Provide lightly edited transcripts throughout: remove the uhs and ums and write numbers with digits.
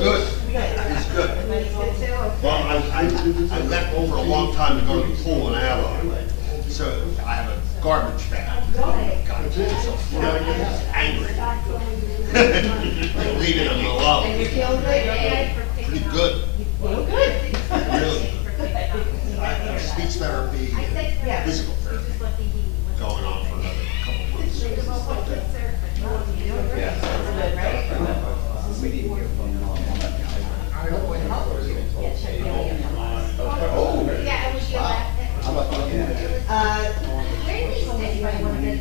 Good. He's good. Well, I left over a long time to go to the pool in Ally. So I have a garbage bag. God, so angry. Leaving him alone. And you're feeling good? Pretty good. Well, good. Really. Speech therapy, Yeah. physical therapy, going on for another couple of months. You're doing great. Yeah. That's good, right? We didn't hear from Yeah, I wish you left. How about the, Where did he stay? Right, one of the,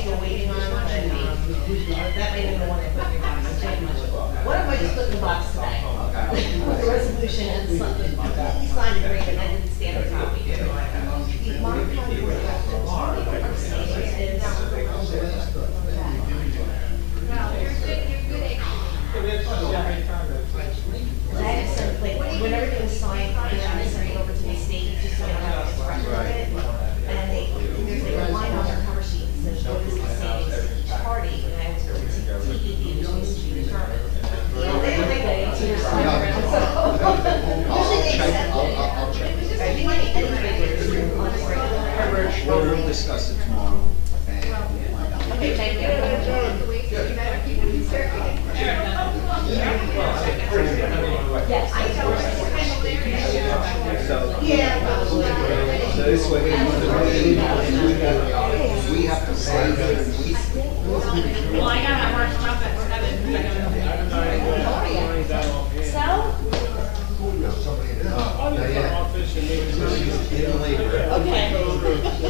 still waiting on, that may have been the one I put in your box. What if I just put in the box today? With the resolution and something, he signed an agreement, I didn't stand a copy. The Monmouth County Board of I had to send, like, when everything was signed, I had to send it over to the state, just so I have a record of it. And there's a line on their cover sheet that says, what is the savings party? And I was going to TED, which is to determine. Well, they don't make that 18 or something around, so. Usually they accept it. I'll check. I think any figures, honestly. We'll discuss it tomorrow and we'll find out. Okay, thank you. Yes. Yeah. So this way, we have to say that we. Well, I got my work stuff at 7. So? Okay.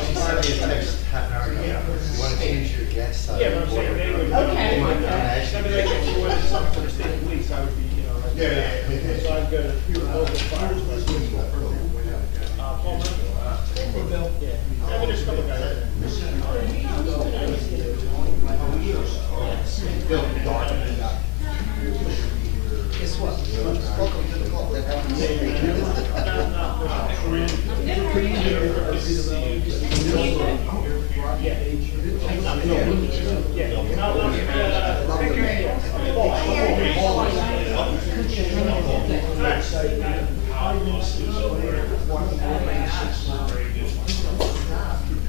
She sent me a text half an hour ago. You want to change your guest? Yeah, but I'm saying they would. Okay. I mean, like, if you wanted something for the state police, I would be, you know, like. Yeah. So I've got a few local fires. Paul Murphy. Hey, Bill. Yeah. I mean, there's a couple guys. Guess what? Welcome to the club. That happens.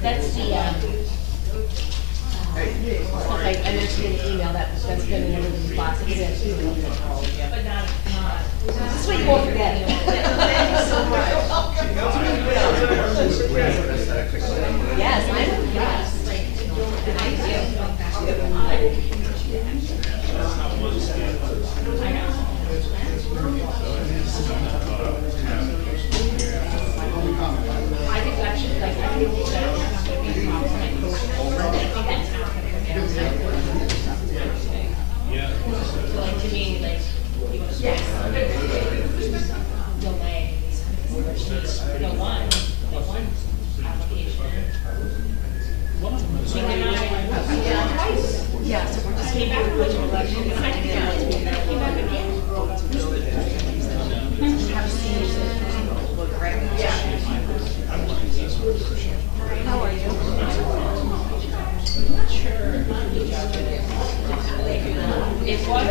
That's the, I mentioned in the email that's been in everybody's box. It's in. But not. This way you won't forget it. Thank you so much. Yes, I'm impressed. Thank you. I think that should, like, I think that's not gonna be a problem. I think that's not gonna be Yeah. So, like, to me, like, Yes. delay, the one application. She and I, Yeah, so we're just. came back with an election, the second time, came back again. How are you? I'm not sure. It was,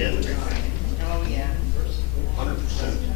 Yeah. Oh, yeah. 100%.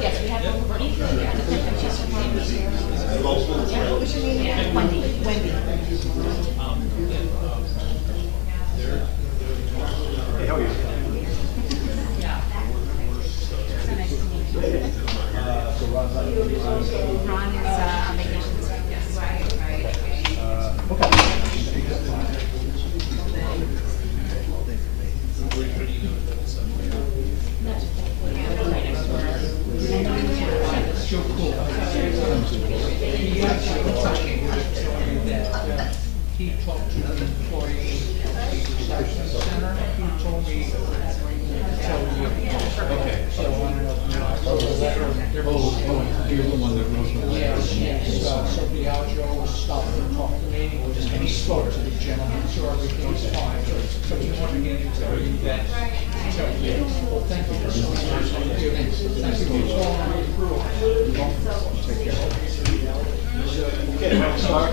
Yes, we have what was your name? Wendy. Hey, how are you? Ron is on vacation this week, yes. He talked to the employee at the reception center, he told me to tell you. Okay. So I don't know if you know, I wrote a letter. You're the one that wrote the letter. Yes, so Biagio stopped and talked to me, and he spoke to the gentleman, so everything's fine. So he wanted me to tell you that. So, yeah, well, thank you for so much. Thank you. Thank you for following me through. Take care. Okay, want to start?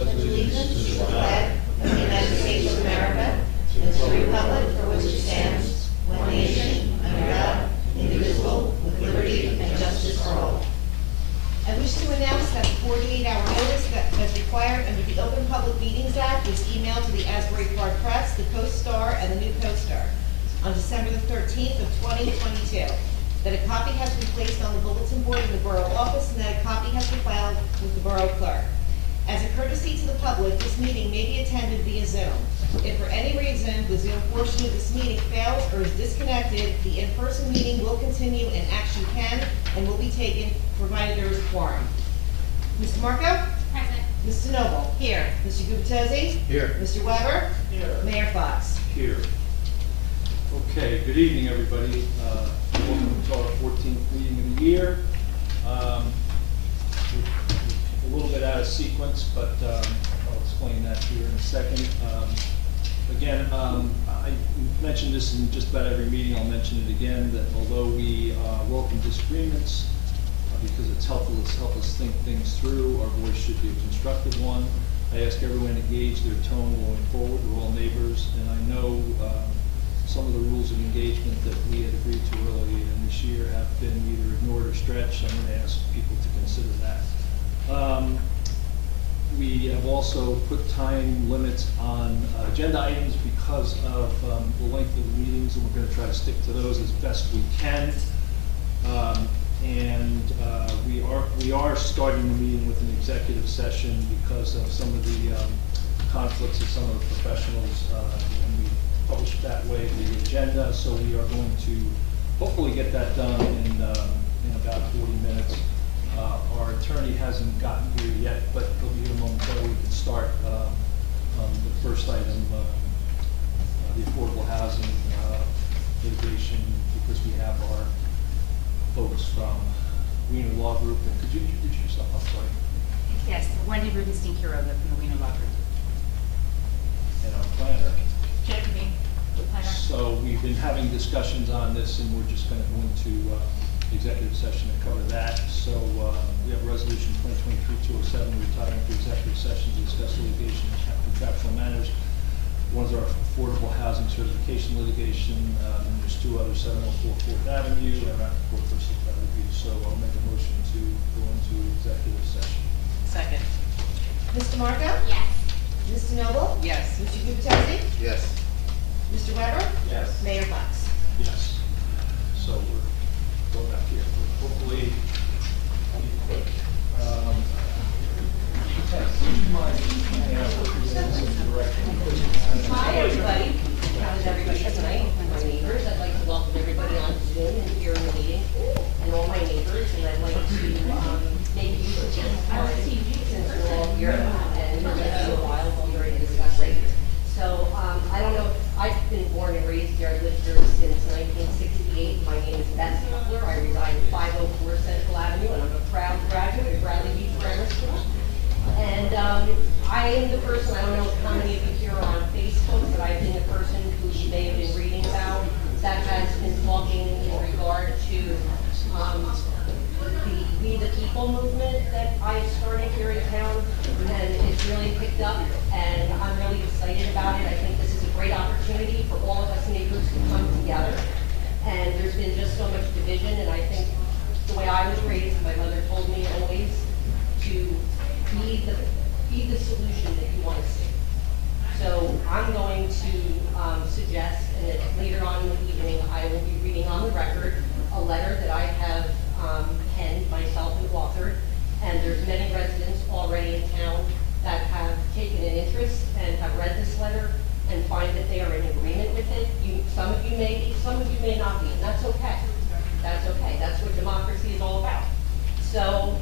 Allegiance to the flag of the United States of America and to the republic for which it stands, one nation, under God, indivisible, with liberty and justice for all. I wish to announce that the 48-hour notice that was required under the Open Public Meetings Act was emailed to the Asbury Park Press, the Coast-Star, and the New Coast-Star on December the 13th of 2022. That a copy has been placed on the bulletin board in the borough office and that a copy has been filed with the borough clerk. As a courtesy to the public, this meeting may be attended via Zoom. If for any reason the Zoom portion of this meeting fails or is disconnected, the in-person meeting will continue and action can and will be taken provided there is a quorum. Mr. Marco? Present. Mr. Noble? Here. Mr. Gubatose? Here. Mr. Weber? Here. Mayor Fox? Here. Okay, good evening, everybody. Welcome to our 14th meeting of the year. We're a little bit out of sequence, but I'll explain that here in a second. Again, I mentioned this in just about every meeting. I'll mention it again, that although we welcome disagreements, because it's helpful to help us think things through, our voice should be a constructive one. I ask everyone to gauge their tone going forward. We're all neighbors, and I know some of the rules of engagement that we had agreed to earlier in this year have been either ignored or stretched. I'm going to ask people to consider that. We have also put time limits on agenda items because of the length of the meetings, and we're going to try to stick to those as best we can. We are starting the meeting with an executive session because of some of the conflicts of some of the professionals, and we published that way the agenda, so we are going to hopefully get that done in about 40 minutes. Our attorney hasn't gotten here yet, but he'll be here momentarily. We can start the first item, the affordable housing litigation, because we have our folks from Wiener Law Group, and could you introduce yourself, I'm sorry, Yes, Wendy Rubenstein Quiroga from the Wiener Law Group. and our planner. Tiffany, the planner. So we've been having discussions on this, and we're just gonna go into executive session to cover that. So we have resolution 2023-207, retiring to executive session to discuss litigation and contractual matters. One is our affordable housing certification litigation, and there's two others, 704 Fourth Avenue and Rappaport versus Bellevue. So I'll make a motion to go into executive session. Second. Mr. Marco? Yes. Mr. Noble? Yes. Mr. Gubatesi? Yes. Mr. Weber? Yes. Mayor Fox? Yes. So we're going back here. Hopefully, I'll be quick. Hi, everybody. How is everybody tonight? My neighbors, I'd like to welcome everybody on Zoom and here in the meeting, and all my neighbors, and I'd like to make use of this part since we're all here, and it's been a while while we're discussing. So, I don't know, I've been born and raised here, I've lived here since 1968. My name is Beth Smuggler, I reside at 504 Central Avenue, and I'm a proud graduate of Bradley Beach Grammar School. And I am the person, I don't know how many of you here are on Facebook, but I've been the person who you may have been reading about that has been talking in regard to the We the People movement that I've started here in town, and it's really picked up, and I'm really excited about it. I think this is a great opportunity for all of us neighbors to come together, and there's been just so much division, and I think the way I was raised, my mother told me always to be the solution that you want to see. So I'm going to suggest, and that later on in the evening, I will be reading on the record a letter that I have penned myself and authored, and there's many residents already in town that have taken an interest and have read this letter and find that they are in agreement with it. Some of you may be, some of you may not be, and that's okay. That's okay. That's what democracy is all about. So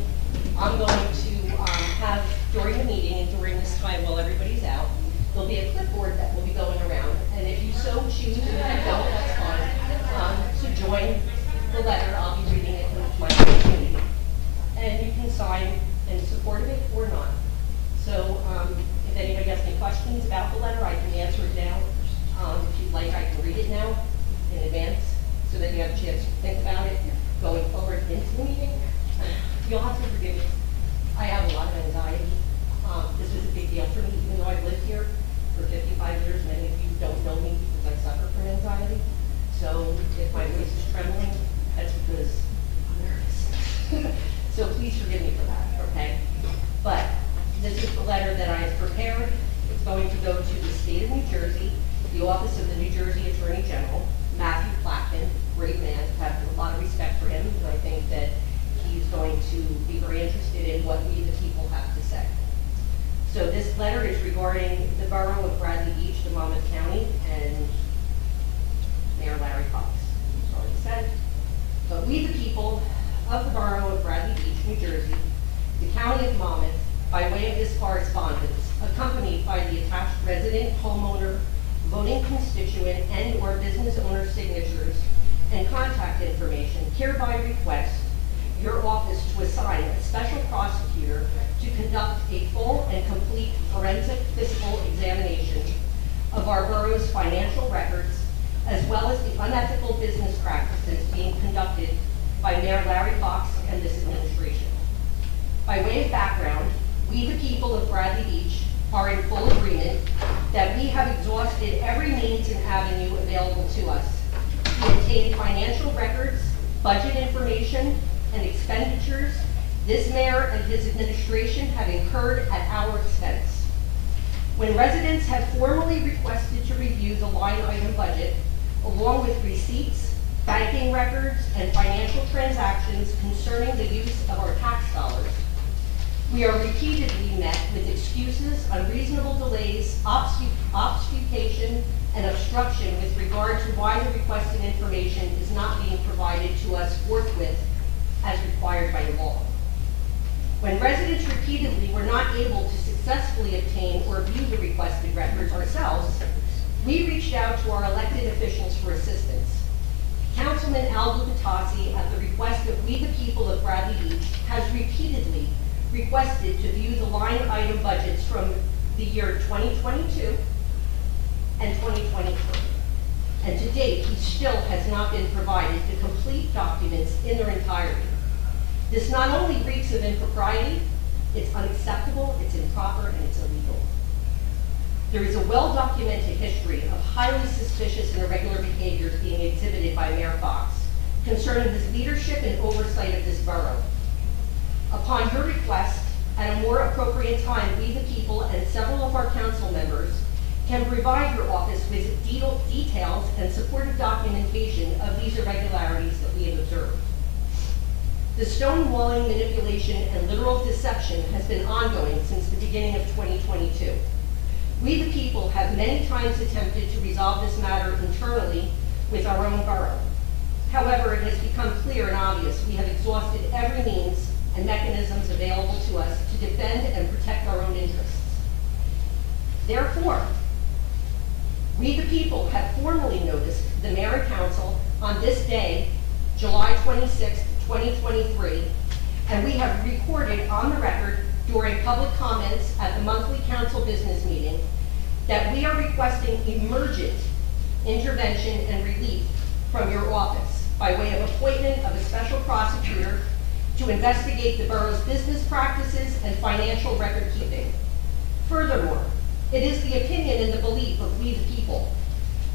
I'm going to have, during the meeting and during this time while everybody's out, there'll be a clipboard that will be going around, and if you so choose, if you don't, that's fine, to join the letter, I'll be reading it with my community. And you can sign in support of it or not. So if anybody has any questions about the letter, I can answer it now. If you'd like, I can read it now in advance, so that you have a chance to think about it going forward into the meeting. You'll have to forgive me. I have a lot of anxiety. This was a big deal for me, even though I've lived here for 55 years. Many of you don't know me because I suffer from anxiety. So if my voice is trembling, that's because I'm nervous. So please forgive me for that, okay? But this is the letter that I have prepared. It's going to go to the state of New Jersey, the Office of the New Jersey Attorney General, Matthew Plackton, great man, have a lot of respect for him, and I think that he's going to be very interested in what we the people have to say. So this letter is regarding the borough of Bradley Beach, the Monmouth County, and Mayor Larry Fox, as already said. But we the people of the borough of Bradley Beach, New Jersey, the county of Monmouth, by way of this correspondence, accompanied by the attached resident, homeowner, voting constituent, and/or business owner signatures and contact information, hereby request your office to assign a special prosecutor to conduct a full and complete forensic physical examination of our borough's financial records, as well as the unethical business practices being conducted by Mayor Larry Fox and this administration. By way of background, we the people of Bradley Beach are in full agreement that we have exhausted every means and avenue available to us to obtain financial records, budget information, and expenditures this mayor and his administration have incurred at our expense. When residents have formally requested to review the line item budget, along with receipts, banking records, and financial transactions concerning the use of our tax dollars, we are repeatedly met with excuses, unreasonable delays, obfuscation, and obstruction with regard to why the requested information is not being provided to us forthwith as required by law. When residents repeatedly were not able to successfully obtain or view the requested records ourselves, we reached out to our elected officials for assistance. Councilman Al Gubitasi, at the request of We the People of Bradley Beach, has repeatedly requested to view the line item budgets from the year 2022 and 2023. And to date, he still has not been provided the complete documents in their entirety. This not only reeks of impropriety, it's unacceptable, it's improper, and it's illegal. There is a well-documented history of highly suspicious and irregular behaviors being exhibited by Mayor Fox concerning his leadership and oversight of this borough. Upon your request, at a more appropriate time, We the People and several of our council members can provide your office with details and supportive documentation of these irregularities that we have observed. The stonewalling, manipulation, and literal deception has been ongoing since the beginning of 2022. We the People have many times attempted to resolve this matter internally with our own borough. However, it has become clear and obvious we have exhausted every means and mechanisms available to us to defend and protect our own interests. Therefore, We the People have formally noticed the Mayor and Council on this day, July 26, 2023, and we have recorded on the record during public comments at the monthly council business meeting that we are requesting emergent intervention and relief from your office by way of appointment of a special prosecutor to investigate the borough's business practices and financial record keeping. Furthermore, it is the opinion and the belief of We the People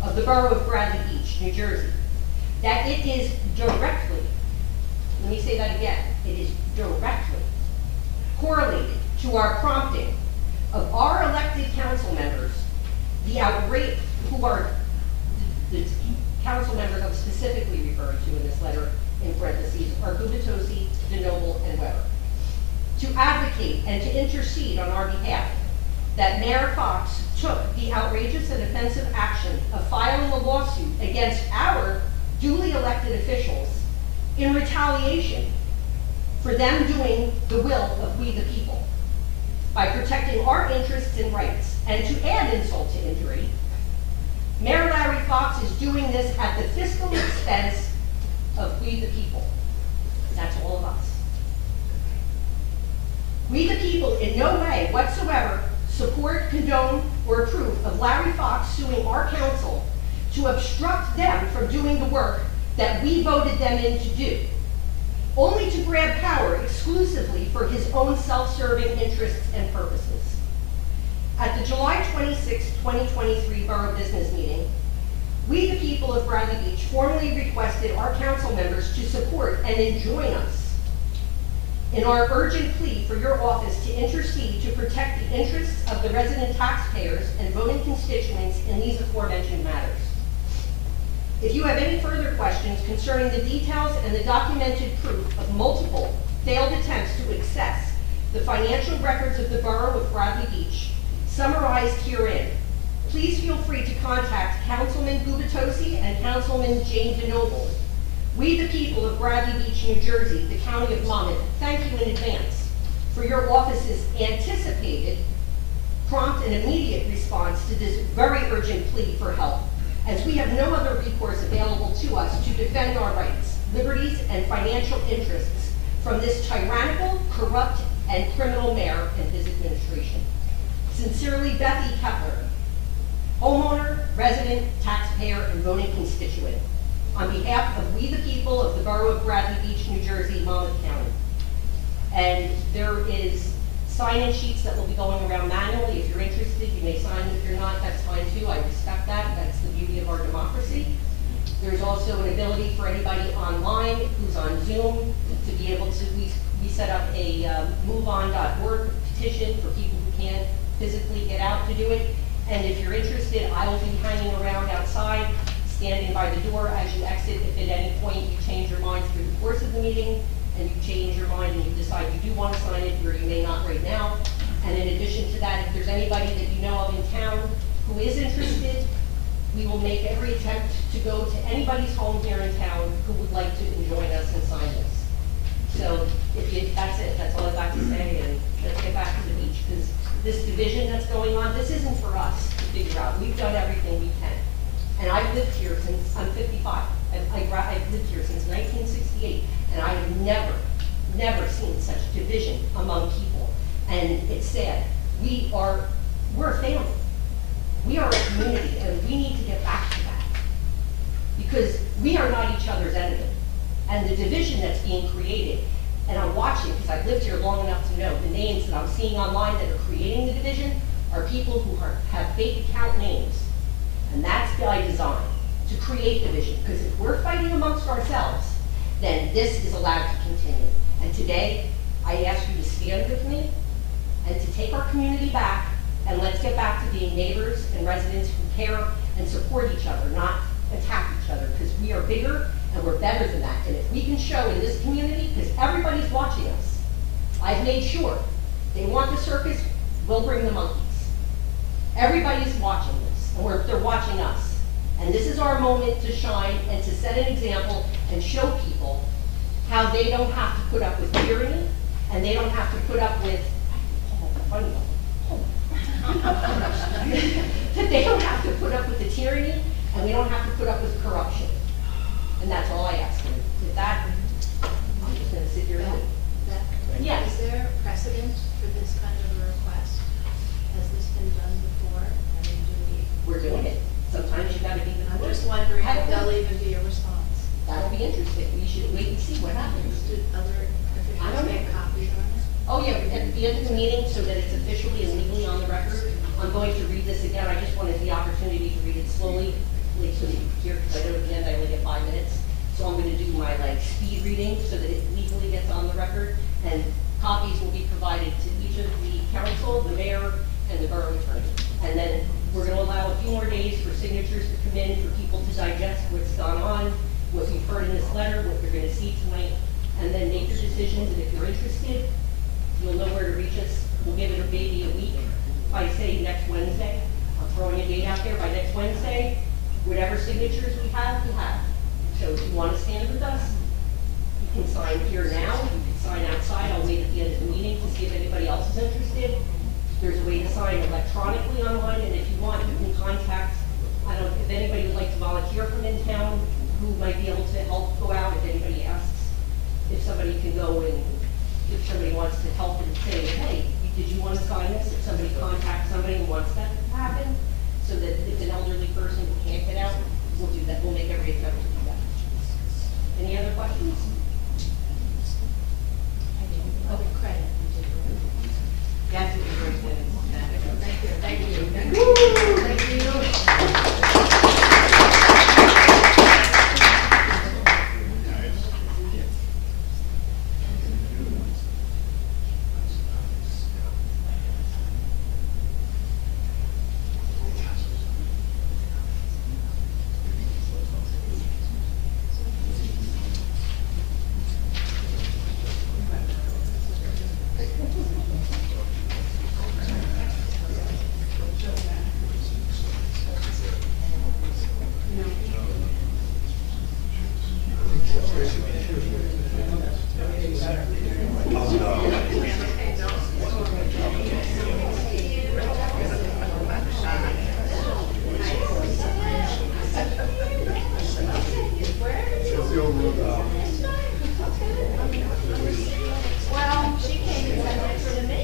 of the Borough of Bradley Beach, New Jersey, that it is directly, let me say that again, it is directly correlated to our prompting of our elected council members, the outrage, who are the council members I'm specifically referring to in this letter in parentheses, are Gubitosi, DeNoble, and Weber, to advocate and to intercede on our behalf that Mayor Fox took the outrageous and offensive action of filing a lawsuit against our duly elected officials in retaliation for them doing the will of We the People by protecting our interests and rights. And to add insult to injury, Mayor Larry Fox is doing this at the fiscal expense of We the People. That's all of us. We the People in no way whatsoever support, condone, or approve of Larry Fox suing our council to obstruct them from doing the work that we voted them in to do, only to grab power exclusively for his own self-serving interests and purposes. At the July 26, 2023 Borough Business Meeting, We the People of Bradley Beach formally requested our council members to support and join us in our urgent plea for your office to intercede to protect the interests of the resident taxpayers and voting constituents in these aforementioned matters. If you have any further questions concerning the details and the documented proof of multiple failed attempts to access the financial records of the Borough of Bradley Beach, summarized herein, please feel free to contact Councilman Gubitosi and Councilman Jane DeNoble. We the People of Bradley Beach, New Jersey, the County of Monmouth, thank you in advance for your office's anticipated, prompt, and immediate response to this very urgent plea for help, as we have no other recourse available to us to defend our rights, liberties, and financial interests from this tyrannical, corrupt, and criminal mayor and his administration. Sincerely, Beth E. Kepler, homeowner, resident, taxpayer, and voting constituent, on behalf of We the People of the Borough of Bradley Beach, New Jersey, Monmouth County. And there is sign-in sheets that will be going around manually. If you're interested, you may sign. If you're not, that's fine too. I respect that. That's the beauty of our democracy. There's also an ability for anybody online who's on Zoom to be able to, we set up a moveon.org petition for people who can't physically get out to do it. And if you're interested, I will be hanging around outside, standing by the door as you exit. If at any point you change your mind through the course of the meeting and you change your mind and you decide you do want to sign it, or you may not right now. And in addition to that, if there's anybody that you know of in town who is interested, we will make every attempt to go to anybody's home here in town who would like to join us and sign this. So that's it, that's all I've got to say, and let's get back to the beach, because this division that's going on, this isn't for us to figure out. We've done everything we can. And I've lived here since I'm 55. I've lived here since 1968, and I have never seen such division among people. And it's sad. We're a family. We are a community, and we need to get back to that. Because we are not each other's enemy. And the division that's being created, and I'm watching, because I've lived here long enough to know, the names that I'm seeing online that are creating the division are people who have fake account names. And that's by design, to create division. Because if we're fighting amongst ourselves, then this is allowed to continue. And today, I ask you to stand with me and to take our community back, and let's get back to being neighbors and residents who care and support each other, not attack each other, because we are bigger and we're better than that. And if we can show in this community, because everybody's watching us, I've made sure they want the circus, we'll bring the monkeys. Everybody's watching this, and they're watching us. And this is our moment to shine and to set an example and show people how they don't have to put up with tyranny, and they don't have to put up with, that they don't have to put up with the tyranny, and we don't have to put up with corruption. And that's all I ask. And with that, I'm just gonna sit here and wait. Yes. Is there precedent for this kind of a request? Has this been done before? I mean, do we? We're doing it. Sometimes you gotta be the I'm first. just wondering I if don't know. there'll even be a response. That'll be interesting. We should wait and see what happens. Do other I don't officials know. make copies on it? Oh, yeah, at the end of the meeting, so that it's officially and legally on the record, I'm going to read this again. I just wanted the opportunity to read it slowly, like, so that you can hear, because I know at the end I only get 5 minutes. So I'm gonna do my, speed reading, so that it legally gets on the record, and copies will be provided to each of the council, the mayor, and the borough attorney. And then we're gonna allow a few more days for signatures to come in, for people to digest what's gone on, what you've heard in this letter, what you're gonna see tonight, and then make your decisions. And if you're interested, you'll know where to reach us. We'll give it maybe a week. If I say next Wednesday, I'm throwing a date out there, by next Wednesday, whatever signatures we have, we have. So if you want to stand with us, you can sign here now, you can sign outside. I'll wait at the end of the meeting to see if anybody else is interested. There's a way to sign electronically online, and if you want, you can contact, I don't know, if anybody would like to volunteer from in town, who might be able to help go out, if anybody asks, if somebody can go, and if somebody wants to help and say, hey, did you want to sign this? If somebody contacts somebody who wants that to happen, so that if an elderly person can't get out, we'll do that. We'll make every attempt to do that. Any other questions? Okay, credit. Yes, it's very good. Thank you. Thank you. Thank you. Well, she came and said for the meeting.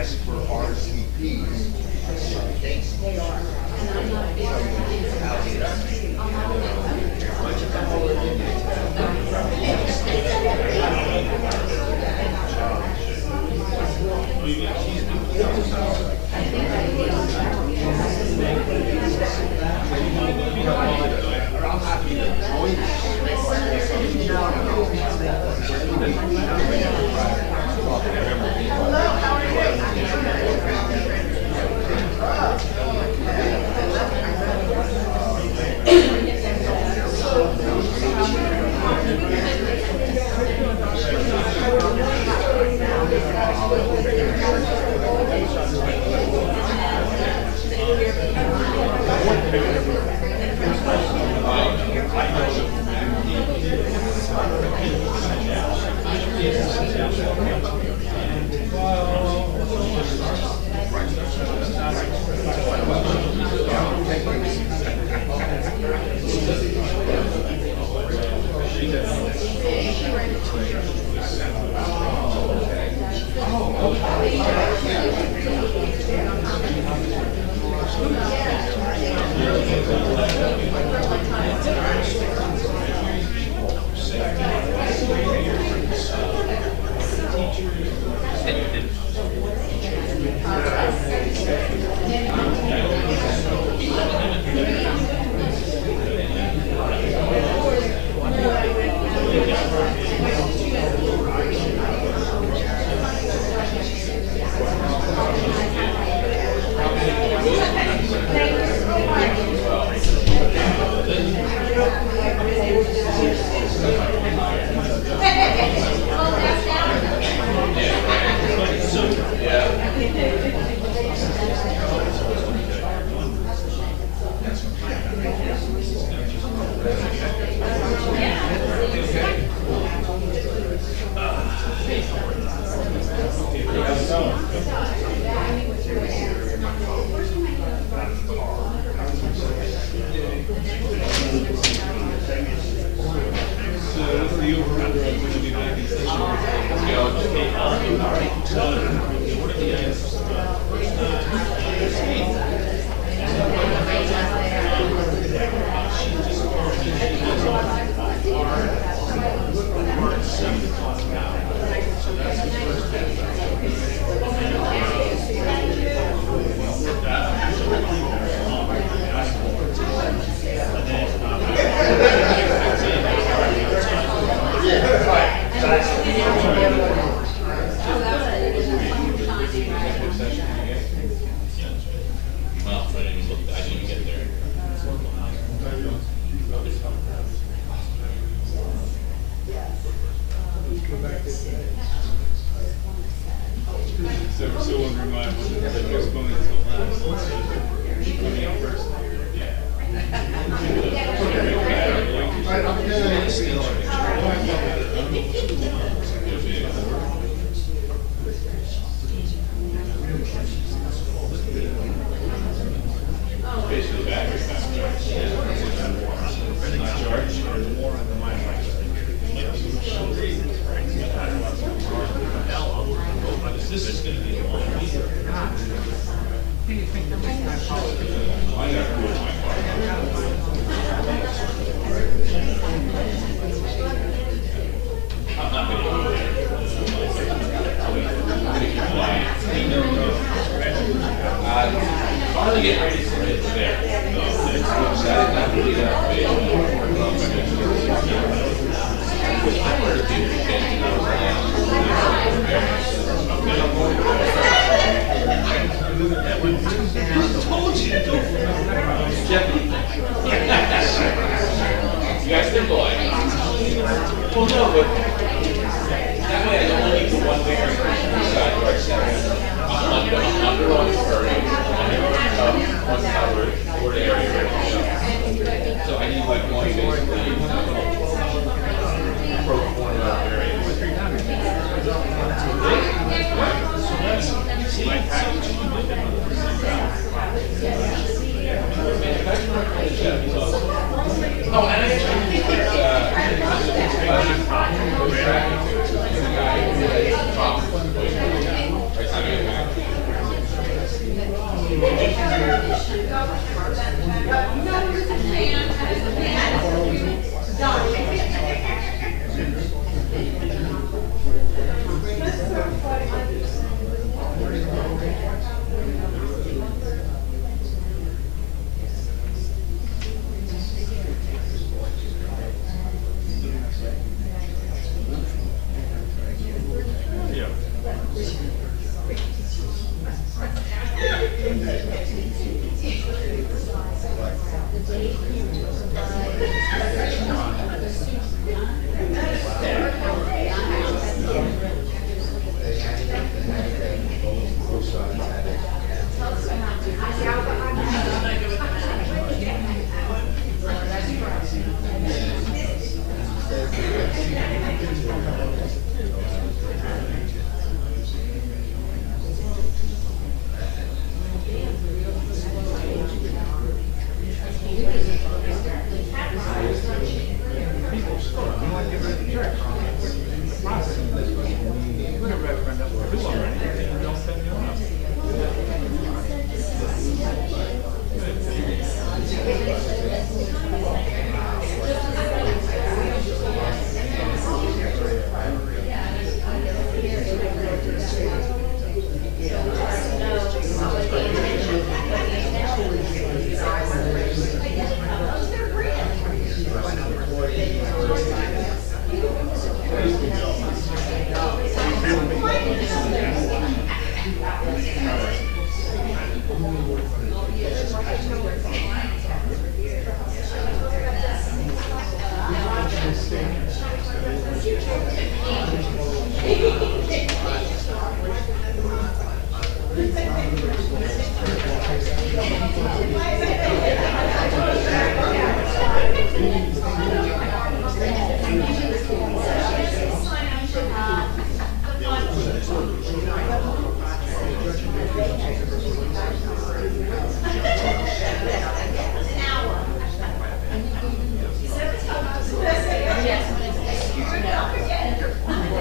Ask for RCPs.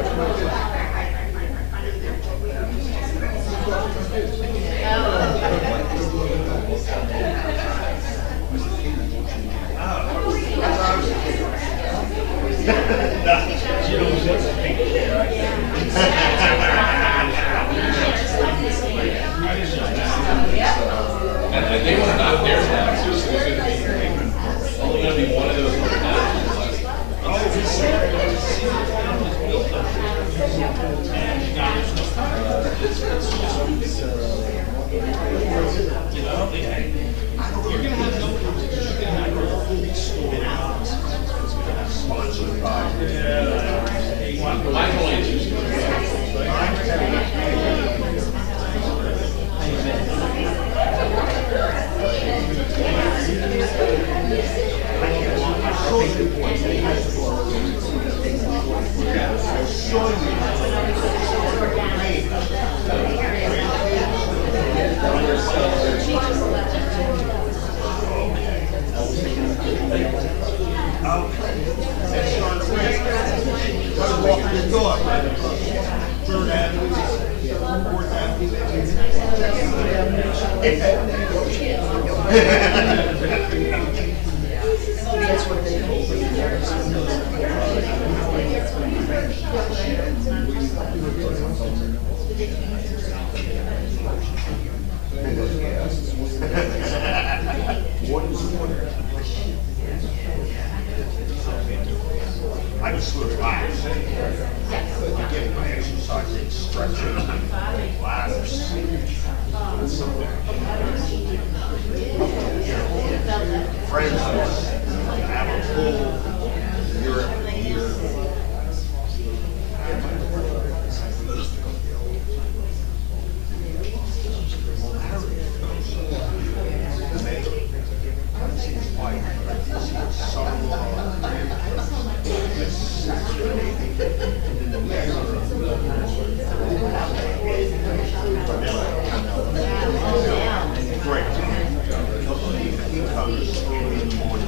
Yes. I just relax. Getting my exercise, stretching, relax. Friends have a pool year after year. Great. He comes early in the morning.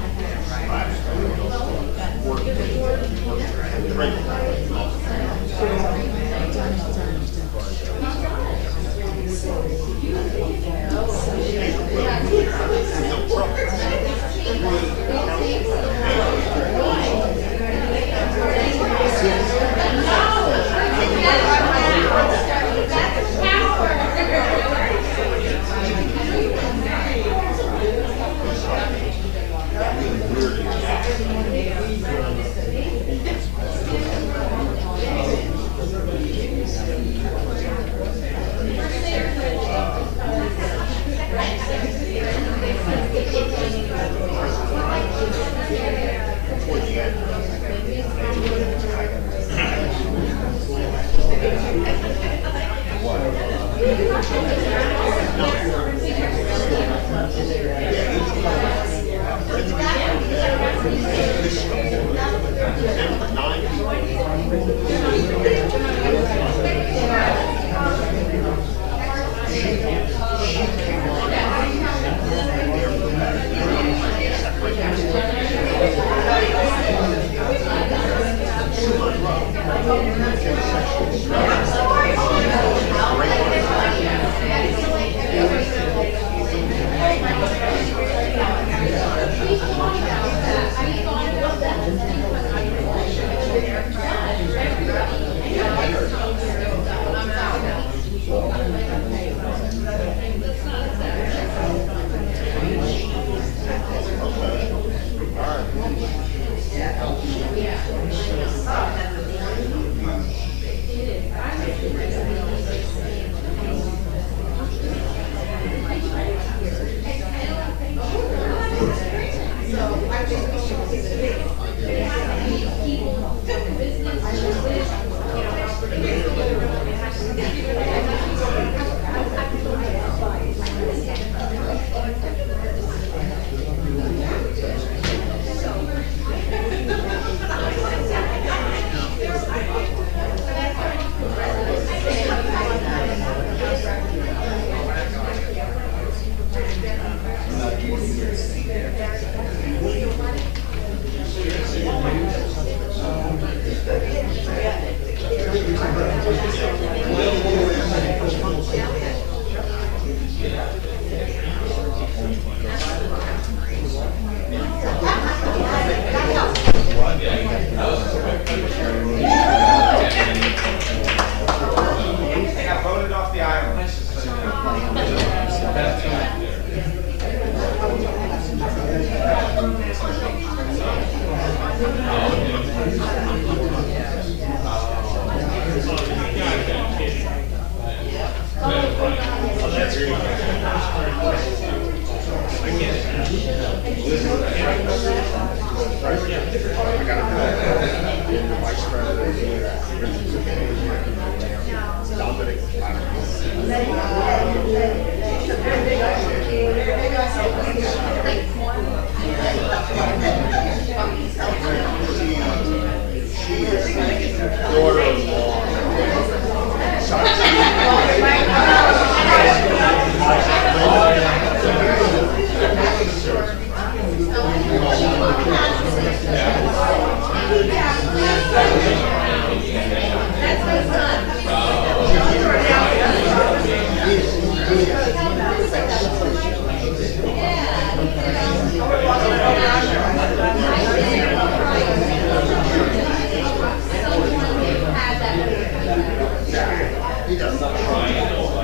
He does not try.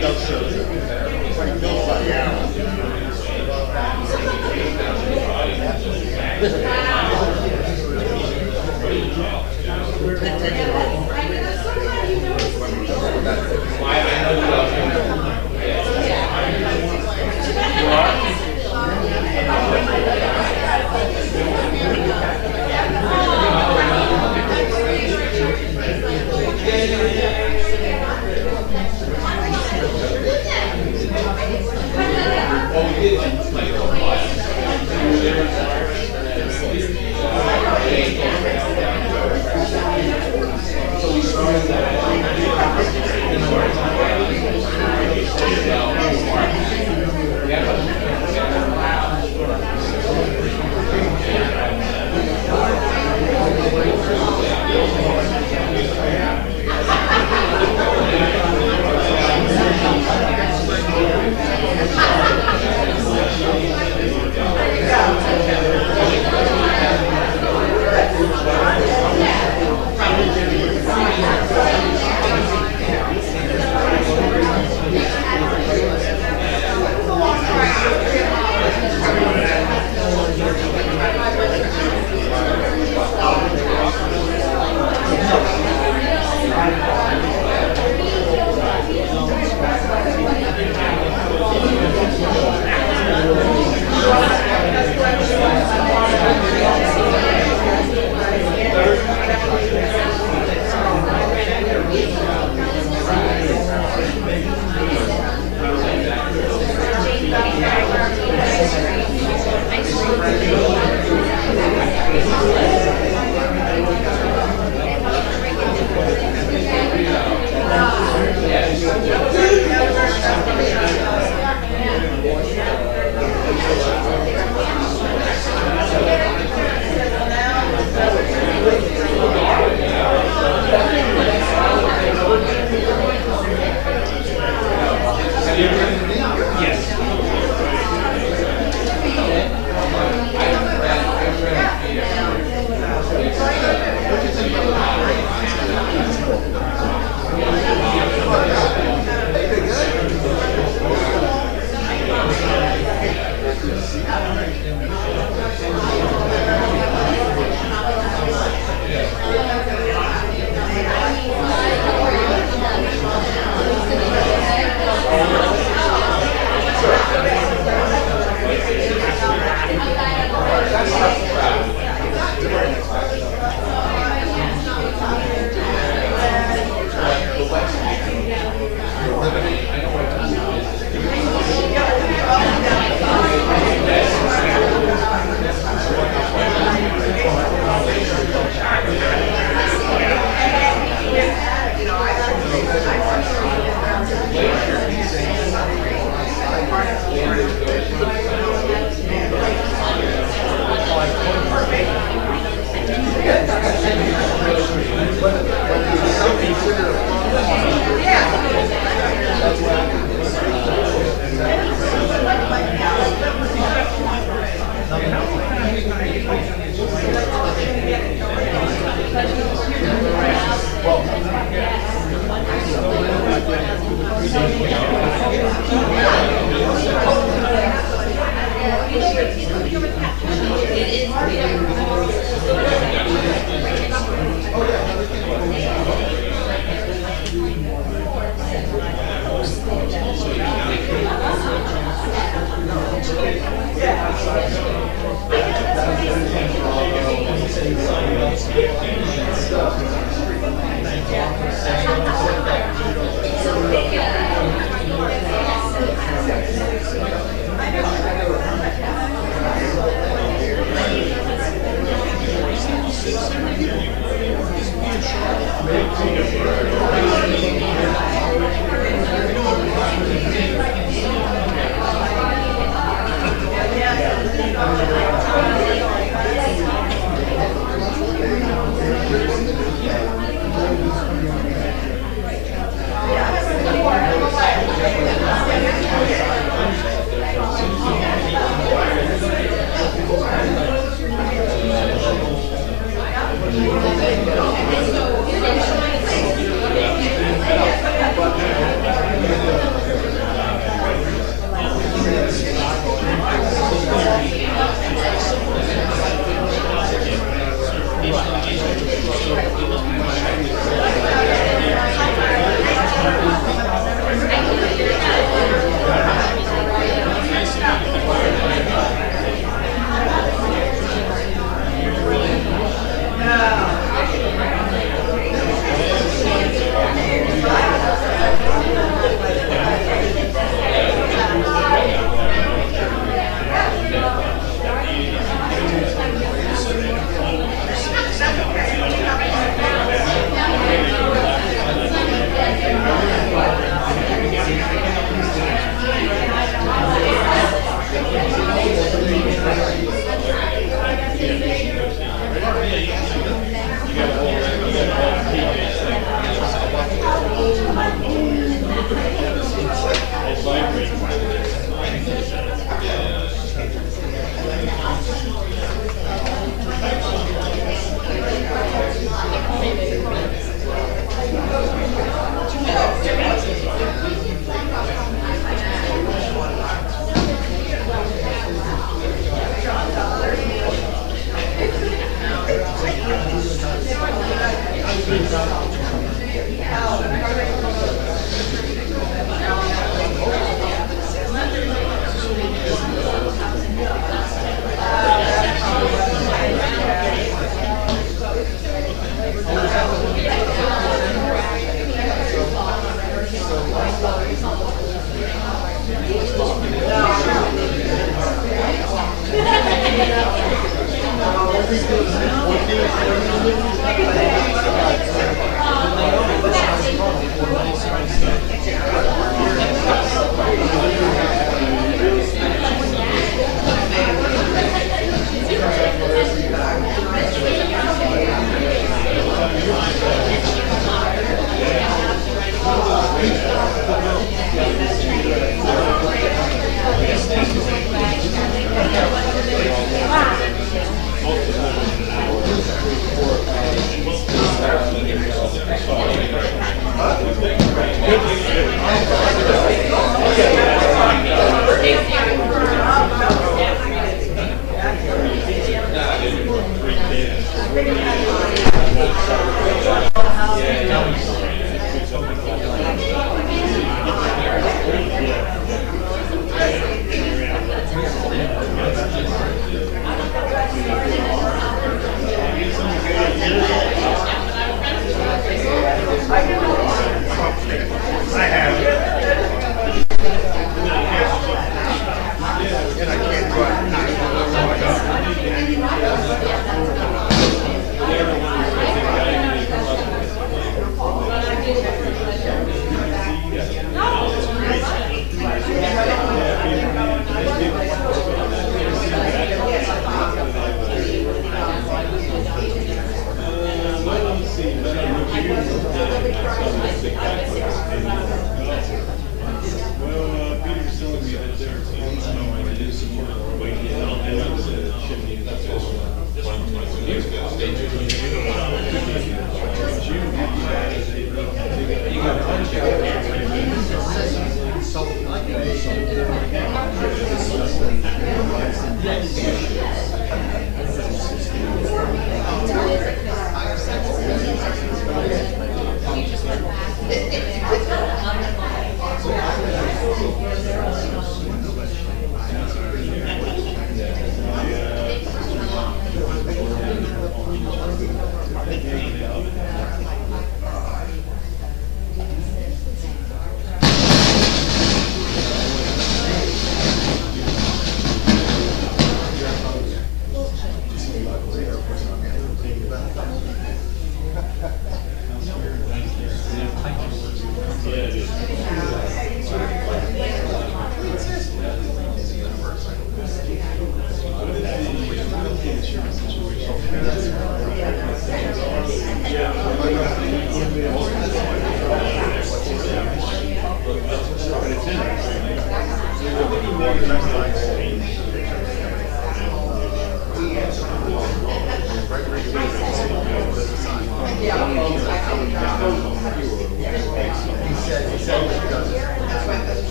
No shows. But he bills by the hour. They take it home.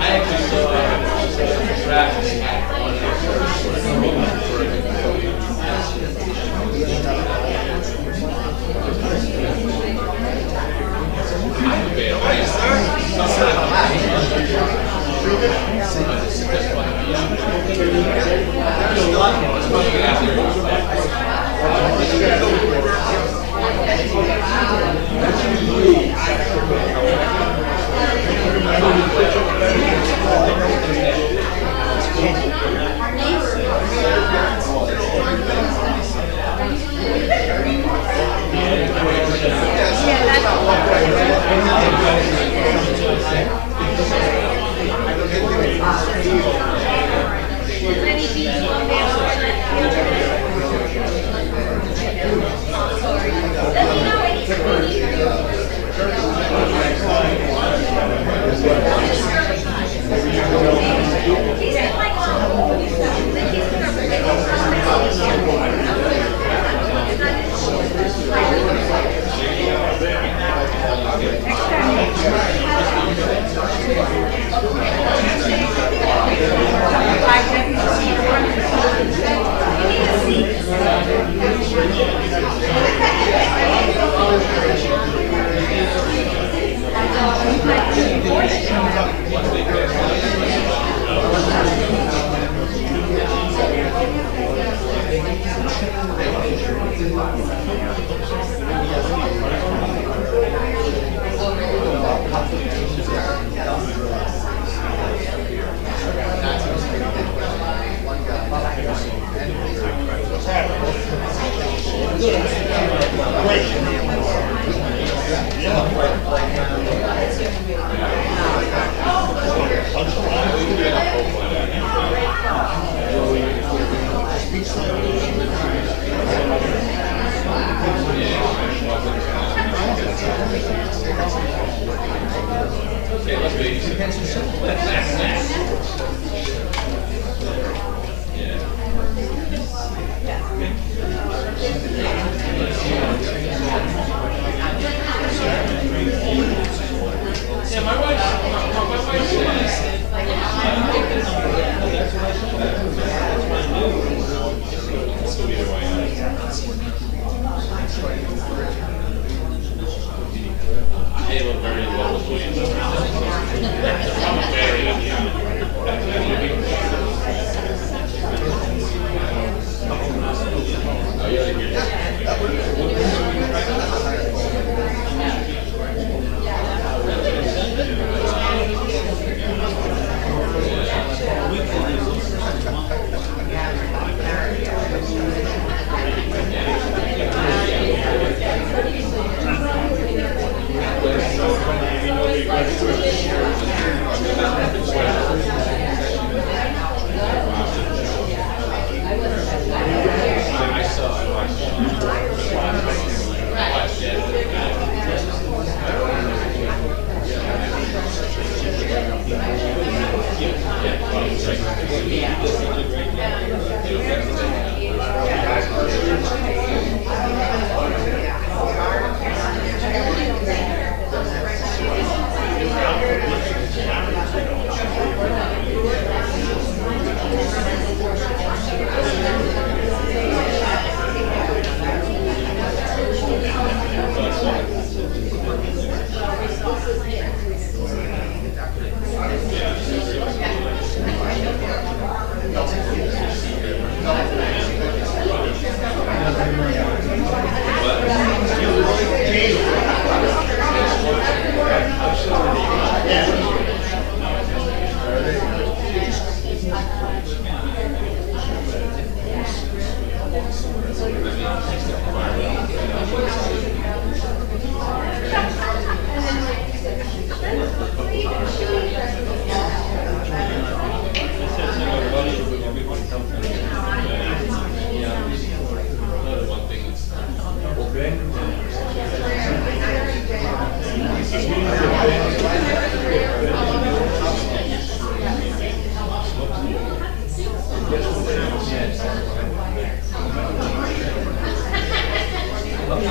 I actually saw a traffic at one of the Our neighbor.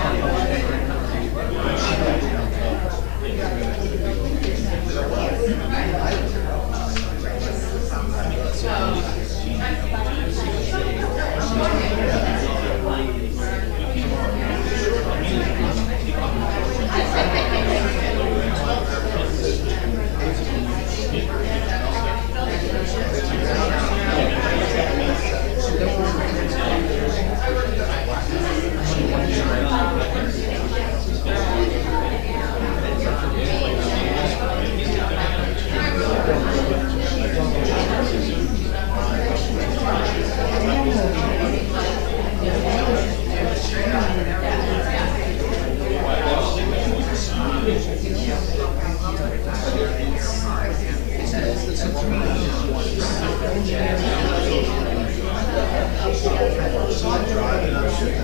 Yeah. Okay,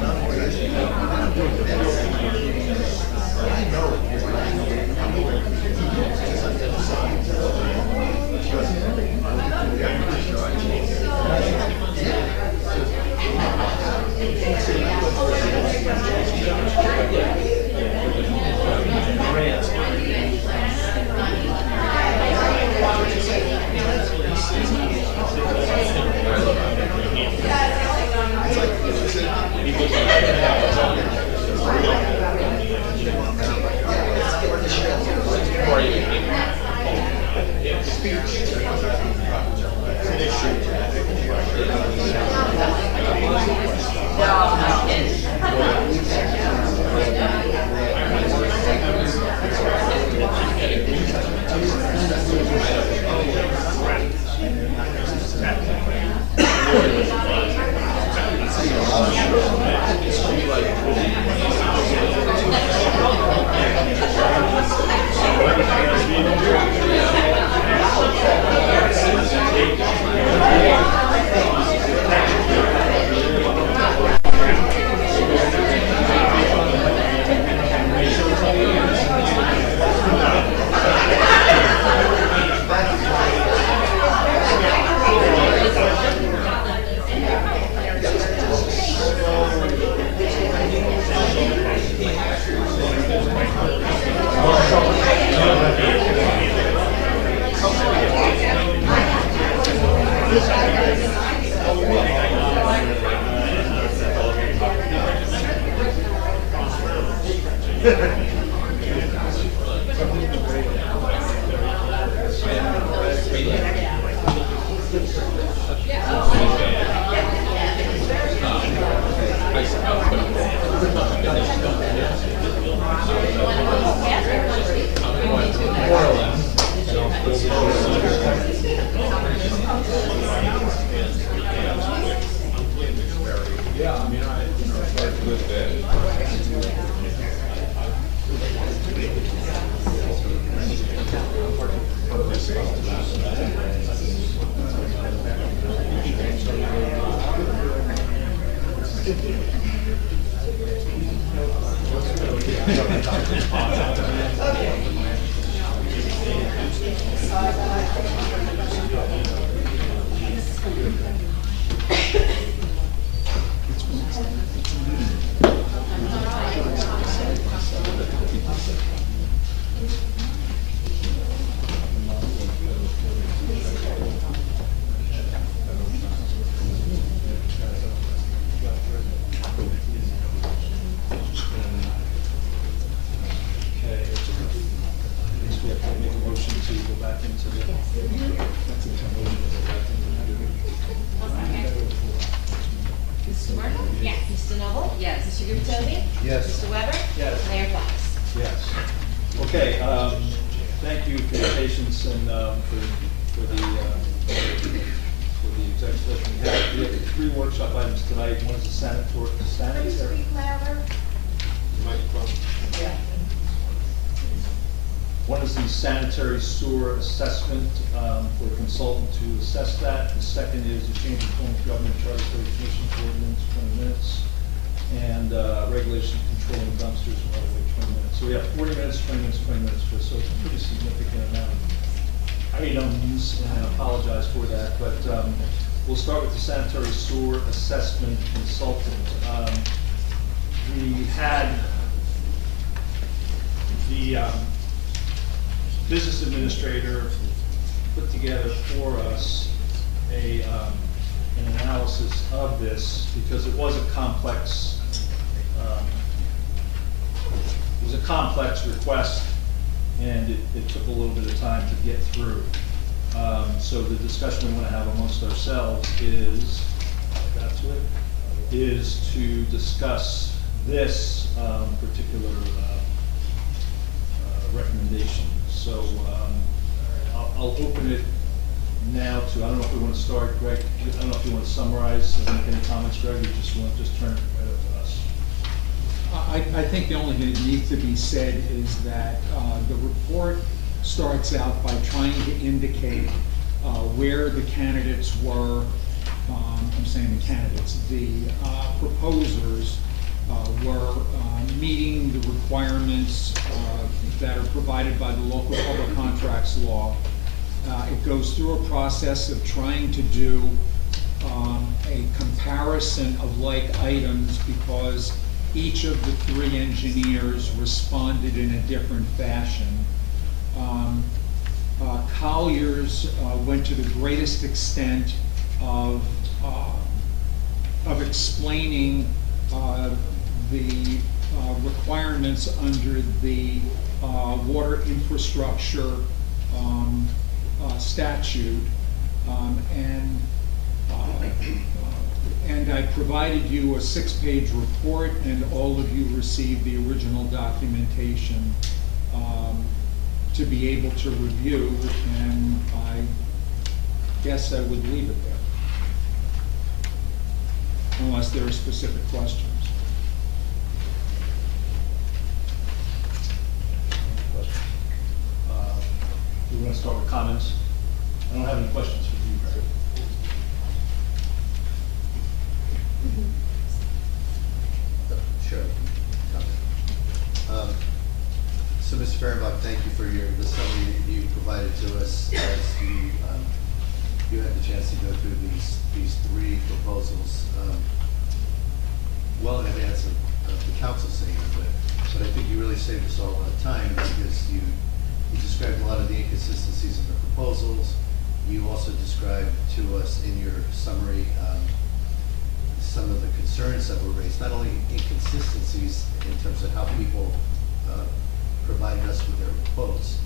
I guess we have to make a motion to go back into the. Mr. Martin? Yes. Mr. Noble? Yes. Mr. Gubatoni? Yes. Mr. Weber? Yes. Mayor Fox? Yes. Okay, thank you for your patience and for the executive session we had. We have 3 workshop items tonight. One is the sanitary. One is the sanitary sewer assessment for a consultant to assess that. The second is the change of form of government charter code commission ordinance, 20 minutes, and regulation controlling dumpsters and other way, 20 minutes. So we have 40 minutes, 20 minutes, 20 minutes for, so it's a pretty significant amount of items, and I apologize for that, but we'll start with the sanitary sewer assessment consultant. We had the business administrator put together for us an analysis of this, because it was a complex request, and it took a little bit of time to get through. So the discussion we want to have amongst ourselves is to discuss this particular recommendation. So I'll open it now to, I don't know if we want to start, Greg, I don't know if you want to summarize, make any comments, Greg, or just want to just turn it right over to us. I think the only thing that needs to be said is that the report starts out by trying to indicate where the candidates were I'm saying the candidates, the proposers were meeting the requirements that are provided by the local public contracts law. It goes through a process of trying to do a comparison of like items because each of the three engineers responded in a different fashion. Colliers went to the greatest extent of explaining the requirements under the water infrastructure statute, and I provided you a 6-page report, and all of you received the original documentation to be able to review, and I guess I would leave it there, unless there are specific questions. Questions? We want to start with comments. I don't have any questions for you, Greg. Sure. So, Mr. Fehrenbach, thank you for the summary that you provided to us as you had the chance to go through these three proposals well in advance of the council seeing it, but I think you really saved us all a lot of time because you described a lot of the inconsistencies in the proposals. You also described to us in your summary some of the concerns that were raised, not only inconsistencies in terms of how people provided us with their quotes,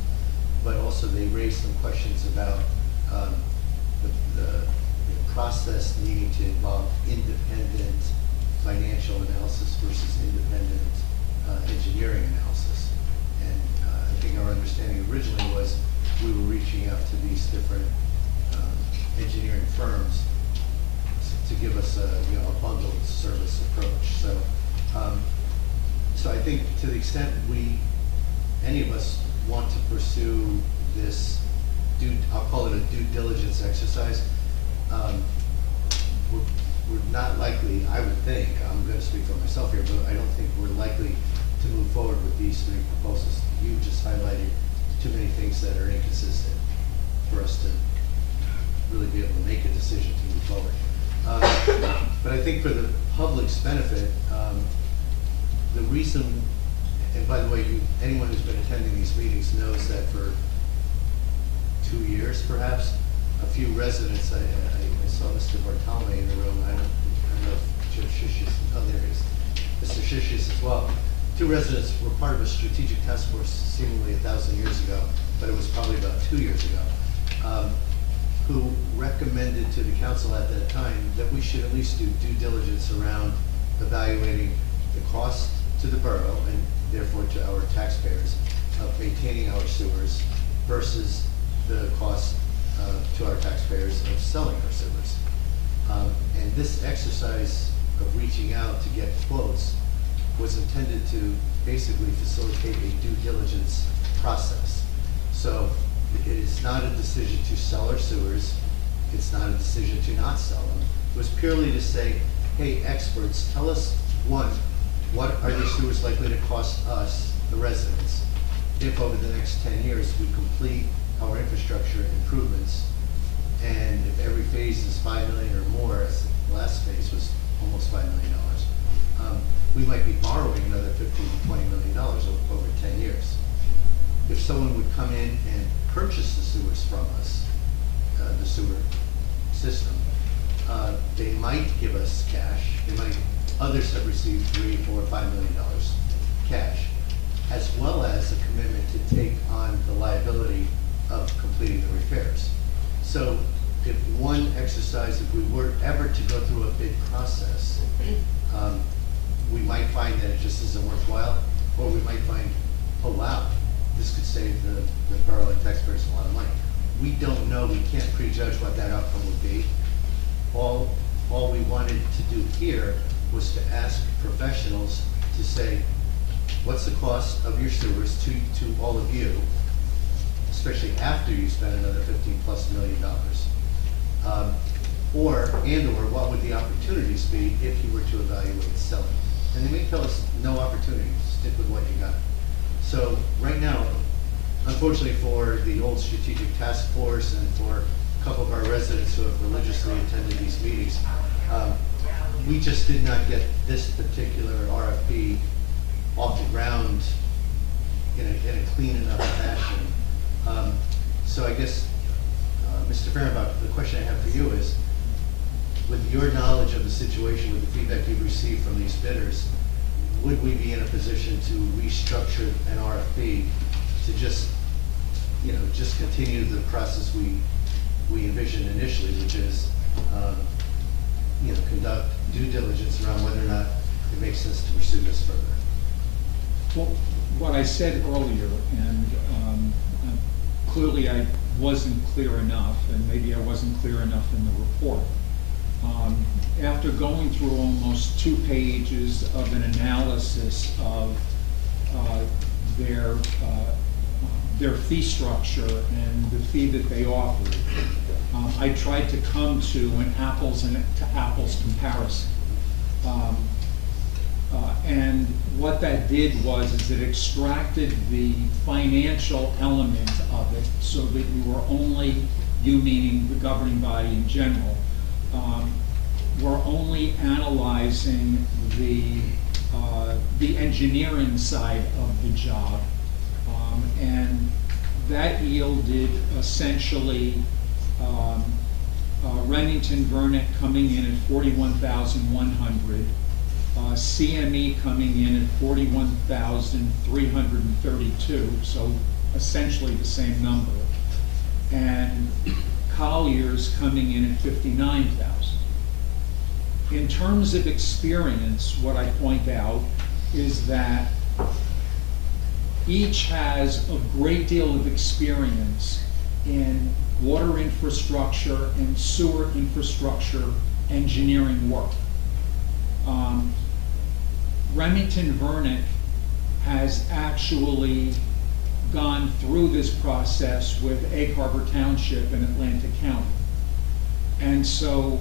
but also they raised some questions about the process needing to involve independent financial analysis versus independent engineering analysis. And I think our understanding originally was we were reaching out to these different engineering firms to give us a bundled service approach. So, so I think to the extent any of us want to pursue this, I'll call it a due diligence exercise, we're not likely, I would think, I'm going to speak for myself here, but I don't think we're likely to move forward with these three proposals. You just highlighted too many things that are inconsistent for us to really be able to make a decision to move forward. But I think for the public's benefit, the reason, and by the way, anyone who's been attending these meetings knows that for 2 years, perhaps, a few residents, I saw Mr. Bartolome in the room, I don't know if Jim Shishis, oh, there he is, Mr. Shishis as well. 2 residents were part of a strategic task force seemingly 1,000 years ago, but it was probably about 2 years ago, who recommended to the council at that time that we should at least do due diligence around evaluating the cost to the borough and therefore to our taxpayers of maintaining our sewers versus the cost to our taxpayers of selling our sewers. And this exercise of reaching out to get quotes was intended to basically facilitate a due diligence process. So it is not a decision to sell our sewers. It's not a decision to not sell them. It was purely to say, hey, experts, tell us, one, what are these sewers likely to cost us, the residents, if over the next 10 years we complete our infrastructure improvements, and if every phase is $5 million or more, as the last phase was almost $5 million, we might be borrowing another $15 to $20 million over 10 years. If someone would come in and purchase the sewers from us, the sewer system, they might give us cash. Others have received $3, $4, $5 million cash, as well as a commitment to take on the liability of completing the repairs. So if one exercise, if we were ever to go through a bid process, we might find that it just isn't worthwhile, or we might find, oh wow, this could save the borough and taxpayers a lot of money. We don't know, we can't prejudge what that outcome would be. All we wanted to do here was to ask professionals to say, what's the cost of your sewers to all of you, especially after you spend another $15+ million. And/or what would the opportunities be if you were to evaluate selling? And they may tell us, no opportunity, stick with what you got. So right now, unfortunately for the old strategic task force and for a couple of our residents who have religiously attended these meetings, we just did not get this particular RFP off the ground in a clean enough fashion. So I guess, Mr. Fehrenbach, the question I have for you is, with your knowledge of the situation, with the feedback you've received from these bidders, would we be in a position to restructure an RFP to just continue the process we envisioned initially, which is, conduct due diligence around whether or not it makes sense to pursue this further? Well, what I said earlier, and clearly I wasn't clear enough, and maybe I wasn't clear enough in the report. After going through almost 2 pages of an analysis of their fee structure and the fee that they offered, I tried to come to an apples to apples comparison. And what that did was it extracted the financial element of it so that you were only, you meaning the governing body in general, were only analyzing the engineering side of the job. And that yielded essentially Remington Vernick coming in at $41,100, CME coming in at $41,332, so essentially the same number, and Collier's coming in at $59,000. In terms of experience, what I point out is that each has a great deal of experience in water infrastructure and sewer infrastructure engineering work. Remington Vernick has actually gone through this process with Egg Harbor Township in Atlantic County. And so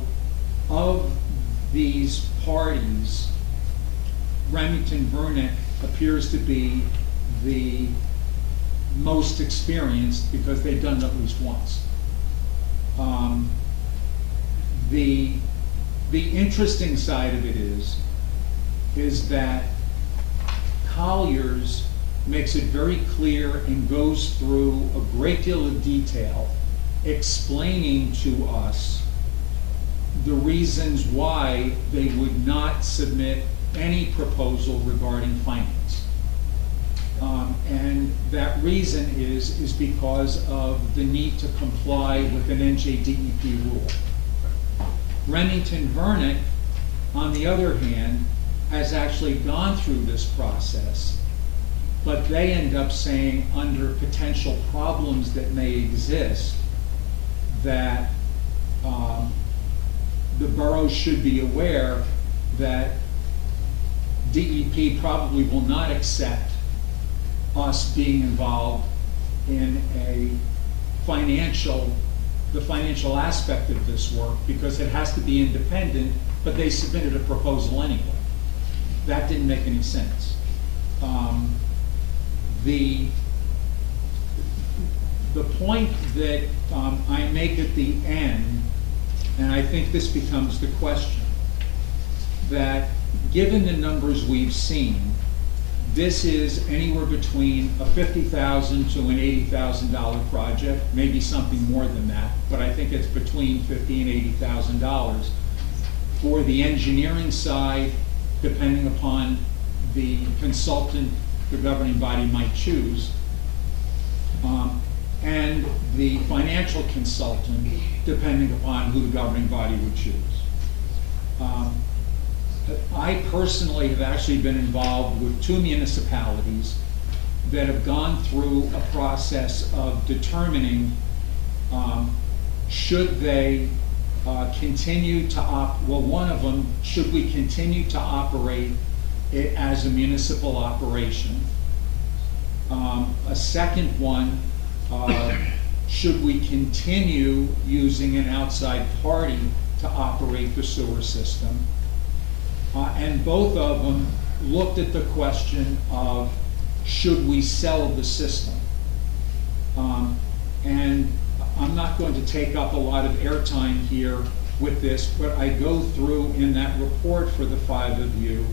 of these parties, Remington Vernick appears to be the most experienced because they've done it at least once. The interesting side of it is that Collier's makes it very clear and goes through a great deal of detail explaining to us the reasons why they would not submit any proposal regarding finance. And that reason is because of the need to comply with an NJDEP rule. Remington Vernick, on the other hand, has actually gone through this process, but they end up saying under potential problems that may exist that the borough should be aware that DEP probably will not accept us being involved in the financial aspect of this work because it has to be independent, but they submitted a proposal anyway. That didn't make any sense. The point that I make at the end, and I think this becomes the question, that given the numbers we've seen, this is anywhere between a $50,000 to an $80,000 project, maybe something more than that, but I think it's between $50,000 and $80,000 for the engineering side, depending upon the consultant the governing body might choose, and the financial consultant, depending upon who the governing body would choose. I personally have actually been involved with 2 municipalities that have gone through a process of determining should they continue to one of them, should we continue to operate it as a municipal operation? A second one, should we continue using an outside party to operate the sewer system. And both of them looked at the question of, should we sell the system? And I'm not going to take up a lot of airtime here with this, but I go through in that report for the five of you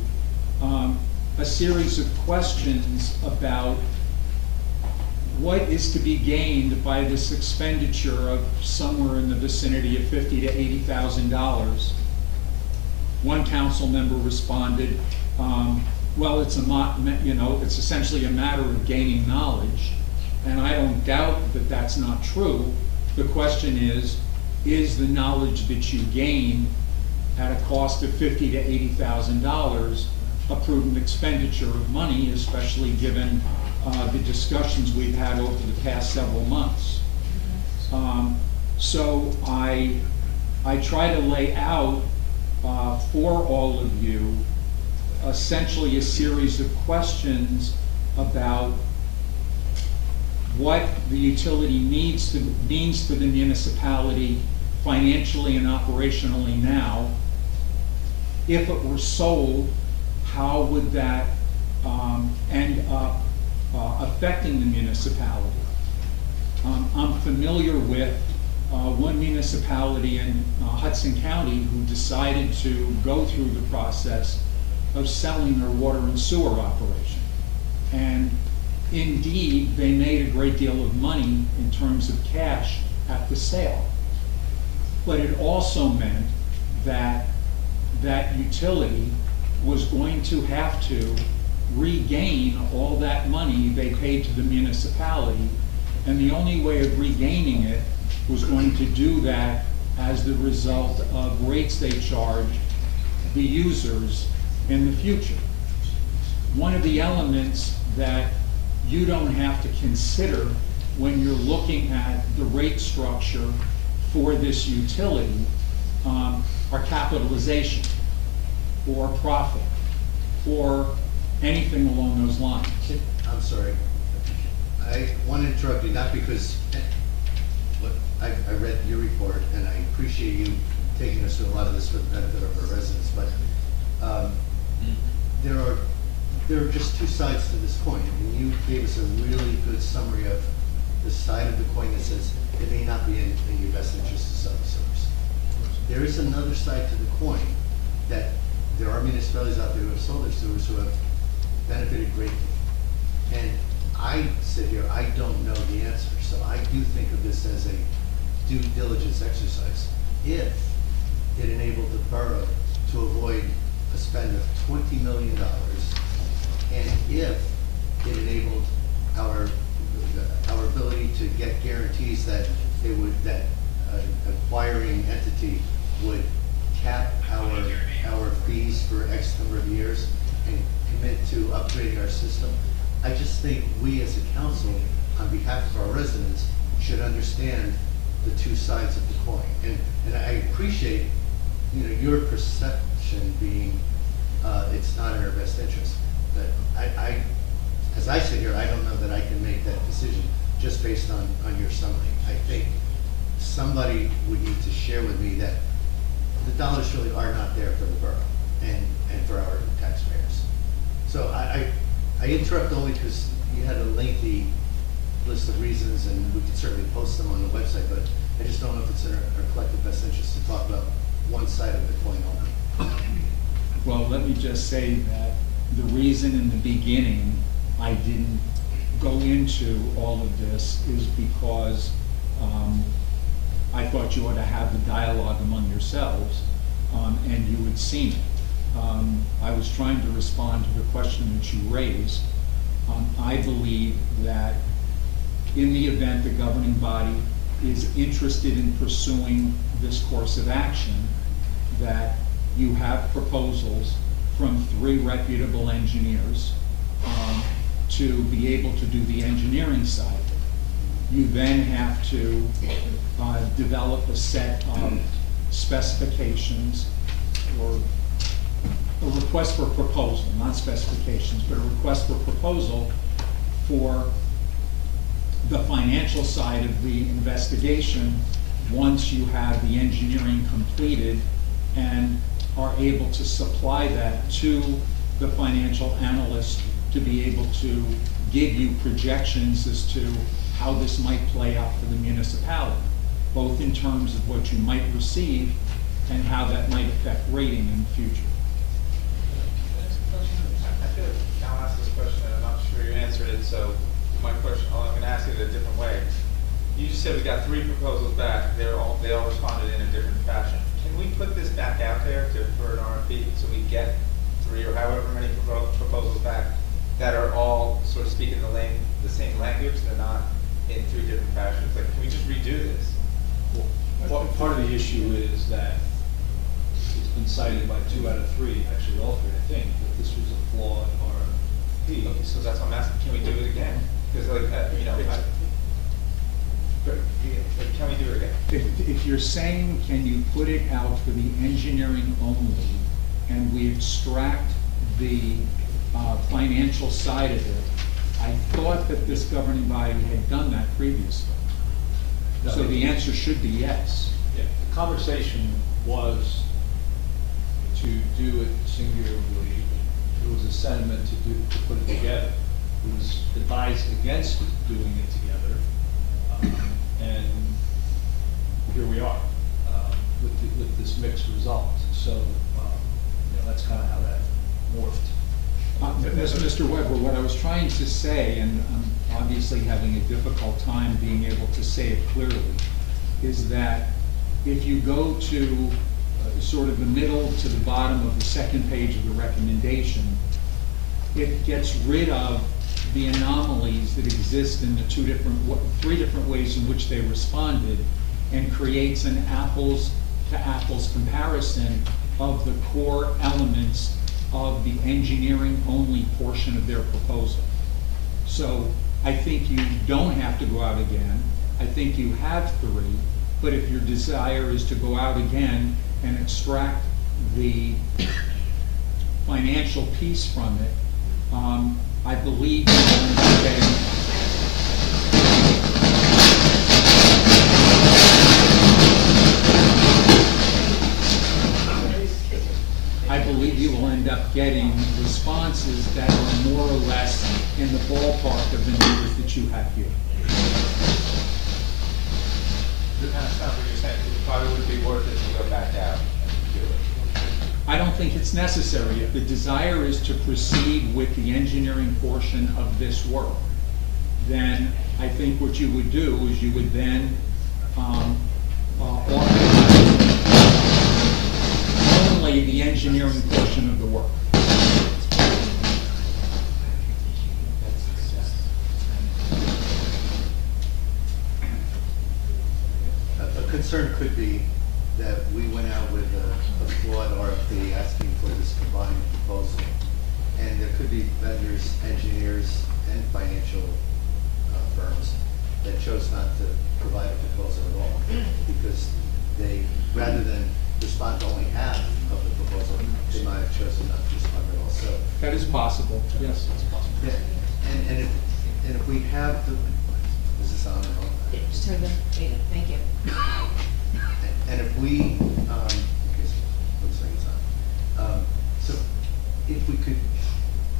a series of questions about what is to be gained by this expenditure of somewhere in the vicinity of $50,000 to $80,000. One council member responded, well, it's it's essentially a matter of gaining knowledge, and I don't doubt that that's not true. The question is the knowledge that you gain at a cost of $50,000 to $80,000 a prudent expenditure of money, especially given the discussions we've had over the past several months. So I try to lay out for all of you essentially a series of questions about what the utility means to the municipality financially and operationally now. If it were sold, how would that end up affecting the municipality? I'm familiar with one municipality in Hudson County who decided to go through the process of selling their water and sewer operation. And indeed, they made a great deal of money in terms of cash at the sale. But it also meant that that utility was going to have to regain all that money they paid to the municipality, and the only way of regaining it was going to do that as the result of rates they charged the users in the future. One of the elements that you don't have to consider when you're looking at the rate structure for this utility are capitalization or profit or anything along those lines. I'm sorry. I want to interrupt you, not because I read your report and I appreciate you taking us through a lot of this for the benefit of our residents, but there are just two sides to this coin. And you gave us a really good summary of the side of the coin that says it may not be in your best interest to sell the sewers. There is another side to the coin that there are municipalities out there who have sold their sewers who have benefited greatly. And I sit here, I don't know the answer. So I do think of this as a due diligence exercise. If it enabled the borough to avoid a spend of $20 million, and if it enabled our ability to get guarantees that acquiring entity would cap our fees for X number of years and commit to upgrading our system, I just think we as a council, on behalf of our residents, should understand the two sides of the coin. And I appreciate, your perception being it's not in our best interest. But as I sit here, I don't know that I can make that decision just based on your summary. I think somebody would need to share with me that the dollars really are not there for the borough and for our taxpayers. So I interrupt only because you had a lengthy list of reasons, and we could certainly post them on the website, but I just don't know if it's in our collective best interest to talk about one side of the coin only. Well, let me just say that the reason in the beginning I didn't go into all of this is because I thought you ought to have the dialogue among yourselves, and you had seen it. I was trying to respond to the question that you raised. I believe that in the event the governing body is interested in pursuing this course of action, that you have proposals from 3 reputable engineers to be able to do the engineering side. You then have to develop a set of specifications or a request for proposal, not specifications, but a request for proposal for the financial side of the investigation once you have the engineering completed and are able to supply that to the financial analyst to be able to give you projections as to how this might play out for the municipality, both in terms of what you might receive and how that might affect rating in the future. I feel like I'll ask this question, and I'm not sure you answered it, so my question, I'm gonna ask it a different way. You just said we got 3 proposals back, they all responded in a different fashion. Can we put this back out there for an RFP, so we get 3 or however many proposals back that are all sort of speaking the same language, they're not in 3 different fashions? Like, can we just redo this? Well, part of the issue is that it's been cited by 2 out of 3, actually all 3, I think, that this was a flawed RFP. Okay, so that's what I'm asking, can we do it again? Because like, can we do it again? If you're saying, can you put it out for the engineering only, and we extract the financial side of it, I thought that this governing body had done that previously. So the answer should be yes. Yeah, the conversation was to do it singularly. There was a sentiment to put it together. It was advised against doing it together, and here we are with this mixed result. So that's kind of how that morphed. Mr. Weber, what I was trying to say, and I'm obviously having a difficult time being able to say it clearly, is that if you go to sort of the middle to the bottom of the second page of the recommendation, it gets rid of the anomalies that exist in the 3 different ways in which they responded, and creates an apples to apples comparison of the core elements of the engineering only portion of their proposal. So I think you don't have to go out again. I think you have 3, but if your desire is to go out again and extract the financial piece from it, I believe you will end up getting responses that are more or less in the ballpark of the numbers that you have here. It kind of sounds like you're saying it probably would be worth it to go back out and do it. I don't think it's necessary. If the desire is to proceed with the engineering portion of this work, then I think what you would do is you would then authorize only the engineering portion of the work. A concern could be that we went out with a flawed RFP asking for this combined proposal. And there could be vendors, engineers, and financial firms that chose not to provide a proposal at all, because they, rather than respond to only half of the proposal, they might have chosen not to respond at all. So that is possible. Yes, it's possible. Yeah. And if we have the, is this on or on? Just turn the, thank you. And if we, okay, so looks like it's on. So if we could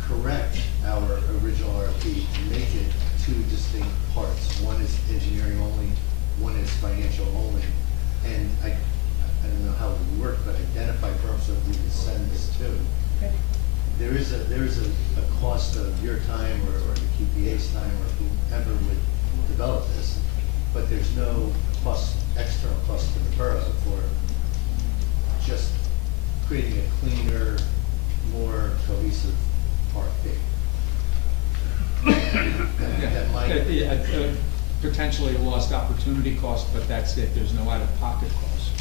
correct our original RFP and make it 2 distinct parts. One is engineering only, one is financial only. And I don't know how it would work, but identify firms that we can send this to. Okay. There is a cost of your time or the QPA's time or whoever would develop this, but there's no cost, external cost to the borough for just creating a cleaner, more cohesive RFP. That might potentially a lost opportunity cost, but that's it. There's no out-of-pocket cost.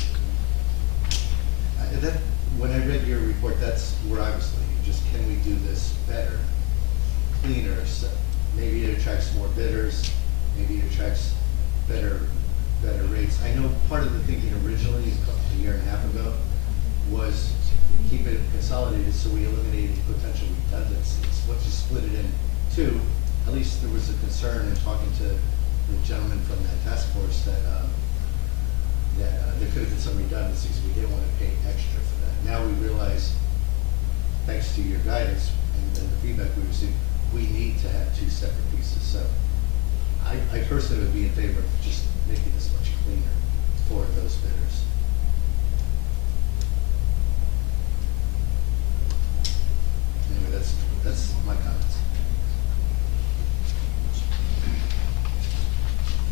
When I read your report, that's where I was thinking. Just can we do this better, cleaner? So maybe it attracts more bidders. Maybe it attracts better rates. I know part of the thinking originally, a year and a half ago, was keep it consolidated so we eliminated potential redundancies. Once you split it in 2, at least there was a concern in talking to the gentleman from that task force that that there could have been some redundancies, we didn't want to pay extra for that. Now we realize, thanks to your guidance and the feedback we received, we need to have two separate pieces. So I personally would be in favor of just making this much cleaner for those bidders. Anyway, that's my comments.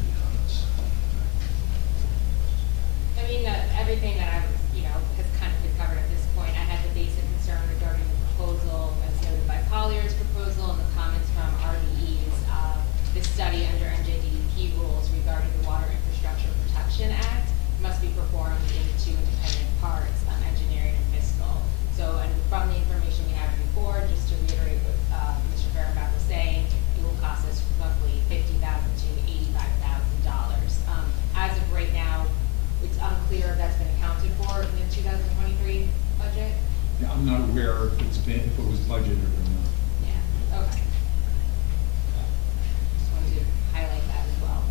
Any comments? I mean, everything that I was, has kind of been covered at this point. I had the basic concern regarding the proposal, as noted by Collier's proposal, and the comments from RDE's, the study under NJDEP rules regarding the Water Infrastructure Protection Act must be performed in two independent parts, engineering and fiscal. So, and from the information we had before, just to reiterate what Mr. Fehrenbach was saying, it will cost us roughly $50,000 to $85,000. As of right now, it's unclear if that's been accounted for in the 2023 budget. Yeah, I'm not aware if it was budgeted or not. Yeah, okay. Just wanted to highlight that as well.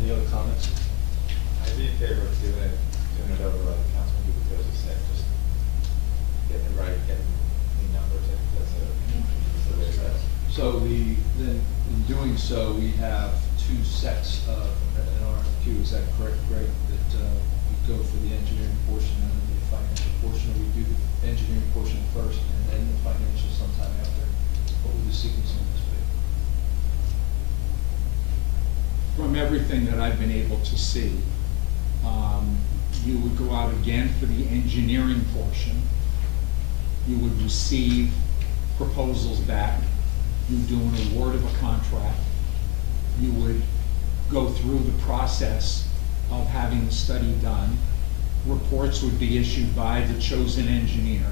Any other comments? I'd be in favor of doing it over like Councilman Guzzo said, just getting it right, getting the numbers, that's the way it's at. So then, in doing so, we have two sets of an RFQ, is that correct, Greg? That we go for the engineering portion and then the financial portion, or we do the engineering portion first and then the financial sometime after? What would the sequencing of this be? From everything that I've been able to see, you would go out again for the engineering portion. You would receive proposals back. You do an award of a contract. You would go through the process of having the study done. Reports would be issued by the chosen engineer.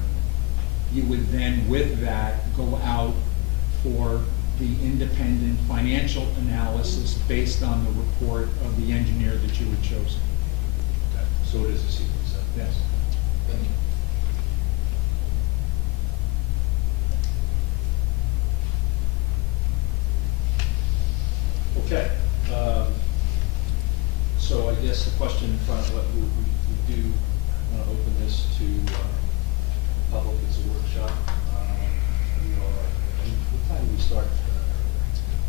You would then, with that, go out for the independent financial analysis based on the report of the engineer that you had chosen. Okay, so it is a sequence then? Yes. Thank you. Okay, so I guess the question in front of what we do want to open this to public, it's a workshop. What time do we start?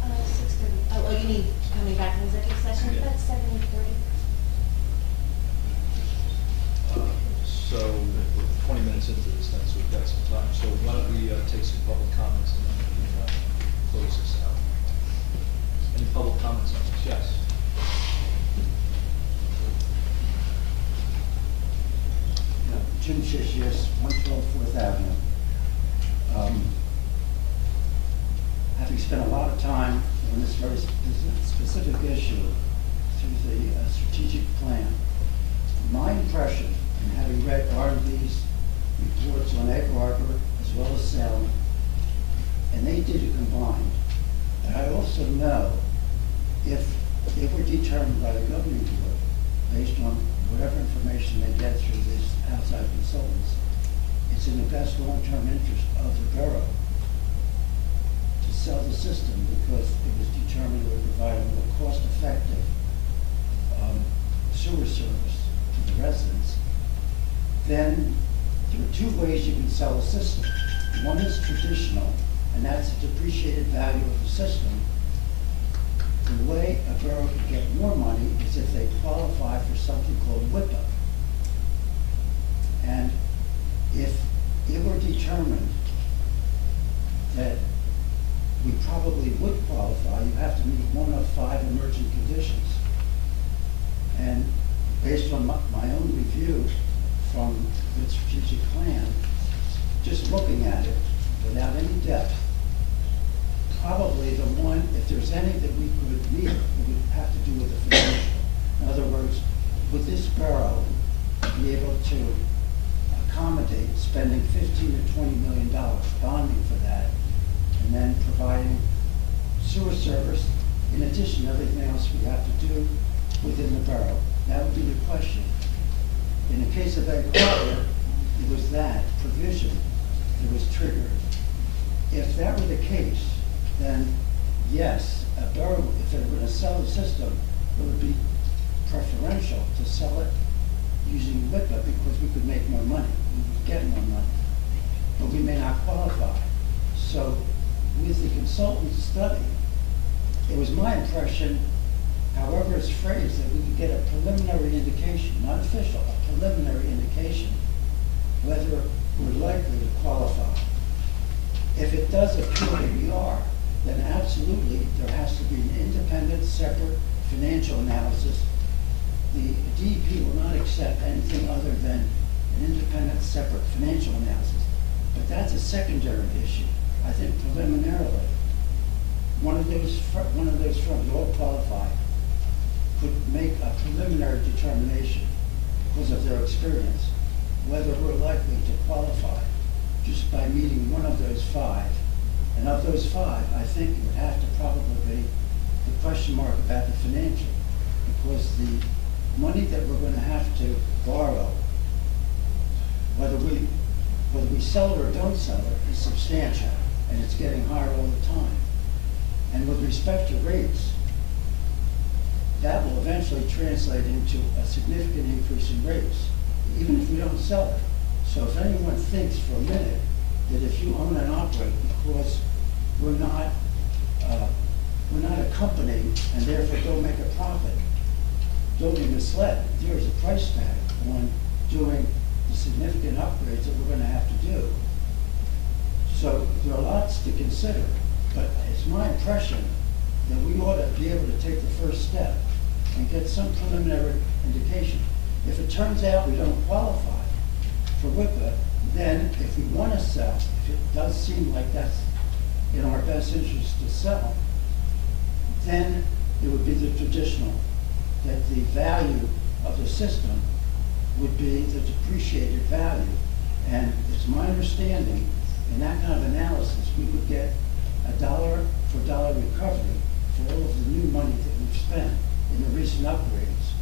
6:30. Oh, you mean coming back from executive session? Yeah. That's 7:30. So we're 20 minutes into this then, so we've got some time. So why don't we take some public comments and then we can close this out. Any public comments on this? Yes. Jim Shishius, 112 Fourth Avenue. Having spent a lot of time on this very specific issue through the strategic plan, my impression, and having read R&B's reports on Egg Harbor as well as Salem, and they did it combined, and I also know if it were determined by the governing board, based on whatever information they get through these outside consultants, it's in the best long-term interest of the borough to sell the system because it was determined it would provide a more cost-effective sewer service to the residents. Then there are two ways you can sell a system. One is traditional, and that's the depreciated value of the system. The way a borough can get more money is if they qualify for something called WIPA. And if it were determined that we probably would qualify, you have to meet one of 5 emergent conditions. And based on my own review from the strategic plan, just looking at it without any depth, probably the one, if there's any that we could meet, it would have to do with the financial. In other words, would this borough be able to accommodate spending $15 to $20 million bonding for that, and then providing sewer service in addition to everything else we have to do within the borough? That would be the question. In the case of Egg Harbor, it was that provision that was triggered. If that were the case, then yes, a borough, if they were gonna sell the system, it would be preferential to sell it using WIPA because we could make more money, we would get more money, but we may not qualify. So with the consultant study, it was my impression, however it's phrased, that we could get a preliminary indication, not official, a preliminary indication whether we're likely to qualify. If it does appear that we are, then absolutely there has to be an independent, separate financial analysis. The DEP will not accept anything other than an independent, separate financial analysis. But that's a secondary issue. I think preliminarily, one of those firms, all qualified, could make a preliminary determination because of their experience, whether we're likely to qualify just by meeting one of those five. And of those five, I think it would have to probably be the question mark about the financial, because the money that we're gonna have to borrow, whether we sell it or don't sell it, is substantial, and it's getting higher all the time. And with respect to rates, that will eventually translate into a significant increase in rates, even if we don't sell it. So if anyone thinks for a minute that if you own and operate, because we're not a company and therefore don't make a profit, don't be misled. There is a price tag on doing the significant upgrades that we're gonna have to do. So there are lots to consider, but it's my impression that we ought to be able to take the first step and get some preliminary indication. If it turns out we don't qualify for WIPA, then if we want to sell, if it does seem like that's in our best interest to sell, then it would be the traditional, that the value of the system would be the depreciated value. And it's my understanding, in that kind of analysis, we would get a dollar for dollar recovery for all of the new money that we've spent in the recent upgrades.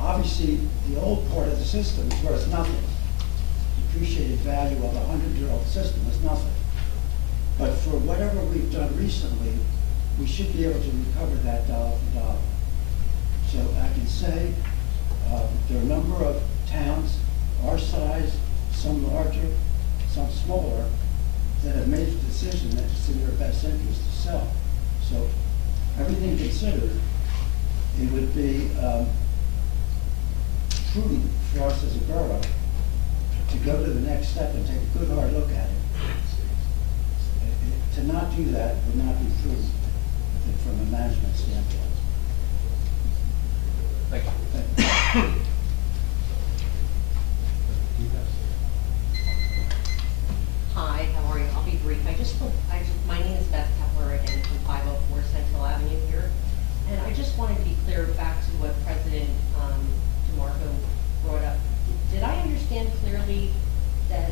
Obviously, the old part of the system is worth nothing. Depreciated value of a 100-year-old system is nothing. But for whatever we've done recently, we should be able to recover that dollar for dollar. So I can say there are a number of towns our size, some larger, some smaller, that have made the decision that it's in their best interest to sell. So everything considered, it would be prudent for us as a borough to go to the next step and take a good hard look at it. To not do that would not be prudent, I think, from a management standpoint. Thank you. Hi, how are you? I'll be brief. My name is Beth Kepler again from 504 Central Avenue here. And I just wanted to be clear back to what President DeMarco brought up. Did I understand clearly that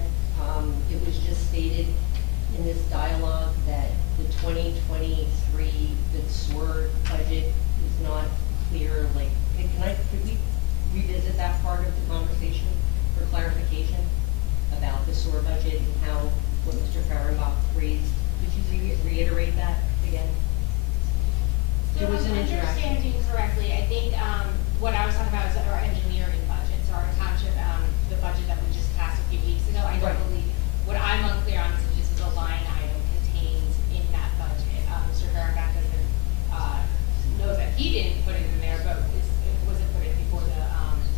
it was just stated in this dialogue that the 2023, the SWOR budget is not clear? Like, could we revisit that part of the conversation for clarification about the SWOR budget and how, what Mr. Fehrenbach raised? Could you reiterate that again? So There was if an I'm interaction. understanding correctly, I think, what I was talking about is our engineering budget, so our township, the budget that we just passed a few weeks ago. I don't Right. believe, what I'm unclear on is if this is a line item contained in that budget. Mr. Fehrenbach doesn't, knows that he didn't put it in there, but it wasn't put in before the,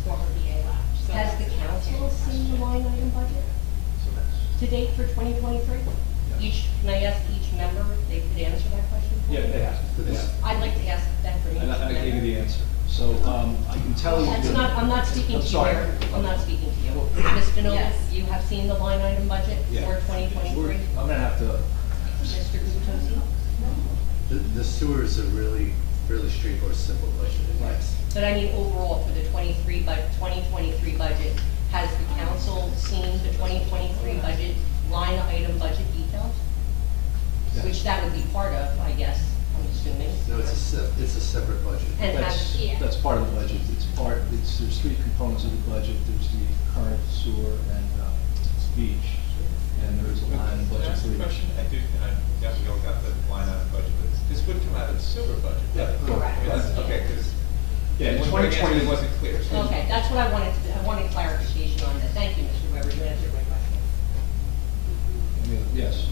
former VA left. So Has the council seen the line item budget to date for 2023? Can I ask each member if they could answer that question? for Yeah, me? they have. For this. I'd like to ask that from each And member. I gave you the answer. So, I can tell you. That's not, I'm not speaking I'm to you, sorry. Mayor. I'm not speaking to you. Ms. Denoble, Yes. you have seen the line item budget Yeah. for 2023? I'm gonna have to, Mr. Gubatose? The sewer is a really straightforward, simple budget. Right. Yes. But I mean, overall, for the 2023 budget, has the council seen the 2023 budget, line item budget details? Yeah. Which that would be part of, I guess, I'm assuming. No, it's a separate budget. And Yeah. that's part of the budget. There's three components of the budget. There's the current sewer and beach. and there is a line in Can I budget. ask a question? I do, and I definitely don't got the line item budget, but this would come out of the sewer budget. Yeah. Correct. Okay, because. Yeah, in when we 2020 answered, it wasn't clear, so. Okay, that's what I wanted to, I wanted clarification on that. Thank you, Mr. Weber, you answered my question. Yes.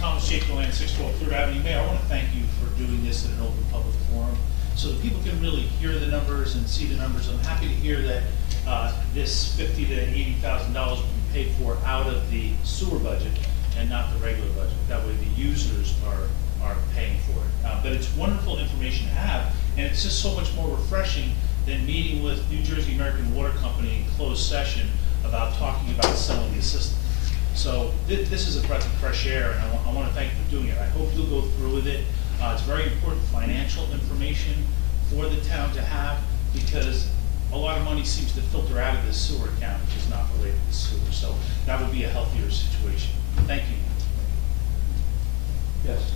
Thomas Shaker, Land 612 Third Avenue. Mayor, I want to thank you for doing this in an open public forum so that people can really hear the numbers and see the numbers. I'm happy to hear that this $50,000 to $80,000 will be paid for out of the sewer budget and not the regular budget. That way the users are paying for it. But it's wonderful information to have, and it's just so much more refreshing than meeting with New Jersey American Water Company in closed session about talking about selling the system. So this is a breath of fresh air, and I want to thank you for doing it. I hope you'll go through with it. It's very important financial information for the town to have, because a lot of money seems to filter out of this sewer account, which is not related to sewer. So that would be a healthier situation. Thank you. Yes.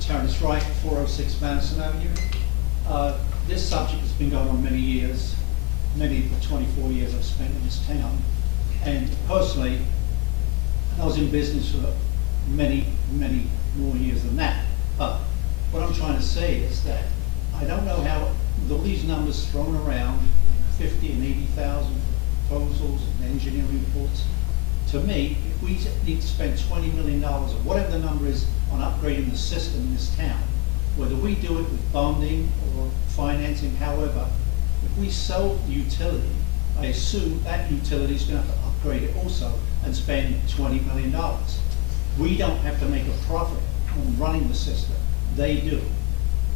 Terrence Wright, 406 Madison Avenue. This subject has been going on many years, many of the 24 years I've spent in this town. And personally, I was in business for many, many more years than that. But what I'm trying to say is that I don't know how all these numbers thrown around, 50 and 80,000 proposals and engineering reports. To me, if we need to spend $20 million or whatever the number is on upgrading the system in this town, whether we do it with bonding or financing, however, if we sell the utility, I assume that utility is going to have to upgrade it also and spend $20 million. We don't have to make a profit on running the system. They do.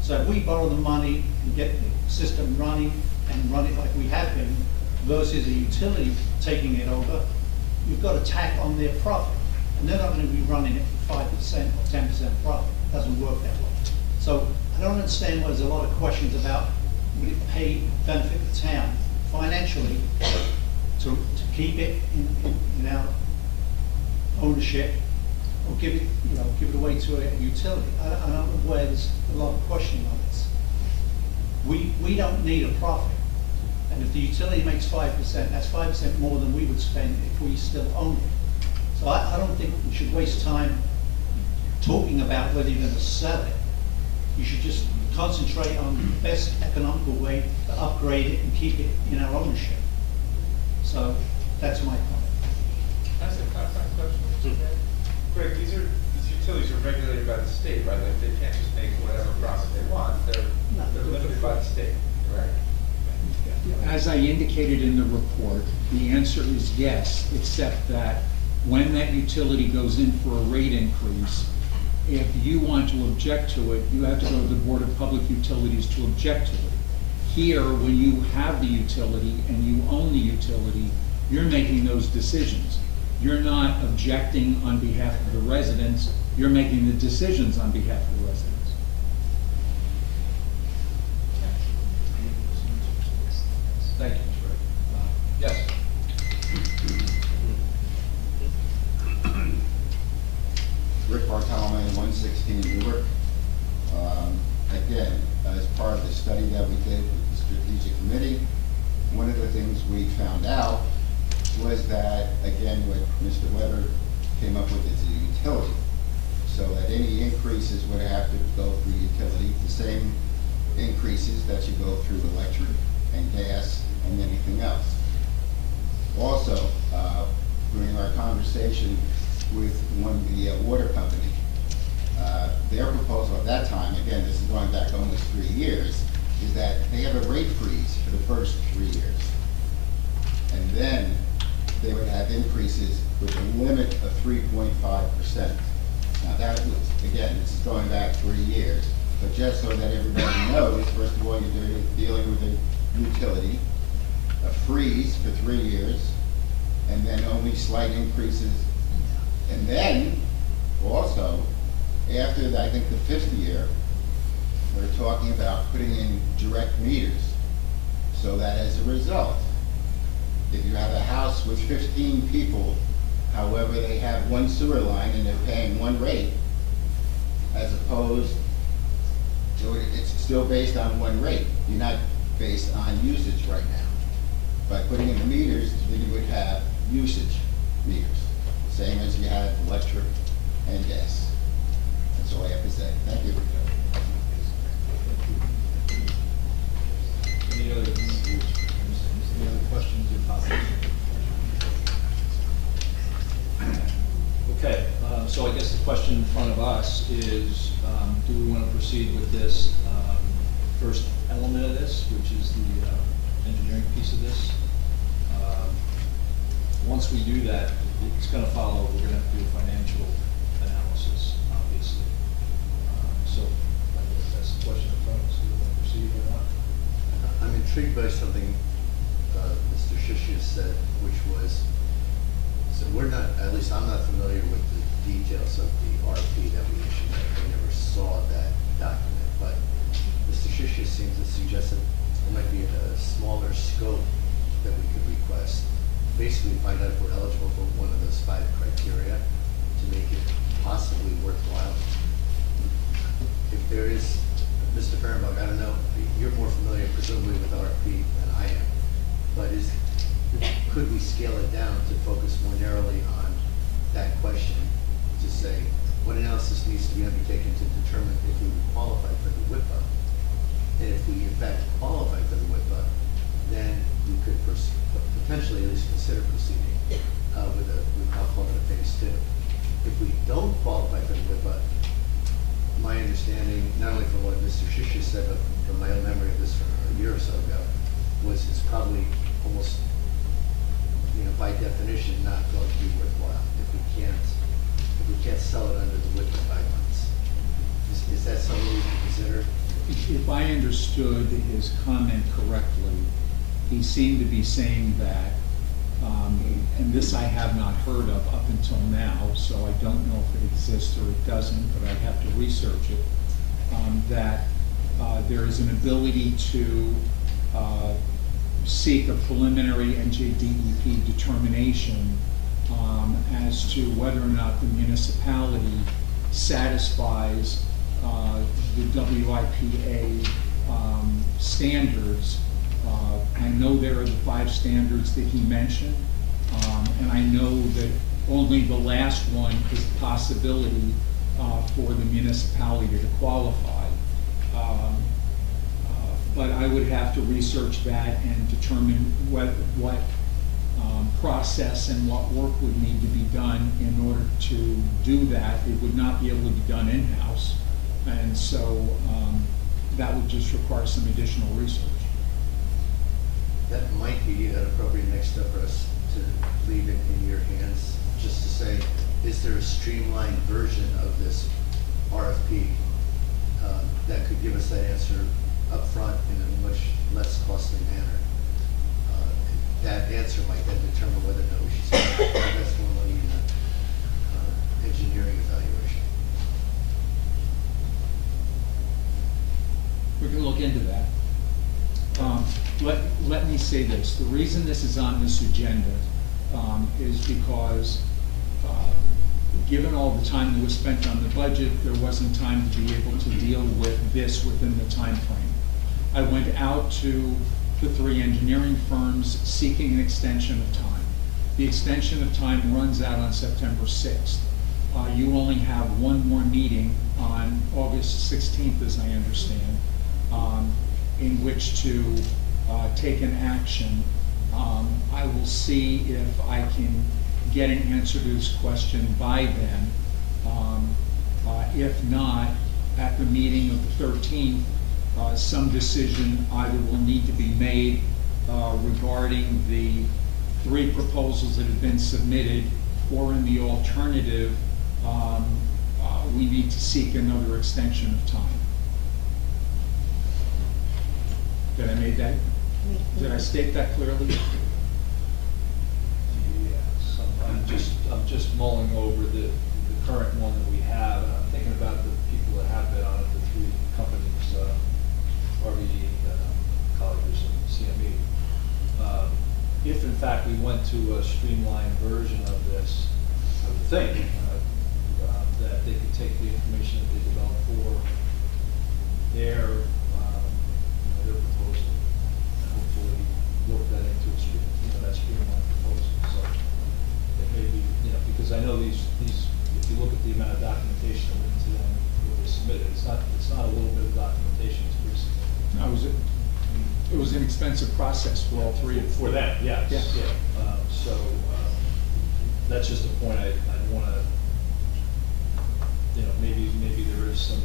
So if we borrow the money and get the system running and run it like we have been, versus a utility taking it over, you've got to tack on their profit. And they're not going to be running it for 5% or 10% profit. It doesn't work that way. So I don't understand why there's a lot of questions about would it benefit the town financially to keep it in our ownership, or give it away to a utility. I don't know where there's a lot of questioning on this. We don't need a profit. And if the utility makes 5%, that's 5% more than we would spend if we still own it. So I don't think we should waste time talking about whether you're going to sell it. You should just concentrate on the best economical way to upgrade it and keep it in our ownership. So that's my comment. Can I ask a clarifying question? Greg, these utilities are regulated by the state, right? Like, they can't just make whatever profit they want. They're limited by the state, correct? As I indicated in the report, the answer is yes, except that when that utility goes in for a rate increase, if you want to object to it, you have to go to the Board of Public Utilities to object to it. Here, when you have the utility and you own the utility, you're making those decisions. You're not objecting on behalf of the residents, you're making the decisions on behalf of the residents. Thank you, Mr. Wright. Yes. Rick Bartolome, 116 Newark. Again, as part of the study that we did with the strategic committee, one of the things we found out was that, again, what Mr. Weber came up with is a utility. So that any increases would have to go through utility, the same increases that you go through electric and gas and anything else. Also, during our conversation with the water company, their proposal at that time, again, this is going back almost 3 years, is that they have a rate freeze for the first 3 years. And then they would have increases with a limit of 3.5%. Now that was, again, this is going back 3 years, but just so that everybody knows, first of all, you're dealing with a utility, a freeze for 3 years, and then only slight increases. And then, also, after I think the 5th year, we're talking about putting in direct meters, so that as a result, if you have a house with 15 people, however, they have one sewer line and they're paying one rate, as opposed So it's still based on one rate. You're not based on usage right now. By putting in the meters, then you would have usage meters, same as you have electric and gas. That's all I have to say. Thank you. Any other questions or comments? Okay, so I guess the question in front of us is, do we want to proceed with this first element of this, which is the engineering piece of this? Once we do that, it's going to follow, we're going to have to do a financial analysis, obviously. So that's the question in front of us, do we want to proceed or not? I'm intrigued by something Mr. Shishia said, which was, so we're not, at least I'm not familiar with the details of the RFP that we issued. I never saw that document, but Mr. Shishia seems to suggest that there might be a smaller scope that we could request. Basically find out if we're eligible for one of those 5 criteria to make it possibly worthwhile. If there is, Mr. Fehrenbach, I don't know, you're more familiar presumably with RFP than I am, but could we scale it down to focus more narrowly on that question, to say what analysis needs to be undertaken to determine if we would qualify for the WIPA? And if we in fact qualify for the WIPA, then we could potentially at least consider proceeding with I'll call it a phase 2. If we don't qualify for the WIPA, my understanding, not only from what Mr. Shishia said, but from my own memory of this from a year or so ago, was it's probably almost, by definition, not going to be worthwhile if we can't sell it under the WIPA guidelines. Is that something we can consider? If I understood his comment correctly, he seemed to be saying that, and this I have not heard of up until now, so I don't know if it exists or it doesn't, but I'd have to research it, that there is an ability to seek a preliminary NJDEP determination as to whether or not the municipality satisfies the WIPA standards. I know there are the 5 standards that he mentioned, and I know that only the last one is a possibility for the municipality to qualify. But I would have to research that and determine what process and what work would need to be done in order to do that. It would not be able to be done in-house, and so that would just require some additional research. That might be an appropriate next step for us to leave it in your hands, just to say, is there a streamlined version of this RFP that could give us that answer up front in a much less costly manner? That answer might then determine whether or not we should invest more money in an engineering evaluation. We can look into that. Let me say this. The reason this is on this agenda is because given all the time that was spent on the budget, there wasn't time to be able to deal with this within the time frame. I went out to the 3 engineering firms seeking an extension of time. The extension of time runs out on September 6th. You only have one more meeting on August 16th, as I understand, in which to take an action. I will see if I can get an answer to this question by then. If not, at the meeting of the 13th, some decision either will need to be made regarding the 3 proposals that have been submitted, or in the alternative, we need to seek another extension of time. Did I state that clearly? Yes, I'm just mulling over the current one that we have, and I'm thinking about the people that have been on it, the 3 companies, RVE, Colliers, and CME. If in fact we went to a streamlined version of this, I would think that they could take the information that they developed for their submitted, it's not a little bit of documentation, it's pretty significant. No, it was an expensive process for all three. For them, yes, Yeah. yeah. So, that's just a point I'd wanna, maybe there is some,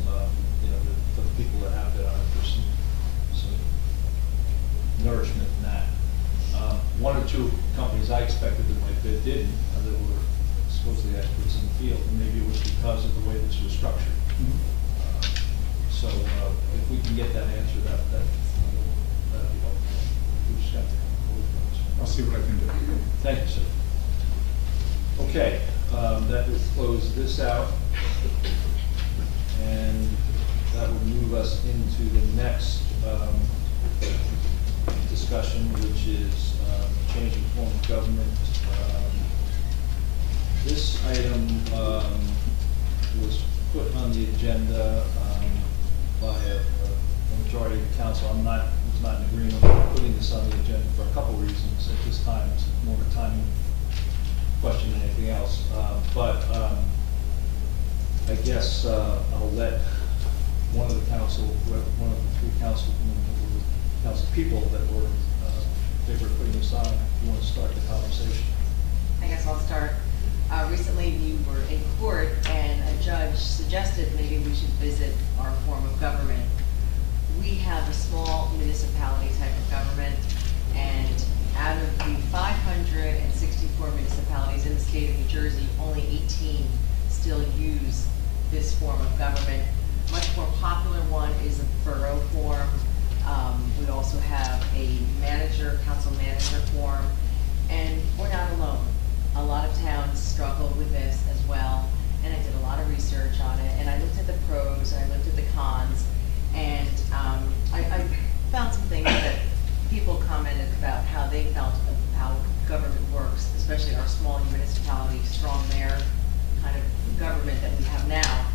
for the people that have that, there's some nourishment in that. One or two companies I expected that might bid didn't, that were supposedly experts in the field, and maybe it was because of the way this was structured. So, if we can get that answer, that'd be helpful. We just have to come forward with it. I'll see what I can do. Thank you, sir. Okay, that would close this out. And that would move us into the next discussion, which is changing form of government. This item was put on the agenda by a majority of the council. Was not in agreement with putting this on the agenda for a couple reasons. At this time, it's more of a timing question than anything else. But I guess I'll let one of the three council people that were in favor of putting this on, if you want to start the conversation. I guess I'll start. Recently, you were in court and a judge suggested maybe we should visit our form of government. We have a small municipality type of government, and out of the 564 municipalities in the state of New Jersey, only 18 still use this form of government. Much more popular one is a borough form. We also have a council manager form, and we're not alone. A lot of towns struggle with this as well, and I did a lot of research on it, and I looked at the pros, and I looked at the cons, and I found some things that people commented about how they felt of how government works, especially our small municipality, strong mayor kind of government that we have now.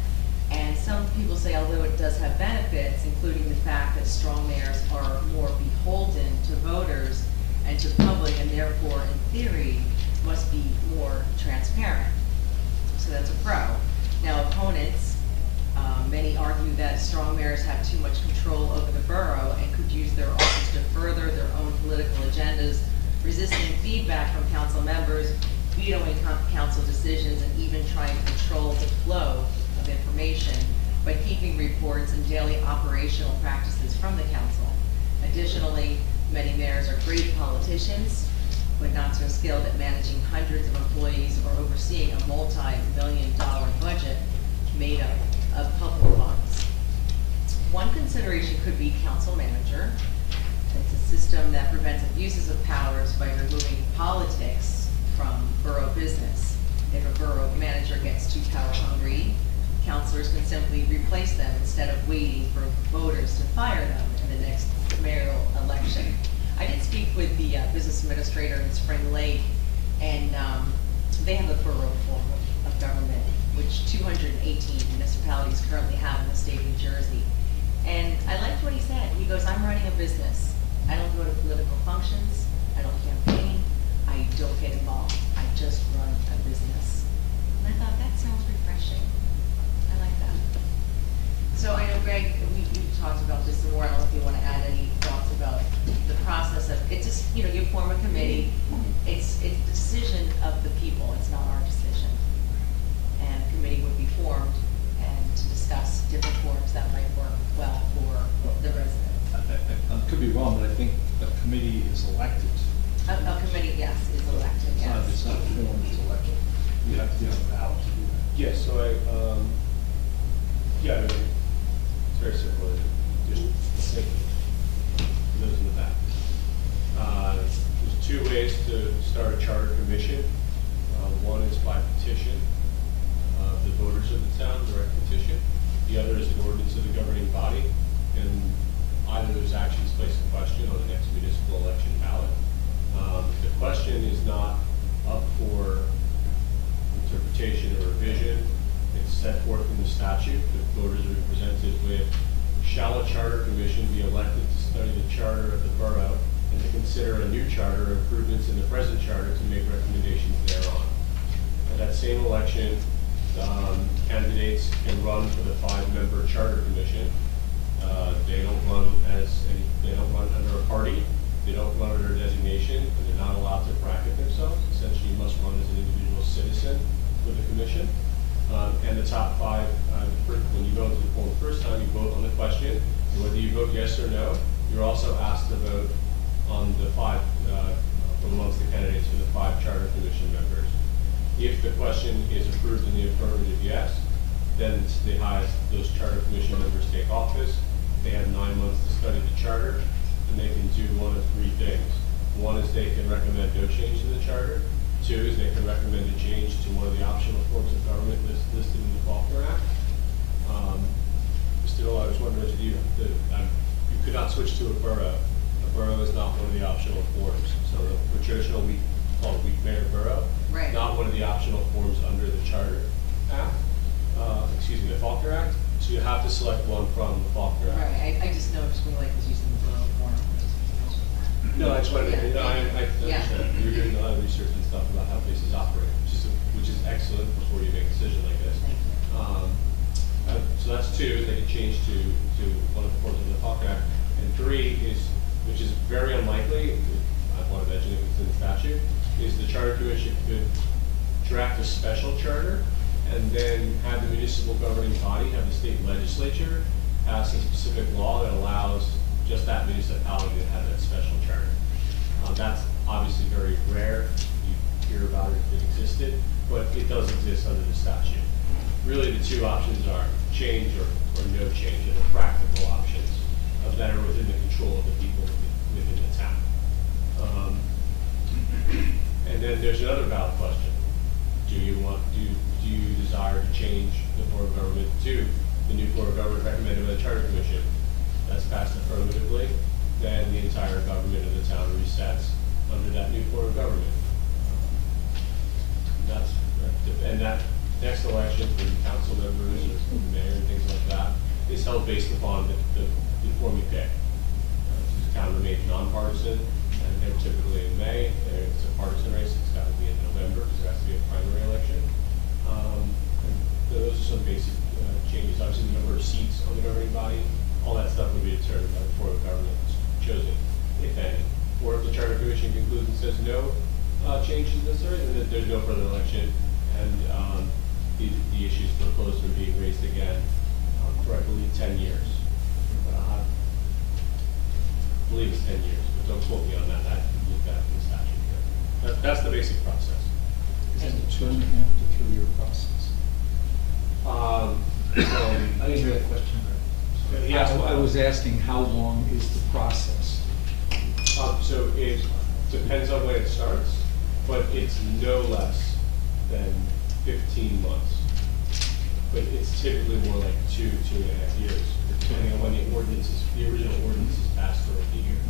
And some people say, although it does have benefits, including the fact that strong mayors are more beholden to voters and to the public, and therefore, in theory, must be more transparent. So that's a pro. Now, opponents, many argue that strong mayors have too much control over the borough and could use their office to further their own political agendas, resisting feedback from council members, vetoing council decisions, and even trying to control the flow of information by keeping reports and daily operational practices from the council. Additionally, many mayors are great politicians, but not so skilled at managing hundreds of employees or overseeing a multi-million-dollar budget made up of public funds. One consideration could be council manager. It's a system that prevents abuses of powers by removing politics from borough business. If a borough manager gets too power hungry, councilors can simply replace them instead of waiting for voters to fire them in the next mayoral election. I did speak with the business administrator in Spring Lake, and they have a borough form of government, which 218 municipalities currently have in the state of New Jersey. And I liked what he said. He goes, I'm running a business. I don't go to political functions. I don't campaign. I don't get involved. I just run a business. And I thought, that sounds refreshing. I like that. So I know, Greg, we talked about this more. I don't know if you want to add any thoughts about the process of, it's just, you form a committee. It's the decision of the people. It's not our decision. And a committee would be formed and to discuss different forms that might work well for the residents. I could be wrong, but I think the committee is elected. A committee, yes, is elected, yes. It's not formed, it's elected. You have to have a ballot to do that. Yes, so I mean, it's very simple, just think for those in the back. There's two ways to start a charter commission. One is by petition, the voters of the town, direct petition. The other is an ordinance of the governing body, and either of those actions place a question on the next municipal election ballot. The question is not up for interpretation or revision. It's set forth in the statute that voters are presented with, shall a charter commission be elected to study the charter of the borough and to consider a new charter or improvements in the present charter to make recommendations thereon. At that same election, candidates candidates can run for the 5-member charter commission. They don't run they don't run under a party, they don't run under a designation, and they're not allowed to bracket themselves. Essentially, you must run as an individual citizen for the commission. And the top 5, when you go into the poll the first time, you vote on the question, and whether you vote yes or no, you're also asked to vote on the 5, from amongst the candidates for the 5 charter commission members. If the question is approved in the affirmative yes, then the highest, those charter commission members take office. They have 9 months to study the charter, and they can do one of 3 things. One is they can recommend no change to the charter. 2 is they can recommend a change to one of the optional forms of government listed in the Faulkner Act. Mr. Dole, I was wondering if you could not switch to a borough. A borough is not one of the optional forms. So for traditional, we call it weak mayor borough. Right. Not one of the optional forms under the Charter Act, the Faulkner Act. So you have to select one from the Faulkner Act. Right, I just noticed we like was using the borough form. No, I just wanted to, Yeah. I Yeah. understand. You're doing a lot of research and stuff about how places operate, which is excellent before you make a decision like this. So that's 2, they can change to one of the forms of the Faulkner Act. And 3 is, which is very unlikely, I want to mention if it's in the statute, is the Charter Commission could draft a special charter and then have the municipal governing body, have the state legislature pass a specific law that allows just that municipality to have that special charter. That's obviously very rare. You hear about it if it existed, but it does exist under the statute. Really, the 2 options are change or no change, and the practical options that are within the control of the people within the town. And then there's another valid question. Do you desire to change the form of government to the new form of government recommended by the Charter Commission? That's passed affirmatively, then the entire government of the town resets under that new form of government. And that next election for the council members or the mayor and things like that is held based upon the form you pick. The town remains nonpartisan, and they're typically in May. It's a partisan race. It's got to be in November because there has to be a primary election. And those are some basic changes. Obviously, the number of seats on the governing body, all that stuff would be determined by the form of government that's chosen, if any. Or if the Charter Commission concludes and says no change is necessary, then there's no further election, and the issues proposed are being raised again for, I believe, 10 years. I believe it's 10 years, but don't quote me on that. I can look that in the statute here. That's the basic process. And a 2.5 to 3 year process. I didn't hear that question. I was asking how long is the process? So it depends on when it starts, but it's no less than 15 months. But it's typically more like 2.5 years, depending on when the original ordinance is passed for the year.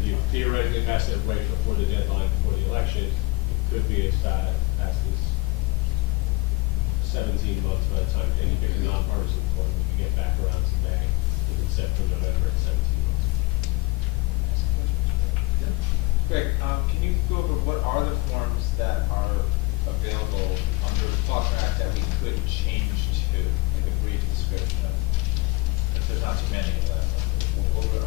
If you theoretically pass it right before the deadline, before the election, it could be as fast as 17 months by the time any big nonpartisan form, we can get back around to May, if it's set for November at 17 months. Greg, can you go over what are the forms that are available under the Faulkner Act that we could change to, like a brief description of, if there's not too many of them?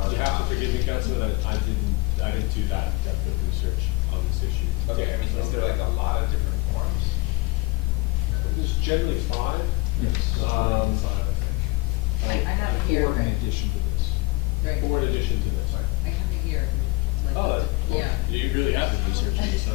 You have to forgive me, Councilman, I didn't do that depth of research on this issue. Okay, I mean, is there like a lot of different forms? There's generally 5. Yes. 5, I have it here, 4 in right? addition to this. Right. 4 in addition to this. I have it here. Like, Oh, yeah. you really have the research on this, huh?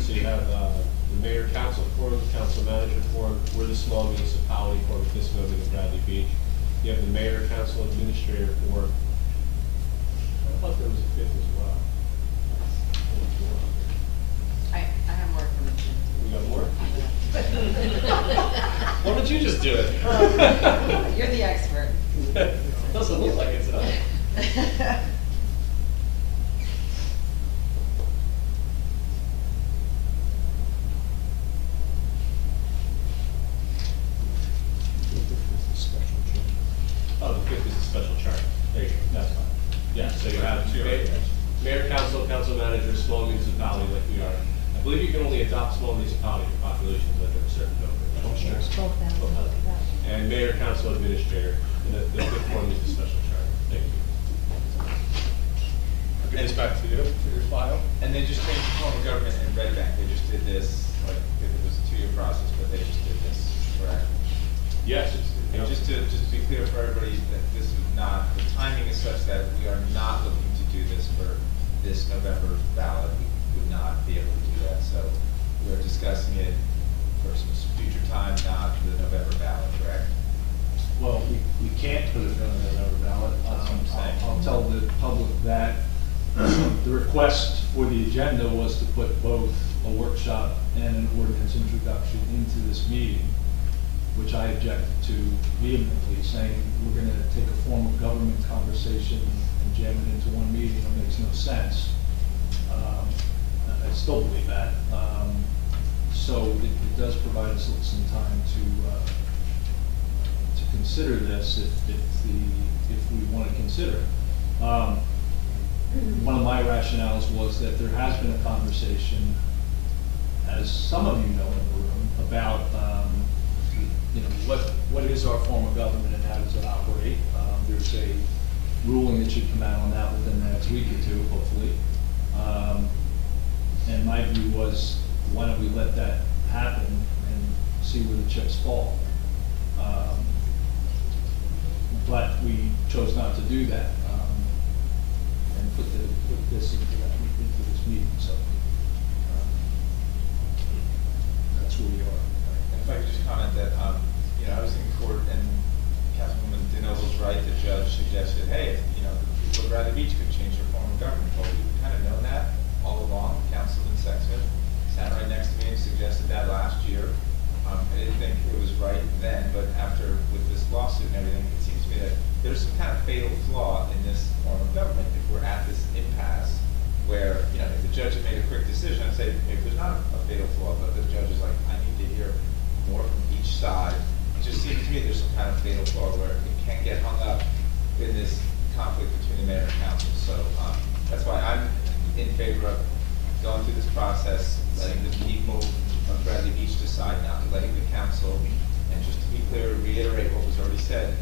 So you have the mayor council form, the council manager form, we're the small municipality form at this moment in Bradley Beach. You have the mayor council administrator form. I thought there was a 5th as well. I have more information. We got more? Why don't you just do it? You're the expert. Doesn't look like it's enough. I believe you can only adopt small municipality populations under a certain number. And mayor, council, administrator, and the fifth one is the special charter. Thank you. I'll give this back to you for your file. And they just changed the form of government in Red Bank, they just did this, like, if it was a 2-year process, but they just did this, correct? Yes. And just to be clear for everybody, that this is not, the timing is such that we are not looking to do this for this November ballot. We would not be able to do that, so we're discussing it for some future time, not the November ballot, correct? Well, we can't put it on the November ballot. That's what I'm saying. I'll tell the public that the request for the agenda was to put both a workshop and an ordinance introduction into this meeting, which I objected to vehemently, saying we're gonna take a form of government conversation and jam it into one meeting. It makes no sense. I still believe that. So it does provide us with some time to consider this if we want to consider it. One of my rationales was that there has been a conversation, as some of you know in the room, about what is our form of government and how does it operate. There's a ruling that should come out on that within the next week or two, hopefully. And my view was, why don't we let that happen and see where the chips fall? But we chose not to do that, and put this into this meeting, so that's where we are. And if I could just comment that, I was in court and Councilwoman DeNoble was right, the judge suggested, hey, people at Bradley Beach could change their form of government. Well, we've kind of known that all along. Councilman Sexsmith sat right next to me and suggested that last year. I didn't think it was right then, but after, with this lawsuit and everything, it seems to me that there's some kind of fatal flaw in this form of government. If we're at this impasse where, if the judge had made a quick decision, I'd say maybe there's not a fatal flaw, but the judge is like, I need to hear more from each side. It just seems to me there's some kind of fatal flaw where it can't get hung up in this conflict between the mayor and council. So that's why I'm in favor of going through this process, letting the people of Bradley Beach decide, not letting the council, and just to be clear, reiterate what was already said.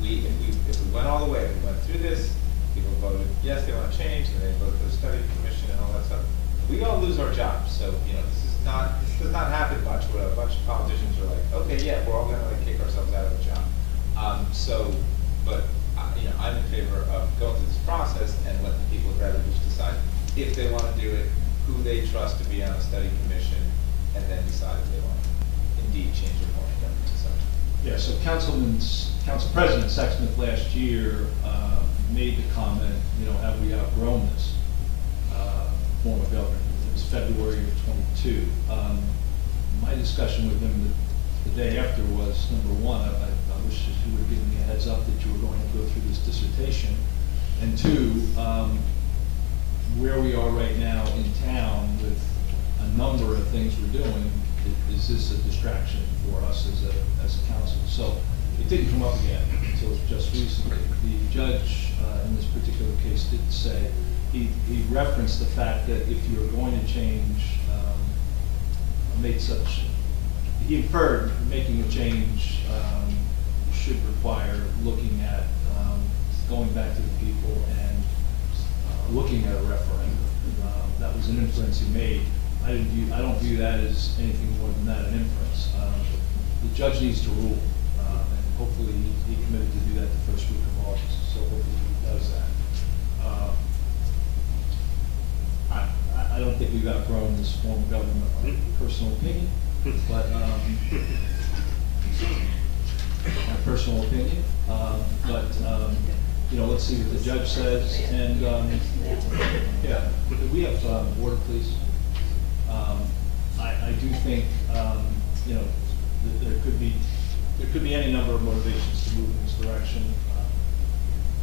If we went all the way, if we went through this, people voted yes, they want to change, and they voted for the study commission and all that stuff. We all lose our jobs. So this does not happen much where a bunch of politicians are like, okay, yeah, we're all going to kick ourselves out of a job. I'm in favor of going through this process and let the people of Bradley Beach decide if they want to do it, who they trust to be on a study commission, and then decide if they want to indeed change their form of government. So. Yeah, so Council President Sexsmith last year made the comment, have we outgrown this form of government? It was February of '22. My discussion with him the day after was, number one, I wish that you would have given me a heads up that you were going to go through this dissertation, and two, where we are right now in town with a number of things we're doing, is this a distraction for us as a council? So it didn't come up again until just recently. The judge in this particular case did say, he referenced the fact that if you're going to change, he inferred making a change should require looking at, going back to the people and looking at a referendum. That was an inference he made. I don't view that as anything more than that, an inference. The judge needs to rule, and hopefully he committed to do that the first week of August, so hopefully he does that. I don't think we've outgrown this form of government, my personal opinion, but my personal opinion. Let's see what the judge says, and yeah, could we have order, please? I do think that there could be any number of motivations to move in this direction,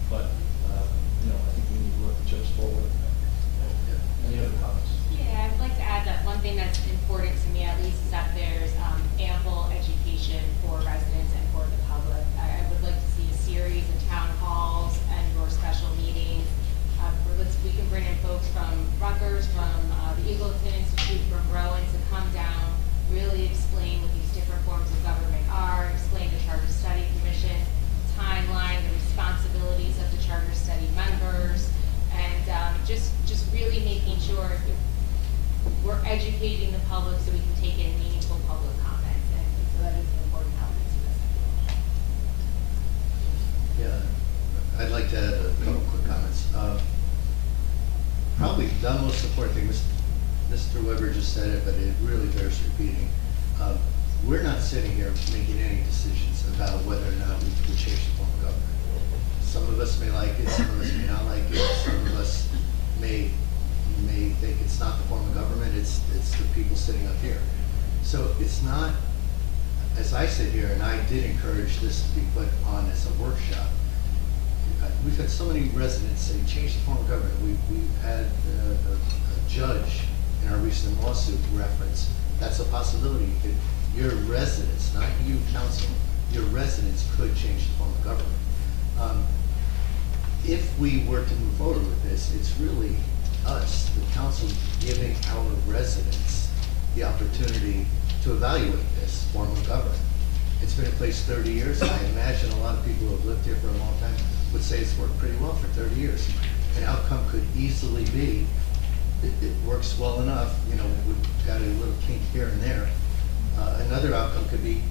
but I think we need to work the chips forward. Any other comments? Yeah, I'd like to add that one thing that's important to me, at least, is that there's ample education for residents and for the public. I would like to see a series of town halls and or special meetings. We can bring in folks from Rutgers, from the Eagleton Institute, from Rome, educating the public so we can take in meaningful public comments, and so that is an important element to this. Yeah, I'd like to add a couple quick comments. Probably the most important thing, Mr. Weber just said it, but it really bears repeating. We're not sitting here making any decisions about whether or not we would change the form of government. Some of us may like it, some of us may not like it, some of us may think it's not the form of government, it's the people sitting up here. So it's not, as I sit here, and I did encourage this to be put on as a workshop, we've had so many residents say, change the form of government. We've had a judge in our recent lawsuit reference, that's a possibility. Your residents, not you council, your residents could change the form of government. If we were to move forward with this, it's really us, the council, giving our residents the opportunity to evaluate this form of government. It's been in place 30 years. I imagine a lot of people who have lived here for a long time would say it's worked pretty well for 30 years. An outcome could easily be, it works well enough, you know, we've got a little kink here and there. Another outcome could be,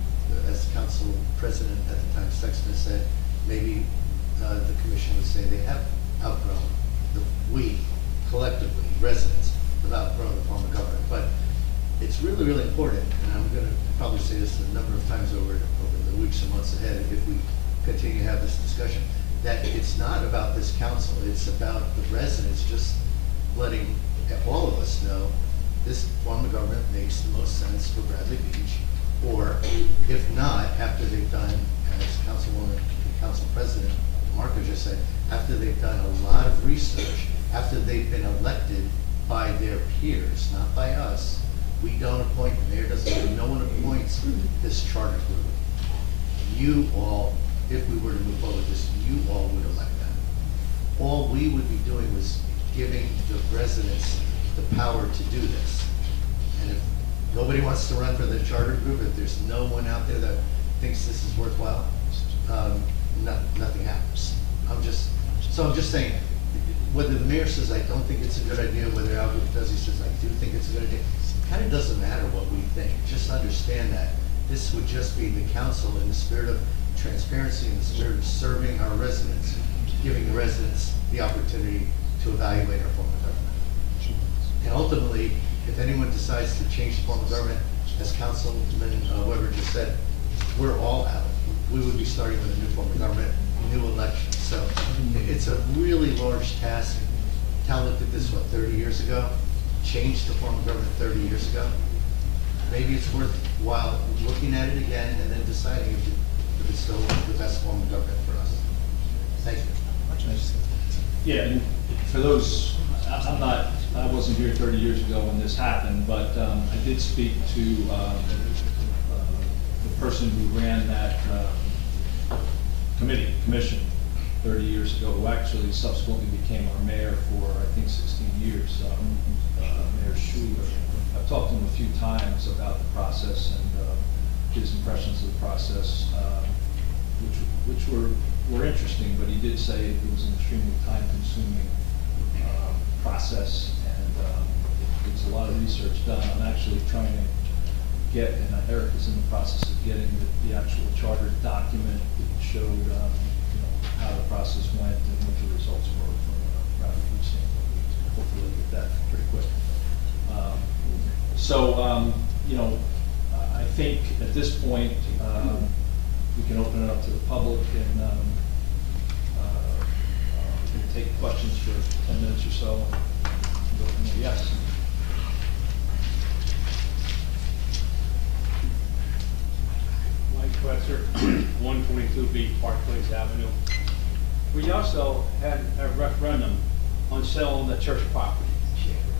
as council president at the time, Sexton said, maybe the commission would say they have outgrown, we collectively, residents, have outgrown the form of government. But it's really, really important, and I'm going to probably say this a number of times over the weeks and months ahead if we continue to have this discussion, that it's not about this council, it's about the residents just letting all of us know this form of government makes the most sense for Bradley Beach, or if not, after they've done, as Councilwoman, Council President Marco just said, after they've done a lot of research, after they've been elected by their peers, not by us. We don't appoint, the mayor doesn't, no one appoints this charter group. You all, if we were to move forward with this, you all would elect them. All we would be doing was giving the residents the power to do this. And if nobody wants to run for the charter group, if there's no one out there that thinks this is worthwhile, nothing happens. I'm just saying, whether the mayor says I don't think it's a good idea, whether Albert does, he says I do think it's a good idea, it kind of doesn't matter what we think. Just understand that this would just be the council in the spirit of transparency, in the spirit of serving our residents, giving the residents the opportunity to evaluate our form of government. And ultimately, if anyone decides to change the form of government, as Councilman Weber just said, we're all out. We would be starting with a new form of government, new elections. So it's a really large task. Town looked at this, 30 years ago? Changed the form of government 30 years ago. Maybe it's worthwhile looking at it again and then deciding if it's still the best form of government for us. Thank you. Yeah, and for those, I wasn't here 30 years ago when this happened, but I did speak to the person who ran that commission 30 years ago, who actually subsequently became our mayor for, I think, 16 years, Mayor Schuler. I've talked to him a few times about the process and his impressions of the process, which were interesting, but he did say it was an extremely time-consuming process, and there's a lot of research done. I'm actually trying to get, and Eric is in the process of getting the actual charter document that showed how the process went and what the results were from Bradley Beach standpoint. Hopefully we'll get that pretty quick. I think at this point we can open it up to the public and we can take questions for 10 minutes or so and go from there. Yes. Mike Quetzer, 122B Park Place Avenue. We also had a referendum on selling the church property,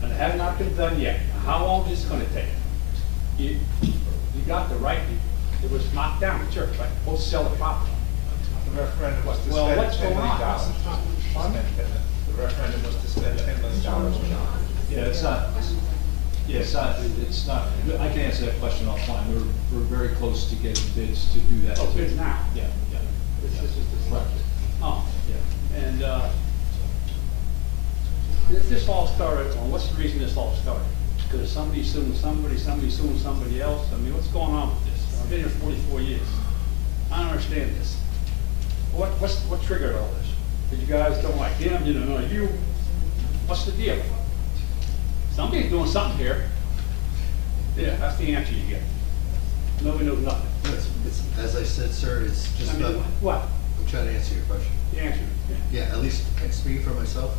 and it has not been done yet. How long is it going to take? You got the right, it was knocked down, the church, right? Supposed to sell the property. The referendum was to Well, spend what's $10 going million. on? The referendum was to spend $10 million. Yeah, it's not. Yeah, it's not. I can answer that question offline. We're very close to getting bids to do that. Oh, bids now? Yeah. This is the project. Oh, Yeah. and this all started, well, what's the reason this all started? Because somebody's suing somebody, somebody's suing somebody else. I mean, what's going on with this? I've been here 44 years. I don't understand this. What triggered all this? Did you guys don't like him, you don't like you? What's the deal? Somebody's doing something here. Yeah, that's the answer you get. Nobody knows nothing. As I said, sir, it's just I mean, about, what? I'm trying to answer your question. The answer, yeah. Yeah, at least speaking for myself,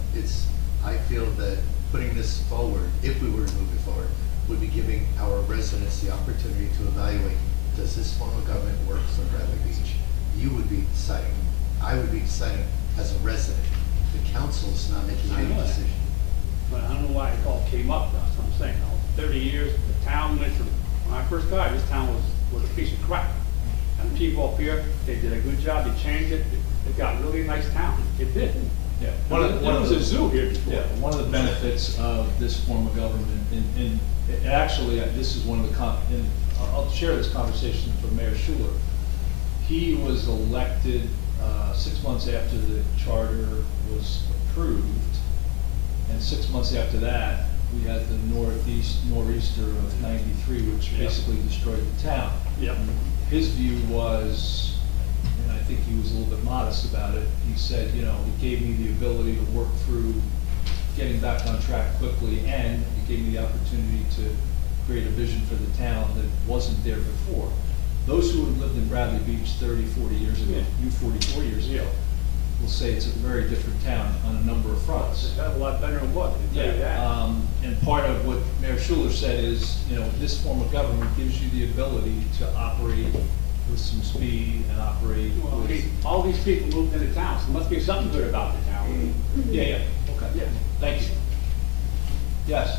I feel that putting this forward, if we were to move it forward, would be giving our residents the opportunity to evaluate, does this form of government work for Bradley Beach? You would be deciding, I would be deciding as a resident. The council's not making I any know that. decision. But I don't know why it all came up, that's what I'm saying. 30 years, the town went from, when I first got here, this town was a piece of crap. And the people up here, they did a good job, they changed it, it got a really nice town, it did. Yeah, There was a zoo here before. Yeah, one of the benefits of this form of government, and actually, this is one of the, and I'll share this conversation from Mayor Schuler. He was elected 6 months after the charter was approved, and 6 months after that, we had the nor'easter of '93, which Yep. basically destroyed the town. Yep. His view was, and I think he was a little bit modest about it, he said, you know, it gave me the ability to work through getting back on track quickly, and it gave me the opportunity to create a vision for the town that wasn't there before. Those who have lived in Bradley Beach 30, 40 years ago, you 44 years ago, will say it's a very different town on a number of fronts. It's got a lot better than what, I can tell you that. And part of what Mayor Schuler said is, you know, this form of government gives you the ability to operate with some speed and operate Well, with. all these people moved into town, so there must be something good about the town. Yeah, okay. Yeah. Thank you. Yes.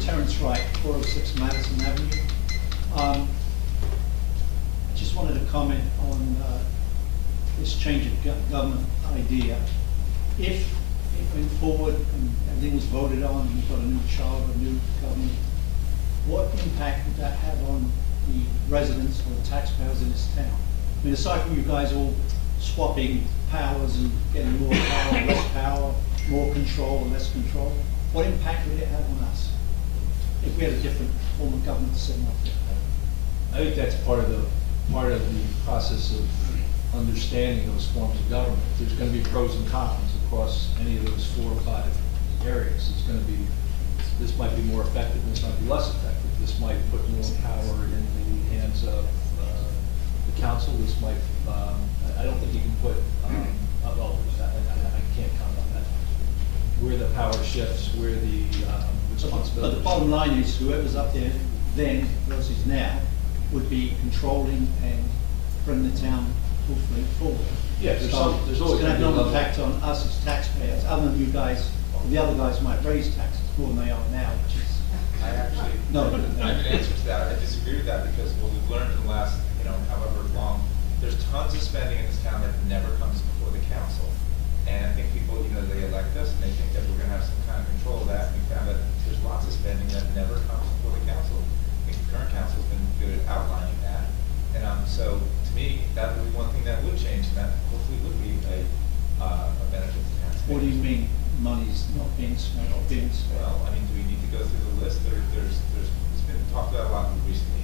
Terrence Wright, 406 Madison Avenue. I just wanted to comment on this change of government idea. If it went forward and everything was voted on, and we've got a new charter, a new government, what impact would that have on the residents or the taxpayers in this town? I mean, aside from you guys all swapping powers and getting more power, less power, more control or less control, what impact would it have on us if we had a different form of government sitting up there? I think that's part of the process of understanding those forms of government. There's gonna be pros and cons across any of those 4 or 5 areas. It's gonna be, this might be more effective, this might be less effective. This might put more power in the hands of the council. This might, I don't think you can put, well, I can't comment on that. Where the power shifts, where the responsibility. But the bottom line is whoever's up there then versus now would be controlling and bring the town hopefully forward. Yeah, there's So always it's gonna have no gonna be a level. impact on us as taxpayers, other than you guys, the other guys might raise taxes more than they are now, which is. I actually, No. I have an answer to that. I disagree with that because what we've learned in the last, however long, there's tons of spending in this town that never comes before the council. And I think people, they elect us and they think that we're gonna have some kind of control of that. We found that there's lots of spending that never comes before the council. I think the current council's been good at outlining that. And, so to me, that would be one thing that would change and that hopefully would be a benefit to taxpayers. What do you mean, money's not being spent or being spent? Well, I mean, do we need to go through the list? It's been talked about a lot recently.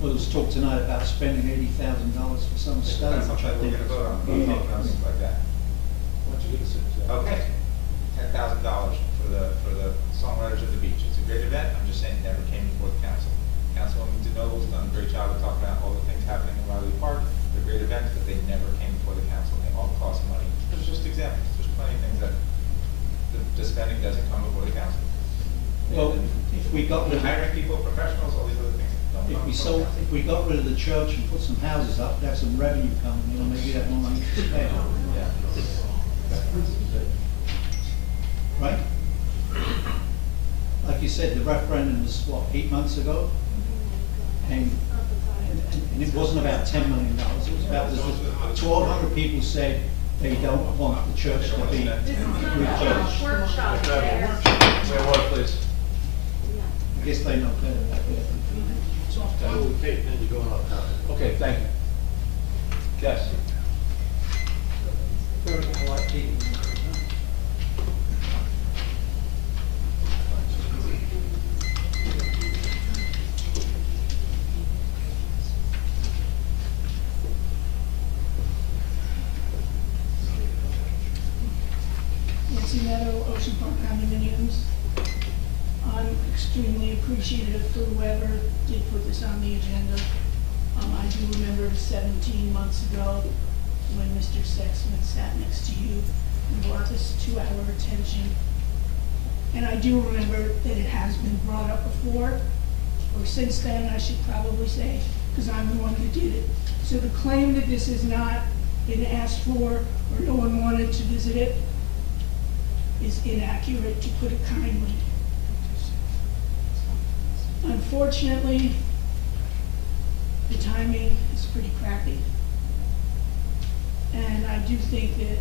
Well, there was talk tonight about spending $80,000 for some study, That's which I something think we're gonna vote on, is. we're voting on something like that. Why don't you give us a? Okay, $10,000 for the Songwriters of the Beach. It's a great event, I'm just saying it never came before the council. Councilwoman DeNoble's done a great job of talking about all the things happening in Riley Park. They're great events, but they never came before the council, they all cost money. There's just examples, there's plenty of things that the spending doesn't come before the council. Well, if we got rid of, Hiring people, professionals, all these other things don't come before the council. if we got rid of the church and put some houses up, have some revenue coming in, maybe have more money to spend. Right? Like you said, the referendum was, what, 8 months ago? And it wasn't about $10 million, it was about, 1,200 people said they don't want the church to be refurbished. Workshop there. Where, what, please? I guess they know better. Okay, thank you. Yes. Nancy Meadow, Ocean Park Condominiums. I'm extremely appreciative for whoever did put this on the agenda. I do remember 17 months ago when Mr. Sexsmith sat next to you and brought this to our attention. And I do remember that it has been brought up before, or since then, I should probably say, because I'm the one who did it. So the claim that this has not been asked for, or no one wanted to visit it, is inaccurate, to put it kindly. Unfortunately, the timing is pretty crappy. And I do think that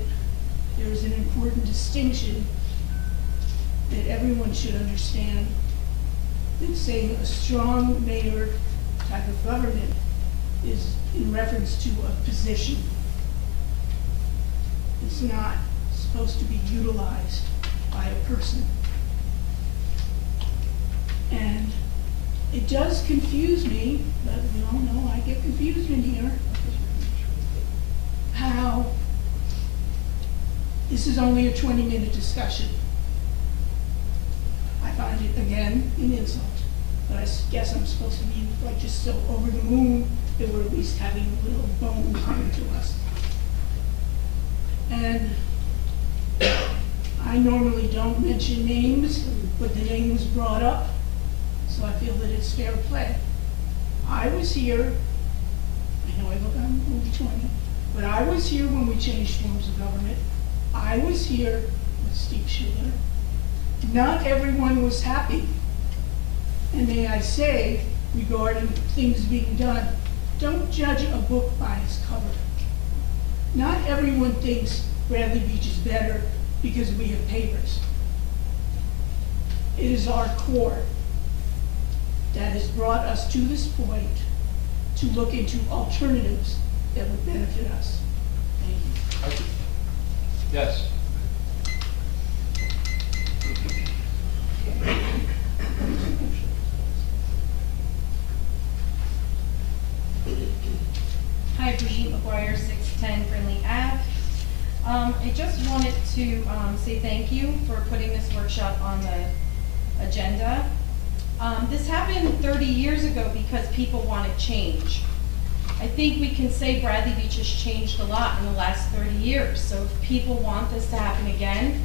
there is an important distinction that everyone should understand, that saying a strong mayor type of government is in reference to a position. It's not supposed to be utilized by a person. And it does confuse me, but we all know I get confused in here, how this is only a 20-minute discussion. I find it, again, an insult, but I guess I'm supposed to be like just so over the moon that we're at least having a little bone coming to us. And I normally don't mention names, but the name was brought up, so I feel that it's fair play. I was here, I know I look on movie 20, but I was here when we changed forms of government. I was here with Steve Schuler. Not everyone was happy. And may I say, regarding things being done, don't judge a book by its cover. Not everyone thinks Bradley Beach is better because we have papers. It is our core that has brought us to this point to look into alternatives that would benefit us. Thank you. Yes. Hi, Brigitte McGuire, 610 Brindley Ave. I just wanted to say thank you for putting this workshop on the agenda. This happened 30 years ago because people wanted change. I think we can say Bradley Beach has changed a lot in the last 30 years. So if people want this to happen again,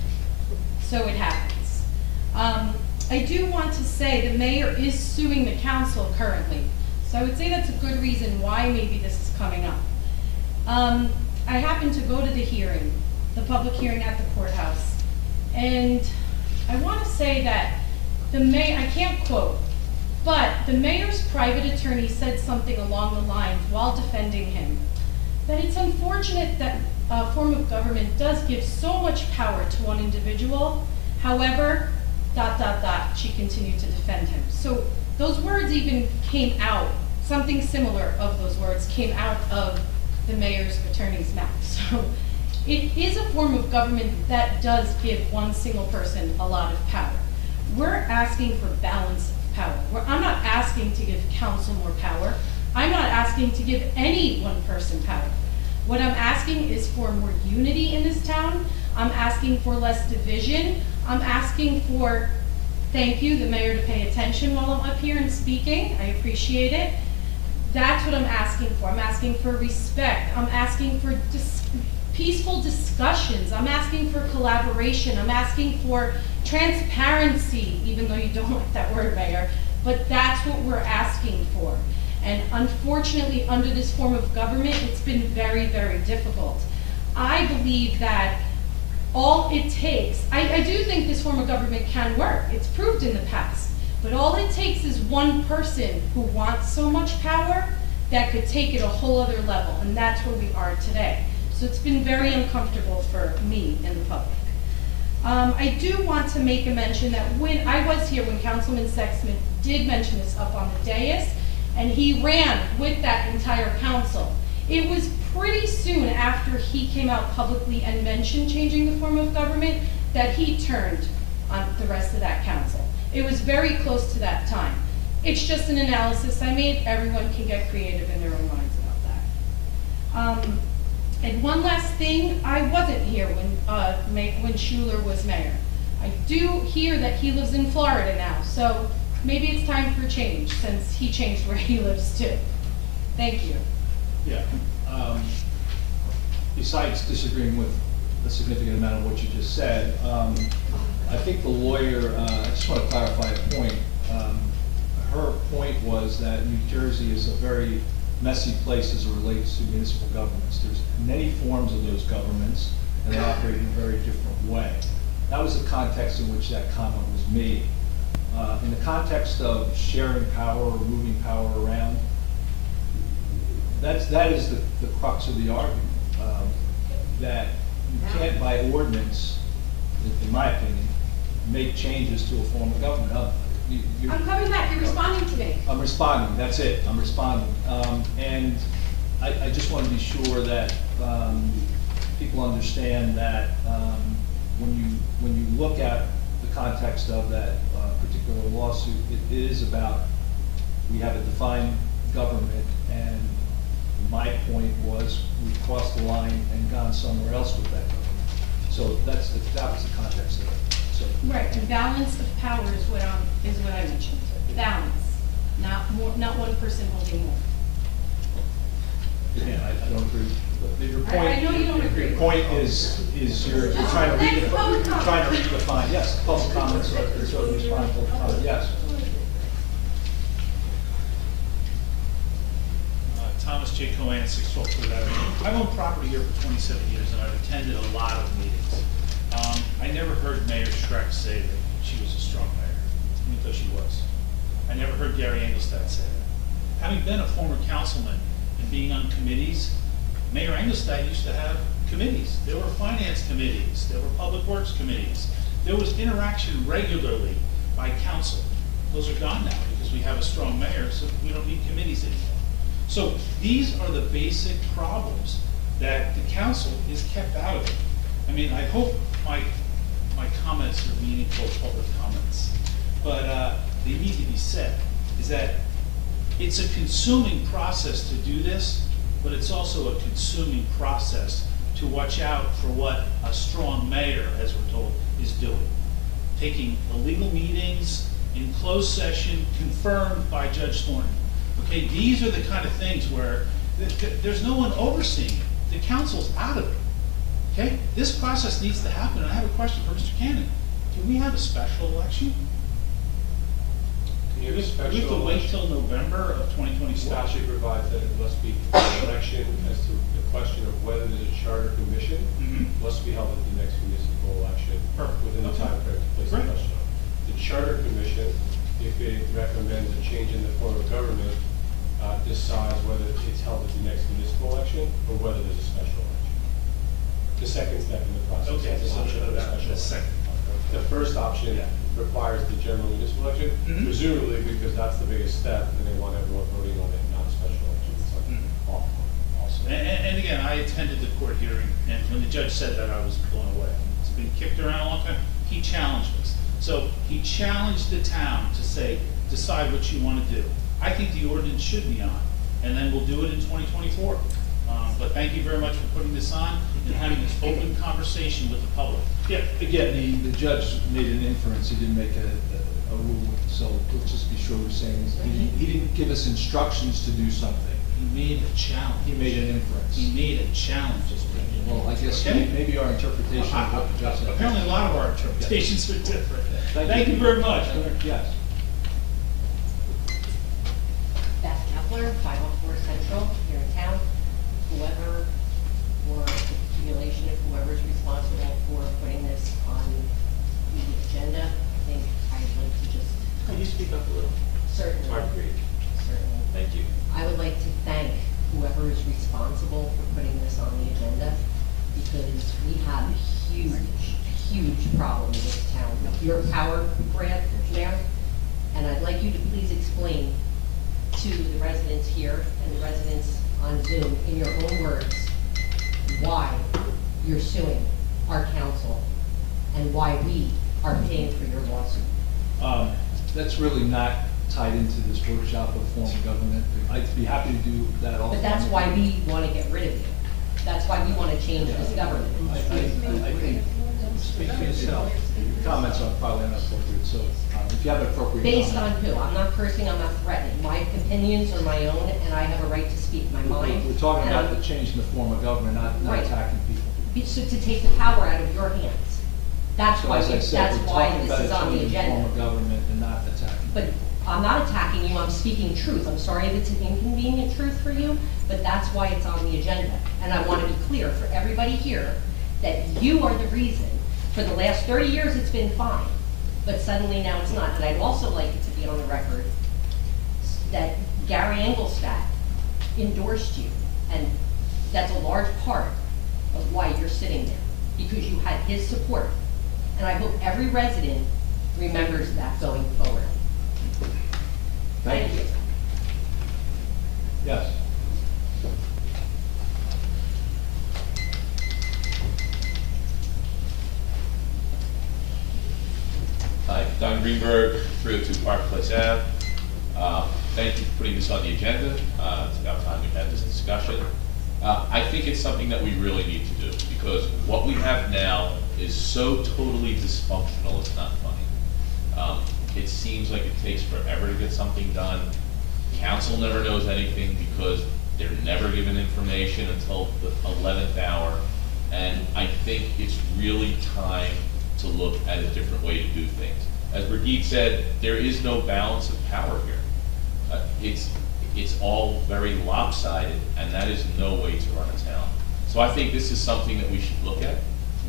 so it happens. I do want to say the mayor is suing the council currently. So I would say that's a good reason why maybe this is coming up. I happened to go to the hearing, the public hearing at the courthouse. And I want to say that the mayor, I can't quote, but the mayor's private attorney said something along the lines while defending him, that it's unfortunate that a form of government does give so much power to one individual. However, ... she continued to defend him. So those words even came out, something similar of those words came out of the mayor's attorney's mouth. So it is a form of government that does give one single person a lot of power. We're asking for balance of power. I'm not asking to give council more power. I'm not asking to give any one person power. What I'm asking is for more unity in this town. I'm asking for less division. I'm asking for, thank you, the mayor, to pay attention while I'm up here and speaking. I appreciate it. That's what I'm asking for. I'm asking for respect. I'm asking for peaceful discussions. I'm asking for collaboration. I'm asking for transparency, even though you don't like that word, Mayor. But that's what we're asking for. And unfortunately, under this form of government, it's been very, very difficult. I believe that all it takes, I do think this form of government can work. It's proved in the past. But all it takes is one person who wants so much power that could take it a whole other level. And that's where we are today. So it's been very uncomfortable for me and the public. I do want to make a mention that when I was here, when Councilman Sexsmith did mention this up on the dais, and he ran with that entire council. It was pretty soon after he came out publicly and mentioned changing the form of government that he turned on the rest of that council. It was very close to that time. It's just an analysis I made. Everyone can get creative in their own minds about that. And one last thing, I wasn't here when Schuler was mayor. I do hear that he lives in Florida now, so maybe it's time for change since he changed where he lives too. Thank you. Yeah, besides disagreeing with a significant amount of what you just said, I think the lawyer, I just want to clarify a point. Her point was that New Jersey is a very messy place as it relates to municipal governments. There's many forms of those governments, and they operate in a very different way. That was the context in which that comment was made. In the context of sharing power or moving power around, that is the crux of the argument, that you can't by ordinance, in my opinion, make changes to a form of government. I'm coming back, you're responding to me. I'm responding, that's it, I'm responding. And I just want to be sure that people understand that when you look at the context of that particular lawsuit, it is about, we have a defined government, and my point was we've crossed the line and gone somewhere else with that government. So that was the context of it. So, Right, and balance of power is what I mentioned. Balance, not one person holding more. yeah, I don't agree. But your point, I know you don't agree. Your point is you're trying to redefine. Yes, public comments are certainly respond to public comment. Yes. Thomas J. Cohen, 612 Fifth Avenue. I've owned property here for 27 years, and I've attended a lot of meetings. I never heard Mayor Schreck say that she was a strong mayor, even though she was. I never heard Gary Engelstad say that. Having been a former councilman and being on committees, Mayor Engelstad used to have committees. There were finance committees, there were public works committees. There was interaction regularly by council. Those are gone now because we have a strong mayor, so we don't need committees anymore. So these are the basic problems that the council is kept out of it. I mean, I hope my comments are meaningful public comments, but they need to be said, is that it's a consuming process to do this, but it's also a consuming process to watch out for what a strong mayor, as we're told, is doing. Taking illegal meetings in closed session confirmed by Judge Thornton. Okay, these are the kind of things where there's no one overseeing it. The council's out of it. Okay, this process needs to happen, and I have a question for Mr. Cannon. Can we have a special election? Can you have a Do special we have to wait election? till November of 2024? Statute provides that it must be an election as to the question of whether there's a charter commission, must be held at the next municipal election within the time frame to place the Great. question on. The charter commission, if it recommends a change in the form of government, decides whether it's held at the next municipal election or whether there's a special election. The second step in the process. Okay, is so the special the election. second. The first option requires the general municipal election, presumably because that's the biggest step, and they want everyone voting on it, not a special election. It's like Awesome. And again, I attended the court hearing, and when the judge said that, I was blown away. It's been kicked around a long time. He challenged us. So he challenged the town to say, decide what you want to do. I think the ordinance should be on, and then we'll do it in 2024. But thank you very much for putting this on and having this open conversation with the public. Yeah, again, the judge made an inference, he didn't make a rule, so let's just be sure we're saying, he didn't give us instructions to do something. He made a challenge. He made an inference. He made a challenge. Well, I guess Okay. maybe our interpretation of what the judge said. Apparently, a lot of our interpretations are different. Thank you very much. Yes. Beth Kepler, 504 Central, here in town. Whoever, or the accumulation of whoever's responsible for putting this on the agenda, I think I'd like to just. Can you speak up a little? Certainly. Hard to read. Certainly. Thank you. I would like to thank whoever is responsible for putting this on the agenda, because we have a huge problem in this town. Your power grant, Mayor, and I'd like you to please explain to the residents here and the residents on Zoom, in your own words, why you're suing our council and why we are paying for your lawsuit? That's really not tied into this workshop of form of government. I'd be happy to do that also. But that's why we want to get rid of you. That's why we want to change this government. I think, speak for yourself. Your comments are probably inappropriate, so if you have an appropriate comment. Based on who? I'm not cursing, I'm not threatening. My opinions are my own, and I have a right to speak my mind. We're talking and about I'm- the change in the form of government, not Right. attacking people. So to take the power out of your hands. That's So why, as I said, that's we're why talking this is about on a the change in the form agenda. of government and not attacking. But I'm not attacking you, I'm speaking truth. I'm sorry if it's an inconvenient truth for you, but that's why it's on the agenda. And I want to be clear for everybody here that you are the reason. For the last 30 years, it's been fine, but suddenly now it's not. And I'd also like it to be on the record that Gary Engelstadt endorsed you, and that's a large part of why you're sitting there, because you had his support. And I hope every resident remembers that going forward. Thank you. Yes. Hi, Don Greenberg, 302 Park Place Ave. Thank you for putting this on the agenda. It's about time we had this discussion. I think it's something that we really need to do, because what we have now is so totally dysfunctional, it's not funny. It seems like it takes forever to get something done. Council never knows anything because they're never given information until the 11th hour. And I think it's really time to look at a different way to do things. As Brigitte said, there is no balance of power here. It's all very lopsided, and that is no way to run a town. So I think this is something that we should look at.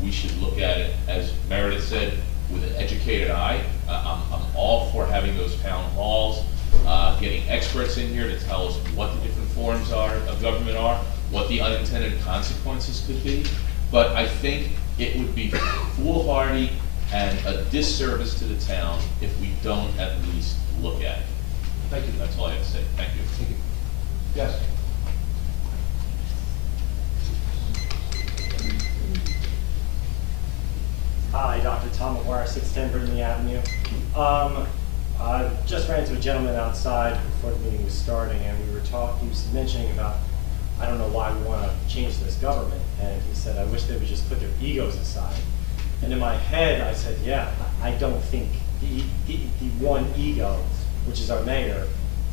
We should look at it, as Meredith said, with an educated eye. I'm all for having those town halls, getting experts in here to tell us what the different forms of government are, what the unintended consequences could be. But I think it would be foolhardy and a disservice to the town if we don't at least look at it. Thank you. That's all I have to say. Thank you. Thank you. Yes. Hi, Dr. Tom McGuire, 610 Brittany Avenue. I just ran into a gentleman outside before the meeting was starting, and we were talking, he was mentioning about, I don't know why we want to change this government, and he said, I wish they would just put their egos aside. And in my head, I said, yeah, I don't think the one ego, which is our mayor,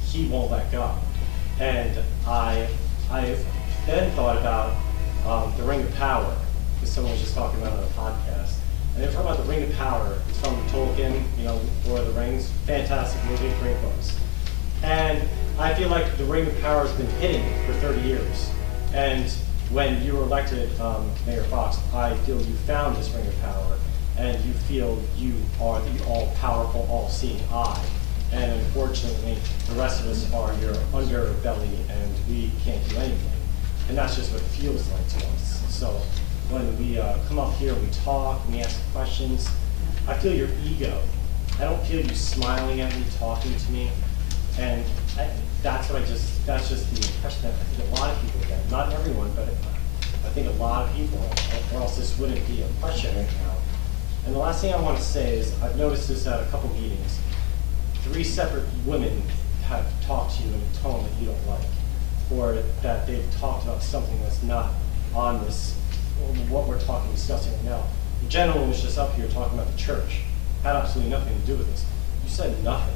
he won't let go. And I then thought about the Ring of Power, because someone was just talking about it on a podcast. And they talk about the Ring of Power. It's from Tolkien, you know, Lord of the Rings, fantastic movie, great books. And I feel like the Ring of Power has been hidden for 30 years. And when you were elected, Mayor Fox, I feel you found this Ring of Power, and you feel you are the all-powerful, all-seeing eye. And unfortunately, the rest of us are your underbelly, and we can't do anything. And that's just what it feels like to us. So when we come up here, we talk, and we ask questions, I feel your ego. I don't feel you smiling at me, talking to me. And that's just the impression that I think a lot of people get. Not everyone, but I think a lot of people, or else this wouldn't be a question right now. And the last thing I want to say is, I've noticed this at a couple meetings. 3 separate women have talked to you in a tone that you don't like, or that they've talked about something that's not on this, what we're discussing right now. The gentleman was just up here talking about the church. Had absolutely nothing to do with this. You said nothing.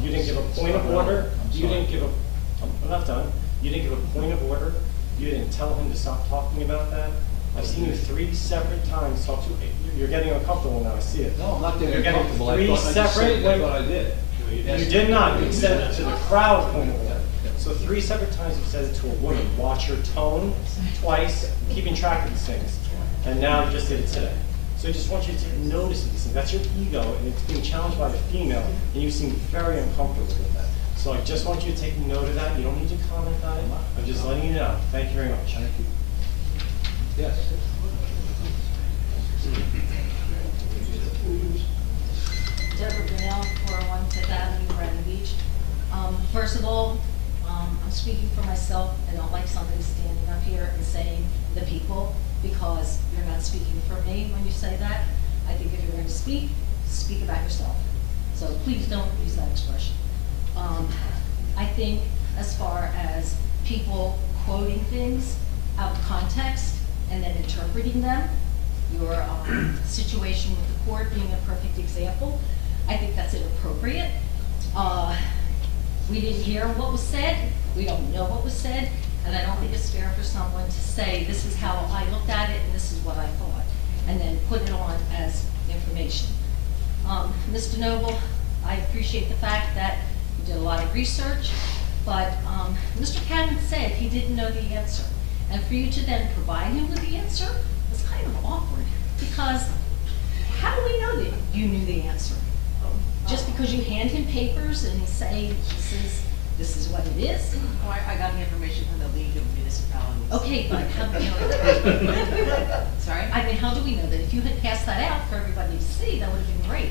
You didn't give a point of order. You didn't give I'm not done. You didn't give a point of order. You didn't tell him to stop talking about that. I've seen you 3 separate times talk to. You're getting uncomfortable now. I see it. No, I'm not getting You're getting uncomfortable. 3 I just said separate. I thought I did. You did not. You said it to the crowd point of order. So 3 separate times you said it to a woman. Watch your tone twice, keeping track of these things. And now you just did it today. So I just want you to take notice of these things. That's your ego, and it's being challenged by the female, and you seem very uncomfortable with that. So I just want you to take note of that. You don't need to comment on it. I'm just letting you know. Thank you very much. Thank you. Yes. Deborah Grinnell, 401 5th Avenue, Brighton Beach. First of all, I'm speaking for myself, and I'd like to name when you say that. I think if you're going to speak, speak about yourself. So please don't use that expression. I think as far as people quoting things out of context and then interpreting them, your situation with the court being a perfect example, I think that's inappropriate. We didn't hear what was said, we don't know what was said, and I don't think it's fair for someone to say, this is how I looked at it and this is what I thought, and then put it on as information. Mr. Noble, I appreciate the fact that you did a lot of research, but Mr. Cannon said he didn't know the answer. And for you to then provide him with the answer was kind of awkward, because how do we know that you knew the answer? Just because you hand him papers and say, this is what it is? Oh, I got the information from the League of Municipalities. Okay, but how do we know that? Sorry? I mean, how do we know that? If you had passed that out for everybody to see, that would have been great.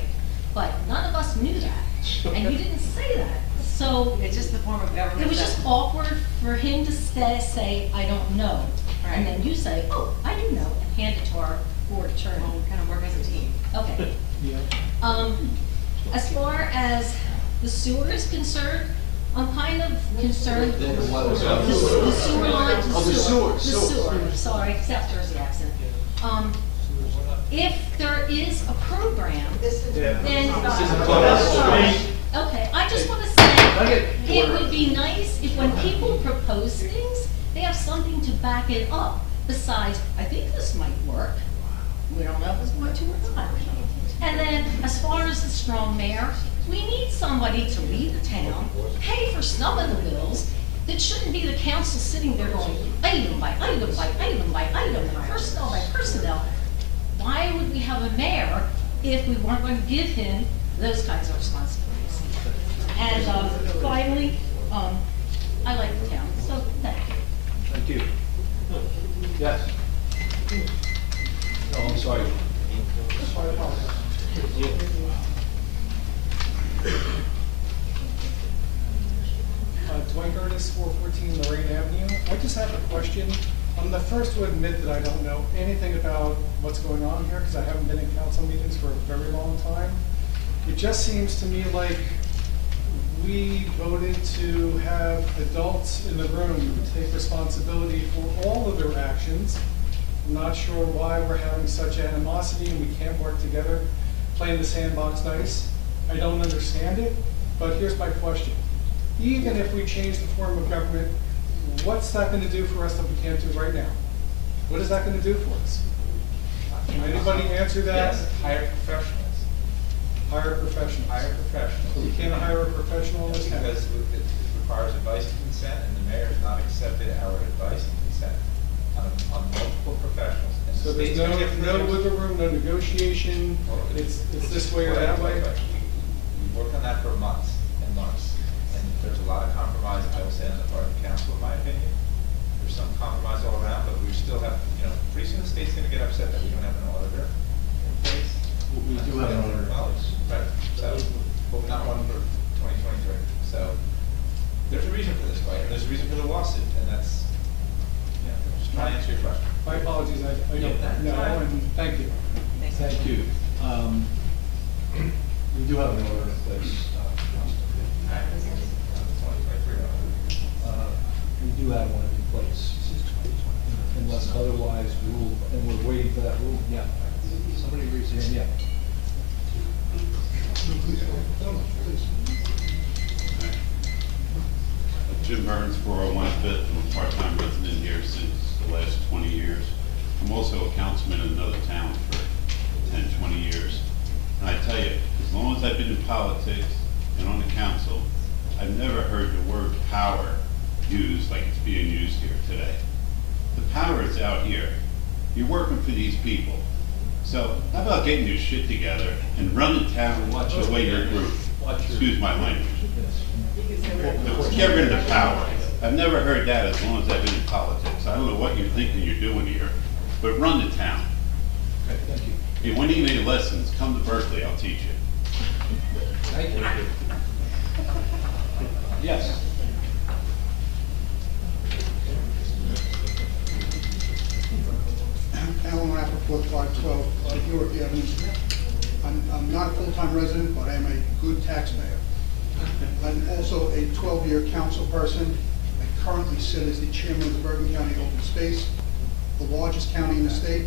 But none of us knew that, and you didn't say that. So It's just the form of government. it was just that- awkward for him to say, I don't know. Right. And then you say, oh, I do know, and hand it to our board attorney. Well, we kind of work as a team. Okay. Yeah. As far as the sewer is concerned, I'm kind of concerned. The what? The sewer line, Oh, the sewer, the sewer. sewer, sorry, South Jersey accent. If there is a program, then. Okay, I just want to say, it would be nice if when people propose things, they have something to back it up. Besides, I think this might work. We don't know if it's going to or not. And then, as far as the strong mayor, we need somebody to lead the town, pay for some of the bills. That shouldn't be the council sitting there going item by item by item by item, and personnel by personnel. Why would we have a mayor if we weren't going to give him those kinds of responsibilities? And finally, I like the town, so thank you. Thank you. Yes. No, I'm sorry. Dwight Curtis, 414 Lorraine Avenue. I just have a question. I'm the first to admit that I don't know anything about what's going on here because I haven't been in council meetings for a very long time. It just seems to me like we voted to have adults in the room take responsibility for all of their actions. I'm not sure why we're having such animosity and we can't work together, playing the sandbox nice. I don't understand it, but here's my question. Even if we change the form of government, what's that going to do for us that we can't do right now? What is that going to do for us? Can anybody answer that? Yes, hire professionals. Hire a professional. Hire professionals. So we can't hire a professional in this town? Because it requires advice and consent, and the mayor has not accepted our advice and consent on multiple professionals. And the So there's state's gonna get no freedom. wiggle room, no negotiation, it's this way or that way? We worked on that for months and months, and there's a lot of compromise, I will say, on the part of the council, in my opinion. There's some compromise all around, but we still have, pretty soon the state's gonna get upset that we don't have an auditor in place. We do have an auditor in Well, place. right, so, but not one for 2023, so there's a reason for this, right, and there's a reason for the lawsuit, and that's, just trying to answer your question. My apologies, I don't know, and thank you. Thank you. We do have an order in place. 2023. We do have one in place, unless otherwise ruled, and we're waiting for that rule, yeah. Somebody raise their hand, yeah. Jim Burns, 401 Fifth. I'm a part-time resident here since the last 20 years. I'm also a councilman in another town for 10, 20 years. And I tell you, as long as I've been in politics and on the council, I've never heard the word power used like it's being used here today. The power is out here. You're working for these people. So how about getting your shit together and running town the way your group, excuse my language. Let's get rid of the power. I've never heard that as long as I've been in politics. I don't know what you're thinking you're doing here, but run the town. Okay, thank you. If you want any lessons, come to Berkeley, I'll teach you. Thank you. Yes. Alan Rappaport, 512 Newark Avenue. I'm not a full-time resident, but I am a good taxpayer. I'm also a 12-year council person. I currently sit as the chairman of the Bergen County Open Space, the largest county in the state.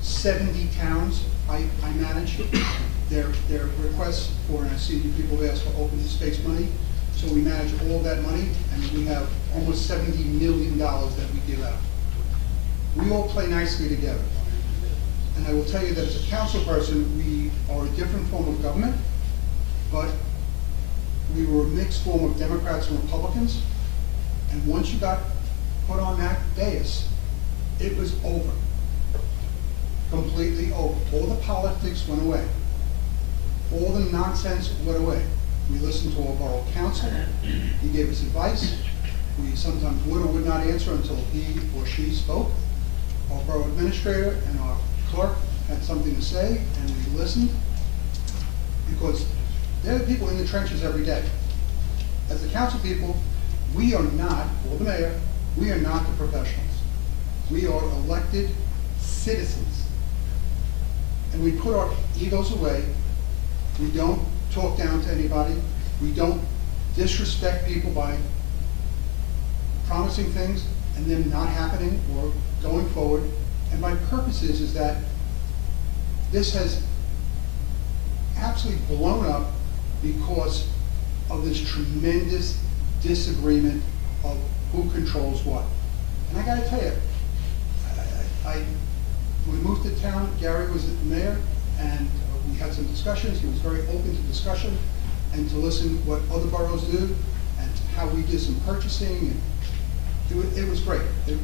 70 towns I manage. Their requests for, and I see you people have asked for open space money. So we manage all that money, and we have almost $70 million that we give out. We all play nicely together. And I will tell you that as a council person, we are a different form of government, but we were a mixed form of Democrats and Republicans. And once you got put on that dais, it was over. Completely over. All the politics went away. All the nonsense went away. We listened to our borough council. He gave us advice. We sometimes would or would not answer until he or she spoke. Our borough administrator and our clerk had something to say, and we listened, because they're the people in the trenches every day. As the council people, we are not, or the mayor, we are not the professionals. We are elected citizens. And we put our egos away. We don't talk down to anybody. We don't disrespect people by promising things and them not happening or going forward. And my purpose is that this has absolutely blown up because of this tremendous disagreement of who controls what. And I gotta tell you, when we moved to town, Gary was the mayor, and we had some discussions. He was very open to discussion and to listen what other boroughs do and how we did some purchasing. And it was great. It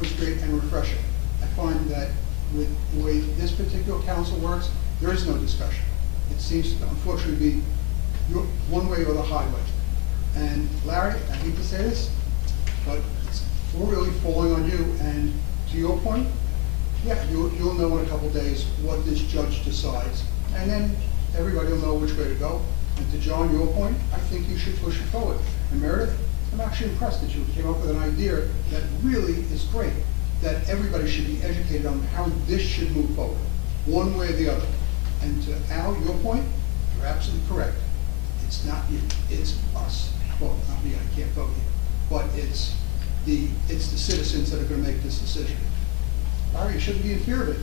was great and refreshing. I find that with the way this particular council works, there is no discussion. It seems to unfortunately be one way or the highway. And Larry, I hate to say this, but we're really falling on you. And to your point, yeah, you'll know in a couple days what this judge decides, and then everybody will know which way to go. And to John, your point, I think you should push it forward. And Meredith, I'm actually impressed that you came up with an idea that really is great, that everybody should be educated on how this should move forward, one way or the other. And to Al, your point, you're absolutely correct. It's not you, it's us. Well, not me, I can't vote here, but it's the citizens that are going to make this decision. Larry, you shouldn't be in fear of it.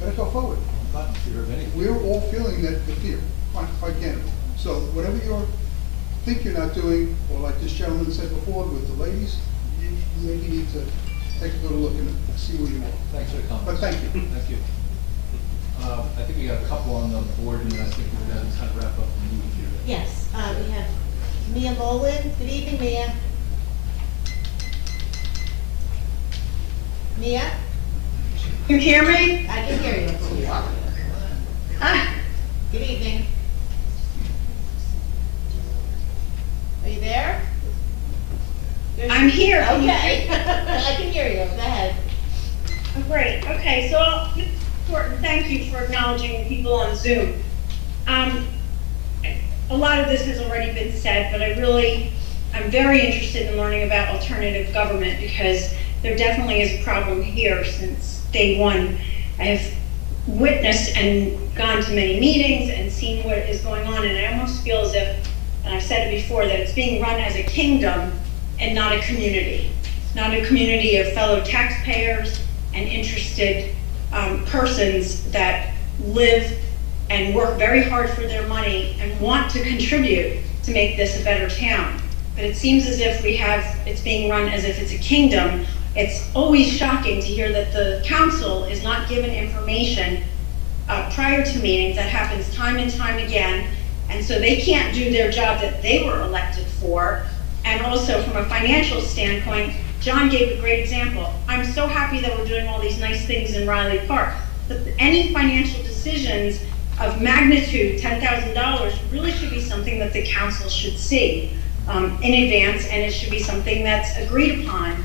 Better go forward. I'm not in fear of anything. We're all feeling the fear, quite candidly. So whatever you think you're not doing, or like this gentleman said before with the ladies, you maybe need to take a little look and see where you are. Thanks for the comments. But thank you. Thank you. I think we got a couple on the board, and I think we're going to kind of wrap up the meeting here. Yes, we have Mia Boland. Good evening, Mia. Mia? You hear me? I can hear you. Good evening. Are you there? I'm here. Can you Okay. hear me? I can hear you. Go ahead. Oh, great. Okay, so thank you for acknowledging people on Zoom. A lot of this has already been said, but I'm very interested in learning about alternative government, because there definitely is a problem here since day one. I have witnessed and gone to many meetings and seen what is going on, and I almost feel as if, and I've said it before, that it's being run as a kingdom and not a community of fellow taxpayers and interested persons that live and work very hard for their money and want to contribute to make this a better town. But it seems as if it's being run as if it's a kingdom. It's always shocking to hear that the council is not given information prior to meetings. That happens time and time again. And so they can't do their job that they were elected for. And also from a financial standpoint, John gave a great example. I'm so happy that we're doing all these nice things in Riley Park. But any financial decisions of magnitude, $10,000, really should be something that the council should see in advance, and it should be something that's agreed upon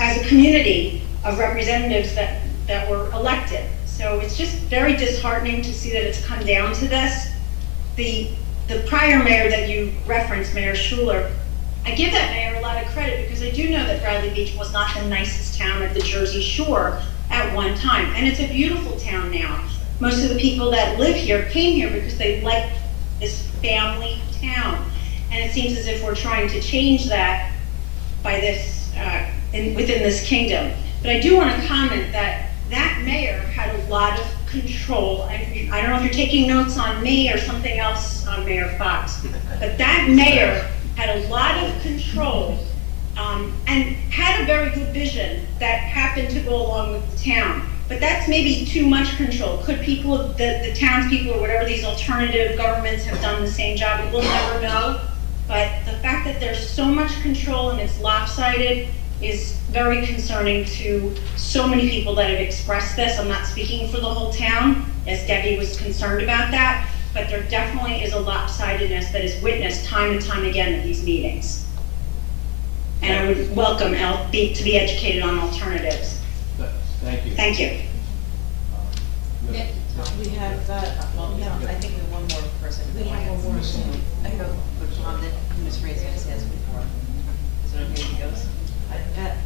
as a community of representatives that were elected. So it's just very disheartening to see that it's come down to this. The prior mayor that you referenced, Mayor Schuler, I give that mayor a lot of credit, because I do know that Bradley Beach was not the nicest town at the Jersey Shore at one time. And it's a beautiful town now. Most of the people that live here came here because they like this family town. And it seems as if we're trying to change that by this, within this kingdom. But I do want to comment that that mayor had a lot of control. I don't know if you're taking notes on me or something else on Mayor Fox, but that mayor had a lot of control and had a very good vision that happened to go along with the town. But that's maybe too much control. Could people, the townspeople or whatever these alternative governments have done the same job? We'll never know. But the fact that there's so much control and it's lopsided is very concerning to so many people that have expressed this. I'm not speaking for the whole town, as Debbie was concerned about that, but there definitely is a lopsidedness that is witnessed time and time again at these meetings. And I would welcome to be educated on alternatives. Thank you. Thank you. We have, well, no, I think we have one more person. We have one more. I go, but Tom did, he was raising his hands before. Is it okay if he goes?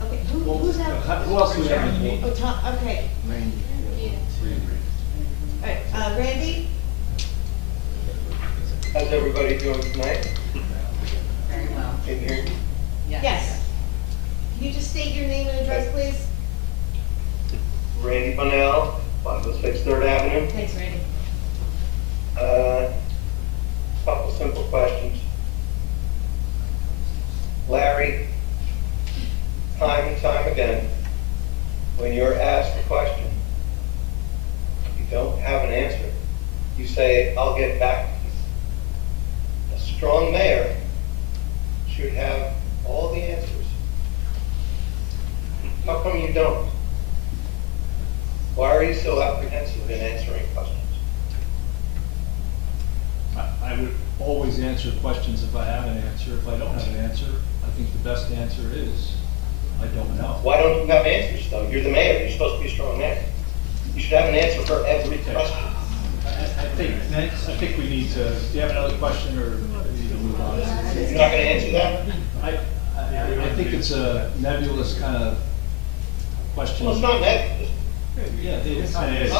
Okay, who's that? Who else do we have in the board? Oh, Tom, okay. Randy. All right, Randy? How's everybody doing tonight? Very well. Can you hear me? Yes. Can you just state your name and address, please? Randy Bunnell, 506 3rd Avenue. Thanks, Randy. Couple simple questions. Larry, time and time again, when you're asked a question, you don't have an answer. You say, I'll get back to you. A strong mayor should have all the answers. How come you don't? Why are you so apprehensive in answering questions? I would always answer questions if I have an answer. If I don't have an answer, I think the best answer is, I don't know. Why don't you have answers though? You're the mayor, you're supposed to be a strong mayor. You should have an answer for every question. I think we need to, do you have another question or we need to move on? You're not gonna answer that? I think it's a nebulous kind of question. Well, it's not nebulous. Yeah, it kind of is.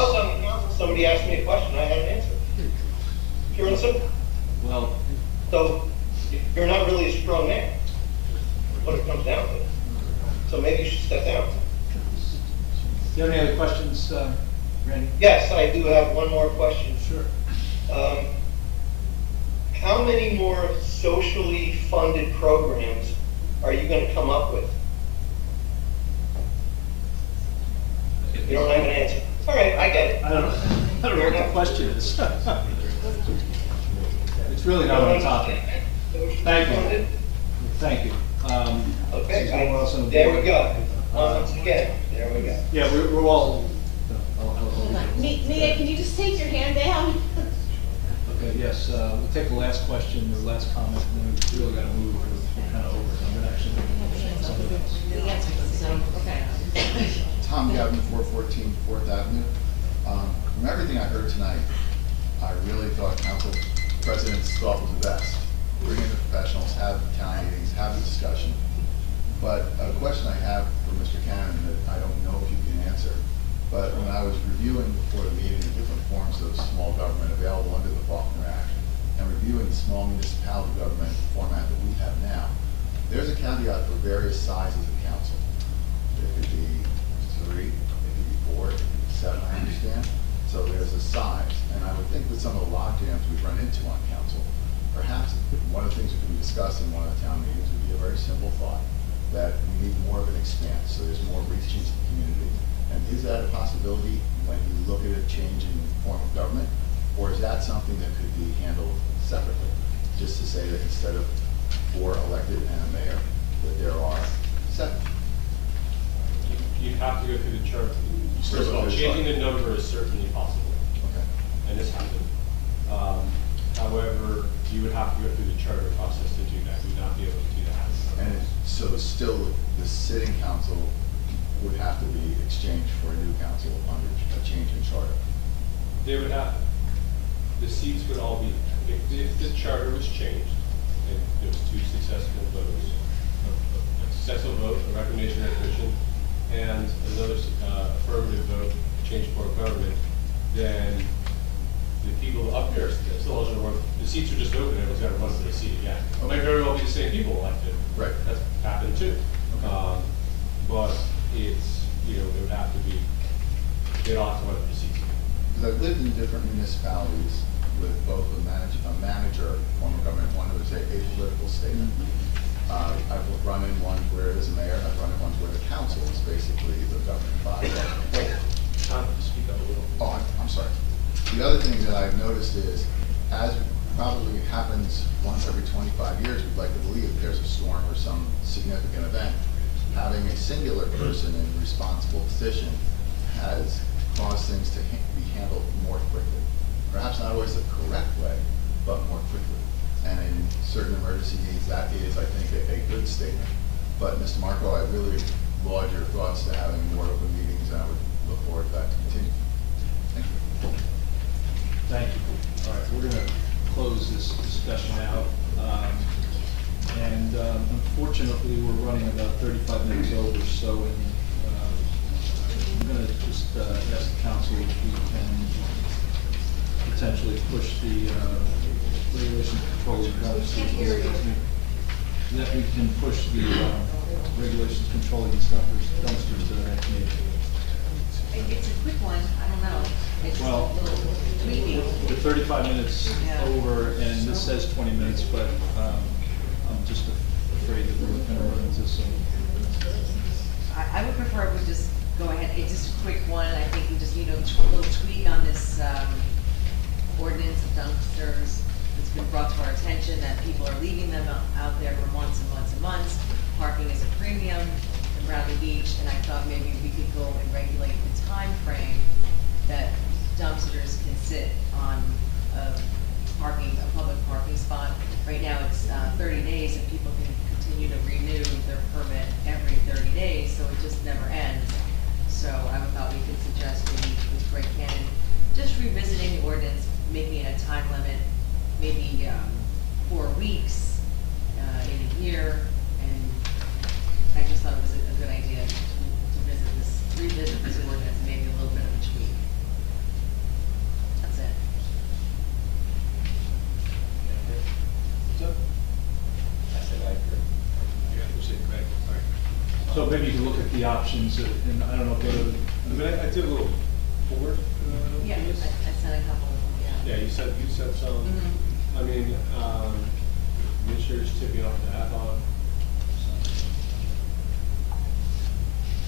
Somebody asked me a question, I had an answer. Pure and simple. Well, so you're not really a strong man, what it comes down to. So maybe you should step down. Do you have any other questions, Randy? Yes, I do have one more question. Sure. How many more socially funded programs are you going to come up with? You don't have an answer. All right, I get it. I don't know what the question is. It's really not on topic. Thank you. Thank you. Okay, anyone else on the there board? we go. Once again, there we go. Yeah, we're all. Hold on. Mia, can you just take your hand down? Okay, yes, we'll take the last question, the last comment, and then we really got to move. We're kind of over. I'm going to actually something else. Okay. Tom Gavin, 414 4th Avenue. From everything I heard tonight, I really thought Council President's thought was the best. Bring in the professionals, have the town meetings, have the discussion. But a question I have for Mr. Cannon that I don't know if you can answer, but when I was reviewing before the meeting the different forms of small government available under the Faulkner Act and reviewing the small municipality government format that we have now, there's a caveat for various sizes of council. It could be 3, it could be 4, it could be 7, I understand. So there's a size, and I would think with some of the logjams we've run into on council, perhaps one of the things that can be discussed in one of the town meetings would be a very simple thought, that we need more of an expanse, so there's more reach into the community. And is that a possibility when you look at a change in form of government, or is that something that could be handled separately? Just to say that instead of 4 elected and a mayor, that there are 7. You have to go through the chart. First of all, changing the number is certainly possible. Okay. And this happened. However, you would have to go through the charter process to do that. You would not be able to do that. And so still, the sitting council would have to be exchanged for a new council under a change in charter. They would have, the seats would all be, if the charter was changed, and there was 2 successful votes, a successful vote, a recommendation, recognition, and another affirmative vote to change form of government, then the people up here still also run, the seats are just open, everyone's got to run for the seat again. It might very well be the same people elected. Right. That's happened too. But it's, it would have to be, they'd all have to run for the seats. Because I've lived in different municipalities with both a manager, form of government, one who is a political statement. I've run in ones where there's a mayor, I've run in ones where the council is basically the governing body. Speak up a little. Oh, I'm sorry. The other thing that I've noticed is, as probably happens once every 25 years, we'd like to believe if there's a storm or some significant event, having a singular person in a responsible position has caused things to be handled more quickly. Perhaps not always the correct way, but more quickly. And in certain emergency needs, that is, I think, a good statement. But Mr. Marco, I really laud your thoughts to having more open meetings, and I would look forward to that to continue. Thank you. Thank you. All right, we're going to close this discussion out. Unfortunately, we're running about 35 minutes over, so I'm going to just ask the council if we can potentially push the regulation control of dumpsters. That we can push the regulations controlling these dumpsters to the next meeting. It's a quick one, I don't know. It's Well, a little tweaky. we're 35 minutes Yeah. over, and this says 20 minutes, but I'm just afraid that we're going to run into some. I would prefer if we just go ahead, it's just a quick one, I think we just need a little tweak on this ordinance of dumpsters. It's been brought to our attention that people are leaving them out there for months and months and months. Parking is a premium in Bradley Beach, and I thought maybe we could go and regulate the time frame that dumpsters can sit on a public parking spot. Right now, it's 30 days, and people can continue to renew their permit every 30 days, so it just never ends. So I thought we could suggest maybe with Greg Cannon, just revisiting the ordinance, making it a time limit, maybe 4 weeks in a year, and I just thought it was a good idea to revisit this ordinance, maybe a little bit of a tweak. That's it. So maybe you can look at the options, and I don't know, I did a little homework. Yeah, for this. I sent a couple, yeah. Yeah, you said some. Mhm. I mean, Commissioners tipping off to Avon.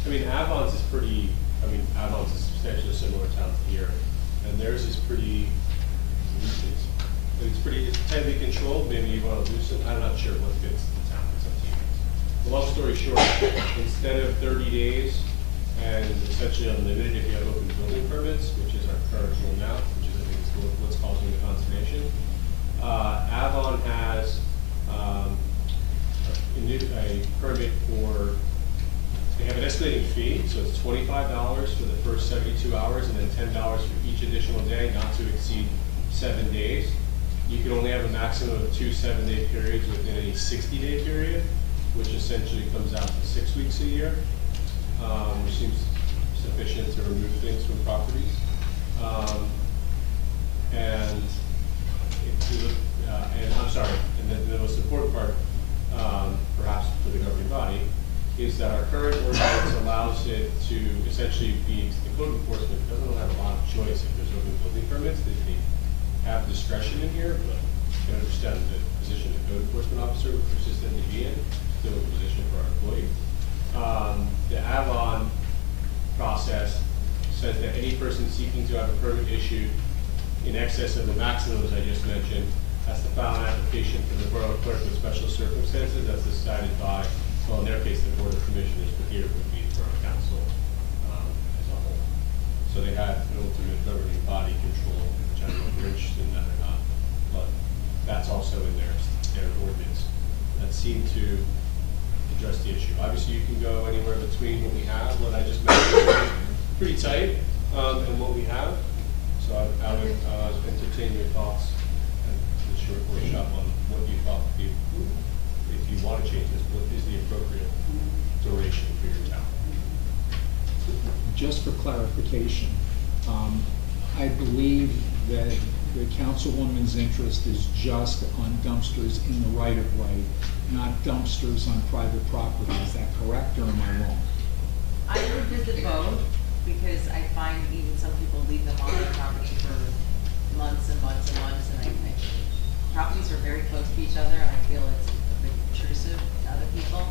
I mean, Avon's is substantially similar town to here, and theirs is pretty, it's tightly controlled. Maybe you want to loosen, I'm not sure what fits the town, it's up to you. Long story short, instead of 30 days and essentially unlimited if you have open building permits, which is our current rule now, which is I think is what's causing the consternation. Avon has a permit for, they have an escalating fee, so it's $25 for the first 72 hours and then $10 for each additional day, not to exceed 7 days. You can only have a maximum of 2 7-day periods within a 60-day period, which essentially comes out to 6 weeks a year, which seems sufficient to remove things from properties. And I'm sorry, and then the most important part, perhaps for the governing body, is that our current ordinance allows it to essentially be, the code enforcement doesn't have a lot of choice if there's open building permits. They have discretion in here, but you can understand the position the code enforcement officer would persistently be in, still a position for our employee. The Avon process says that any person seeking to have a permit issued in excess of the maximums I just mentioned has to file an application for the borough clerk with special circumstances that's decided by, well, in their case, the Board of Commissioners, but here it would be the Borough Council as a whole. So they have an ultimate governing body control, which I don't know if you're interested in that or not, but that's also in their ordinance that seem to address the issue. Obviously, you can go anywhere between what we have, what I just mentioned, pretty tight, and what we have. So I would entertain your thoughts and the short workshop on what you thought would be, if you want to change this, what is the appropriate duration for your town? just for clarification, I believe that the councilwoman's interest is just on dumpsters in the right-of-way, not dumpsters on private property. Is that correct, or am I wrong? I would visit both, because I find even some people leave them on their property for months and months and months, and I think properties are very close to each other, and I feel it's a bit intrusive to other people.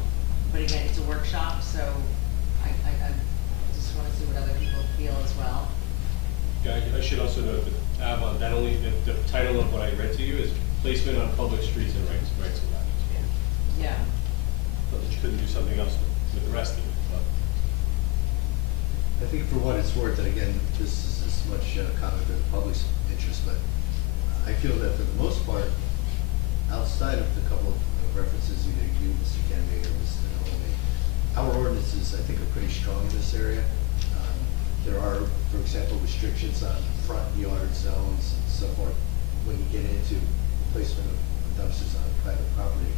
But again, it's a workshop, so I just wanna see what other people feel as well. Yeah, I should also note that Avon, that only, the title of what I read to you is placement on public streets and rights of way. Yeah. But you couldn't do something else with the rest of it, but. I think for what it's worth, and again, this is as much comment for the public's interest, but I feel that for the most part, outside of the couple of references either you, Mr. Kennedy, or Mr. Nolan, our ordinances, I think, are pretty strong in this area. There are, for example, restrictions on front yard zones and so forth. When you get into placement of dumpsters on private property,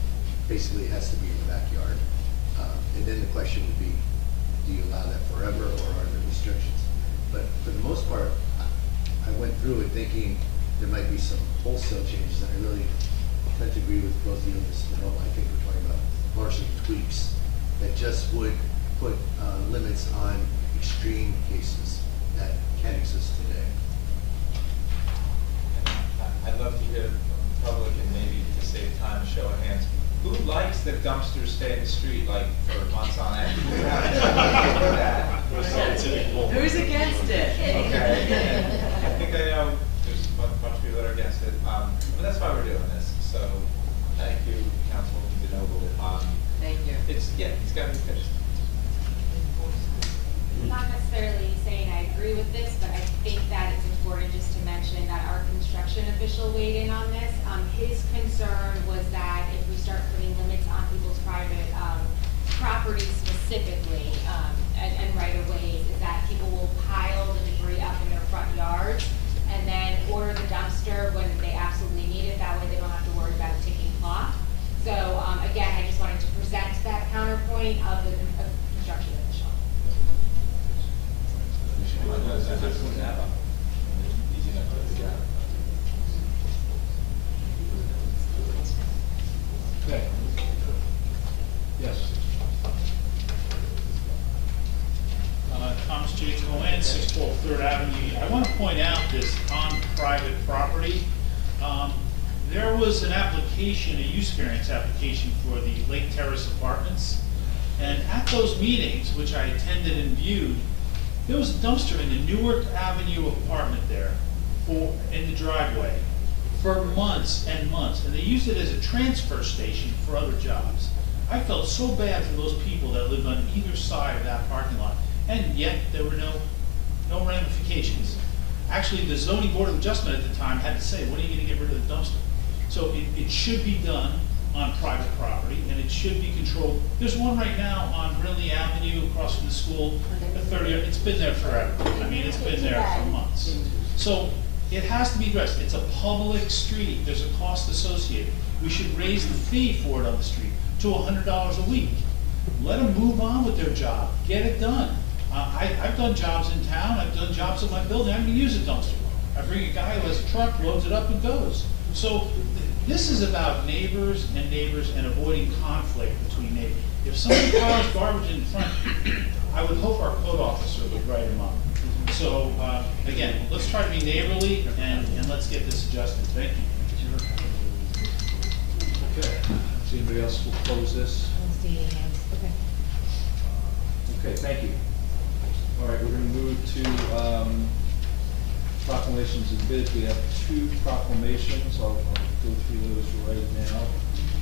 basically it has to be in the backyard. And then the question would be, do you allow that forever, or are there restrictions? But for the most part, I went through it thinking there might be some wholesale changes, and I really tend to agree with both you and Mr. Nolan. I think we're talking about largely tweaks that just would put limits on extreme cases that can exist today. I'd love to hear from the public, and maybe to save time, a show of hands. Who likes that dumpsters stay in the street like for months on end? Who has that? Who's against it? Okay. I think I know there's a bunch of people that are against it. But that's why we're doing this. So thank you, Councilwoman DeNoble. Thank you. It's got to be fixed. Not necessarily saying I agree with this, but I think that it's important just to mention that our construction official weighed in on this. His concern was that if we start putting limits on people's private property specifically, and right-of-ways, is that people will pile the debris up in their front yards and then order the dumpster when they absolutely need it. That way they don't have to worry about a ticking clock. So again, I just wanted to present that counterpoint of the construction official. Okay. Yes. Thomas J. Cohen, 612 Third Avenue. I want to point out this on private property. There was an application, a use variance application for the Lake Terrace Apartments. And at those meetings, which I attended and viewed, there was a dumpster in the Newark Avenue apartment there in the driveway for months and months. And they used it as a transfer station for other jobs. I felt so bad for those people that lived on either side of that parking lot. And yet there were no ramifications. Actually, the zoning board of adjustment at the time had to say, when are you going to get rid of the dumpster? So it should be done on private property, and it should be controlled. There's one right now on Brindley Avenue across from the school, it's been there forever. I mean, it's been there for months. So it has to be addressed. It's a public street. There's a cost associated. We should raise the fee for it on the street to $100 a week. Let them move on with their job. Get it done. I've done jobs in town. I've done jobs in my building. I haven't used a dumpster. I bring a guy who has a truck, loads it up, and goes. So this is about neighbors and avoiding conflict between neighbors. If somebody piles garbage in front, I would hope our code officer would write him up. So again, let's try to be neighborly and let's get this adjusted. Thank you. Okay. So anybody else will close this? Okay. Okay, thank you. All right, we're going to move to proclamations and bids. We have two proclamations. I'll go through those right now.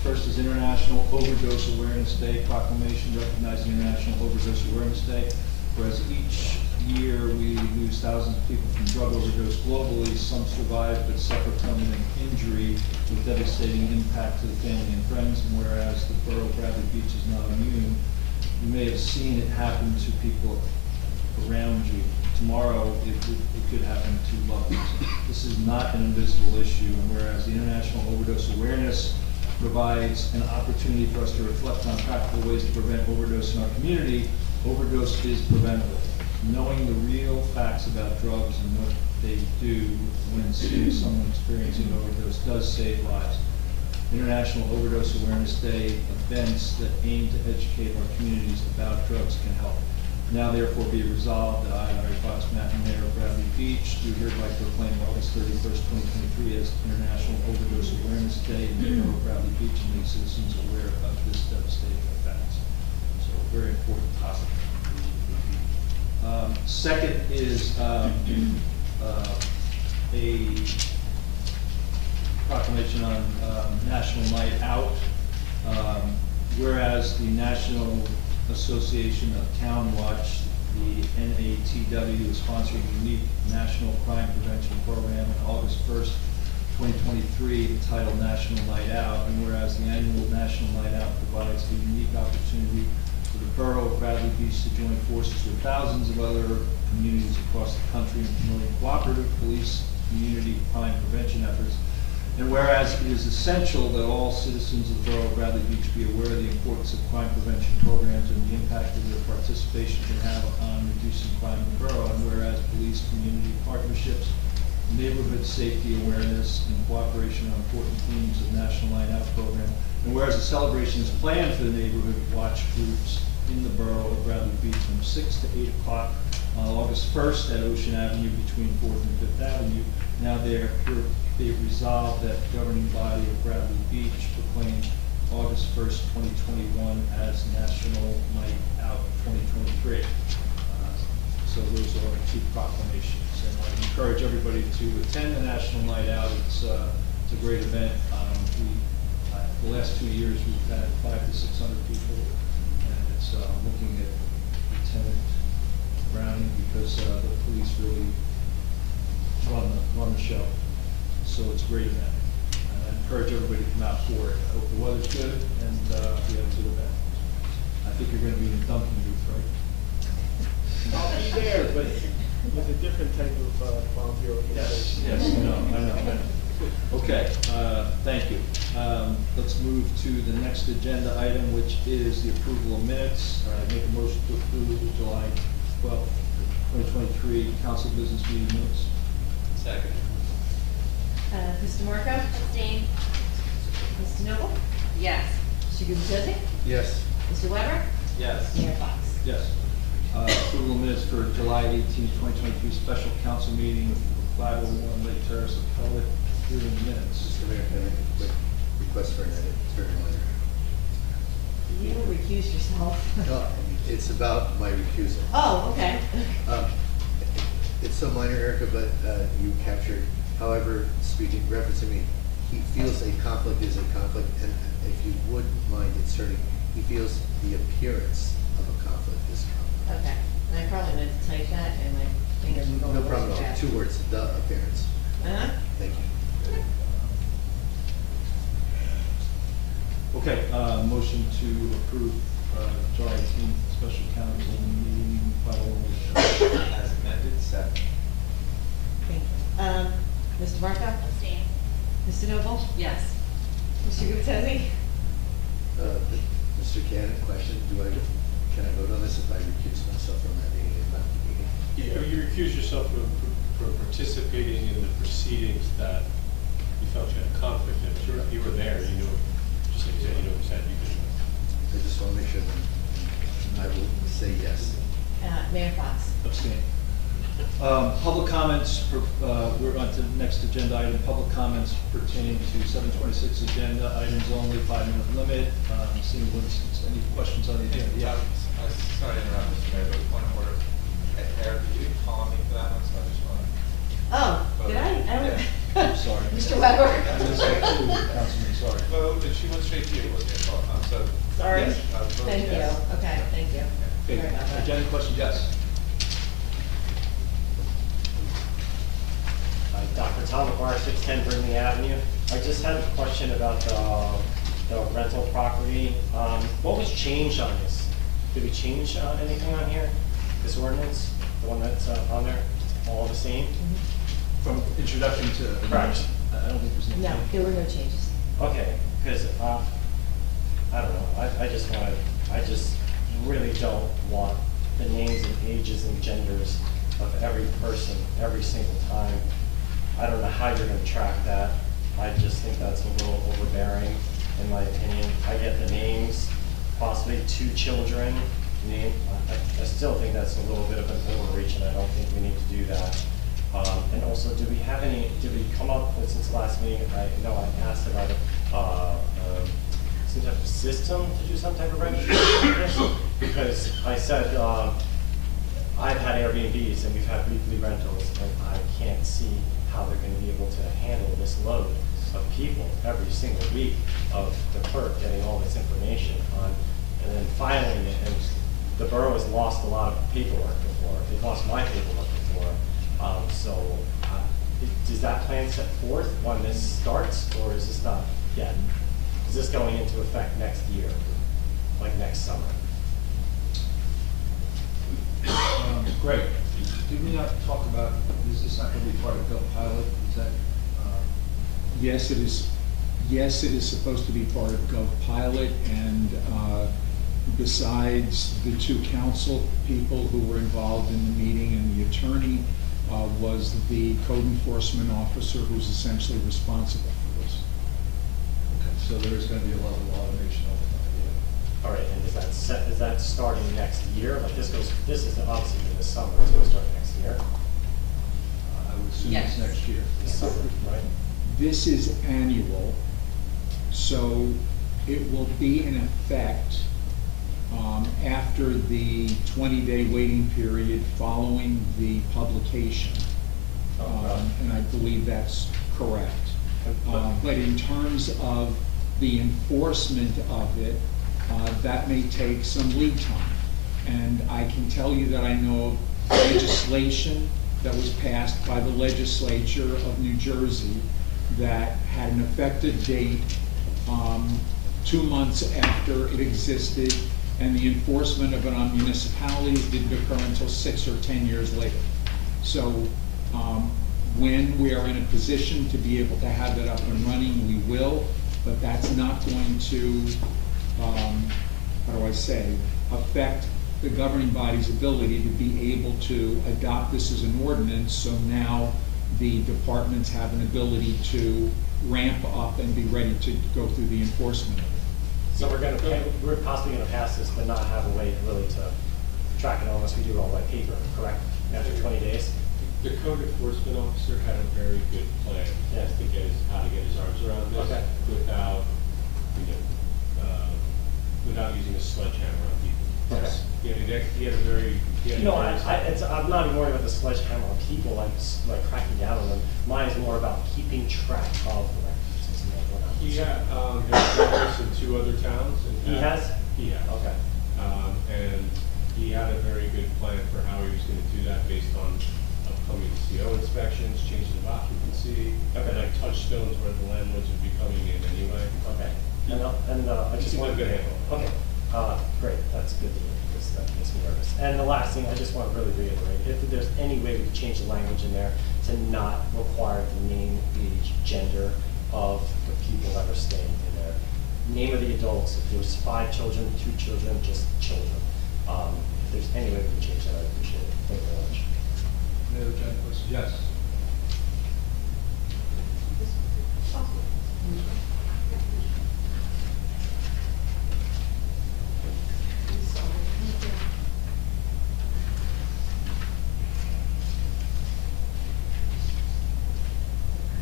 First is International Overdose Awareness Day proclamation recognizing International Overdose Awareness Day. Whereas each year we lose thousands of people from drug overdose globally, some survive but suffer permanent injury with devastating impact to the family and friends. And whereas the borough of Bradley Beach is not immune, you may have seen it happen to people around you. Tomorrow, it could happen to loved ones. This is not an invisible issue, and whereas the International Overdose Awareness provides an opportunity for us to reflect on practical ways to prevent overdose in our community, overdose is preventable. knowing the real facts about drugs and what they do when seeing someone experiencing an overdose does save lives. International Overdose Awareness Day events that aim to educate our communities about drugs can help. Now therefore be resolved that I, Larry Fox, Matt, and Mayor of Bradley Beach, do hereby proclaim August 31st, 2023 as International Overdose Awareness Day in the Borough of Bradley Beach and make citizens aware of this devastating effect. So very important topic. Second is a proclamation on National Night Out. Whereas the National Association of Town Watch, the NATW, is sponsoring a unique National Crime Prevention Program on August 1st, 2023, titled National Night Out. And whereas the annual National Night Out provides a unique opportunity for the Borough of Bradley Beach to join forces with thousands of other communities across the country in promoting cooperative police community crime prevention efforts. And whereas it is essential that all citizens of the Borough of Bradley Beach be aware of the importance of crime prevention programs and the impact that their participation can have on reducing crime in the borough, and whereas police community partnerships, neighborhood safety awareness, and cooperation are important themes of National Night Out program, and whereas a celebration is planned for the neighborhood watch groups in the Borough of Bradley Beach from 6 to 8 o'clock on August 1st at Ocean Avenue between 4th and 5th Avenue. Now they resolved that the governing body of Bradley Beach proclaimed August 1st, 2021 as National Night Out 2023. So those are two proclamations. And I encourage everybody to attend the National Night Out. It's a great event. The last 2 years we've had 500 to 600 people, and it's looking at Lieutenant Browning because the police really run the show. So it's a great event. And I encourage everybody to come out for it. I hope the weather's good and we have a good event. I think you're going to be in the dumping booth, right? I'll be there, but with a different type of volunteer organization. Yes, I know. Okay, thank you. Let's move to the next agenda item, which is the approval of minutes. I make a motion to approve the July 12th, 2023 council business meeting minutes. Second. Mr. Marco? Abstain. Mr. Noble? Yes. Mr. Gubatose? Yes. Mr. Weber? Yes. Mayor Fox? Yes. Approval of minutes for July 18th, 2023 special council meeting with 501 Lake Terrace appellate hearing minutes. Mr. Mayor, can I make a quick request for an edit? It's very minor. You will recuse yourself. No, it's about my recusal. Oh, okay. It's so minor, Erica, but you captured, however, speaking, referencing me, he feels a conflict is a conflict, and if you would mind inserting, he feels the appearance of a conflict is a conflict. Okay, and I probably meant to type that, and my fingers were going No a little problem at all. fast. 2 words, the appearance. Uh-huh. Thank you. Okay, motion to approve July 18th special council meeting 501 Lake Terrace. As amended, second. Thank you. Mr. Marco? Abstain. Mr. Noble? Yes. Mr. Gubatose? Mr. Cannon, question, can I vote on this if I recuse myself from that meeting and not the meeting? Yeah, you recuse yourself from participating in the proceedings that you felt you had a conflict in. You were there, you knew, just like you said, you know what you said, you could. I just want to make sure that I will say yes. Mayor Fox? Abstain. Public comments, we're on to the next agenda item, public comments pertaining to 726 agenda items only, 5-minute limit. Seeing any questions on the agenda? Yeah. Sorry to interrupt, Mr. Mayor, but point of order. Eric, you didn't call me for that one, so I just want to. Oh, did I? I don't. I'm sorry. Mr. Weber? I missed that too, Councilman, sorry. Vote, and she went straight to you, it wasn't your fault, so. Sorry. Yes, vote Thank you. yes. Okay, thank you. Okay, Sorry about that. agenda question, yes. Dr. Tom McGuire, 610 Brittany Avenue. I just had a question about the rental property. What was changed on this? Did we change anything on here? This ordinance, the one that's on there, all the same? From introduction to. Correct. I don't think there's any. No, there were no changes. Okay, because, I don't know, I just really don't want the names and ages and genders of every person every single time. I don't know how you're gonna track that. I just think that's a little overbearing, in my opinion. I get the names, possibly 2 children, I still think that's a little bit of an overreach, and I don't think we need to do that. And also, did we come up with, since the last meeting, I asked about some type of system to do some type of registration like this? Because I said, I've had Airbnbs and we've had weekly rentals, and I can't see how they're gonna be able to handle this load of people every single week of the clerk getting all this information on, and then filing it. And the borough has lost a lot of paperwork before. They've lost my paperwork before. Is that plan set forth when this starts, or is this not yet? Is this going into effect next year, like next summer? Great. Did we not talk about, is this not going to be part of GovPilot? Is that? Yes, it is. Yes, it is supposed to be part of GovPilot, and besides the 2 council people who were involved in the meeting and the attorney, was the code enforcement officer who's essentially responsible for this. Okay, so there is going to be a level of automation over that. All right, and is that starting next year? Like this is obviously in the summer, it's going to start next year. I would assume it's next year. This summer, right? This is annual, so it will be in effect after the 20-day waiting period following the publication. And I believe that's correct. But in terms of the enforcement of it, that may take some lead time. And I can tell you that I know of legislation that was passed by the legislature of New Jersey that had an effective date 2 months after it existed, and the enforcement of it on municipalities didn't occur until 6 or 10 years later. So when we are in a position to be able to have it up and running, we will, but that's not going to, how do I say, affect the governing body's ability to be able to adopt this as an ordinance, so now the departments have an ability to ramp up and be ready to go through the enforcement of it. So we're possibly gonna pass this, but not have a way really to track it unless we do it all by paper, correct? After 20 days? The code enforcement officer had a very good plan Yes. to get how to get his arms around this Okay. without, without using a sledgehammer on people. Okay. He had a very. I'm not even worried about the sledgehammer on people, like cracking down on them. Mine is more about keeping track of the records. Isn't that what I'm He saying? has done this in 2 other towns. He has? He has. Okay. And he had a very good plan for how he was gonna do that based on upcoming CO inspections, changes of occupancy, and like touchstones where the landlords would be coming in anyway. Okay. And I just He's want a good handle. Okay. Great. That's good to hear, because that makes me nervous. And the last thing, I just want to really reiterate, if there's any way we could change the language in there to not require the name, age, gender of the people that are staying in there. Name of the adults, if there's 5 children, 2 children, just children. If there's any way we can change that, I appreciate it. Thank you very much. Any other general questions? Yes.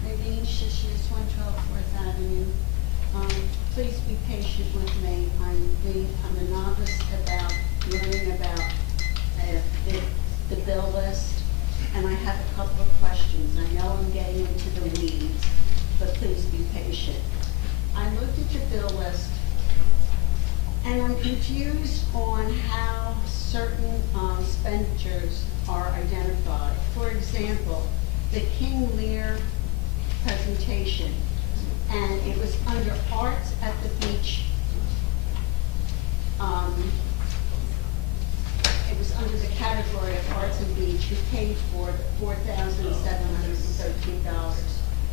Nadine Shishis, 112 Fourth Avenue. Please be patient with me. I'm a novice about learning about the bill list, and I have a couple of questions. I know I'm getting into the weeds, but please be patient. I looked at the bill list, and I'm confused on how certain expenditures are identified. For example, the King Lear presentation, and it was under Arts at the Beach. It was under the category of Arts and Beach. You paid for $4,713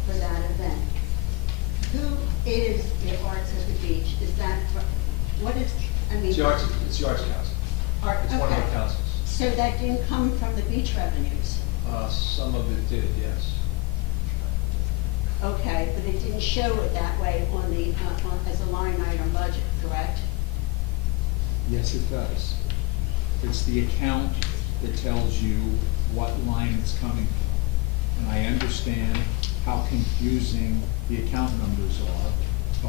for that event. Who is the Arts at the Beach? Is that, what is, I mean? It's the Arts Council. Art, It's one of okay. our councils. So that didn't come from the beach revenues? Some of it did, yes. Okay, but it didn't show it that way on the, as a line item budget, correct? Yes, it does. It's the account that tells you what line it's coming from. And I understand how confusing the account numbers are,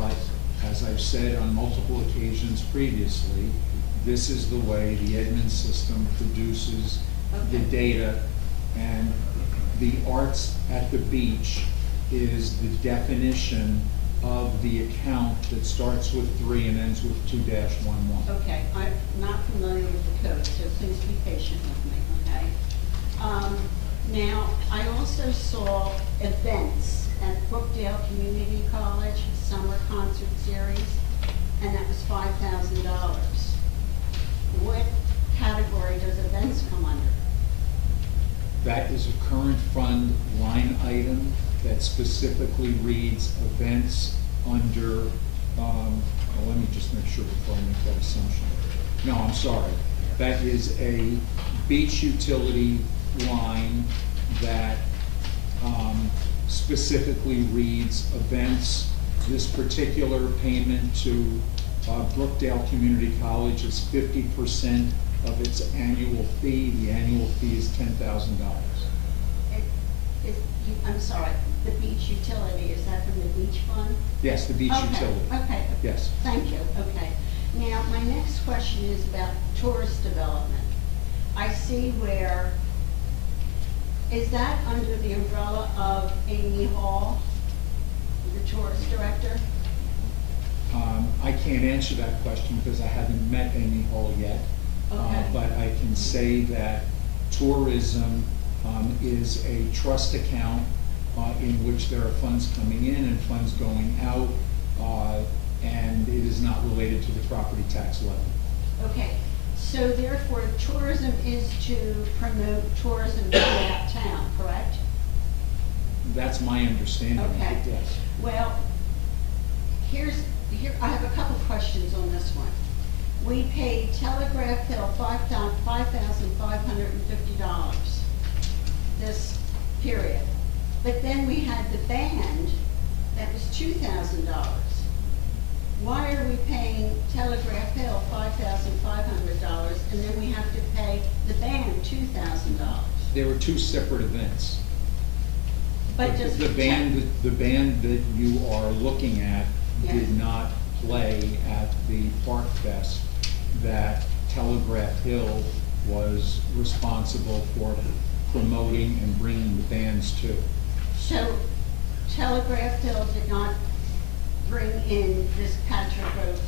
but as I've said on multiple occasions previously, this is the way the Edmunds system produces the data, and the arts at the beach is the definition of the account that starts with 3 and ends with 2-11. Okay, I'm not familiar with the code, so please be patient with me, okay? Now, I also saw events at Brookdale Community College, summer concert series, and that was $5,000. What category does events come under? That is a current fund line item that specifically reads events under, well, let me just make sure before I make that assumption. No, I'm sorry. That is a beach utility line that specifically reads events. This particular payment to Brookdale Community College is 50% of its annual fee. The annual fee is $10,000. I'm sorry, the beach utility, is that from the beach fund? Yes, the beach utility. Okay. Yes. Thank you, okay. Now, my next question is about tourist development. I see where, is that under the umbrella of Amy Hall, the tourist director? I can't answer that question because I haven't met Amy Hall yet. Okay. But I can say that tourism is a trust account in which there are funds coming in and funds going out, and it is not related to the property tax levy. Okay, so therefore tourism is to promote tourism throughout town, correct? That's my understanding of Okay. it, yes. Well, here, I have a couple questions on this one. We paid Telegraph Hill $5,550 this period. But then we had the band that was $2,000. Why are we paying Telegraph Hill $5,500 and then we have to pay the band $2,000? There were two separate events. But does The band that you are looking at Yes. did not play at the Park Fest that Telegraph Hill was responsible for promoting and bringing the bands to. So Telegraph Hill did not bring in this Patrick Road?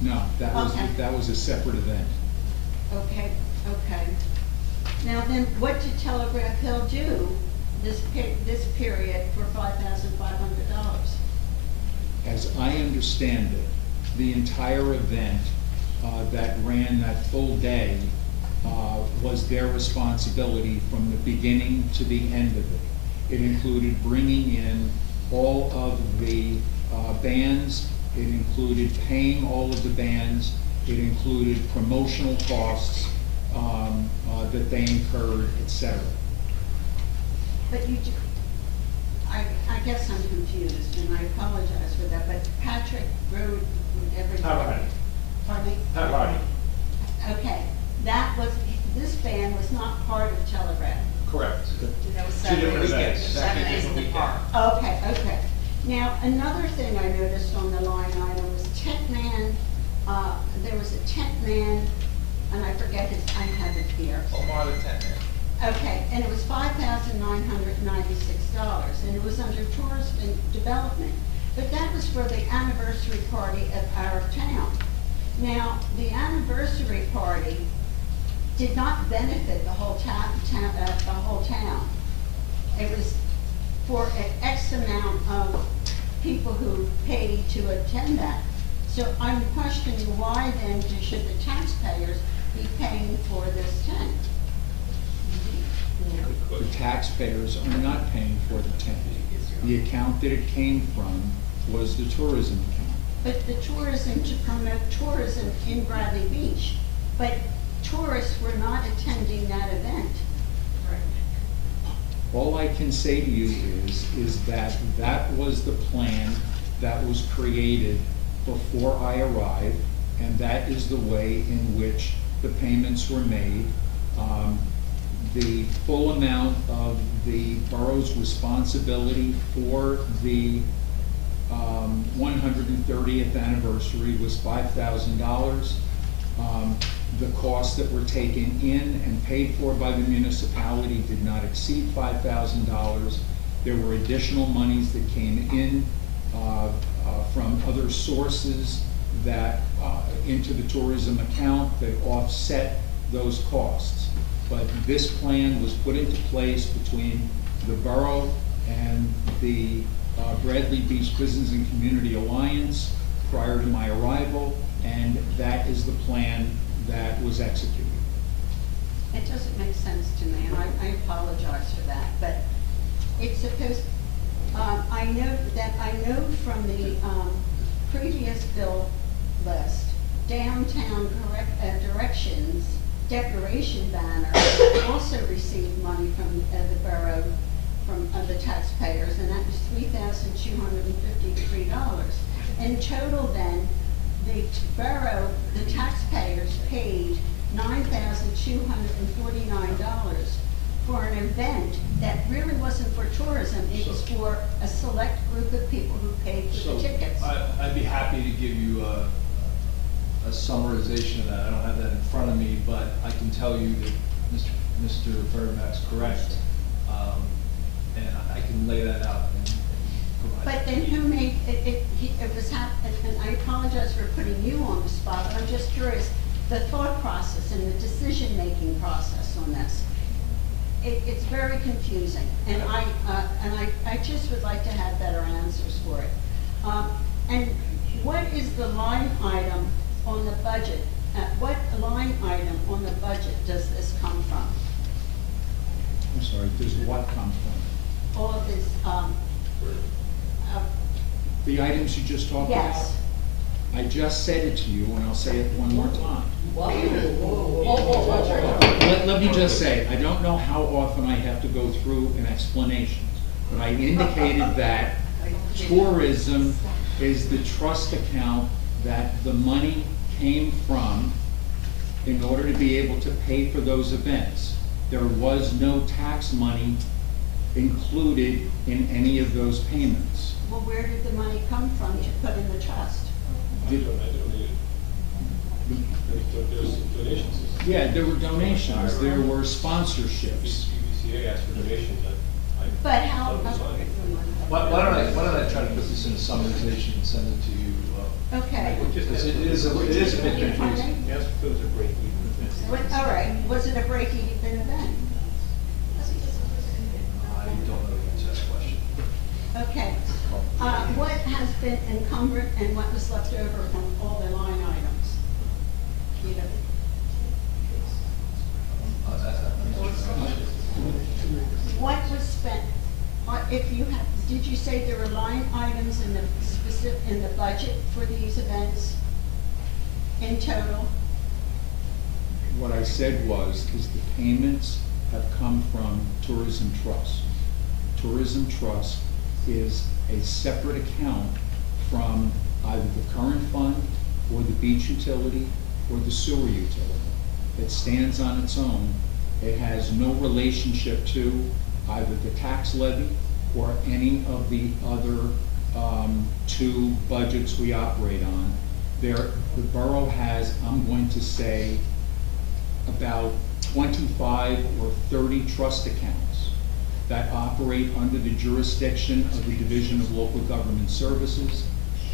No, Okay. that was a separate event. Okay, okay. Now then, what did Telegraph Hill do this period for $5,500? As I understand it, the entire event that ran that full day was their responsibility from the beginning to the end of it. It included bringing in all of the bands, it included paying all of the bands, it included promotional costs that they incurred, etc. But you do, I guess I'm confused, and I apologize for that, but Patrick Road, everything. Alright. Pardon me? Alright. Okay, that was, this band was not part of Telegraph. Correct. That was Two Saturday. different events. Saturdays in the Different weekend. park. Okay, okay. Now, another thing I noticed on the line item was tent man, there was a tent man, and I forget his, I have it here. Omar the tent man. Okay, and it was $5,996, and it was under tourist and development. But that was for the anniversary party at our town. Now, the anniversary party did not benefit the whole town. It was for an X amount of people who paid to attend that. So I'm questioning why then should the taxpayers be paying for this tent? The taxpayers are not paying for the tent. The account that it came from was the tourism account. But the tourism, to promote tourism in Bradley Beach. But tourists were not attending that event. All I can say to you is that that was the plan that was created before I arrived, and that is the way in which the payments were made. The full amount of the borough's responsibility for the 130th anniversary was $5,000. The costs that were taken in and paid for by the municipality did not exceed $5,000. There were additional monies that came in from other sources that into the tourism account that offset those costs. But this plan was put into place between the borough and the Bradley Beach Business and Community Alliance prior to my arrival, and that is the plan that was executed. It doesn't make sense to me, and I apologize for that, but it's supposed, I know from the previous bill list, downtown directions decoration banner also received money from the borough, from the taxpayers, and that was $3,253. In total then, the borough, the taxpayers paid $9,249 for an event that really wasn't for tourism, it was for a select group of people who paid for the tickets. I'd be happy to give you a summarization of that. I don't have that in front of me, but I can tell you that Mr. Vermack's correct. And I can lay that out and provide. But then who made, it was and I apologize for putting you on the spot, but I'm just curious, the thought process and the decision-making process on this. It's very confusing, and I just would like to have better answers for it. And what is the line item on the budget? What line item on the budget does this come from? I'm sorry, does what come from? All of this, The items you just talked about? yes. I just said it to you, and I'll say it one more time. Let me just say, I don't know how often I have to go through an explanation, but I indicated that tourism is the trust account that the money came from in order to be able to pay for those events. There was no tax money included in any of those payments. Well, where did the money come from to put in the trust? There's donations. Yeah, there were donations, there were sponsorships. PBCA asked for donations. But how? Why don't I try to put this in a summarization and send it to you? Okay. Because it is a bit confusing. Yes, those are break even. All right, was it a break-even event? I don't know the answer to that question. Okay. What has been encumbered and what was left over from all the line items? You know, what was spent, if you have, did you say there were line items in the in the budget for these events in total? What I said was, is the payments have come from Tourism Trust. Tourism Trust is a separate account from either the current fund or the beach utility or the sewer utility. It stands on its own. It has no relationship to either the tax levy or any of the other two budgets we operate on. The borough has, I'm going to say, about 25 or 30 trust accounts that operate under the jurisdiction of the Division of Local Government Services.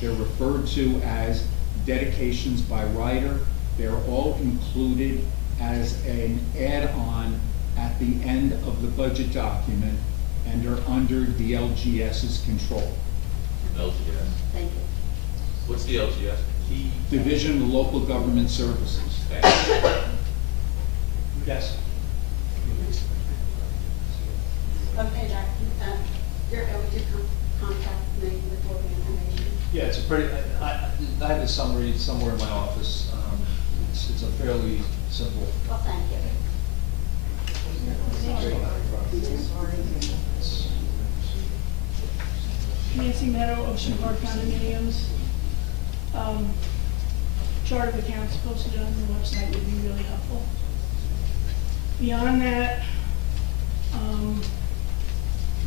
They're referred to as dedications by rider. They're all included as an add-on at the end of the budget document and are under the LGS's control. LGS. Thank you. What's the LGS? Division of Local Government Services. Yes. Okay, you're going to contact me with all the information? Yeah, I have a summary somewhere in my office. It's a fairly simple. Well, thank you. Nancy Meadow, Ocean Park condominiums. Chart of accounts posted on the website would be really helpful. Beyond that,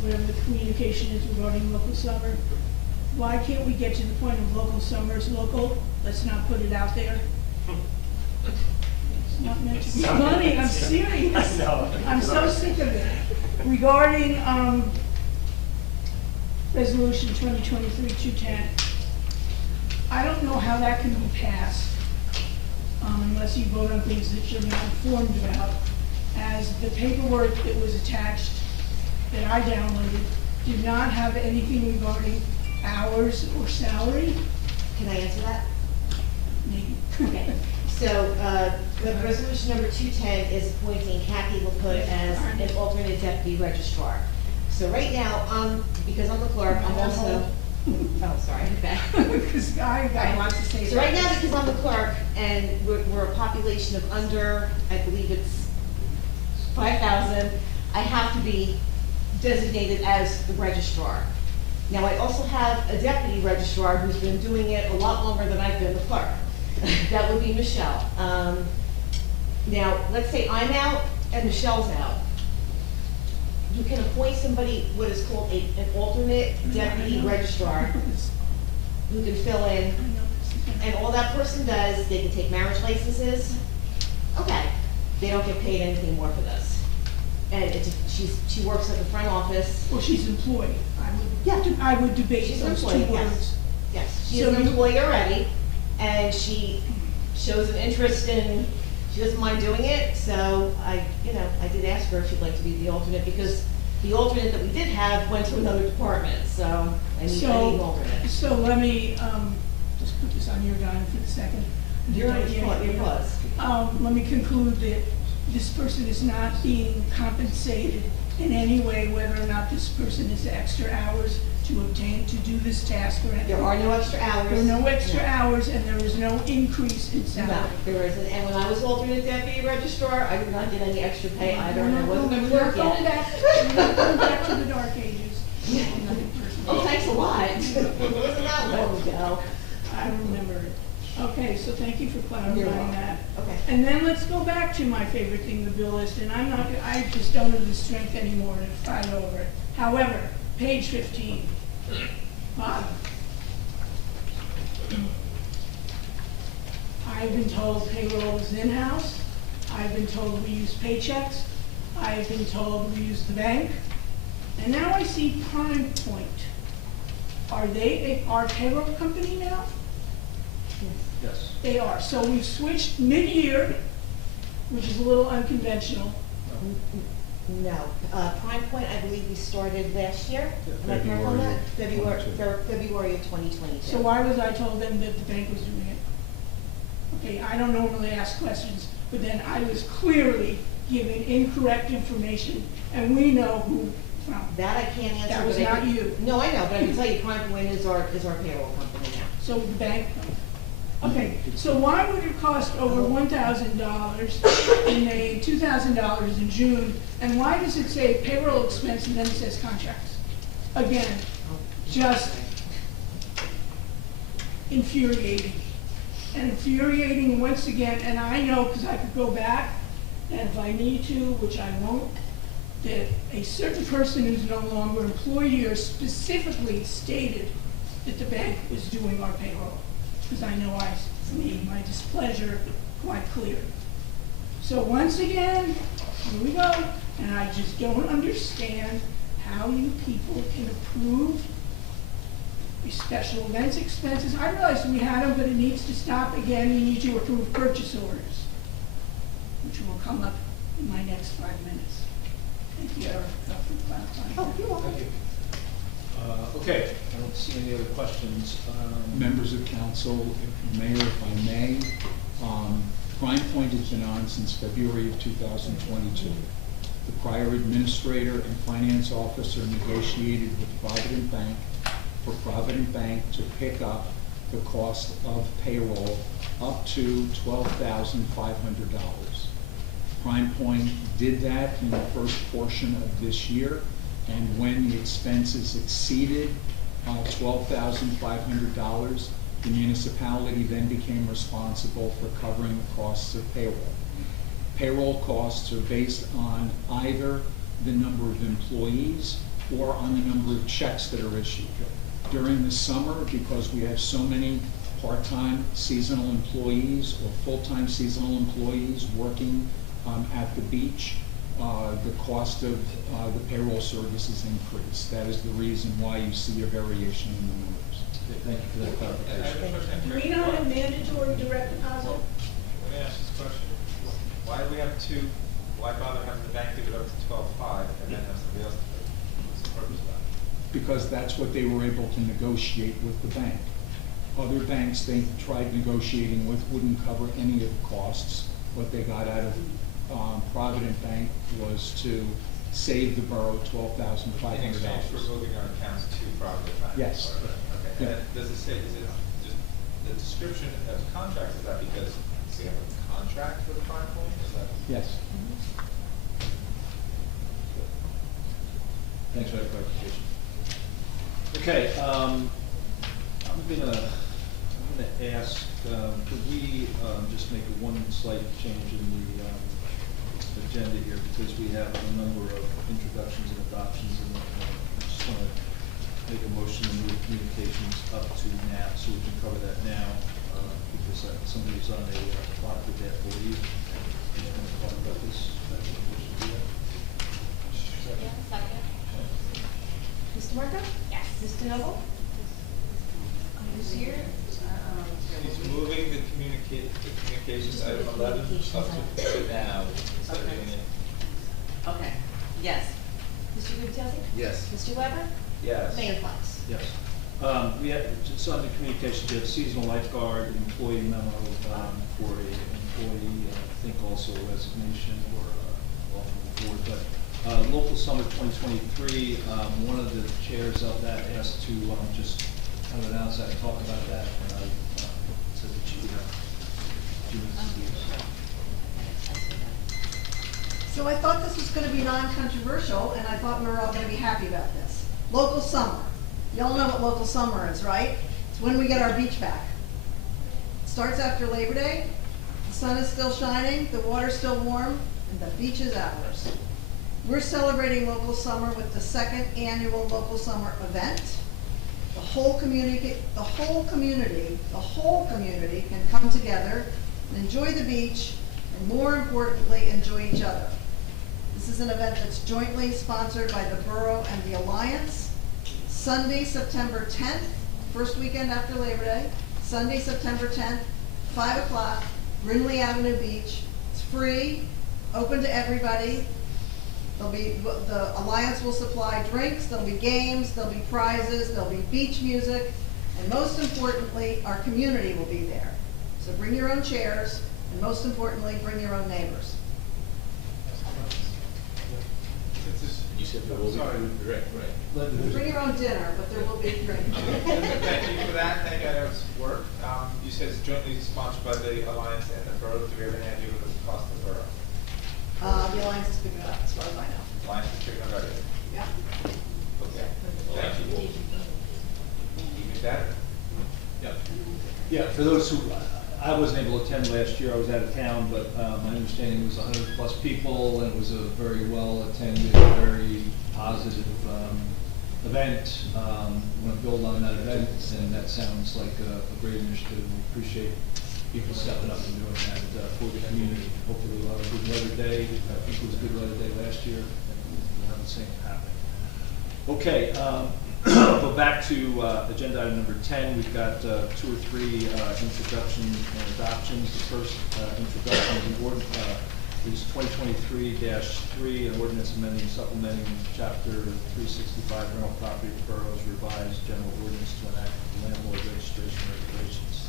whatever the communication is regarding local summer, why can't we get to the point of local summer is local? Let's not put it out there. It's not meant to be funny, I'm serious. I'm so sick of it. Regarding, Resolution 2023-210, I don't know how that can be passed, unless you vote on things that you're not informed about, as the paperwork that was attached that I downloaded did not have anything regarding hours or salary. Can I answer that? Maybe. Okay, so, the resolution number 210 is appointing Kathy LaPointe as an alternate deputy registrar. So right now, because I'm the clerk, I'm also, oh, sorry, Because I want to say that. So right now, because I'm the clerk, and we're a population of under, I believe it's 5,000, I have to be designated as the registrar. Now, I also have a deputy registrar who's been doing it a lot longer than I've been the clerk. That would be Michelle. Now, let's say I'm out and Michelle's out. You can appoint somebody, what is called an alternate deputy registrar, who can fill in, and all that person does, they can take marriage licenses. Okay, they don't get paid anything more for this. And she works at the front office. Well, she's employed. I would debate She's an those two employee, words. yes. Yes, she's So an you- employee already, and she shows an interest in, she doesn't mind doing it, so I did ask her if she'd like to be the alternate, because the alternate that we did have went to another department, so I need an alternate. So let me, just put this on your dime for a second. Your pause. Let me conclude that this person is not being compensated in any way, whether or not this person is extra hours to do this task or anything. There are no extra hours. There are no extra No. hours, and there is no increase in No, salary. there isn't, and when I was alternate deputy registrar, I did not get any extra pay either, and I wasn't We're gonna not work going yet. back, we're not going back to the dark ages. Nothing personal. Oh, thanks a lot. It wasn't that long ago. I remember it. Okay, so thank you for You're clarifying welcome. that. Okay. And then let's go back to my favorite thing, the bill list, and I just don't have the strength anymore to fight over it. However, page 15, bottom. I've been told payroll is in-house. I've been told we use paychecks. I've been told we use the bank. And now I see Prime Point. Are they our payroll company now? Yes. They are. So we've switched mid-year, which is a little unconventional. No, Prime Point, I believe we started last year. Am I correct on that? February of 2022. So why was I told then that the bank was doing it? Okay, I don't normally ask questions, but then I was clearly given incorrect information, and we know who from. That I can't answer. That was but I not can- you. No, I know, but I can tell you Prime Point is our payroll company now. So the bank, okay, so why would it cost over $1,000 in May, $2,000 in June, and why does it say payroll expense and then it says contracts? Again, just infuriating. And infuriating once again, and I know, because I could go back, and if I need to, which I won't, that a certain person who's no longer employed here specifically stated that the bank was doing our payroll, because I know I made my displeasure quite clear. So once again, here we go, and I just don't understand how you people can approve the special events expenses. I realize we had them, but it needs to stop again. We need to approve purchase orders, which will come up in my next 5 minutes. Thank you, Erica, for clarifying. Oh, you're welcome. Thank you. Okay, I don't see any other questions. Members of council, Mayor, if I may, Prime Point has been on since February of 2022. The prior administrator and finance officer negotiated with Provident Bank for Provident Bank to pick up the cost of payroll up to $12,500. Prime Point did that in the first portion of this year, and when the expenses exceeded $12,500, the municipality then became responsible for covering the costs of payroll. Payroll costs are based on either the number of employees or on the number of checks that are issued. During the summer, because we have so many part-time seasonal employees or full-time seasonal employees working at the beach, the cost of the payroll services increase. That is the reason why you see a variation in the numbers. Okay, thank you for that clarification. Do we not have mandatory direct deposit? Let me ask this question. Why do we have two, why bother having the bank give it up to 12.5 and then have somebody else do it? What's the purpose of that? Because that's what they were able to negotiate with the bank. Other banks they tried negotiating with wouldn't cover any of the costs. What they got out of Provident Bank was to save the borough $12,500. In exchange for moving our accounts to Provident Bank? Yes. Okay. Yeah. And then does it say, is it just, the description of contracts, is that because we have a contract with Prime Point? Is that? Yes. Thanks for that clarification. Okay, I'm gonna ask, could we just make one slight change in the agenda here, because we have a number of introductions and adoptions, and I just want to make a motion to move communications up to now, so we can cover that now, because somebody's on a clock that they have to leave. Who's going to talk about this? Mr. Marco? Yes. Mr. Noble? Who's here? He's moving the communications item 11 up to now, instead of doing it. Okay, yes. Mr. Gubatose? Yes. Mr. Weber? Yes. Mayor Fox? Yes. We have, just on the communications, we have seasonal lifeguard, employee memo for a employee, I think also resignation or off of the board, but local summer 2023, one of the chairs of that asked to just kind of announce that and talk about that, and I said that she would have 2 minutes to do so. So I thought this was gonna be non-controversial, and I thought we were all gonna be happy about this. Local summer. Y'all know what local summer is, right? It's when we get our beach back. It starts after Labor Day, the sun is still shining, the water's still warm, and the beach is ours. We're celebrating local summer with the second annual local summer event. The whole community can come together and enjoy the beach, and more importantly, enjoy each other. This is an event that's jointly sponsored by the Borough and the Alliance. Sunday, September 10th, first weekend after Labor Day, Sunday, September 10th, 5 o'clock, Brindley Avenue Beach. It's free, open to everybody. The Alliance will supply drinks, there'll be games, there'll be prizes, there'll be beach music, and most importantly, our community will be there. So bring your own chairs, and most importantly, bring your own neighbors. You said there will be food, right? Bring your own dinner, but there will be drink. Thank you for that, thank you, I know it's work. You said it's jointly sponsored by the Alliance and the Borough. Do we have any idea what it would cost the Borough? The Alliance is picking it up, as far as I know. Alliance is picking it up. Yeah. Okay, thank you. Even better. Yep. Yeah, for those who, I wasn't able to attend last year, I was out of town, but my understanding was 100+ people, and it was a very well-attended, very positive event. We want to build on that event, and that sounds like a great initiative. We appreciate people stepping up and doing that for the community. Hopefully we'll have a good weather day. I think it was a good weather day last year, and we'll have the same happen. Okay, go back to agenda item number 10. We've got 2 or 3 introductions and adoptions. The first introduction is 2023-3, an ordinance amending and supplementing chapter 365 rental property boroughs revised general ordinance to enact landlord registration regulations.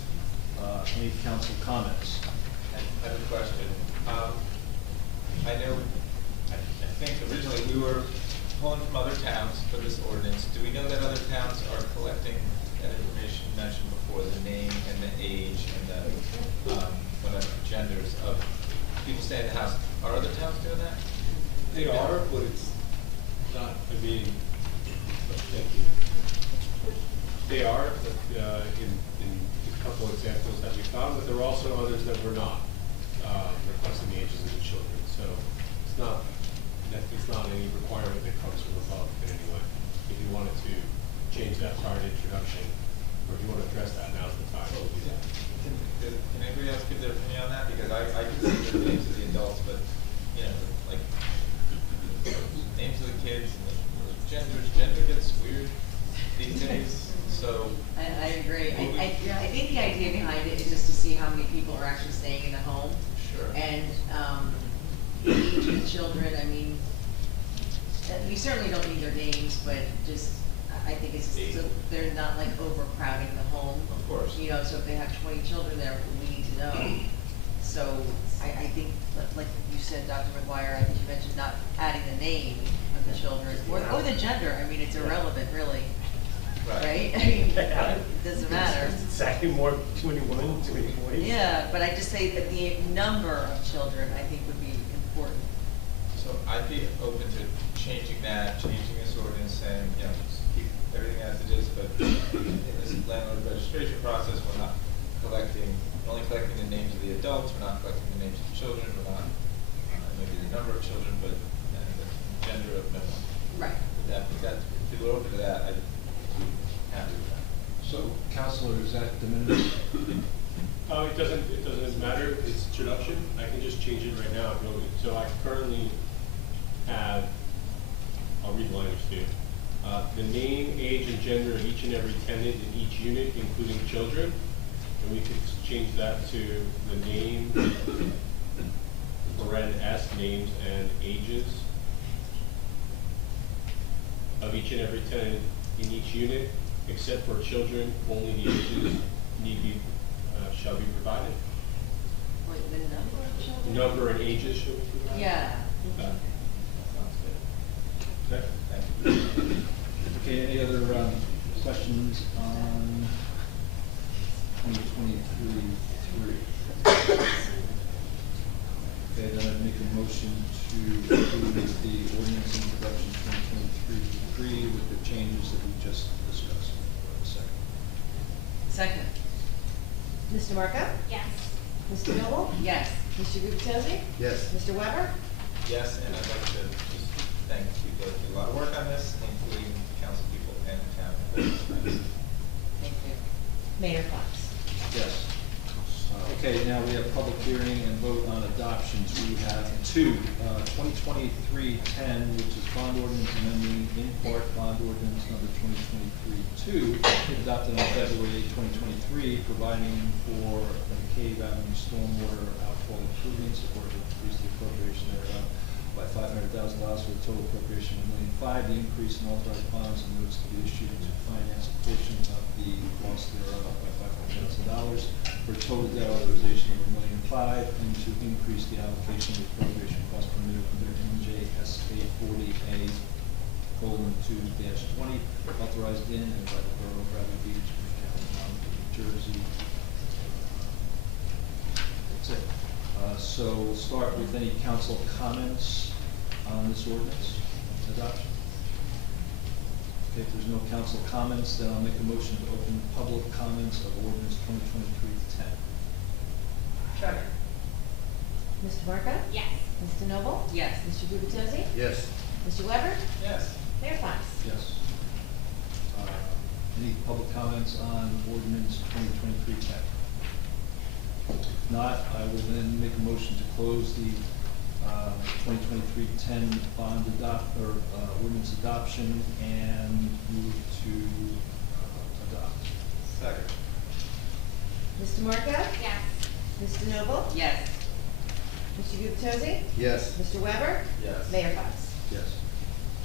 Any council comments? I have a question. I know, I think originally we were pulling from other towns for this ordinance. Do we know that other towns are collecting that information you mentioned before, the name we're not, requesting the ages of the children, so it's not any requirement that comes from above in any way. If you wanted to change that prior to introduction, or if you want to address that, now's the time to do that. Can anybody else give their opinion on that? Because I can see the names of the adults, but, you know, like, names of the kids, and the gender gets weird these days, so. I agree. I think the idea behind it is just to see how many people are actually staying in the home. Sure. And, the age of the children, I mean, you certainly don't need their names, but just, I think it's, so they're not like overcrowding the home. Of course. You know, so if they have 20 children there, we need to know. So I think, like you said, Dr. McGuire, I think you mentioned not adding the name of the children, or the gender, I mean, it's irrelevant, really. Right? I mean, it doesn't matter. Exactly, more 21, 20 boys. Yeah, but I just say that the number of children, I think, would be important. So I'd be open to changing this ordinance, saying, you know, just keep everything as it is, but in this landlord registration process, we're not only collecting the names of the adults, we're not collecting the names of the children, we're not, maybe the number of children, but the gender of no one. Right. If you're open to that, I'd be happy with that. So, Counselor, is that de minimis? It doesn't matter, it's introduction, I can just change it right now if you want me. So I currently have, I'll read the language to you. The name, age, and gender of each and every tenant in each unit, including children. And we could change that to the name, S, names and ages of each and every tenant in each unit, except for children, only the ages shall be provided. Wait, the number of children? Number and ages shall be provided? Yeah. Okay. Sounds good. Okay. Thank you. Okay, any other questions on 2023-3? Okay, then I'd make a motion to approve the ordinance introduction 2023-3 with the changes that we just discussed. Second. Mr. Marco? Yes. Mr. Noble? Yes. Mr. Gubatose? Yes. Mr. Weber? Yes, and I'd like to just thank people that did a lot of work on this, including council people and town. Thank you. Mayor Fox? Yes. Okay, now we have public hearing and vote on adoptions. We have two, 2023-10, which is bond ordinance amending in part bond ordinance number 2023-2, adopted on February 2023, providing for the Cave Avenue stormwater outfall improvements, or to increase the appropriation thereof by $500,000 for a total appropriation of $1,005,000. The increase in authorized bonds and notes to be issued to finance a portion of the cost thereof by $500,000 for a total debt authorization of $1,005,000, and to increase the allocation of appropriation cost permitted under NJSA 40A:2-20, authorized in and by the Borough of Bradley Beach, New Jersey. That's it. So we'll start with any council comments on this ordinance adoption. Okay, if there's no council comments, then I'll make a motion to open public comments of ordinance 2023-10. Trevor? Mr. Marco? Yes. Mr. Noble? Yes. Mr. Gubatose? Yes. Mr. Weber? Yes. Mayor Fox? Yes. Any public comments on ordinance 2023-10? If not, I will then make a motion to close the 2023-10 bond ordinance adoption and move to adopt. Second. Mr. Marco? Yes. Mr. Noble? Yes. Mr. Gubatose? Yes. Mr. Weber? Yes. Mayor Fox? Yes.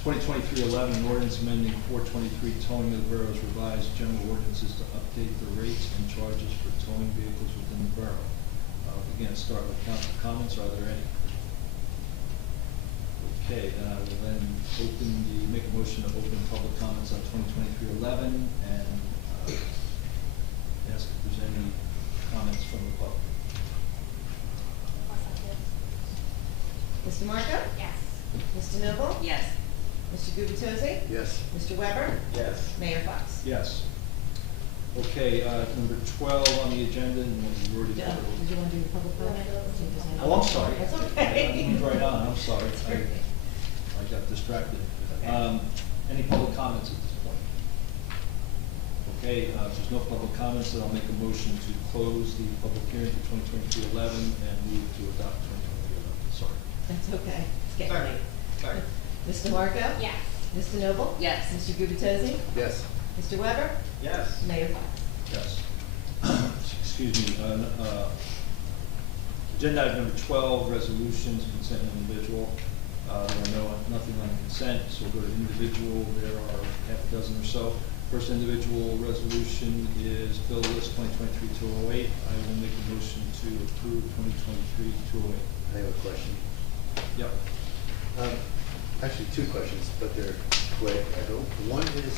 2023-11, an ordinance amending 423 towing of the borough's revised general ordinances to update the rates and charges for towing vehicles within the borough. Again, start with council comments. Are there any? Okay, then I will then make a motion to open public comments on 2023-11 and ask if there's any comments from the public. Mr. Marco? Yes. Mr. Noble? Yes. Mr. Gubatose? Yes. Mr. Weber? Yes. Mayor Fox? Yes. Okay, number 12 on the agenda, and we've already Yeah, covered. did you want to do the public comment? Oh, I'm sorry. That's I okay. moved right on, I'm sorry. I got distracted. Okay. Any public comments at this point? Okay, if there's no public comments, then I'll make a motion to close the public hearing for 2023-11 and move to adopt 2023-11. Sorry. That's okay, it's getting Sorry. late. Sorry. Mr. Marco? Yes. Mr. Noble? Yes. Mr. Gubatose? Yes. Mr. Weber? Yes. Mayor Fox? Yes. Excuse me. Agenda item number 12, resolutions, consent and individual. There are nothing on consent, so we'll go to individual. There are half a dozen or so. First individual resolution is Bill List 2023-208. I will make a motion to approve 2023-208. I have a question. Yep. Actually, two questions, but they're quick, I hope. One is,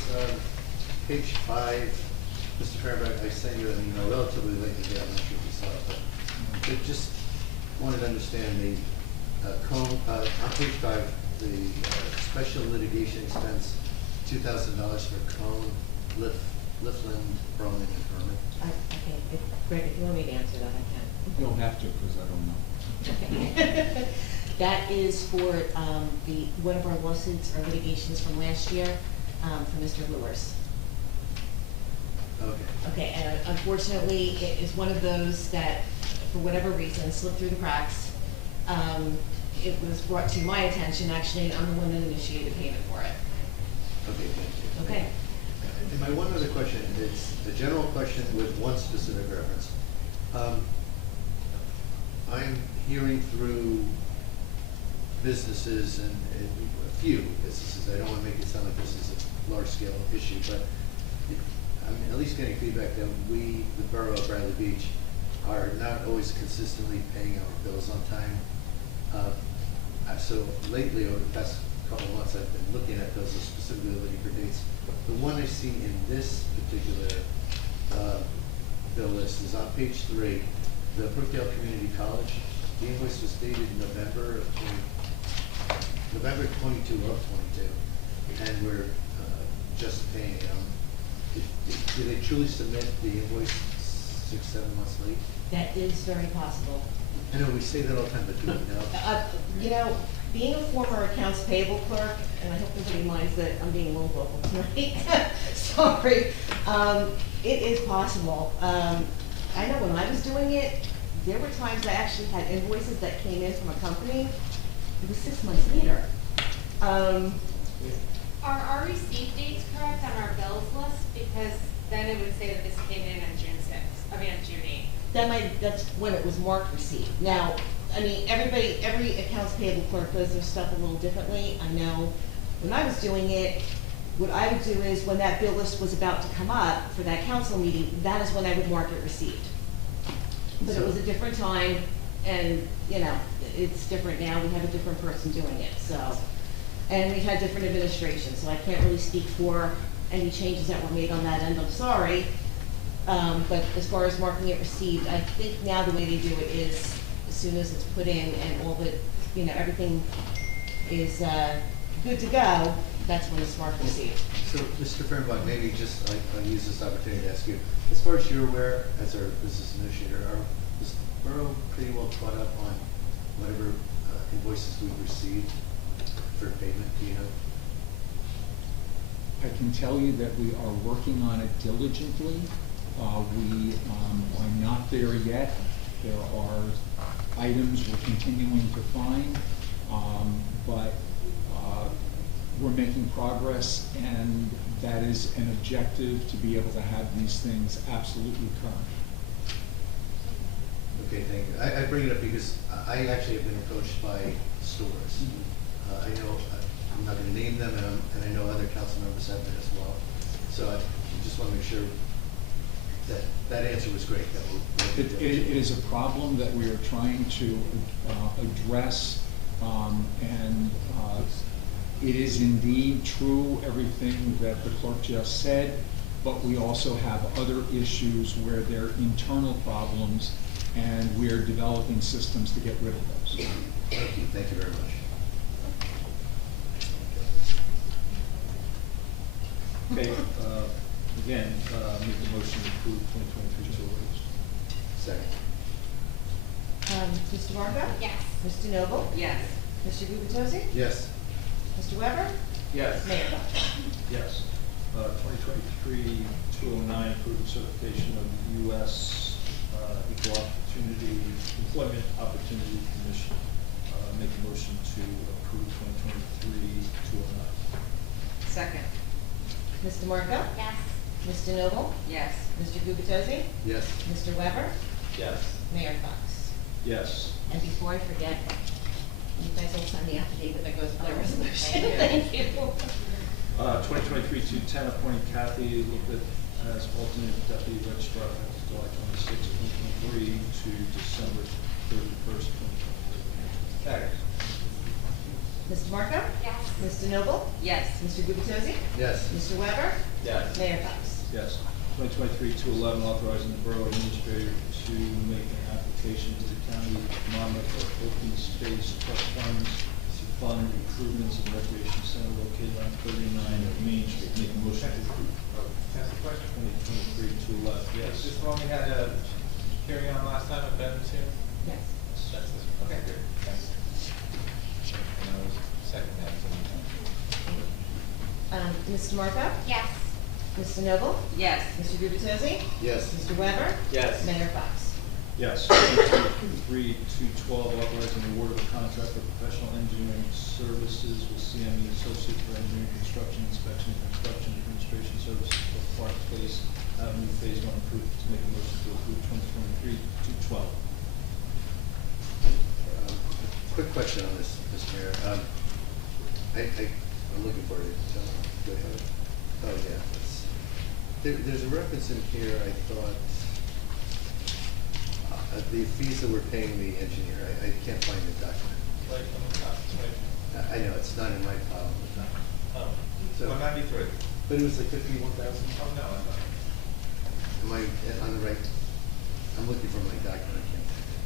page 5, Mr. Fairbank, I sent you an email relatively late today, I'm not sure if you saw it, but I just wanted to understand the, on page 5, the special litigation expense, $2,000 for Cone, Liftland, Bromley, and Herman. Okay, Greg, if you want me to answer that, I can. You'll have to, because I don't know. Okay. That is for one of our lawsuits or litigations from last year, for Mr. Lewis. Okay. Okay, and unfortunately, it is one of those that, for whatever reason, slipped through the cracks. It was brought to my attention, actually, and I'm the one that initiated payment for it. Okay, thank you. Okay. And my one other question, it's a general question with one specific reference. I'm hearing through businesses and a few businesses, I don't want to make it sound like this is a large-scale issue, but I'm at least getting feedback that we, the borough of Bradley Beach, are not always consistently paying our bills on time. So lately, over the past couple of months, I've been looking at those, specifically looking for dates. The one I see in this particular bill list is on page 3, the Brookdale Community College. The invoice was dated November 22 of 22, and we're just paying them. Did they truly submit the invoice 6-7 months late? That is very possible. I know we say that all the time, but do we know? You know, being a former accounts payable clerk, and I hope nobody minds that I'm being a little vocal tonight, sorry, it is possible. I know when I was doing it, there were times I actually had invoices that came in from a company, it was 6 months later. Are our receipt dates correct on our bills list? Because then it would say that this came in on June 6th, on June 8th. That's when it was marked receipt. Now, I mean, every accounts payable clerk does their stuff a little differently. I know when I was doing it, what I would do is when that bill list was about to come up for that council meeting, that is when I would mark it received. But it was a different time, and, you know, it's different now. We have a different person doing it, so. And we've had different administrations, so I can't really speak for any changes that were made on that end. I'm sorry. But as far as marking it received, I think now the way they do it is as soon as it's put in and all the, you know, everything is good to go, that's when it's marked received. So, Mr. Fernbach, maybe just, I'll use this opportunity to ask you, as far as you're aware, as our business administrator, is the borough pretty well caught up on whatever invoices we've received for payment, do you know? I can tell you that we are working on it diligently. We are not there yet. There are items we're continuing to find, but we're making progress, and that is an objective, to be able to have these things absolutely current. Okay, thank you. I bring it up because I actually have been approached by stores. I know, I'm not going to name them, and I know other council members have been as well. So I just want to make sure that answer was great. It is a problem that we are trying to address, and it is indeed true, everything that the clerk just said, but we also have other issues where there are internal problems, and we're developing systems to get rid of those. Thank you very much. Okay, Again, make a motion to approve 2023-208. Second. Mr. Marco? Yes. Mr. Noble? Yes. Mr. Gubatose? Yes. Mr. Weber? Yes. Mayor Fox? Yes. 2023-209, approved certification of the U.S. Equal Opportunity, Employment Opportunity Commission. Make a motion to approve 2023-209. Second. Mr. Marco? Yes. Mr. Noble? Yes. Mr. Gubatose? Yes. Mr. Weber? Yes. Mayor Fox? Yes. And before I forget, you guys will sign the affidavit that goes with the resolution. Thank you. Thank you. 2023-210, appointing Kathy Lippett as alternate deputy registrar effective July 26, 2023 to December 31st, 2023. Second. Mr. Marco? Yes. Mr. Noble? Yes. Mr. Gubatose? Yes. Mr. Weber? Yes. Mayor Fox? Yes. 2023-211, authorizing the borough administrator to make an application to the county of Monmouth for open space trust funds to fund improvements in recreation center located on 39 of Main Street. Make a motion to approve. Ask a question. 2023-211, Is yes. this the one we had a hearing on last time at Veterans here? Yes. That's this one. Okay, good. Thanks. And I was second that. Mr. Marco? Yes. Mr. Noble? Yes. Mr. Gubatose? Yes. Mr. Weber? Yes. Mayor Fox? Yes. 2023-212, authorizing the award of a contract for professional engineering services with CME Associates for engineering, construction, inspection, and construction administration services for Park Place Avenue Phase 1 improvements. Make a motion to approve 2023-212. Quick question on this, Mr. Mayor. I'm looking for it. Do I have it? Oh, yeah. There's a reference in here, I thought, the fees that we're paying the engineer. I can't find the document. Right on the top, right. I know, it's not in my file. Oh, So- 193. But it was like 51,000? Oh, no, I thought. Am I on the right? I'm looking for my document. I can't find it.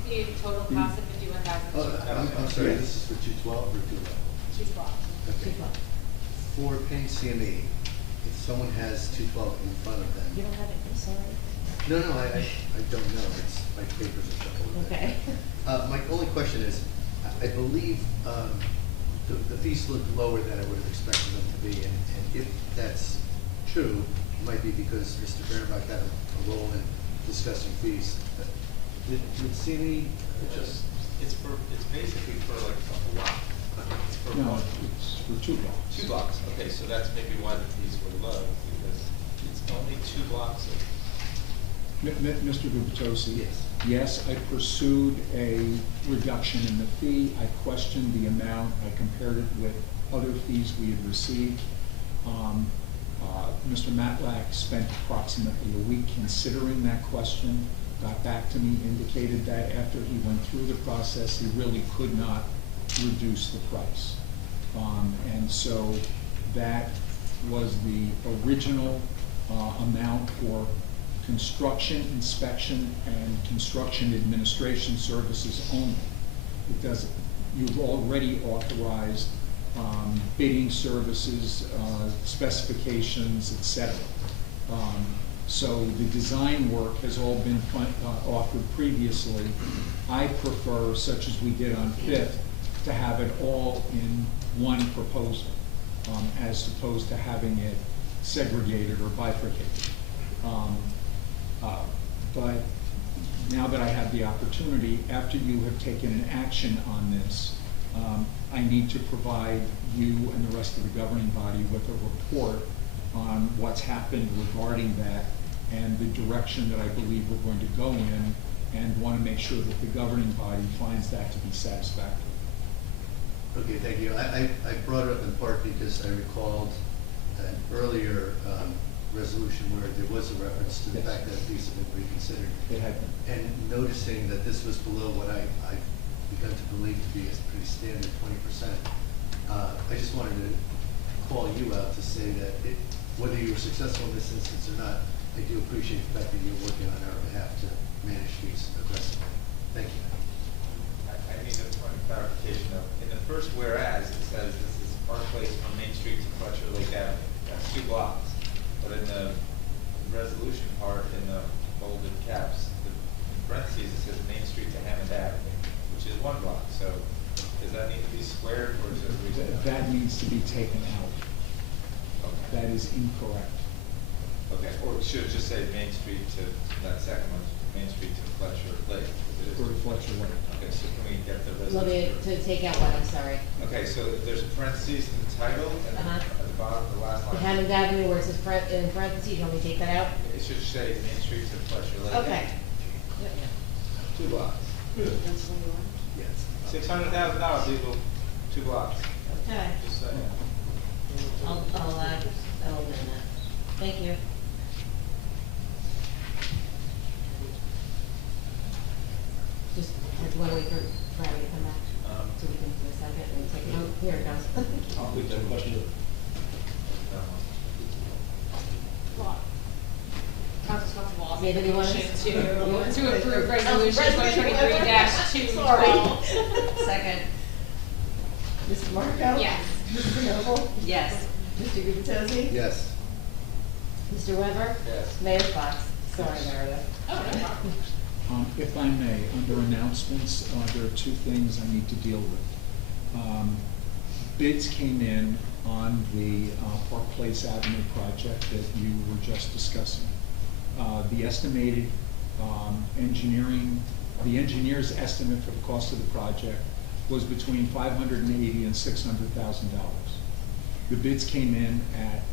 If you need total cost of 51,000. I'm sorry, this is for 212 or 211? 212. Okay. For paying CME, if someone has 212 in front of them. You don't have it, I'm sorry. No, I don't know, it's, my papers are shuffled. Okay. My only question is, I believe, the fees look lower than I would have expected them to be, and if that's true, it might be because Mr. Fehrenbach had a role in discussing fees. Did CME just? It's basically for like a block. It's for No, one. it's for 2 blocks. 2 blocks, okay, so that's maybe why the fees were low, because it's only 2 blocks of. Mr. Gubatose? Yes. Yes, I pursued a reduction in the fee. I questioned the amount. I compared it with other fees we had received. Mr. Matlack spent approximately a week considering that question, got back to me, indicated that after he went through the process, he really could not reduce the price. And so that was the original amount for construction, inspection, and construction administration services only. It doesn't, you've already authorized bidding services, specifications, et cetera. So the design work has all been offered previously. I prefer, such as we did on Fifth, to have it all in one proposal, as opposed to having it segregated or bifurcated. But now that I have the opportunity, after you have taken an action on this, I need to provide you and the rest of the governing body with a report on what's happened regarding that and the direction that I believe we're going to go in, and want to make sure that the governing body finds that to be satisfactory. Okay, thank you. I brought it up in part because I recalled an earlier resolution where there was a reference to the Yes. fact that fees have been reconsidered. It had been. And noticing that this was below what I've begun to believe to be a pretty standard 20%, I just wanted to call you out to say that whether you were successful in this instance or not, I do appreciate the fact that you're working on our behalf to manage fees aggressively. Thank you. I need a point of clarification though. In the first whereas, it says this is Park Place from Main Street to Fletcher Lake Avenue. That's 2 blocks. but in the resolution part, in the bolded caps, in parentheses, it says Main Street to Hammond Avenue, which is 1 block, so does that need to be squared, or is it reasonable? That needs to be taken out. Okay. That is incorrect. Okay, or should it just say Main Street to, that second one, Main Street to Fletcher Lake? It is. Or Fletcher Lake. Okay, so can we get the Let me, resolution? to take out what, I'm sorry. Okay, so there's a parentheses in the title, and then Uh-huh. at the bottom, the last The line. Hammond Avenue where it says in parentheses, you want me to take that out? It should say Main Street to Fletcher Lake. Okay. 2 blocks. Yes. $600,000 equal 2 blocks. Okay. Just saying. I'll amend that. Thank you. Just have to wait for Larry to come back, so we can do a second and take it. Oh, here it goes. I'll leave that question. Maybe they want To approve resolution 2023-212. Second. Mrs. Marco? Yes. Mr. Noble? Yes. Mr. Gubatose? Yes. Mr. Weber? Yes. Mayor Fox? Sorry, Meredith. If I may, under announcements, there are 2 things I need to deal with. Bids came in on the Park Place Avenue project that you were just discussing. The estimated the engineer's estimate for the cost of the project was between $580,000 and $600,000. The bids came in at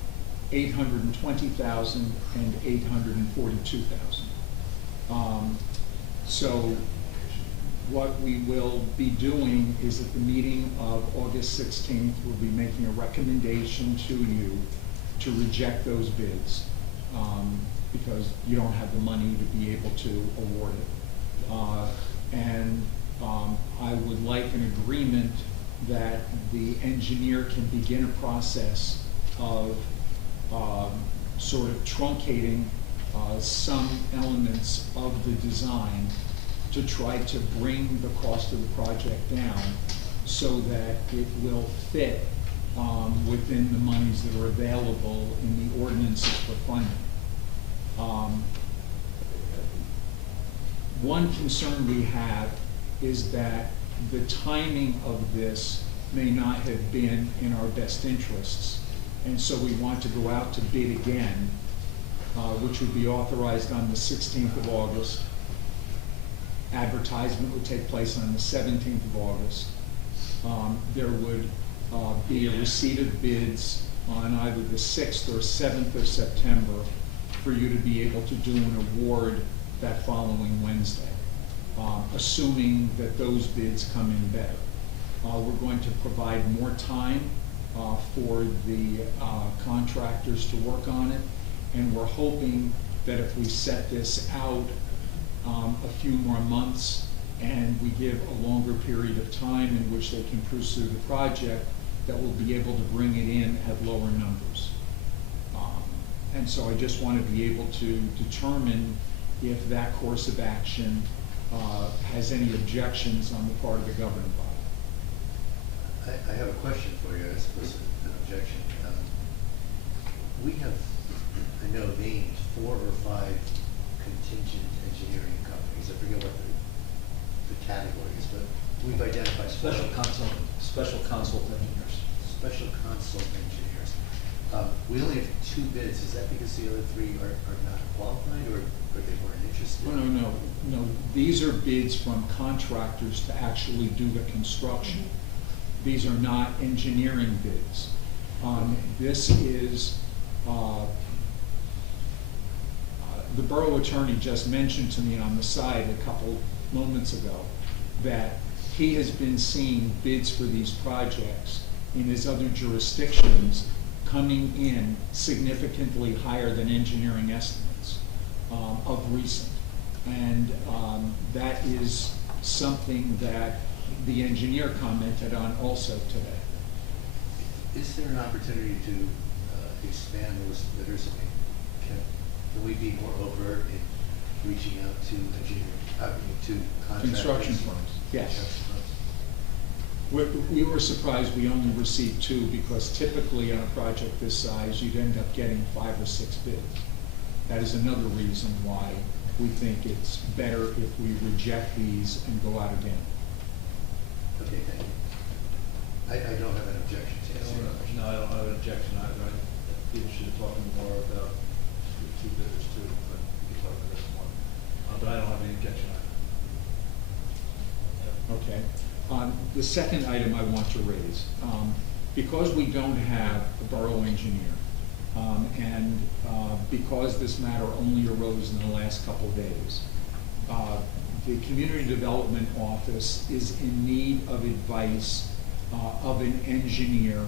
$820,000 and $842,000. So what we will be doing is at the meeting of August 16th, we'll be making a recommendation to you to reject those bids because you don't have the money to be able to award it. I would like an agreement that the engineer can begin a process of sort of truncating some elements of the design to try to bring the cost of the project down so that it will fit within the monies that are available in the ordinances for funding. One concern we have is that the timing of this may not have been in our best interests. And so we want to go out to bid again, which would be authorized on the 16th of August. Advertisement would take place on the 17th of August. There would be a receipt of bids on either the 6th or 7th of September for you to be able to do an award that following Wednesday, assuming that those bids come in better. We're going to provide more time for the contractors to work on it, and we're hoping that if we set this out a few more months and we give a longer period of time in which they can pursue the project, that we'll be able to bring it in at lower numbers. And so I just want to be able to determine if that course of action has any objections on the part of the governing body. I have a question for you as opposed to an objection. We have, I know, named 4 or 5 contingent engineering companies. I forget what the category is, but we've identified Special consult engineers. Special consult engineers. We only have 2 bids. Is that because the other 3 are not qualified, or they weren't interested? No. These are bids from contractors to actually do the construction. These are not engineering bids. This is, the borough attorney just mentioned to me on the side a couple moments ago that he has been seeing bids for these projects in his other jurisdictions coming in significantly higher than engineering estimates of recent. And that is something that the engineer commented on also today. Is there an opportunity to expand those bidders? I mean, can we be more overt in reaching out to to contractors? Construction firms, yes. Construction firms? We were surprised we only received 2, because typically on a project this size, you'd end up getting 5 or 6 bids. That is another reason why we think it's better if we reject these and go out again. Okay, thank you. I don't have an objection to this. No, I don't have an objection either. I'd be interested in talking more about the 2 bidders too, but we can talk about this one. But I don't have any objection either. Okay. The second item I want to raise, because we don't have a borough engineer, and because this matter only arose in the last couple of days, the Community Development Office is in need of advice of an engineer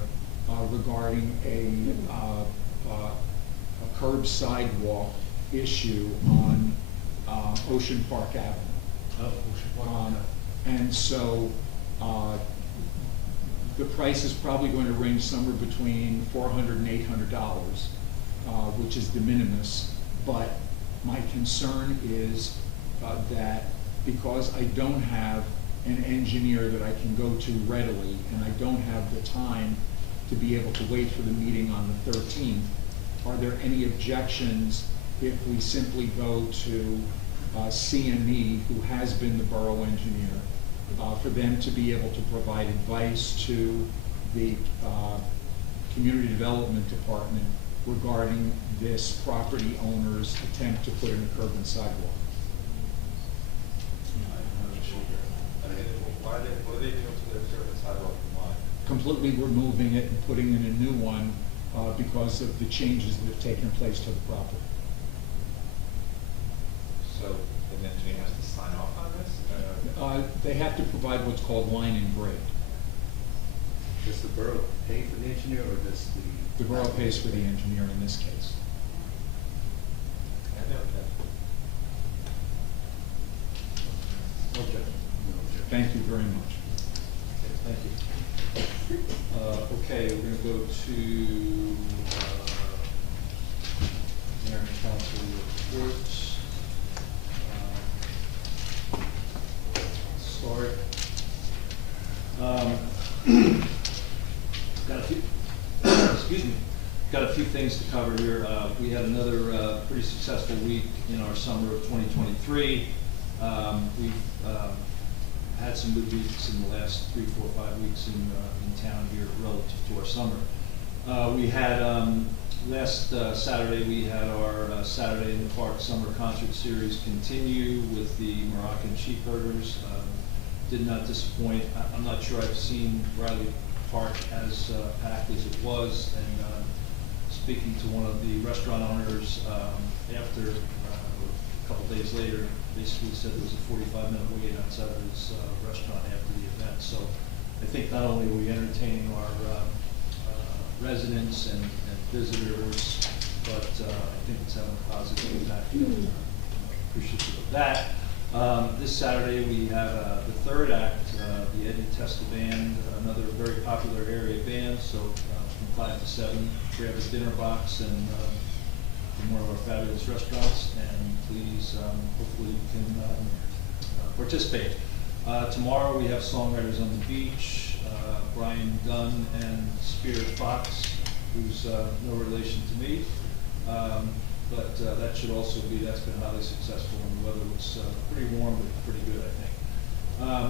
regarding a curb sidewalk issue on Ocean Park Avenue. And so the price is probably going to range somewhere between $400 and $800, which is de minimis. But my concern is that because I don't have an engineer that I can go to readily, and I don't have the time to be able to wait for the meeting on the 13th, are there any objections if we simply go to CME, who has been the borough engineer, for them to be able to provide advice to the Community Development Department regarding this property owner's attempt to put in a curb and sidewalk? What are they doing to their curb and sidewalk and why? Completely removing it and putting in a new one because of the changes that have taken place to the property. So an engineer has to sign off on this? They have to provide what's called line and grade. Does the borough pay for the engineer, or does the? The borough pays for the engineer in this case. Okay. Thank you very much. Thank you. Okay, we're going to go to Mayor and Council reports. Start. Got a few. Excuse me. Got a few things to cover here. We had another pretty successful week in our summer of 2023. We've had some good weeks in the last 3, 4, 5 weeks in town here relative to our summer. We had last Saturday, we had our Saturday in the Park Summer Concert Series continue with the Moroccan Sheepherders. Did not disappoint. I'm not sure I've seen Riley Park as packed as it was. And speaking to one of the restaurant owners after a couple days later, basically said there was a 45-minute wait outside of his restaurant after the event. So I think not only are we entertaining our residents and visitors, but I think it's having a positive impact. Appreciative of that. This Saturday we have the third act, the Eddie Testa Band, another very popular area band. So from 5 to 7, grab a dinner box and from one of our fabulous restaurants, and please, hopefully you can participate. Tomorrow we have Songwriters on the Beach, Brian Dunn and Spirit Fox, who's no relation to me. But that should also be, that's been highly successful, and the weather looks pretty warm, but pretty good, I think.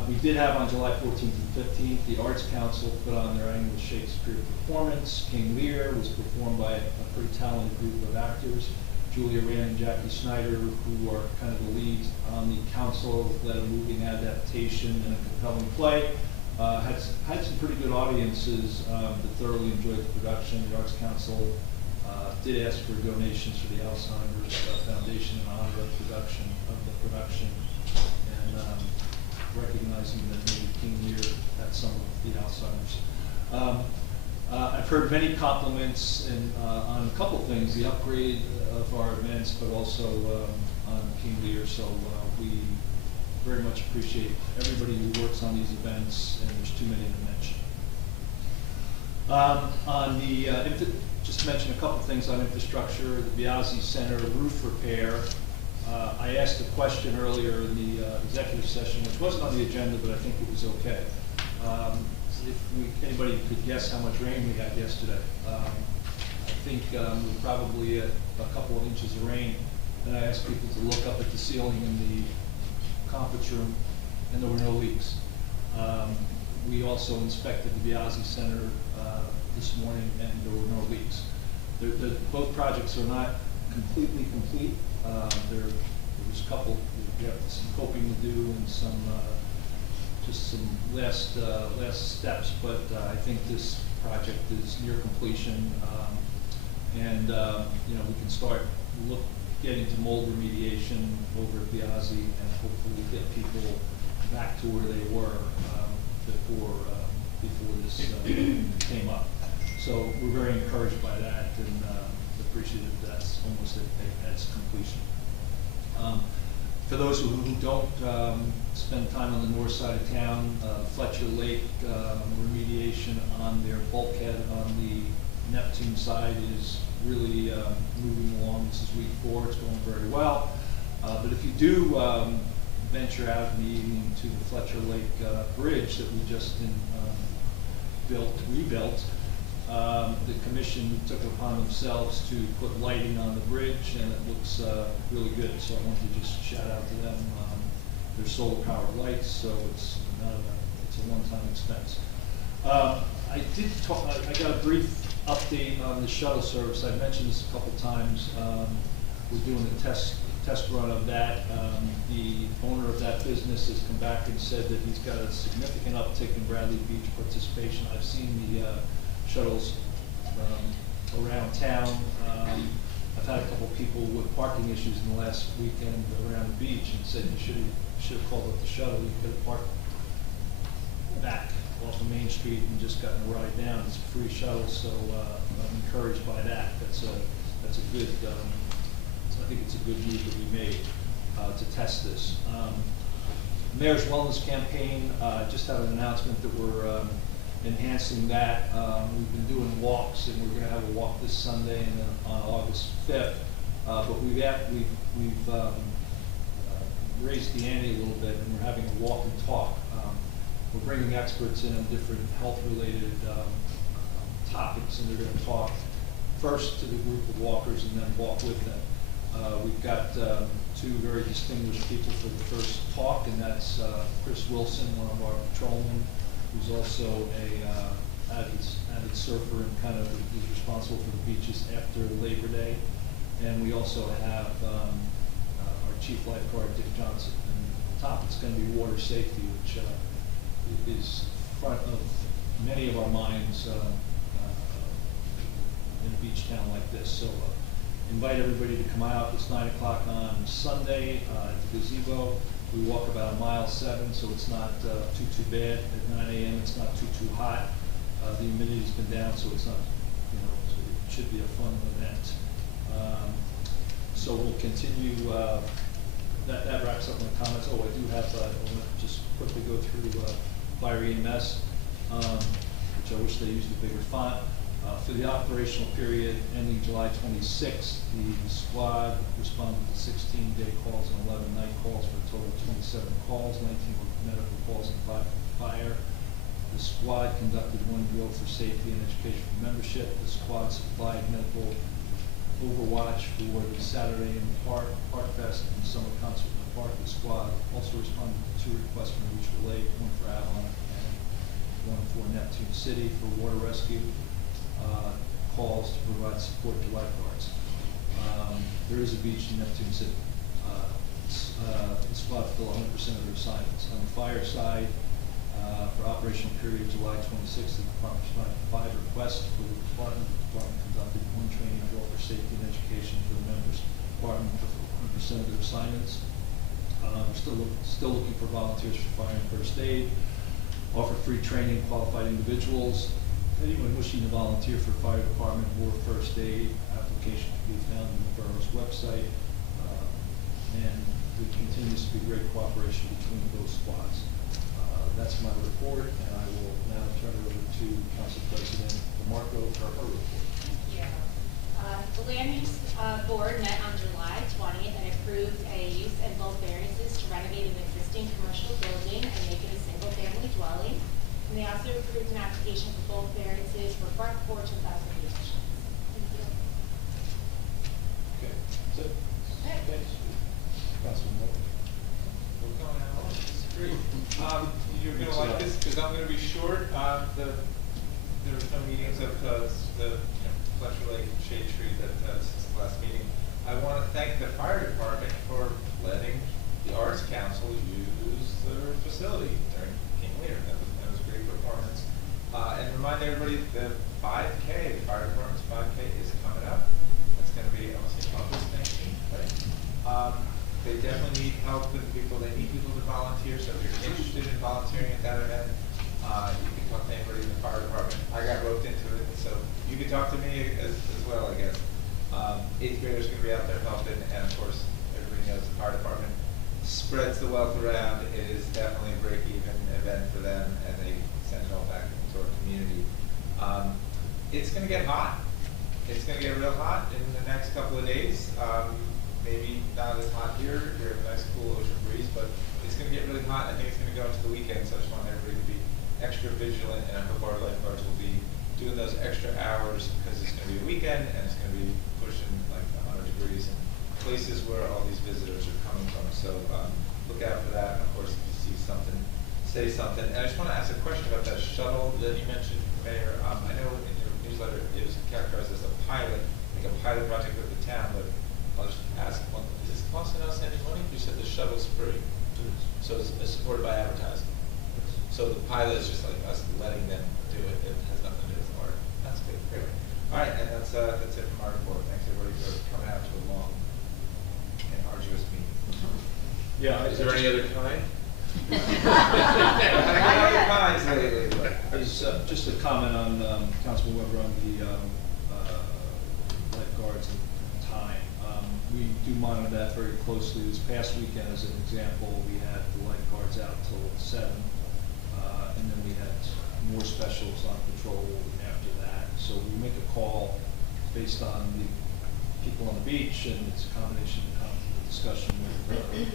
We did have on July 14th and 15th, the Arts Council put on their annual Shakespeare performance. King Lear was performed by a pretty talented group of actors. Julia Rand and Jackie Snyder, who are kind of the leads on the council, led a moving adaptation and a compelling play. Had some pretty good audiences that thoroughly enjoyed the production. The Arts Council did ask for donations for the Alzheimer's Foundation in honor of the production, and recognizing that maybe King Lear had some of the Alzheimer's. I've heard many compliments on a couple things, the upgrade of our events, but also on King Lear. So we very much appreciate everybody who works on these events, and there's too many to mention. Just to mention a couple things on infrastructure, the Biasi Center roof repair. I asked a question earlier in the executive session, which wasn't on the agenda, but I think it was okay. If anybody could guess how much rain we had yesterday, I think we probably had a couple of inches of rain. And I asked people to look up at the ceiling in the conference room, and there were no leaks. We also inspected the Biasi Center this morning, and there were no leaks. Both projects are not completely complete. There's a couple, we have some coping to do and some just some last steps, but I think this project is near completion, and you know, we can start getting to mold remediation over at Biasi, and hopefully get people back to where they were before this came up. So we're very encouraged by that, and appreciative that's almost at its completion. For those who don't spend time on the north side of town, Fletcher Lake remediation on their bulkhead on the Neptune side is really moving along. This is week 4, it's going very well. But if you do venture out in the evening to the Fletcher Lake bridge that we just rebuilt, the commission took it upon themselves to put lighting on the bridge, and it looks really good. So I want to just shout out to them. They're solar powered lights, so it's a one-time expense. I did talk. I got a brief update on the shuttle service. I mentioned this a couple times. We're doing a test run of that. The owner of that business has come back and said that he's got a significant uptick in Bradley Beach participation. I've seen the shuttles around town. I've had a couple people with parking issues in the last weekend around the beach, and said you should have called up the shuttle. You could have parked back off of Main Street and just gotten a ride down. It's a free shuttle, so I'm encouraged by that. That's a good. I think it's a good move that we made to test this. Mayor's Wellness Campaign just had an announcement that we're enhancing that. We've been doing walks, and we're going to have a walk this Sunday and then on August 5th. But we've raised the ante a little bit, and we're having a walk and talk. We're bringing experts in on different health-related topics, and they're going to talk first to the group of walkers and then walk with them. We've got 2 very distinguished people for the first talk, and that's Chris Wilson, one of our patrolmen, who's also a avid surfer and kind of is responsible for the beaches after Labor Day. And we also have our chief lifeguard, Dick Johnson. And the topic's going to be water safety, which is front of many of our minds in a beach town like this. So invite everybody to come out. It's 9 o'clock on Sunday at the gazebo. We walk about 1.7 miles, so it's not too bad. At 9 a.m. it's not too hot. The humidity's been down, so it's not, so it should be a fun event. So we'll continue. That wraps up my comments. Oh, I do have. I want to just quickly go through fire EMS, which I wish they used a bigger font. For the operational period ending July 26th, the squad responded to 16 day calls and 11 night calls for a total of 27 calls, 19 were medical calls and 5 for fire. The squad conducted 1 drill for safety and education for membership. The squad supplied medical overwatch for the Saturday in the Park Fest, and summer concert in the park. The squad also responded to 2 requests from each relay, 1 for Avalon and 1 for Neptune City for water rescue. Calls to provide support to lifeguards. There is a beach in Neptune City. The squad fulfilled 100% of their assignments. On the fire side, for operational period July 26th, the department responded to 5 requests for the department. The department conducted 1 training drill for safety and education for the members. The department fulfilled 100% of their assignments. We're still looking for volunteers for fire and first aid. Offer free training to qualified individuals. Anyone wishing to volunteer for fire department or first aid, application can be found on the borough's website. And there continues to be great cooperation between both squads. That's my report, and I will now turn it over to Council President DeMarco for her report. Thank you. The Land Use Board met on July 20th and approved a use and bulk variances to renovate an existing commercial building and make it a single-family dwelling. And they because I'm gonna be short. There was no meetings of the Fletcher Lake Shade Tree since the last meeting. I want to thank the fire department for letting the Arts Council use their facility during King Lear. That was a great performance. And remind everybody, the 5K, the fire department's 5K is coming up. That's going to be, I want to say, August 19th, right? They definitely need help with people. They need people to volunteer. So if you're interested in volunteering at that event, you can talk to anybody in the fire department. I got roped into it, so you can talk to me as well, I guess. 8th graders going to be out there helping, and of course, everybody knows the fire department spreads the wealth around. It is definitely a break-even event for them, and they send it all back into our community. It's going to get hot. It's going to get real hot in the next couple of days. Maybe not as hot here. We have a nice cool ocean breeze, but it's going to get really hot. I think it's going to go into the weekend, so I just want everybody to be extra vigilant, and I hope our lifeguards will be doing those extra hours because it's going to be a weekend and it's going to be pushing like 100 degrees in places where all these visitors are coming from. So look out for that. And of course, if you see something, say something. And I just want to ask a question about that shuttle that you mentioned, Mayor. I know in your newsletter it was characterized as a pilot, like a pilot project with the town, but I'll just ask, is this costing us any money? You said the shuttle's free. So it's supported by advertising. So the pilot is just like us letting them do it. It has nothing to do with art. That's good. Great. All right, and that's it from our report. Thanks everybody for coming out to a long and arduous meeting. Yeah. Is there any other kind? Just a comment on Councilman Weber on the lifeguards and time. We do monitor that very closely. This past weekend, as an example, we had the lifeguards out till 7, and then we had more specials on patrol after that. So we make a call based on the people on the beach, and it's a combination of discussion with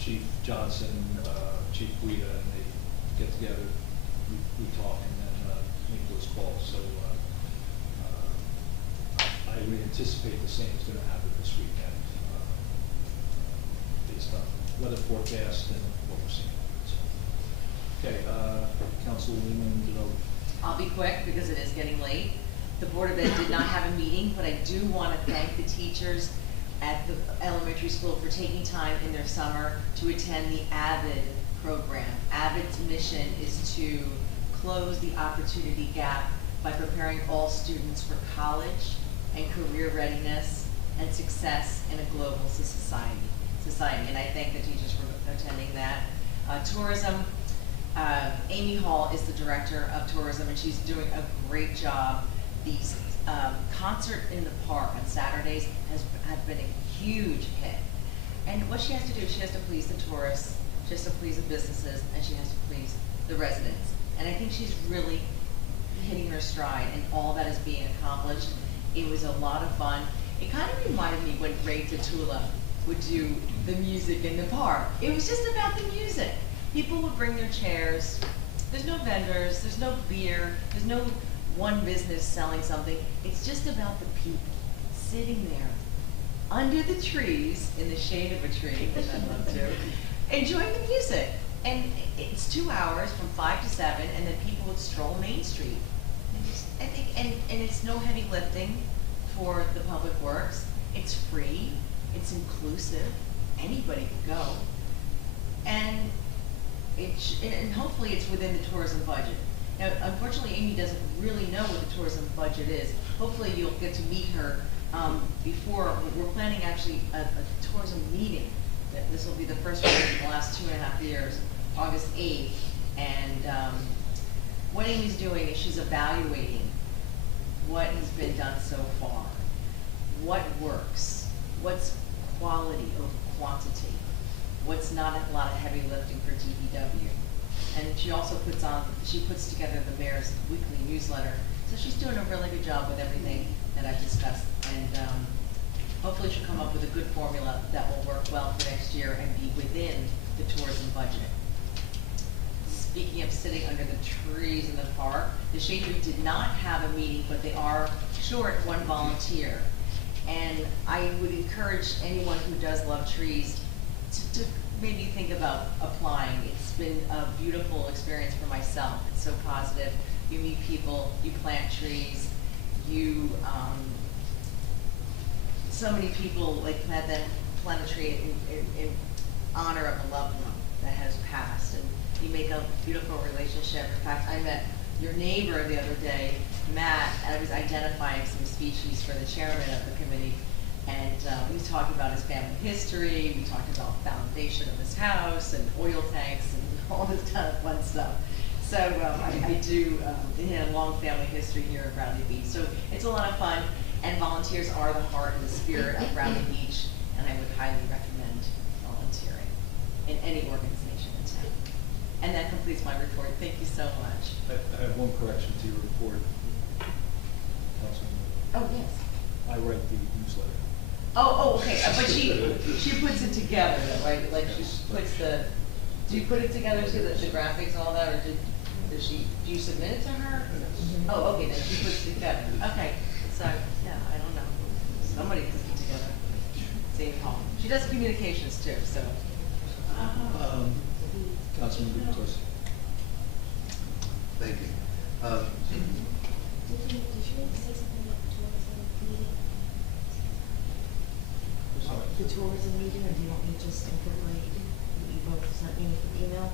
Chief Johnson, Chief Guida, and they get together, we talk, and then make those calls. So I would anticipate the same is going to happen this weekend, based on weather forecast and what we're seeing. So, okay, Councilwoman DeNova. I'll be quick because it is getting late. The Board of Ed did not have a meeting, but I do want to thank the teachers at the elementary school for taking time in their summer to attend the AVID program. AVID's mission is to close the opportunity gap by preparing all students for college and career readiness and success in a global society. And I thank the teachers for attending that. Tourism, Amy Hall is the director of tourism, and she's doing a great job. These concert in the park on Saturdays have been a huge hit. And what she has to do, she has to please the tourists, she has to please the businesses, and she has to please the residents. And I think she's really hitting her stride, and all that is being accomplished. It was a lot of fun. It kind of reminded me when Ray Tatula would do the music in the park. It was just about the music. People would bring their chairs. There's no vendors, there's no beer, there's no one business selling something. It's just about the people sitting there under the trees, in the shade of a tree, which I love to, enjoying the music. And it's 2 hours from 5 to 7, and then people would stroll Main Street. And it's no heavy lifting for the public works. It's free, it's inclusive, anybody can go. And hopefully it's within the tourism budget. Now, unfortunately, Amy doesn't really know what the tourism budget is. Hopefully you'll get to meet her before. We're planning actually a tourism meeting. This will be the first one in the last 2.5 years, August 8th. And what Amy's doing is she's evaluating what has been done so far, what works, what's quality over quantity, what's not a lot of heavy lifting for DPW. And she also puts together the mayor's weekly newsletter. So she's doing a really good job with everything that I've discussed. And hopefully she'll come up with a good formula that will work well for next year and be within the tourism budget. Speaking of sitting under the trees in the park, the Shade Tree did not have a meeting, but they are short one volunteer. And I would encourage anyone who does love trees to made me think about applying. It's been a beautiful experience for myself. It's so positive. You meet people, you plant trees, you, so many people like plant a tree in honor of a loved one that has passed, and you make a beautiful relationship. In fact, I met your neighbor the other day, Matt, and I was identifying some species for the chairman of the committee, and we talked about his family history, we talked about the foundation of his house, and oil tanks, and all this kind of fun stuff. So I do, he had a long family history here at Bradley Beach, so it's a lot of fun, and volunteers are the heart and the spirit of Bradley Beach, and I would highly recommend volunteering in any organization in town. And that completes my report. Thank you so much. I have one correction to your report, Councilman. Oh, yes. I write the newsletter. Oh, okay, but she puts it together, right? Like she puts the, do you put it together too, the graphics and all that, or do you submit it to her? Mm-hmm. Oh, okay, then she puts it together. Okay, so, yeah, I don't know. Somebody puts it together. Same home. She does communications too, so. Councilman Gutierrez. Thank you. The tourism meeting, or do you want me to just incorporate, you both sent me an email?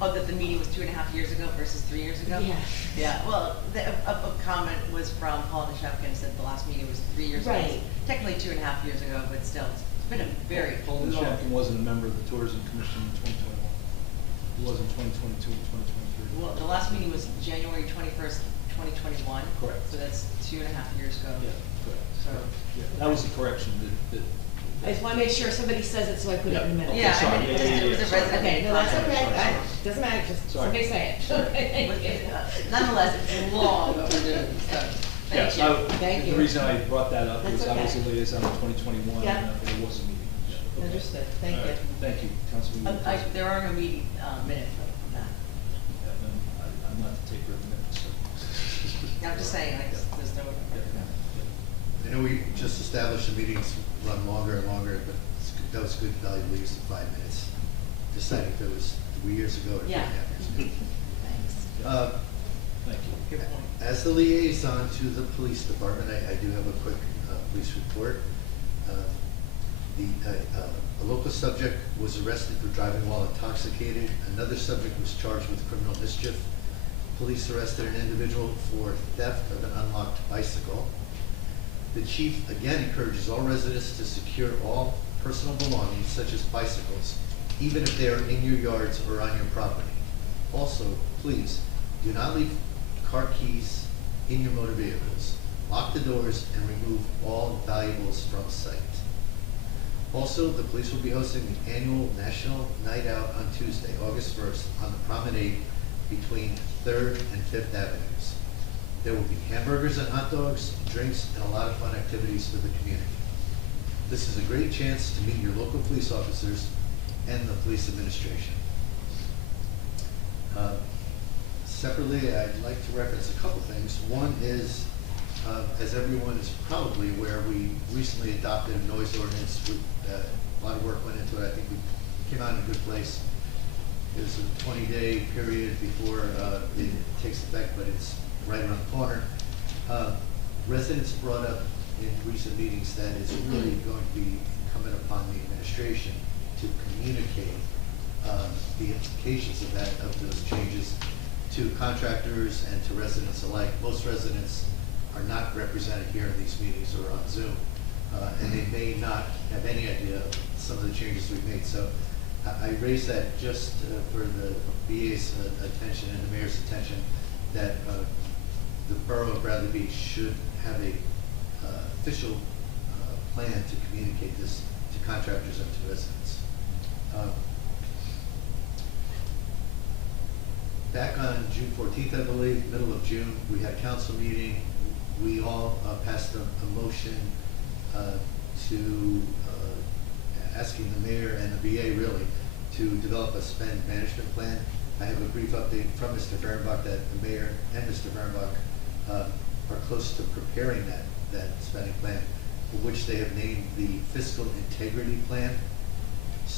Oh, that the meeting was 2.5 years ago versus 3 years ago? Yeah. Yeah, well, a comment was from Paul Nishevkin, said the last meeting was 3 years ago. Right. Technically 2.5 years ago, but still, it's been a very Paul long. Nishevkin wasn't a member of the Tourism Commission in 2021. He was in 2022 and 2023. Well, the last meeting was January 21st, 2021. Correct. So that's 2.5 years ago. Yeah, correct. So. Yeah, that was the correction that. I just wanna make sure somebody says it, so I put it in the middle. Yeah, sorry. I mean, it was a Sorry. resident. Okay, no, that's comment. okay, doesn't matter, just Sorry. somebody say it. Nonetheless, it's long overdue, so, thank you. Thank you. The reason I brought that up That's was I was okay. a liaison in 2021, Yeah. and there was a meeting. Yeah, okay. Understood, thank All right. you. Thank you, Councilman. There are no meeting minutes from that. Yeah, then I'm not the taker of minutes, so. I'm just saying, like, there's no. I know we just established the meetings run longer and longer, but that was good, valuable use of 5 minutes. Deciding if it was 3 years ago or 2.5 Yeah. years ago. Thanks. Thank you. Good point. As the liaison to the police department, I do have a quick police report. A local subject was arrested for driving while intoxicated. Another subject was charged with criminal mischief. Police arrested an individual for theft of an unlocked bicycle. The chief again encourages all residents to secure all personal belongings such as bicycles, even if they are in your yards or on your property. Also, please, do not leave car keys in your motor vehicles. Lock the doors and remove all valuables from sight. Also, the police will be hosting the annual National Night Out on Tuesday, August 1st, on the promenade between 3rd and 5th Avenues. There will be hamburgers and hot dogs, drinks, and a lot of fun activities for the community. This is a great chance to meet your local police officers and the police administration. Separately, I'd like to reference a couple things. One is, as everyone is probably aware, we recently adopted a noise ordinance. A lot of work went into it. I think we came out in a good place. There's a 20-day period before it takes effect, but it's right around the corner. Residents brought up in recent meetings that it's really going to be incumbent upon the administration to communicate the implications of those changes to contractors and to residents alike. Most residents are not represented here in these meetings or on Zoom, and they may not have any idea of some of the changes we've made. So I raise that just for the BA's attention and the mayor's attention, that the borough of Bradley Beach should have a official plan to communicate this to contractors and to residents. Back on June 14th, I believe, middle of June, we had a council meeting. We all passed a motion to asking the mayor and the VA really to develop a spend management plan. I have a brief update from Mr. Fehrenbach that the mayor and Mr. Fehrenbach are close to preparing that spending plan, for which they have named the Fiscal Integrity Plan.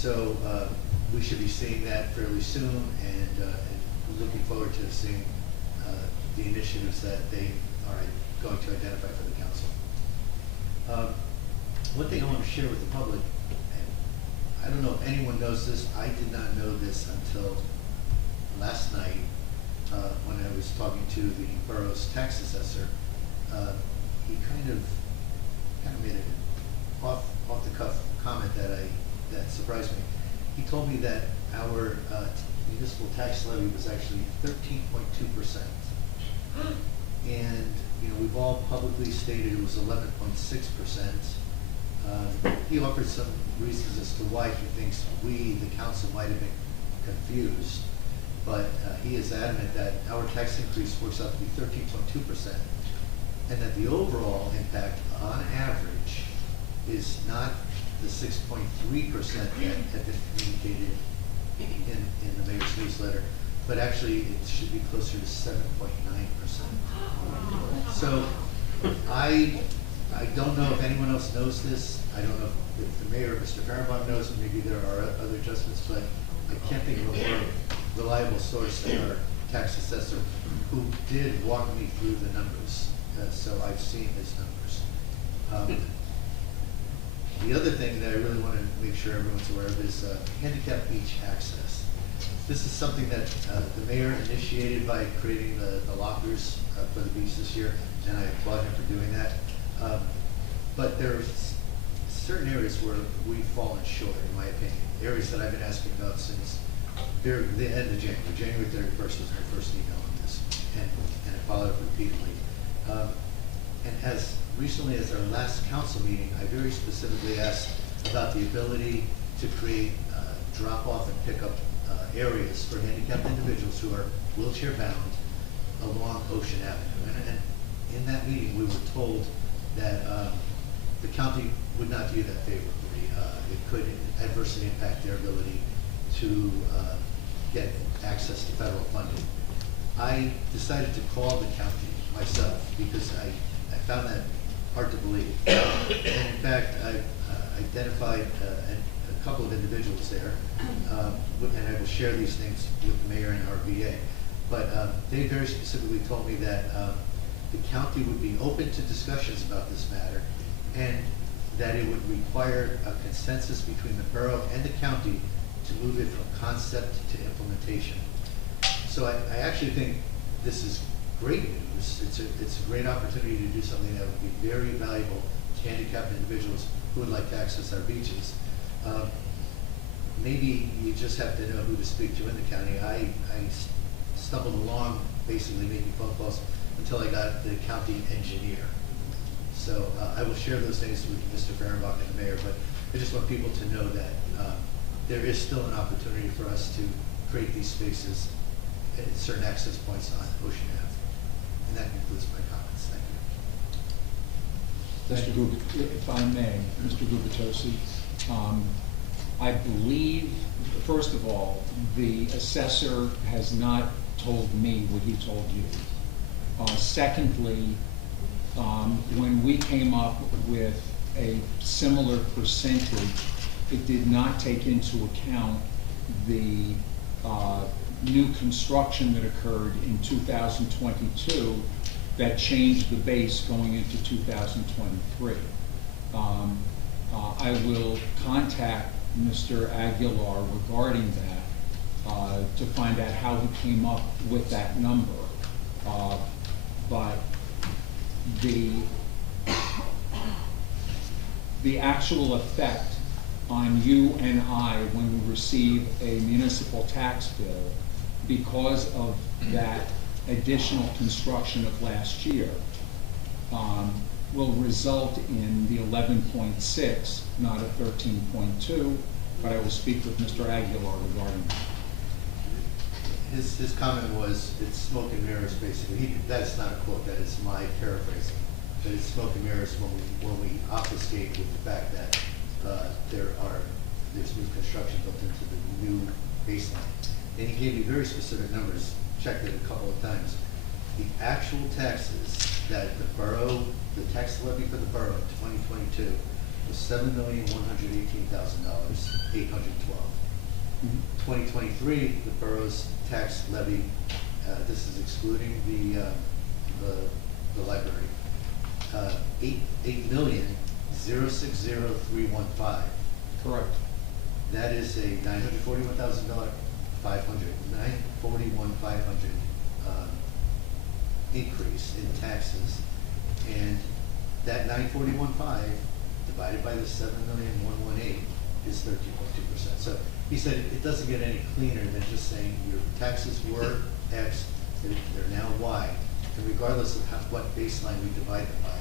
So, we should be seeing that fairly soon, and looking forward to seeing the initiatives that they are going to identify for the council. One thing I want to share with the public, and I don't know if anyone knows this, I did not know this until last night, when I was talking to the borough's tax assessor. He kind of made an off-the-cuff comment that surprised me. He told me that our municipal tax levy was actually 13.2%. And, we've all publicly stated it was 11.6%. He offered some reasons as to why he thinks we, the council, might have been confused. But he is adamant that our tax increase works out to be 13.2%. And that the overall impact on average is not the 6.3% that had been communicated in the mayor's newsletter, but actually it should be closer to 7.9%. So I don't know if anyone else knows this. I don't know if the mayor, Mr. Fehrenbach, knows, and maybe there are other adjustments, but I can't think of a more reliable source than our tax assessor, who did walk me through the numbers. So I've seen his numbers. The other thing that I really want to make sure everyone's aware of is handicap beach access. This is something that the mayor initiated by creating the lockers for the beach this year, and I applaud him for doing that. But there are certain areas where we've fallen short, in my opinion. Areas that I've been asking about since the end of January. January 31st was my first email on this, and I followed up repeatedly. And as recently as our last council meeting, I very specifically asked about the ability to create drop-off and pick-up areas for handicapped individuals who are wheelchair-bound along Ocean Avenue. And in that meeting, we were told that the county would not view that favorably. It could adversely impact their ability to get access to federal funding. I decided to call the county myself because I found that hard to believe. And in fact, I identified a couple of individuals there, and I will share these things with the mayor and our VA. But they very specifically told me that the county would be open to discussions about this matter, and that it would require a consensus between the borough and the county to move it from concept to implementation. So I actually think this is great news. It's a great opportunity to do something that would be very valuable to handicapped individuals who would like to access our beaches. Maybe you just have to know who to speak to in the county. I stumbled along basically making phone calls until I got the county engineer. So I will share those things with Mr. Fehrenbach and the mayor, but I just want people to know that there is still an opportunity for us to create these spaces at certain access points on Ocean Ave. And that concludes my comments. Thank you. Mr. Gubitosi, if I may, Mr. Gubitosi, I believe, first of all, the assessor has not told me what he told you. Secondly, when we came up with a similar percentage, it did not take into account the new construction that occurred in 2022 that changed the base going into 2023. I will contact Mr. Aguilar regarding that to find out how he came up with that number. But the actual effect on you and I when we receive a municipal tax bill because of that additional construction of last year will result in the 11.6, not a 13.2, but I will speak with Mr. Aguilar regarding that. His comment was, it's smoke and mirrors, basically. That's not a quote, that is my paraphrasing. That it's smoke and mirrors when we obfuscate with the fact that there's new construction built into the new baseline. And he gave me very specific numbers, checked it a couple of times. The actual taxes that the borough, the tax levy for the borough in 2022 was $7,118,812. 2023, the borough's tax levy, this is excluding the library, 8,060,315. Correct. That is a $941,500 increase in taxes. And that 941,500 divided by the 7,118,000 is 13.2%. So he said it doesn't get any cleaner than just saying your taxes were X, they're now Y. And regardless of what baseline we divide them by,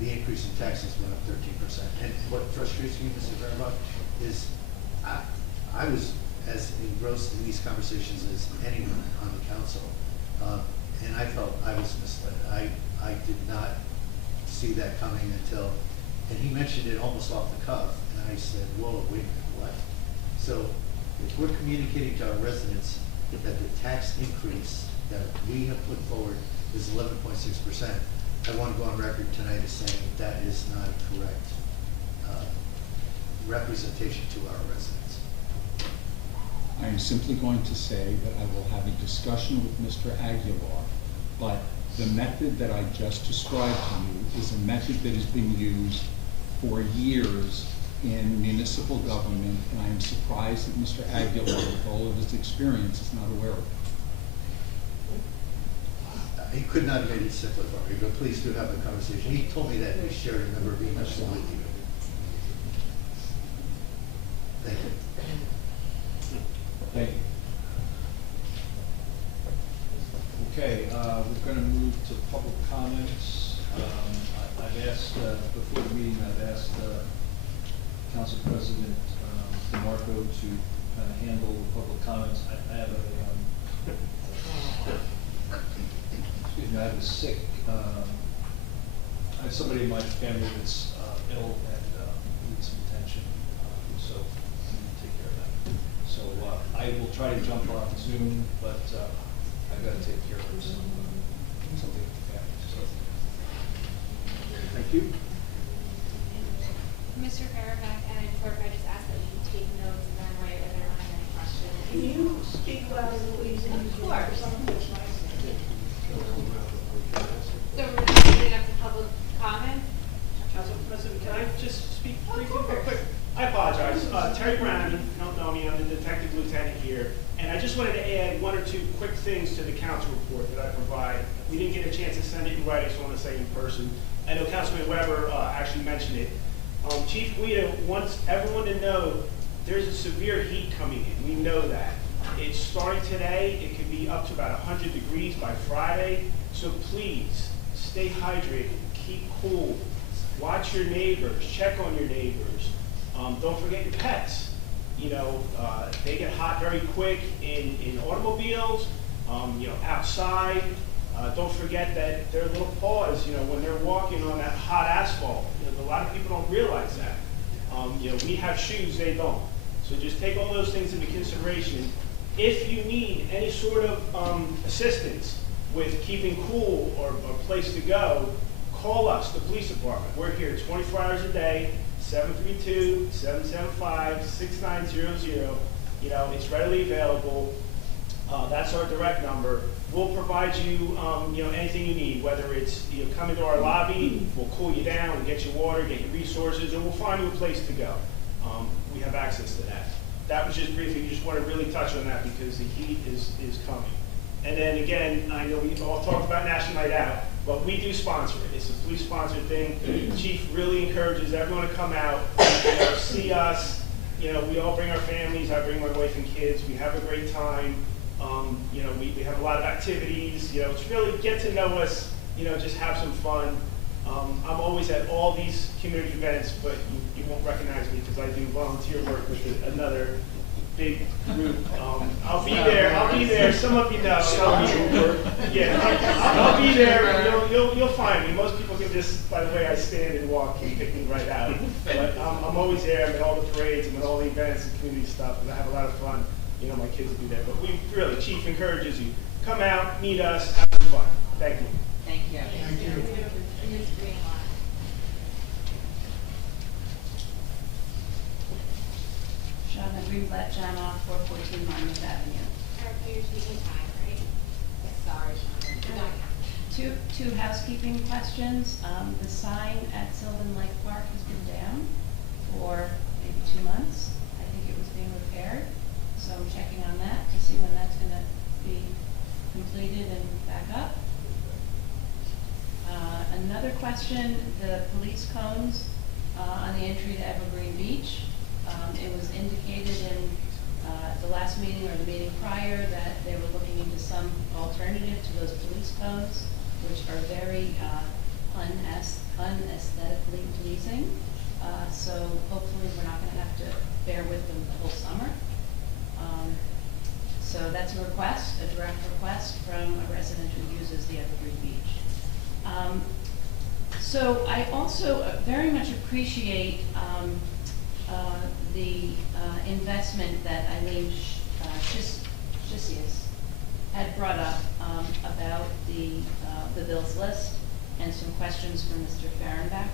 the increase in taxes went up 13%. And what frustrates me, Mr. Fehrenbach, is I was as engrossed in these conversations as anyone on the council, and I felt I was misled. I did not see that coming until, and he mentioned it almost off the cuff, and I said, whoa, wait a minute, what? So if we're communicating to our residents that the tax increase that we have put forward is 11.6%, I want to go on record tonight as saying that is not a correct representation to our residents. I am simply going to say that I will have a discussion with Mr. Aguilar, but the method that I just described to you is a method that has been used for years in municipal government, and I am surprised that Mr. Aguilar, with all of his experience, is not aware of it. He could not have made it simpler for me, but please do have a conversation. He told me that he shared a number of emails with you. Thank you. Thank you. Okay, we're going to move to public comments. I've asked, before the meeting, I've asked Council President DeMarco to kind of handle the public comments. I have excuse me, I have a sick, I have somebody in my family that's ill and needs some attention, so I need to take care of that. So I will try to jump on Zoom, but I've got to take care of something with the family. So, thank you. Mr. Fehrenbach and clerk, I just ask that you take notes and then write whether or not have any questions. Can you speak louder, please? Of course. So we're just opening up to public comment? Council President, can I just speak briefly, real quick? I apologize. Terry Brown, you don't know me, I'm the detective lieutenant here, and I just wanted to add one or two quick things to the council report that I provide. We didn't get a chance to send it in writing, so I want to say in person. I know Councilman Weber actually mentioned it. Chief Guida wants everyone to know there's a severe heat coming in. We know that. It's starting today. It could be up to about 100 degrees by Friday. So please stay hydrated, keep cool, watch your neighbors, check on your neighbors. Don't forget your pets. You know, they get hot very quick in automobiles, outside. Don't forget that their little paws, when they're walking on that hot asphalt, a lot of people don't realize that. We have shoes, they don't. So just take all those things into consideration. If you need any sort of assistance with keeping cool or a place to go, call us, the police department. We're here 24 hours a day, 732-775-6900. It's readily available. That's our direct number. We'll provide you, anything you need, whether it's come into our lobby, we'll cool you down, we'll get you water, get you resources, or we'll find you a place to go. We have access to that. That was just briefly, you just want to really touch on that because the heat is coming. And then again, I know we all talked about National Night Out, but we do sponsor it. It's a police-sponsored thing. The chief really encourages everyone to come out, see us. We all bring our families. I bring my wife and kids. We have a great time. We have a lot of activities. It's really get to know us. Just have some fun. I'm always at all these community events, but you won't recognize me because I do volunteer work with another big group. I'll be there. Some of you know. I'll be there. You'll find me. Most people can just, by the way I stand and walk, can pick me right out. But I'm always there. I'm at all the parades. I'm at all the events and community stuff, and I have a lot of fun. My kids will be there. But we really, Chief encourages you. Come out, meet us, have some fun. Thank you. Thank you. Thank you. Shall Dream Flat Jam off 414 Monmouth Avenue. You're taking time, right? Sorry, Sean. Two housekeeping questions. The sign at Sylvan Lake Park has been down for maybe 2 months. I think it was being repaired, so I'm checking on that to see when that's gonna be completed and back up. Another question, the police cones on the entry to Evergreen Beach. It was indicated in the last meeting or the meeting prior that they were looking into some alternative to those police cones, which are very unaesthetically pleasing. So hopefully we're not gonna have to bear with them the whole summer. So that's a request, a direct request from a resident who uses the Evergreen Beach. So I also very much appreciate the investment that Eileen Shisius had brought up about the bills list and some questions from Mr. Fahrenbach.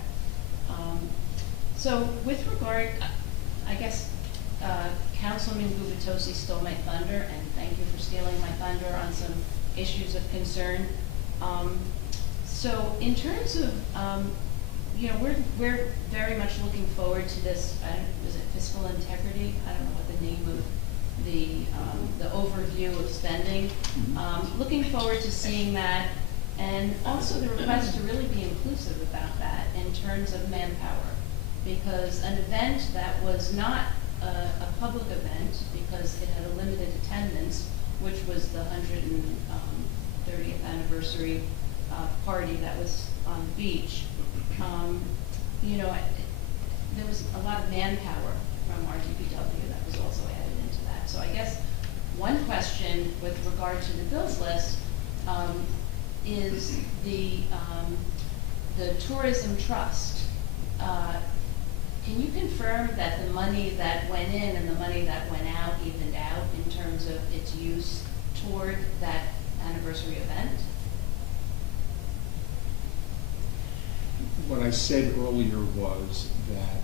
So with regard, I guess Councilman Gubitosi stole my thunder, and thank you for stealing my thunder on some issues of concern. So in terms of, you know, we're very much looking forward to this, is it fiscal integrity? I don't know what the name of the overview of spending. Looking forward to seeing that, and also the request to really be inclusive about that in terms of manpower. Because an event that was not a public event, because it had a limited attendance, which was the 130th anniversary party that was on the beach, you know, there was a lot of manpower from our DPW that was also added into that. So I guess one question with regard to the bills list is the tourism trust. Can you confirm that the money that went in and the money that went out evened out in terms of its use toward that anniversary event? What I said earlier was that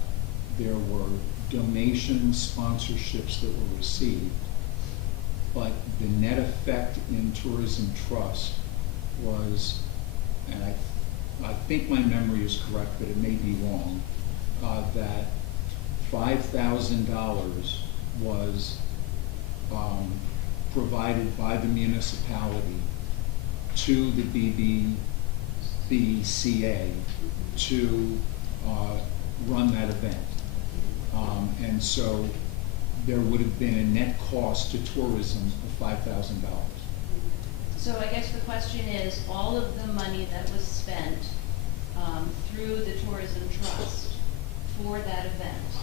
there were donation sponsorships that were received, but the net effect in tourism trust was, and I think my memory is correct, but it may be wrong, that $5,000 was provided by the municipality to the BBCA to run that event. And so there would have been a net cost to tourism of $5,000. So I guess the question is, all of the money that was spent through the tourism trust for that event,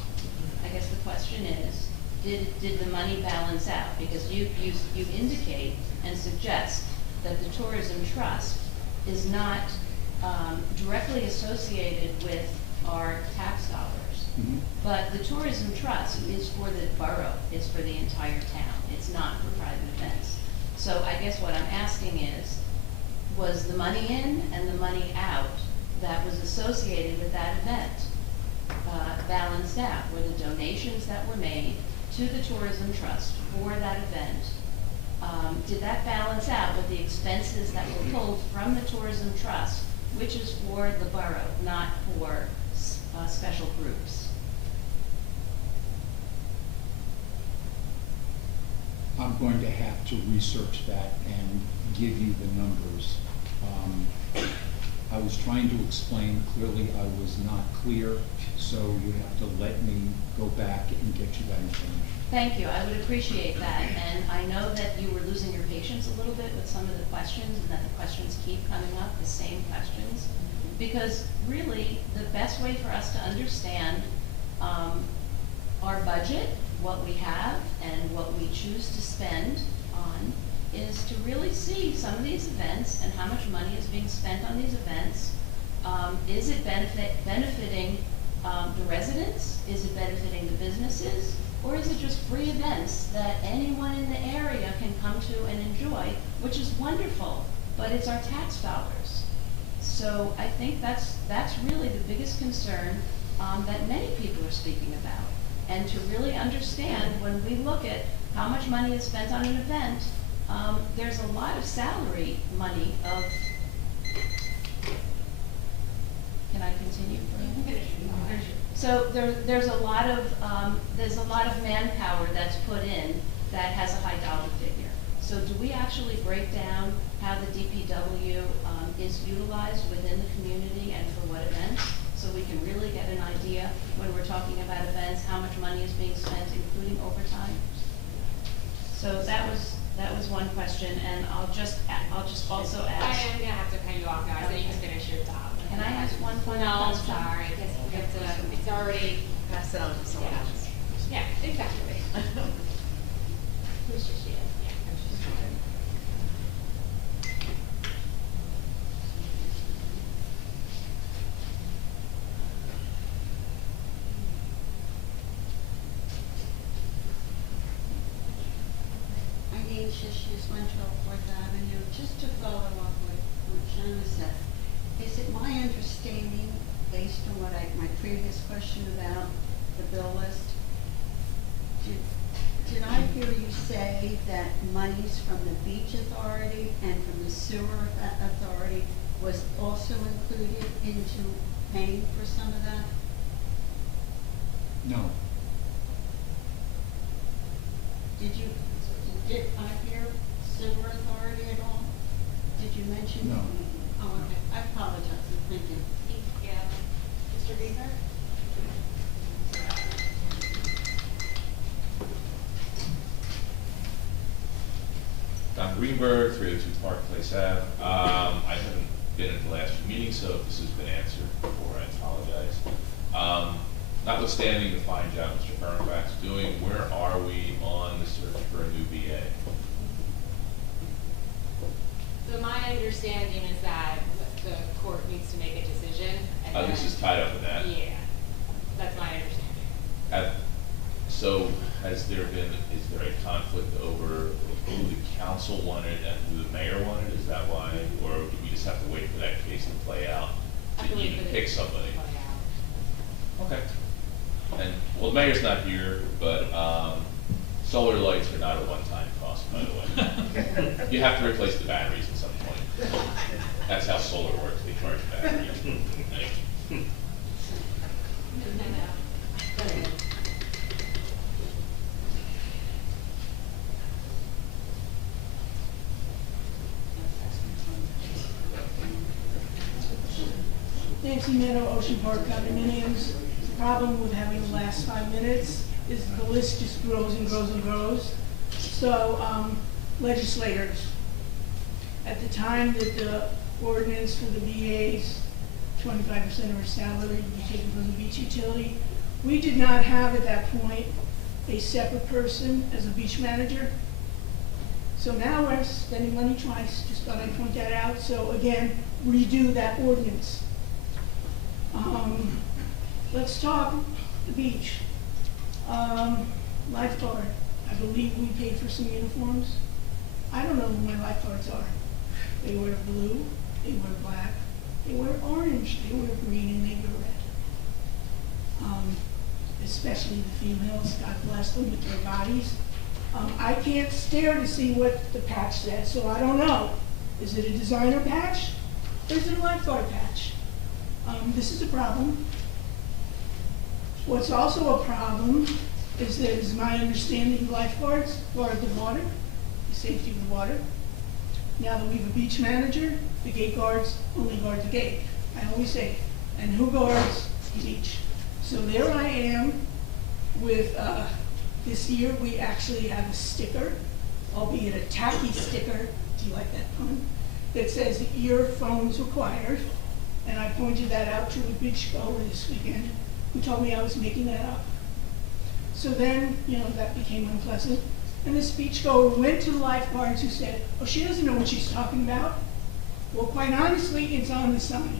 I guess the question is, did the money balance out? Because you indicate and suggest that the tourism trust is not directly associated with our tax dollars. But the tourism trust is for the borough, it's for the entire town, it's not for private events. So I guess what I'm asking is, was the money in and the money out that was associated with that event balanced out? Were the donations that were made to the tourism trust for that event, did that balance out with the expenses that were pulled from the tourism trust, which is for the borough, not for special groups? I'm going to have to research that and give you the numbers. I was trying to explain clearly, I was not clear, so you have to let me go back and get you that information. Thank you, I would appreciate that, and I know that you were losing your patience a little bit with some of the questions, and that the questions keep coming up, the same questions, because really, the best way for us to understand our budget, what we have, and what we choose to spend on, is to really see some of these events and how much money is being spent on these events. Is it benefiting the residents? Is it benefiting the businesses? Or is it just free events that anyone in the area can come to and enjoy, which is wonderful, but it's our tax dollars. So I think that's really the biggest concern that many people are speaking about. and to really understand, when we look at how much money is spent on an event, there's a lot of salary money of, can I continue? So there's a lot of manpower that's put in that has a high dollar figure. So do we actually break down how the DPW is utilized within the community and for what events? So we can really get an idea when we're talking about events, how much money is being spent, including overtime? So that was one question, and I'll just also ask. I am gonna have to cut you off now, so you can finish your thought. Can I ask one final No, I'm question? sorry, because it's already. Pass it on to someone Yeah. else. Yeah, exactly. Who's your shield? Yeah. Eileen Shishies, 112 Fourth Avenue. Just to follow up with what Shanna said, is it my understanding, based on what my previous question about the bill list, did I hear you say that monies from the beach authority and from the sewer authority was also included into paying for some of that? No. Did I hear sewer authority at all? Did you mention? No. Oh, okay, I apologize, thank you. Thank you. Mr. Reaper? Don Greenberg, 302 Park Place Ave. I haven't been at the last few meetings, so if this has been answered before, I apologize. Notwithstanding the fine job Mr. Fernbach's doing, where are we on the search for a new BA? So my understanding is that the court needs to make a decision. And This then- is tied up in that. Yeah, that's my understanding. So is there a conflict over who the council wanted and who the mayor wanted? Is that why? Or do we just have to wait for that case to play out Have to to wait even for the pick case to somebody? play out. Okay. And, well, the mayor's not here, but solar lights are not a one-time cost, by the way. You have to replace the batteries at some point. That's how solar works, they charge batteries. Anyway. Nancy Meadow, Ocean Park condominiums. The problem with having the last 5 minutes is the list just grows and grows and grows. So legislators, at the time that the ordinance for the VAs, 25% of her salary would be taken from the beach utility, we did not have at that point a separate person as a beach manager. So now we're spending money twice, just thought I'd point that out. So again, redo that ordinance. Let's talk the beach. Lifeguard, I believe we paid for some uniforms. I don't know who my lifeguards are. They wear blue, they wear black, they wear orange, they wear green, and they wear red. Especially the females, God bless them with their bodies. I can't stare to see what the patch says, so I don't know. Is it a designer patch or is it a lifeguard patch? This is a problem. What's also a problem is that, is my understanding, lifeguards guard the water, the safety of the water. Now that we have a beach manager, the gate guards only guard the gate. I always say, and who guards the beach? So there I am with, this year we actually have a sticker, albeit a tacky sticker, do you like that pun? That says earphones required. And I pointed that out to a beachgoer this weekend, who told me I was making that up. So then, that became unpleasant. And this beachgoer went to the lifeguards who said, oh, she doesn't know what she's talking about. Well, quite honestly, it's on the sign.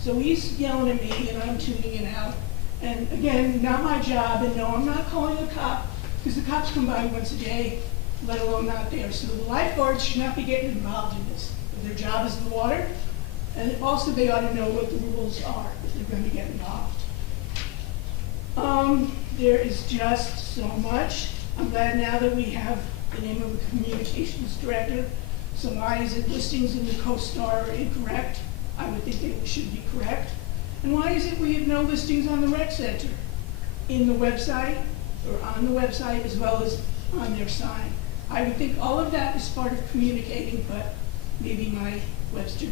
So he's yelling at me, and I'm tuning it out. And again, not my job, and no, I'm not calling a cop, because the cops come by once a day, let alone not there. So the lifeguards should not be getting involved in this. Their job is the water. And also, they ought to know what the rules are if they're going to get involved. There is just so much. I'm glad now that we have the name of a communications director. So why is it listings in the CoStar are incorrect? I would think they should be correct. And why is it we have no listings on the rec center? In the website, or on the website, as well as on their sign. I would think all of that is part of communicating, but maybe my Webster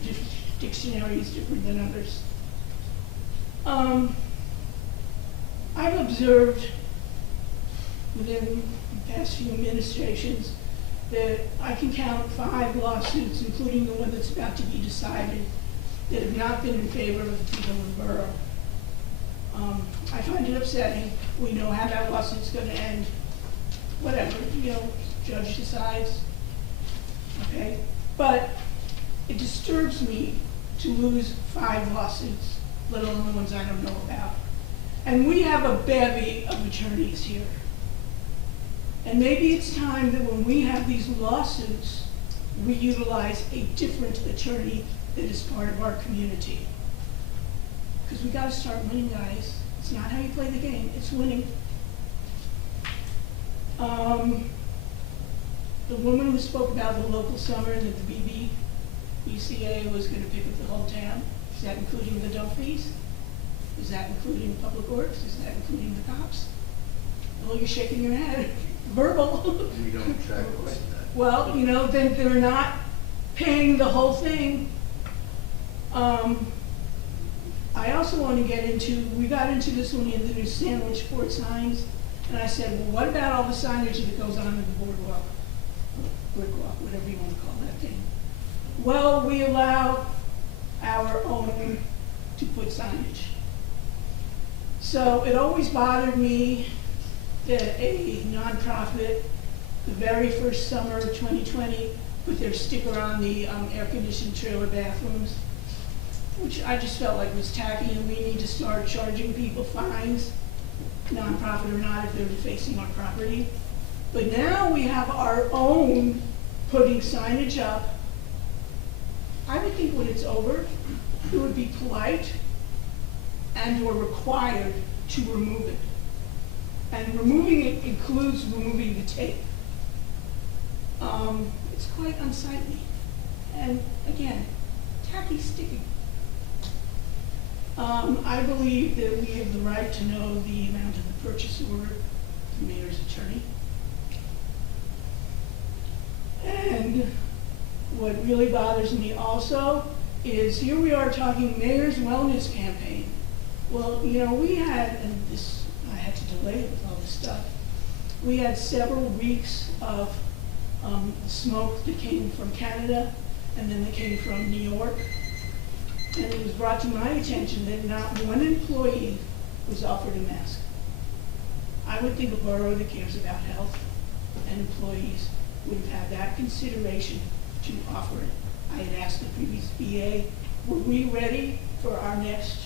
dictionary is different than others. I've observed within the past few administrations that I can count 5 lawsuits, including the one that's about to be decided, that have not been in favor of the people of the borough. I find it upsetting. We know how that lawsuit's going to end. Whatever, judge decides. Okay? But it disturbs me to lose 5 lawsuits, let alone the ones I don't know about. And we have a bevy of attorneys here. And maybe it's time that when we have these lawsuits, we utilize a different attorney that is part of our community. Because we gotta start winning, guys. It's not how you play the game, it's winning. The woman who spoke about the local summer and that the BCA was gonna pick up the whole town, is that including the dump fees? Is that including Public Works? Is that including the cops? Well, you're shaking your head. Verbal. We don't track most of that. Well, then they're not paying the whole thing. I also want to get into, we got into this when we had the new sandwich board signs, and I said, well, what about all the signage that goes on in the boardwalk? Brickwalk, whatever you want to call that thing. Well, we allow our own to put signage. So it always bothered me that a nonprofit, the very first summer of 2020, put their sticker on the air-conditioned trailer bathrooms, which I just felt like was tacky, and we need to start charging people fines, nonprofit or not, if they're defacing our property. But now we have our own putting signage up. I would think when it's over, it would be polite and or required to remove it. And removing it includes removing the tape. It's quite unsightly. And again, tacky sticking. I believe that we have the right to know the amount of the purchase order, the mayor's attorney. And what really bothers me also is here we are talking mayor's wellness campaign. Well, we had, and this, I had to delay it with all this stuff, we had several weeks of smoke that came from Canada, and then that came from New York. And it was brought to my attention that not one employee was offered a mask. I would think a borough that cares about health and employees would have had that consideration to offer it. I had asked the previous BA, were we ready for our next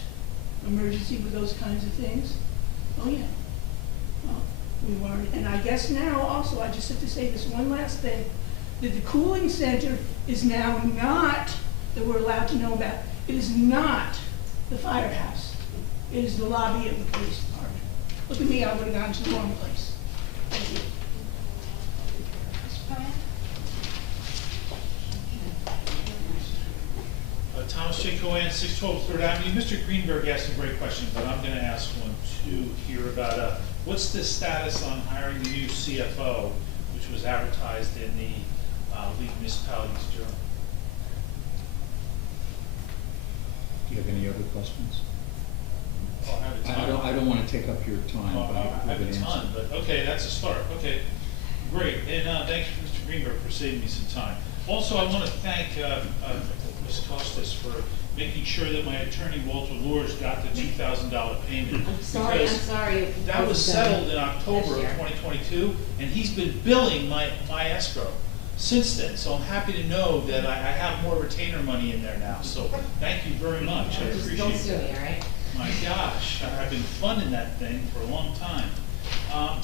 emergency with those kinds of things? Oh yeah. Well, we weren't. And I guess now also, I just have to say this one last thing, that the cooling center is now not, that we're allowed to know about, it is not the firehouse. It is the lobby of the police department. Look at me, I would have gone to the wrong place. Thank you. Thomas J. Cohen, 612 3rd Avenue. Mr. Greenberg asked a great question, but I'm going to ask one too here about what's the status on hiring the new CFO, which was advertised in the League of Municipalities Journal? Do you have any other questions? Oh, I have a ton. I don't want to take up your time. Oh, but I have a ton, but okay, that's a start. Okay, great. And thank you, Mr. Greenberg, for saving me some time. Also, I want to thank Ms. Costas for making sure that my attorney, Walter Lors, got the $2,000 payment. I'm sorry. That was settled in October of 2022, and he's been billing my escrow since then. So I'm happy to know that I have more retainer money in there now. So thank you very much. I appreciate it. Don't sue me, all right? My gosh, I've been funding that thing for a long time.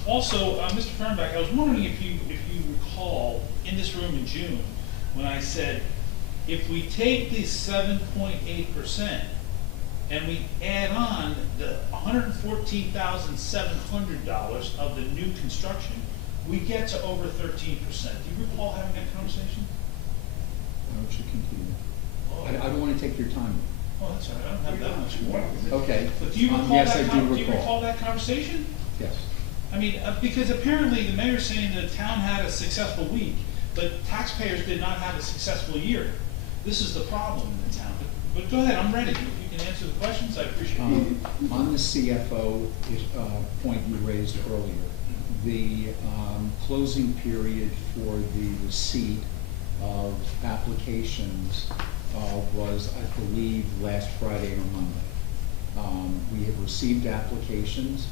Also, Mr. Fernbeck, I was wondering if you recall in this room in June when I said, if we take the 7.8% and we add on the $114,700 of the new construction, we get to over 13%. Do you recall having that conversation? I should continue. I don't want to take your time. Oh, that's all right, I don't have that much more. Okay. But do you recall Yes, that, I do do you recall that conversation? Yes. I mean, because apparently the mayor's saying the town had a successful week, but taxpayers did not have a successful year. This is the problem in the town. But go ahead, I'm ready. If you can answer the questions, I appreciate it. On the CFO point you raised earlier, the closing period for the receipt of applications was, I believe, last Friday or Monday. We have received applications.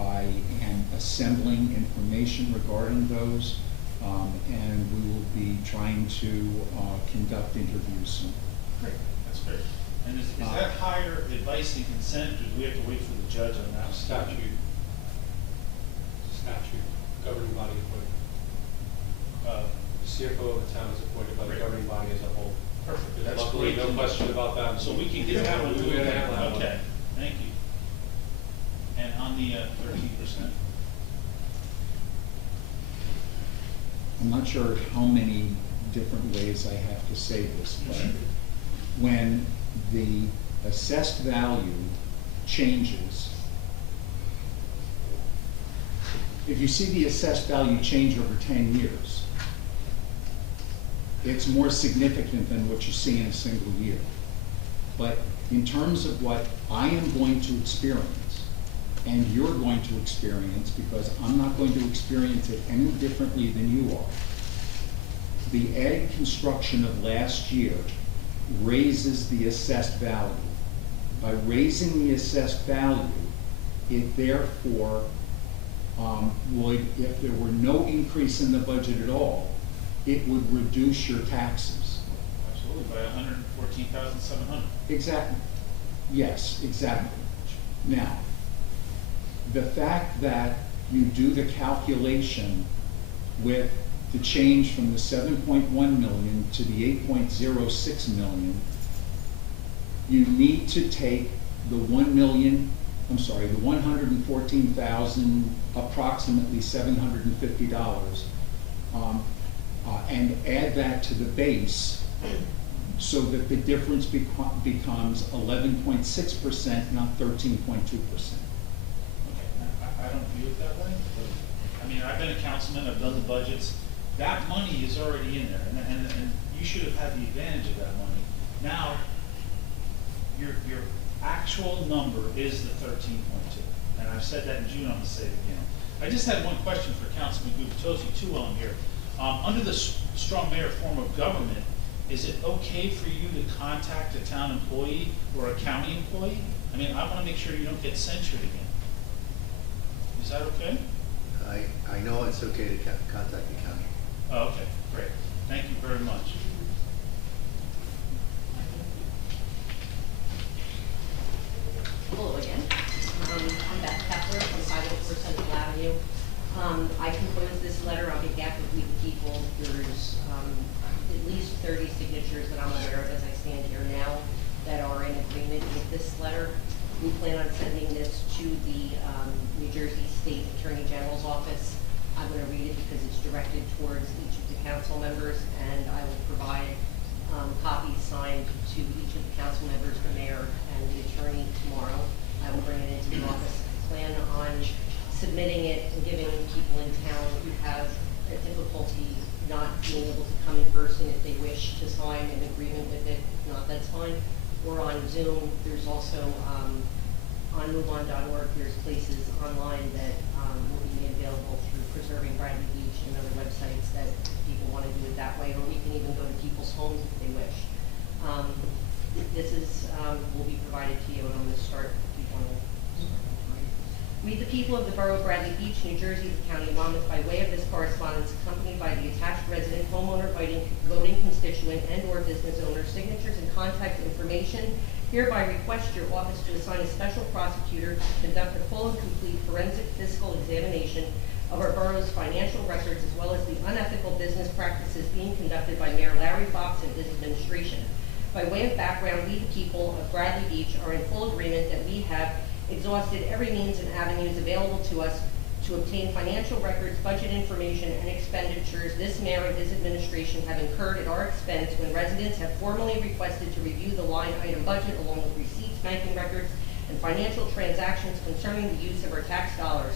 I am assembling information regarding those, and we will be trying to conduct interviews soon. Great, that's great. And is that higher advice and consent, or do we have to wait for the judge on that? Statute, governing body appointment. CFO of the town is appointed by the governing body as a whole. Perfect. There's That's luckily great. no question about that. So we can get that one moving. Okay, Okay, thank you. And on the 13%? I'm not sure how many different ways I have to say this, but when the assessed value changes, if you see the assessed value change over 10 years, it's more significant than what you see in a single year. But in terms of what I am going to experience, and you're going to experience, because I'm not going to experience it any differently than you are, the added construction of last year raises the assessed value. By raising the assessed value, it therefore would, if there were no increase in the budget at all, it would reduce your taxes. Absolutely, by $114,700. Exactly. Yes, exactly. Now, the fact that you do the calculation with the change from the 7.1 million to the 8.06 million, you need to take the 114,000, approximately $750, and add that to the base, so that the difference becomes 11.6%, not 13.2%. I don't view it that way. But, I mean, I've been a councilman, I've done the budgets. That money is already in there, and you should have had the advantage of that money. Now, your actual number is the 13.2, and I've said that in June, I'm going to say it again. I just had one question for Councilman Gubitosi, too, while I'm here. Under the strong mayor form of government, is it okay for you to contact a town employee or a county employee? I mean, I want to make sure you don't get censured again. Is that okay? I know it's okay to contact the county. Oh, okay, great. Thank you very much. Hello again. I'm Beth Kepler from 504 Central Avenue. I composed this letter on behalf of We the People. There's at least 30 signatures that I'm aware of as I stand here now that are in agreement with this letter. We plan on sending this to the New Jersey State Attorney General's office. I'm going to read it because it's directed towards each of the council members, and I will provide copies signed to each of the council members, the mayor, and the attorney tomorrow. I will bring it into the office. I plan on submitting it and giving people in town who have a difficulty not being able to come in person if they wish to sign an agreement with it. If not, that's fine. Or on Zoom. There's also on moveon.org, there's places online that will be made available through Preserving Bradley Beach and other websites that people want to do it that way, or we can even go to people's homes if they wish. This is will be provided to you, and I'm going to start if you want to. We, the people of the Borough of Bradley Beach, New Jersey, the County of Monmouth, by way of this correspondence, accompanied by the attached resident, homeowner, voting constituent, and/or business owner signatures and contact information, hereby request your office to assign a special prosecutor to conduct a full and complete forensic fiscal examination of our borough's financial records, as well as the unethical business practices being conducted by Mayor Larry Fox and his administration. By way of background, we, the people of Bradley Beach, are in full agreement that we have exhausted every means and avenues available to us to obtain financial records, budget information, and expenditures this mayor and his administration have incurred at our expense when residents have formally requested to review the line item budget along with receipts, banking records, and financial transactions concerning the use of our tax dollars.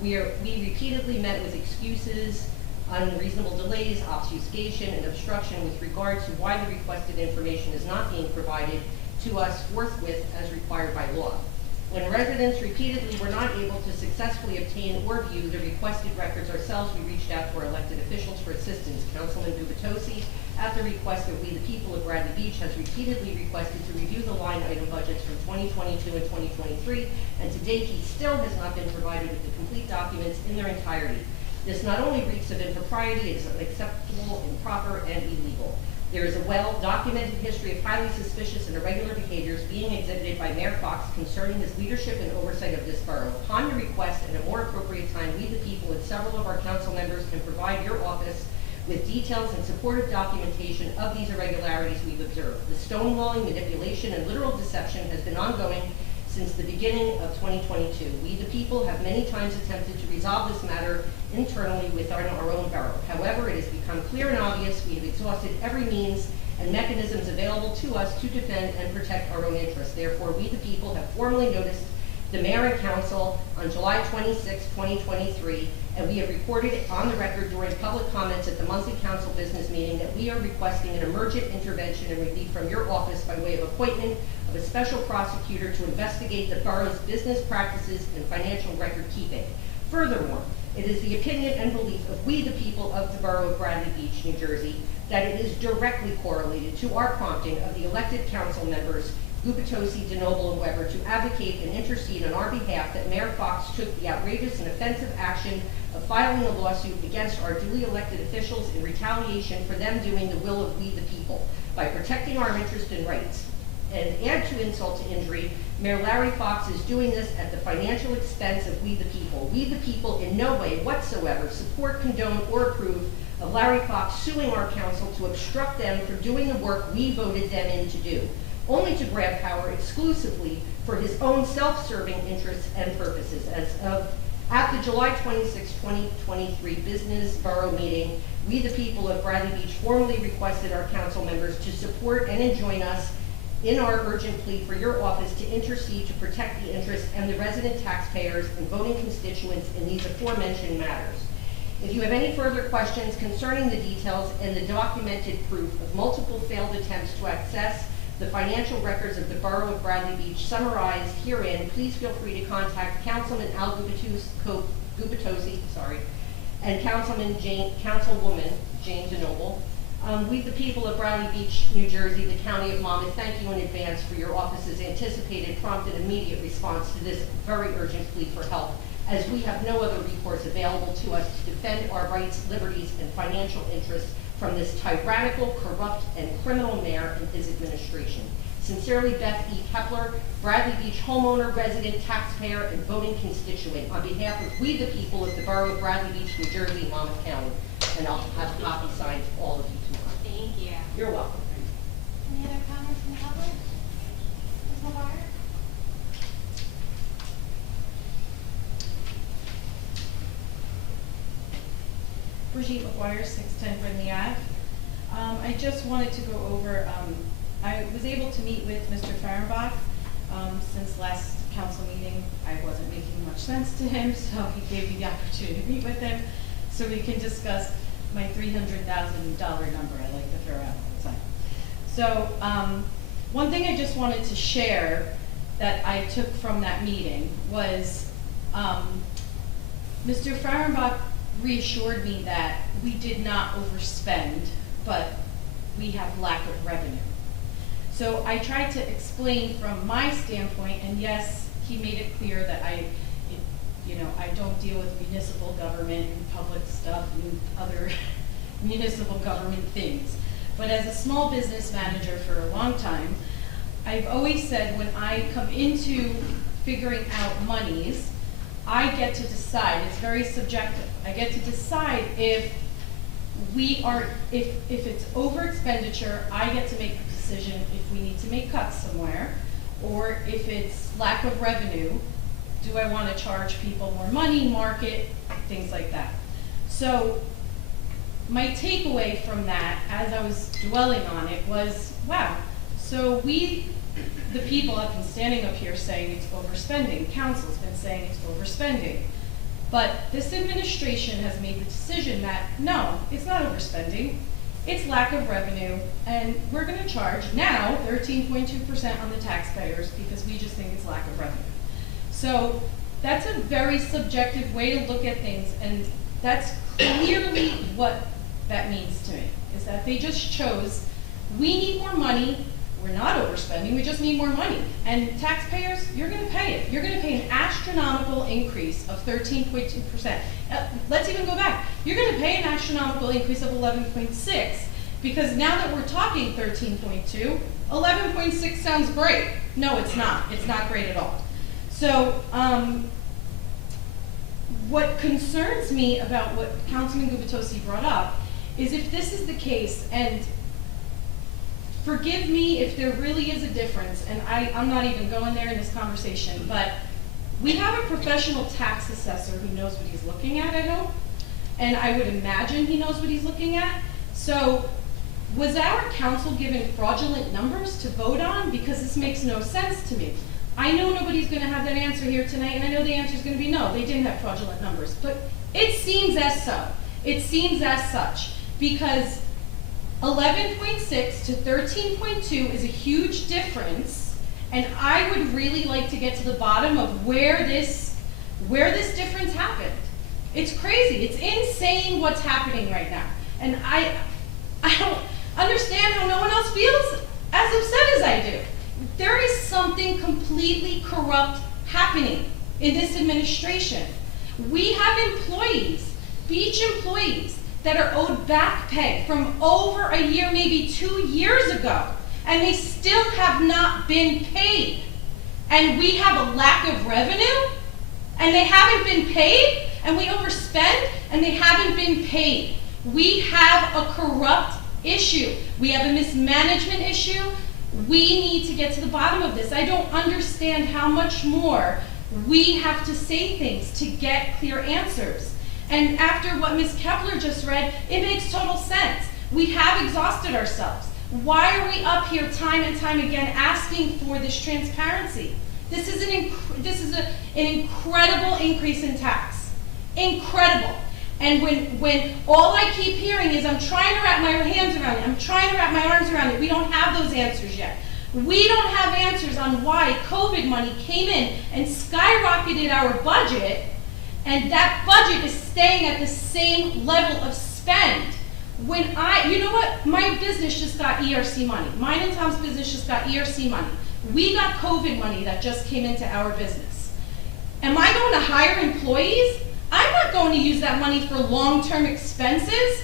We repeatedly met with excuses, unreasonable delays, obfuscation, and obstruction with regard to why the requested information is not being provided to us forthwith as required by law. When residents repeatedly were not able to successfully obtain or view the requested records ourselves, we reached out to our elected officials for assistance. Councilman Gubitosi, at the request of we the people of Bradley Beach, has repeatedly requested to review the line item budgets from 2022 and 2023, and to date he still has not been provided with the complete documents in their entirety. This not only reeks of impropriety, it is unacceptable, improper, and illegal. There is a well-documented history of highly suspicious and irregular behaviors being exhibited by Mayor Fox concerning his leadership and oversight of this borough. Upon your request, at a more appropriate time, we the people and several of our council members can provide your office with details and supportive documentation of these irregularities we've observed. The stonewalling, manipulation, and literal deception has been ongoing since the beginning of 2022. We the people have many times attempted to resolve this matter internally within our own borough. However, it has become clear and obvious we have exhausted every means and mechanisms available to us to defend and protect our own interests. Therefore, we the people have formally noticed the mayor and council on July 26, 2023, and we have reported on the record during public comments at the monthly council business meeting that we are requesting an emergent intervention and relief from your office by way of appointment of a special prosecutor to investigate the borough's business practices and financial record keeping. Furthermore, it is the opinion and belief of we the people of the borough of Bradley Beach, New Jersey, that it is directly correlated to our prompting of the elected council members Gubitosi, DeNoble, and Weber to advocate and intercede on our behalf that Mayor Fox took the outrageous and offensive action of filing a lawsuit against our duly elected officials in retaliation for them doing the will of we the people by protecting our interests and rights. And add to insult to injury, Mayor Larry Fox is doing this at the financial expense of we the people. We the people in no way whatsoever support, condone, or approve of Larry Fox suing our council to obstruct them from doing the work we voted them in to do, only to grab power exclusively for his own self-serving interests and purposes. As of at the July 26, 2023 Business Borough meeting, we the people of Bradley Beach formally requested our council members to support and join us in our urgent plea for your office to intercede to protect the interests and the resident taxpayers and voting constituents in these aforementioned matters. If you have any further questions concerning the details and the documented proof of multiple failed attempts to access the financial records of the borough of Bradley Beach summarized herein, please feel free to contact Councilman Al Gubitosi, and Councilwoman Jane DeNoble. We, the people of Bradley Beach, New Jersey, the County of Monmouth, thank you in advance for your office's anticipated, prompt, and immediate response to this very urgent plea for help, as we have no other recourse available to us to defend our rights, liberties, and financial interests from this tyrannical, corrupt, and criminal mayor and his administration. Sincerely, Beth E. Kepler, Bradley Beach homeowner, resident, taxpayer, and voting constituent. On behalf of we the people of the borough of Bradley Beach, New Jersey, Monmouth County, and I'll have a copy signed for all of you tomorrow. Thank you. You're welcome. Any other comments from the public? Ms. McGuire? Brigitte McGuire, 610 Brindley Ave. I just wanted to go over, I was able to meet with Mr. Fahrenbach. Since last council meeting, I wasn't making much sense to him, so he gave me the opportunity to meet with him so we can discuss my $300,000 number I like to throw out all the time. So one thing I just wanted to share that I took from that meeting was Mr. Fahrenbach reassured me that we did not overspend, but we have lack of revenue. So I tried to explain from my standpoint, and yes, he made it clear that I don't deal with municipal government and public stuff and other municipal government things. But as a small business manager for a long time, I've always said when I come into figuring out monies, I get to decide. It's very subjective. I get to decide if it's over expenditure. I get to make the decision if we need to make cuts somewhere, or if it's lack of revenue, do I want to charge people more money, market, things like that. So my takeaway from that, as I was dwelling on it, was, wow, so we, the people, have been standing up here saying it's overspending, council's been saying it's overspending, but this administration has made the decision that, no, it's not overspending, it's lack of revenue, and we're gonna charge now 13.2% on the taxpayers because we just think it's lack of revenue. So that's a very subjective way to look at things, and that's clearly what that means to me, is that they just chose, we need more money, we're not overspending, we just need more money. And taxpayers, you're gonna pay it. You're gonna pay an astronomical increase of 13.2%. Let's even go back. You're gonna pay an astronomical increase of 11.6, because now that we're talking 13.2, 11.6 sounds great. No, it's not. It's not great at all. So, what concerns me about what Councilman Gubitosi brought up is if this is the case, and forgive me if there really is a difference, and I'm not even going there in this conversation, but we have a professional tax assessor who knows what he's looking at, I hope, and I would imagine he knows what he's looking at. So was our council given fraudulent numbers to vote on? Because this makes no sense to me. I know nobody's going to have that answer here tonight, and I know the answer is going to be no, they didn't have fraudulent numbers, but it seems as so. It seems as such, because 11.6 to 13.2 is a huge difference, and I would really like to get to the bottom of where this difference happened. It's crazy. It's insane what's happening right now, and I don't understand how no one else feels as upset as I do. There is something completely corrupt happening in this administration. We have employees, beach employees, that are owed back pay from over a year, maybe 2 years ago, and they still have not been paid. And we have a lack of revenue, and they haven't been paid, and we overspend, and they haven't been paid. We have a corrupt issue. We have a mismanagement issue. We need to get to the bottom of this. I don't understand how much more we have to say things to get clear answers. And after what Ms. Kepler just read, it makes total sense. We have exhausted ourselves. Why are we up here time and time again asking for this transparency? This is an incredible increase in tax. Incredible. And when all I keep hearing is I'm trying to wrap my hands around it, I'm trying to wrap my arms around it, we don't have those answers yet. We don't have answers on why COVID money came in and skyrocketed our budget, and that budget is staying at the same level of spend. You know what? My business just got ERC money. Mine and Tom's business just got ERC money. We got COVID money that just came into our business. Am I going to hire employees? I'm not going to use that money for long-term expenses.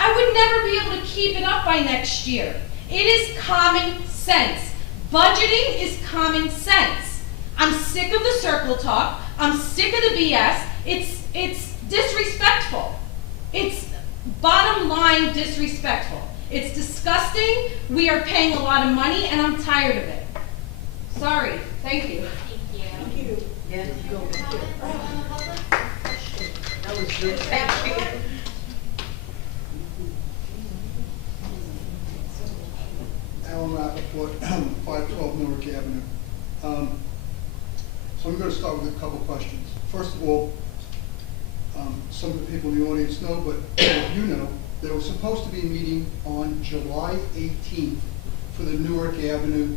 I would never be able to keep it up by next year. It is common sense. Budgeting is common sense. I'm sick of the circle talk. I'm sick of the BS. It's disrespectful. It's bottom line disrespectful. It's disgusting. We are paying a lot of money, and I'm tired of it. Sorry. Thank you. Thank you. Yeah, go. That was good. Thank you. Alan Rappaport, 512 Newark Avenue. So I'm going to start with a couple questions. First of all, some of the people in the audience know, but you know, there was supposed to be a meeting on July 18th for the Newark Avenue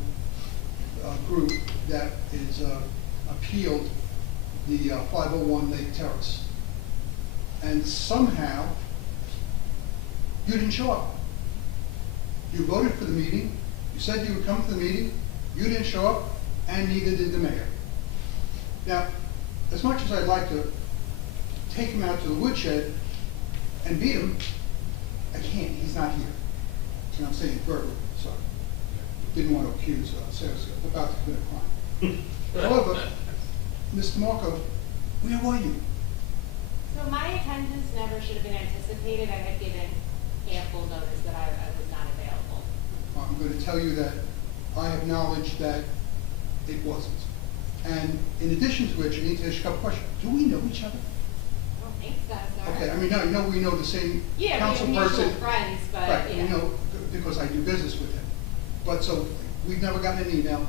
group that is appealed the 501 Lake Terrace. And somehow, you didn't show up. You voted for the meeting, you said you would come to the meeting, you didn't show up, and neither did the mayor. Now, as much as I'd like to take him out to the woodshed and beat him, I can't, he's not here. And I'm saying verbally, so didn't want to accuse Sarah about to commit a crime. However, Mr. Marco, where were you? So my attendance never should have been anticipated. I had given ample notice that I was not available. I'm gonna tell you that I have knowledge that it wasn't. And in addition to which, I need to ask you a couple questions. Do we know each other? I don't think so, sir. Okay, I mean, I know we know the same Yeah, council we're person. mutual friends, but, Right, yeah. we know, because I do business with him. But so, we've never gotten an email,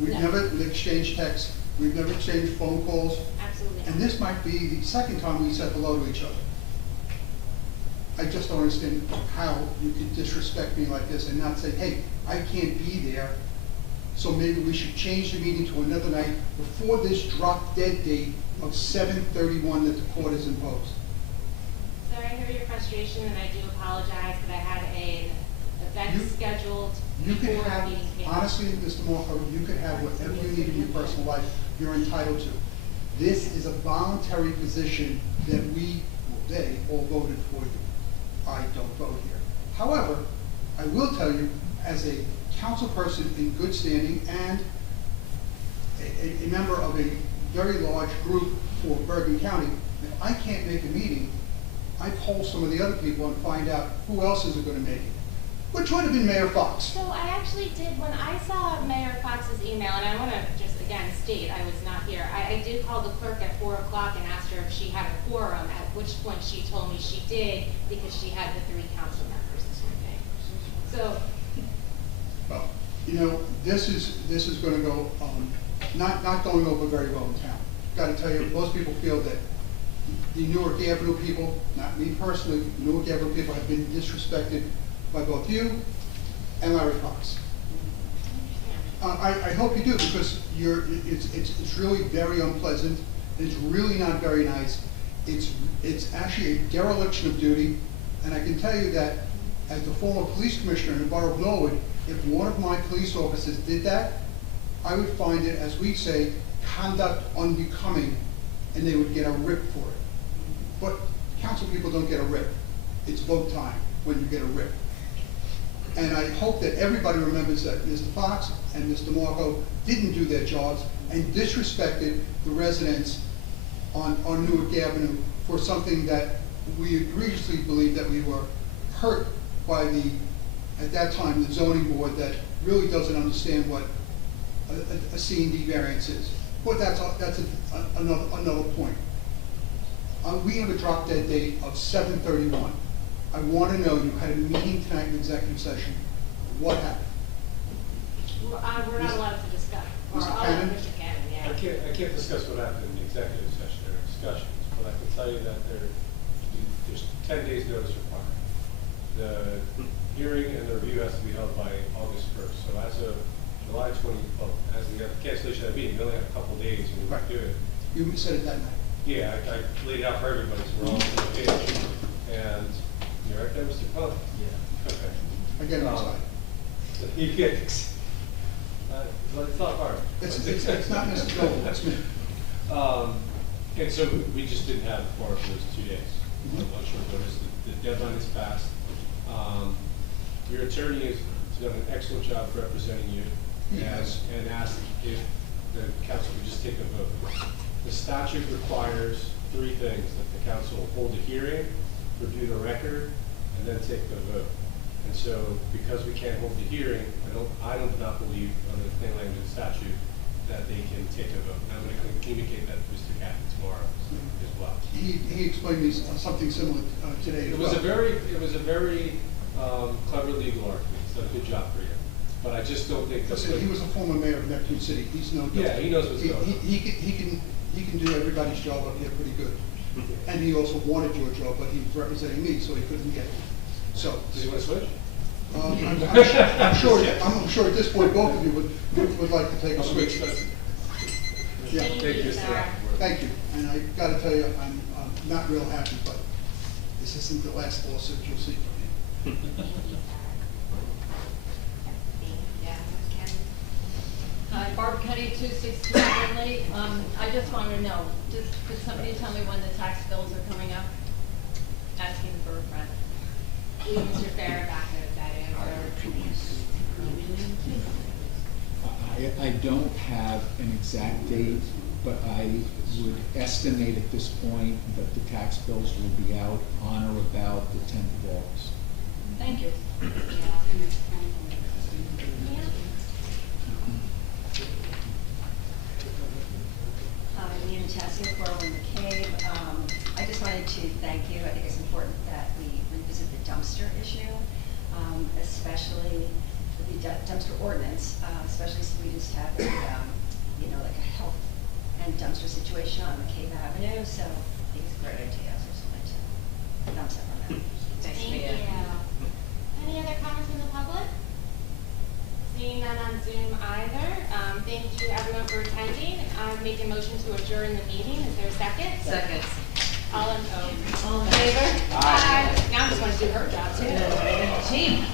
we've No. never exchanged texts, we've never exchanged phone calls. Absolutely And not. this might be the second time we said hello to each other. I just don't understand how you could disrespect me like this and not say, hey, I can't be there, so maybe we should change the meeting to another night before this drop dead date of 7/31 that the court has imposed. Sir, I hear your frustration, and I do apologize, but I had an event scheduled You before could the have, meeting came. honestly, Mr. Morco, you could have whatever you need in your personal life, you're entitled to. This is a voluntary position that we, well, they all voted for you. I don't vote here. However, I will tell you, as a council person in good standing and a member of a very large group for Bergen County, if I can't make a meeting, I poll some of the other people and find out who else isn't gonna make it. Which would have been Mayor Fox. So I actually did, when I saw Mayor Fox's email, and I want to just again state, I was not here, I did call the clerk at 4 o'clock and asked her if she had a quorum, at which point she told me she did, because she had the 3 council members this evening. So, Well, you know, this is gonna go, not going over very well in town. Gotta tell you, most people feel that the Newark Avenue people, not me personally, Newark Avenue people have been disrespected by both you and Larry Fox. I hope you do, because it's really very unpleasant, it's really not very nice. It's actually a dereliction of duty, and I can tell you that as the former police commissioner in the borough of Norwood, if one of my police officers did that, I would find it, as we say, conduct unbecoming, and they would get a rip for it. But council people don't get a rip. It's vote time when you get a rip. And I hope that everybody remembers that Mr. Fox and Mr. Marco didn't do their jobs and disrespected the residents on Newark Avenue for something that we egregiously believe that we were hurt by at that time, the zoning board that really doesn't understand what a C&D variance is. But that's another point. We have a drop dead date of 7/31. I want to know, you had a meeting tonight in executive session. What happened? we're not allowed to discuss. Or Mr. I'll let Cannon? Mr. Cannon, yeah. I can't discuss what happened in the executive session or discussions, but I can tell you that there's 10 days notice required. The hearing and the review has to be held by August 1st. So as of July 20, well, as we have the cancellation of the meeting, we only have a couple of days and we Right. do it. You said it that night. Yeah, I laid it out for everybody, so we're all on the same page. And you're right there, Mr. Cohen? Yeah. Okay. I get it inside. You get, it's not hard. It's not Mr. Gold, it's me. And so we just didn't have a quorum for those 2 days. Mhm. On short notice, the deadline is passed. Your attorney has done an excellent job representing you. Yes. And asked if the council could just take a vote. The statute requires 3 things, that the council hold a hearing, review the record, and then take the vote. And so, because we can't hold the hearing, I do not believe under the plain language of the statute that they can take a vote. And I'm going to communicate that to Mr. Captain tomorrow as well. He explained me something similar today as It well. was a very clever legal argument. He's done a good job for you. But I just don't think that's. Listen, he was a former mayor of Neptune City. He's no. Yeah, he knows what's going on. He can do everybody's job up here pretty good. And he also wanted your job, but he was representing me, so he couldn't get it. So. Does he want to switch? I'm sure at this point, both of you would like to take a switch. Yeah. Thank you, sir. Thank you. And I gotta tell you, I'm not real happy, but this isn't the last lawsuit you'll see from me. Hi, Barbara Kenny, 262 Burnley. I just want to know, could somebody tell me when the tax bills are coming up? Asking for a friend. Mr. Farabach knows that answer. I don't have an exact date, but I would estimate at this point that the tax bills will be out on or about the 10th of August. Thank you. Hi, Leanne Tassia, 401 McCabe. I just wanted to thank you. I think it's important that we revisit the dumpster issue, especially the dumpster ordinance, especially since we just had like a health and dumpster situation on McCabe Avenue. So I think it's a great idea. So I just wanted to thumbs up on that. Thank you. Any other comments from the public? Seeing none on Zoom either. Thank you everyone for attending. Make a motion to adjourn the meeting. Is there a second? Second. All in favor? Aye. Now I just want to do her job too. Team.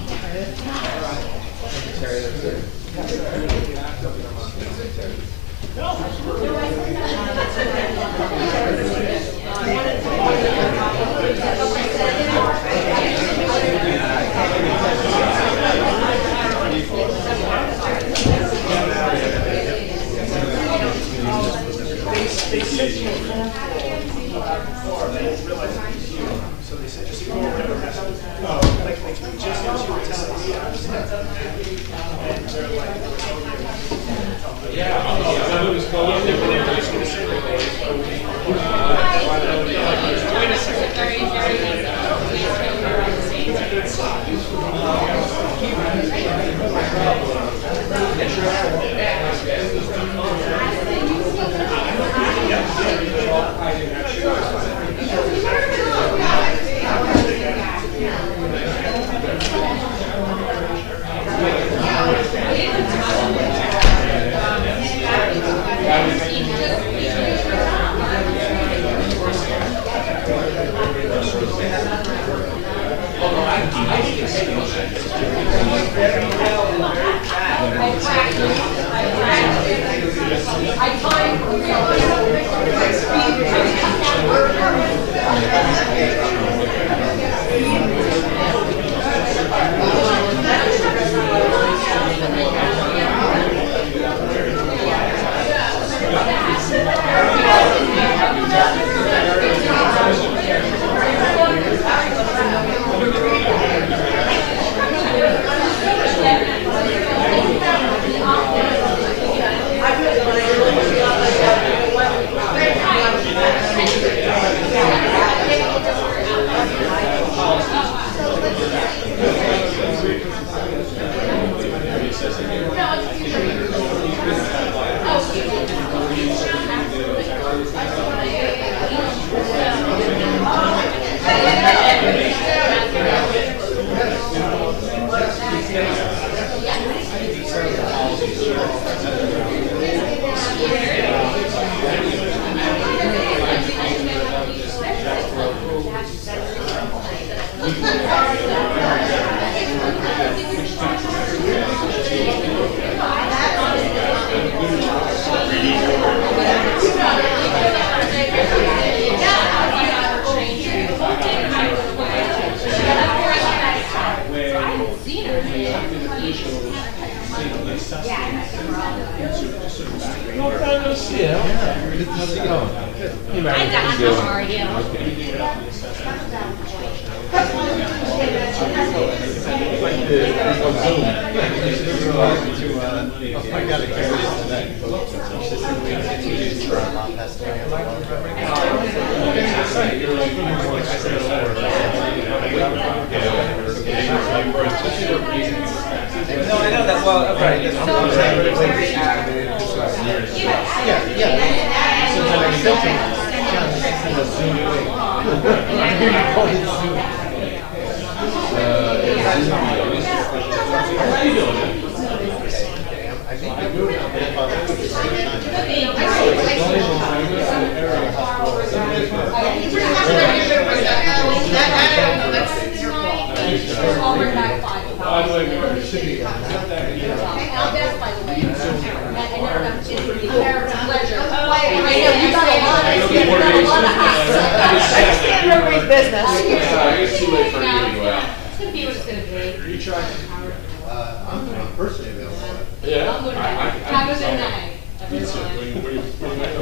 So they said, just ignore whatever happens. Like, just as you were telling me, I was and they're like, I'm personally available. Yeah? How was your night? Everyone.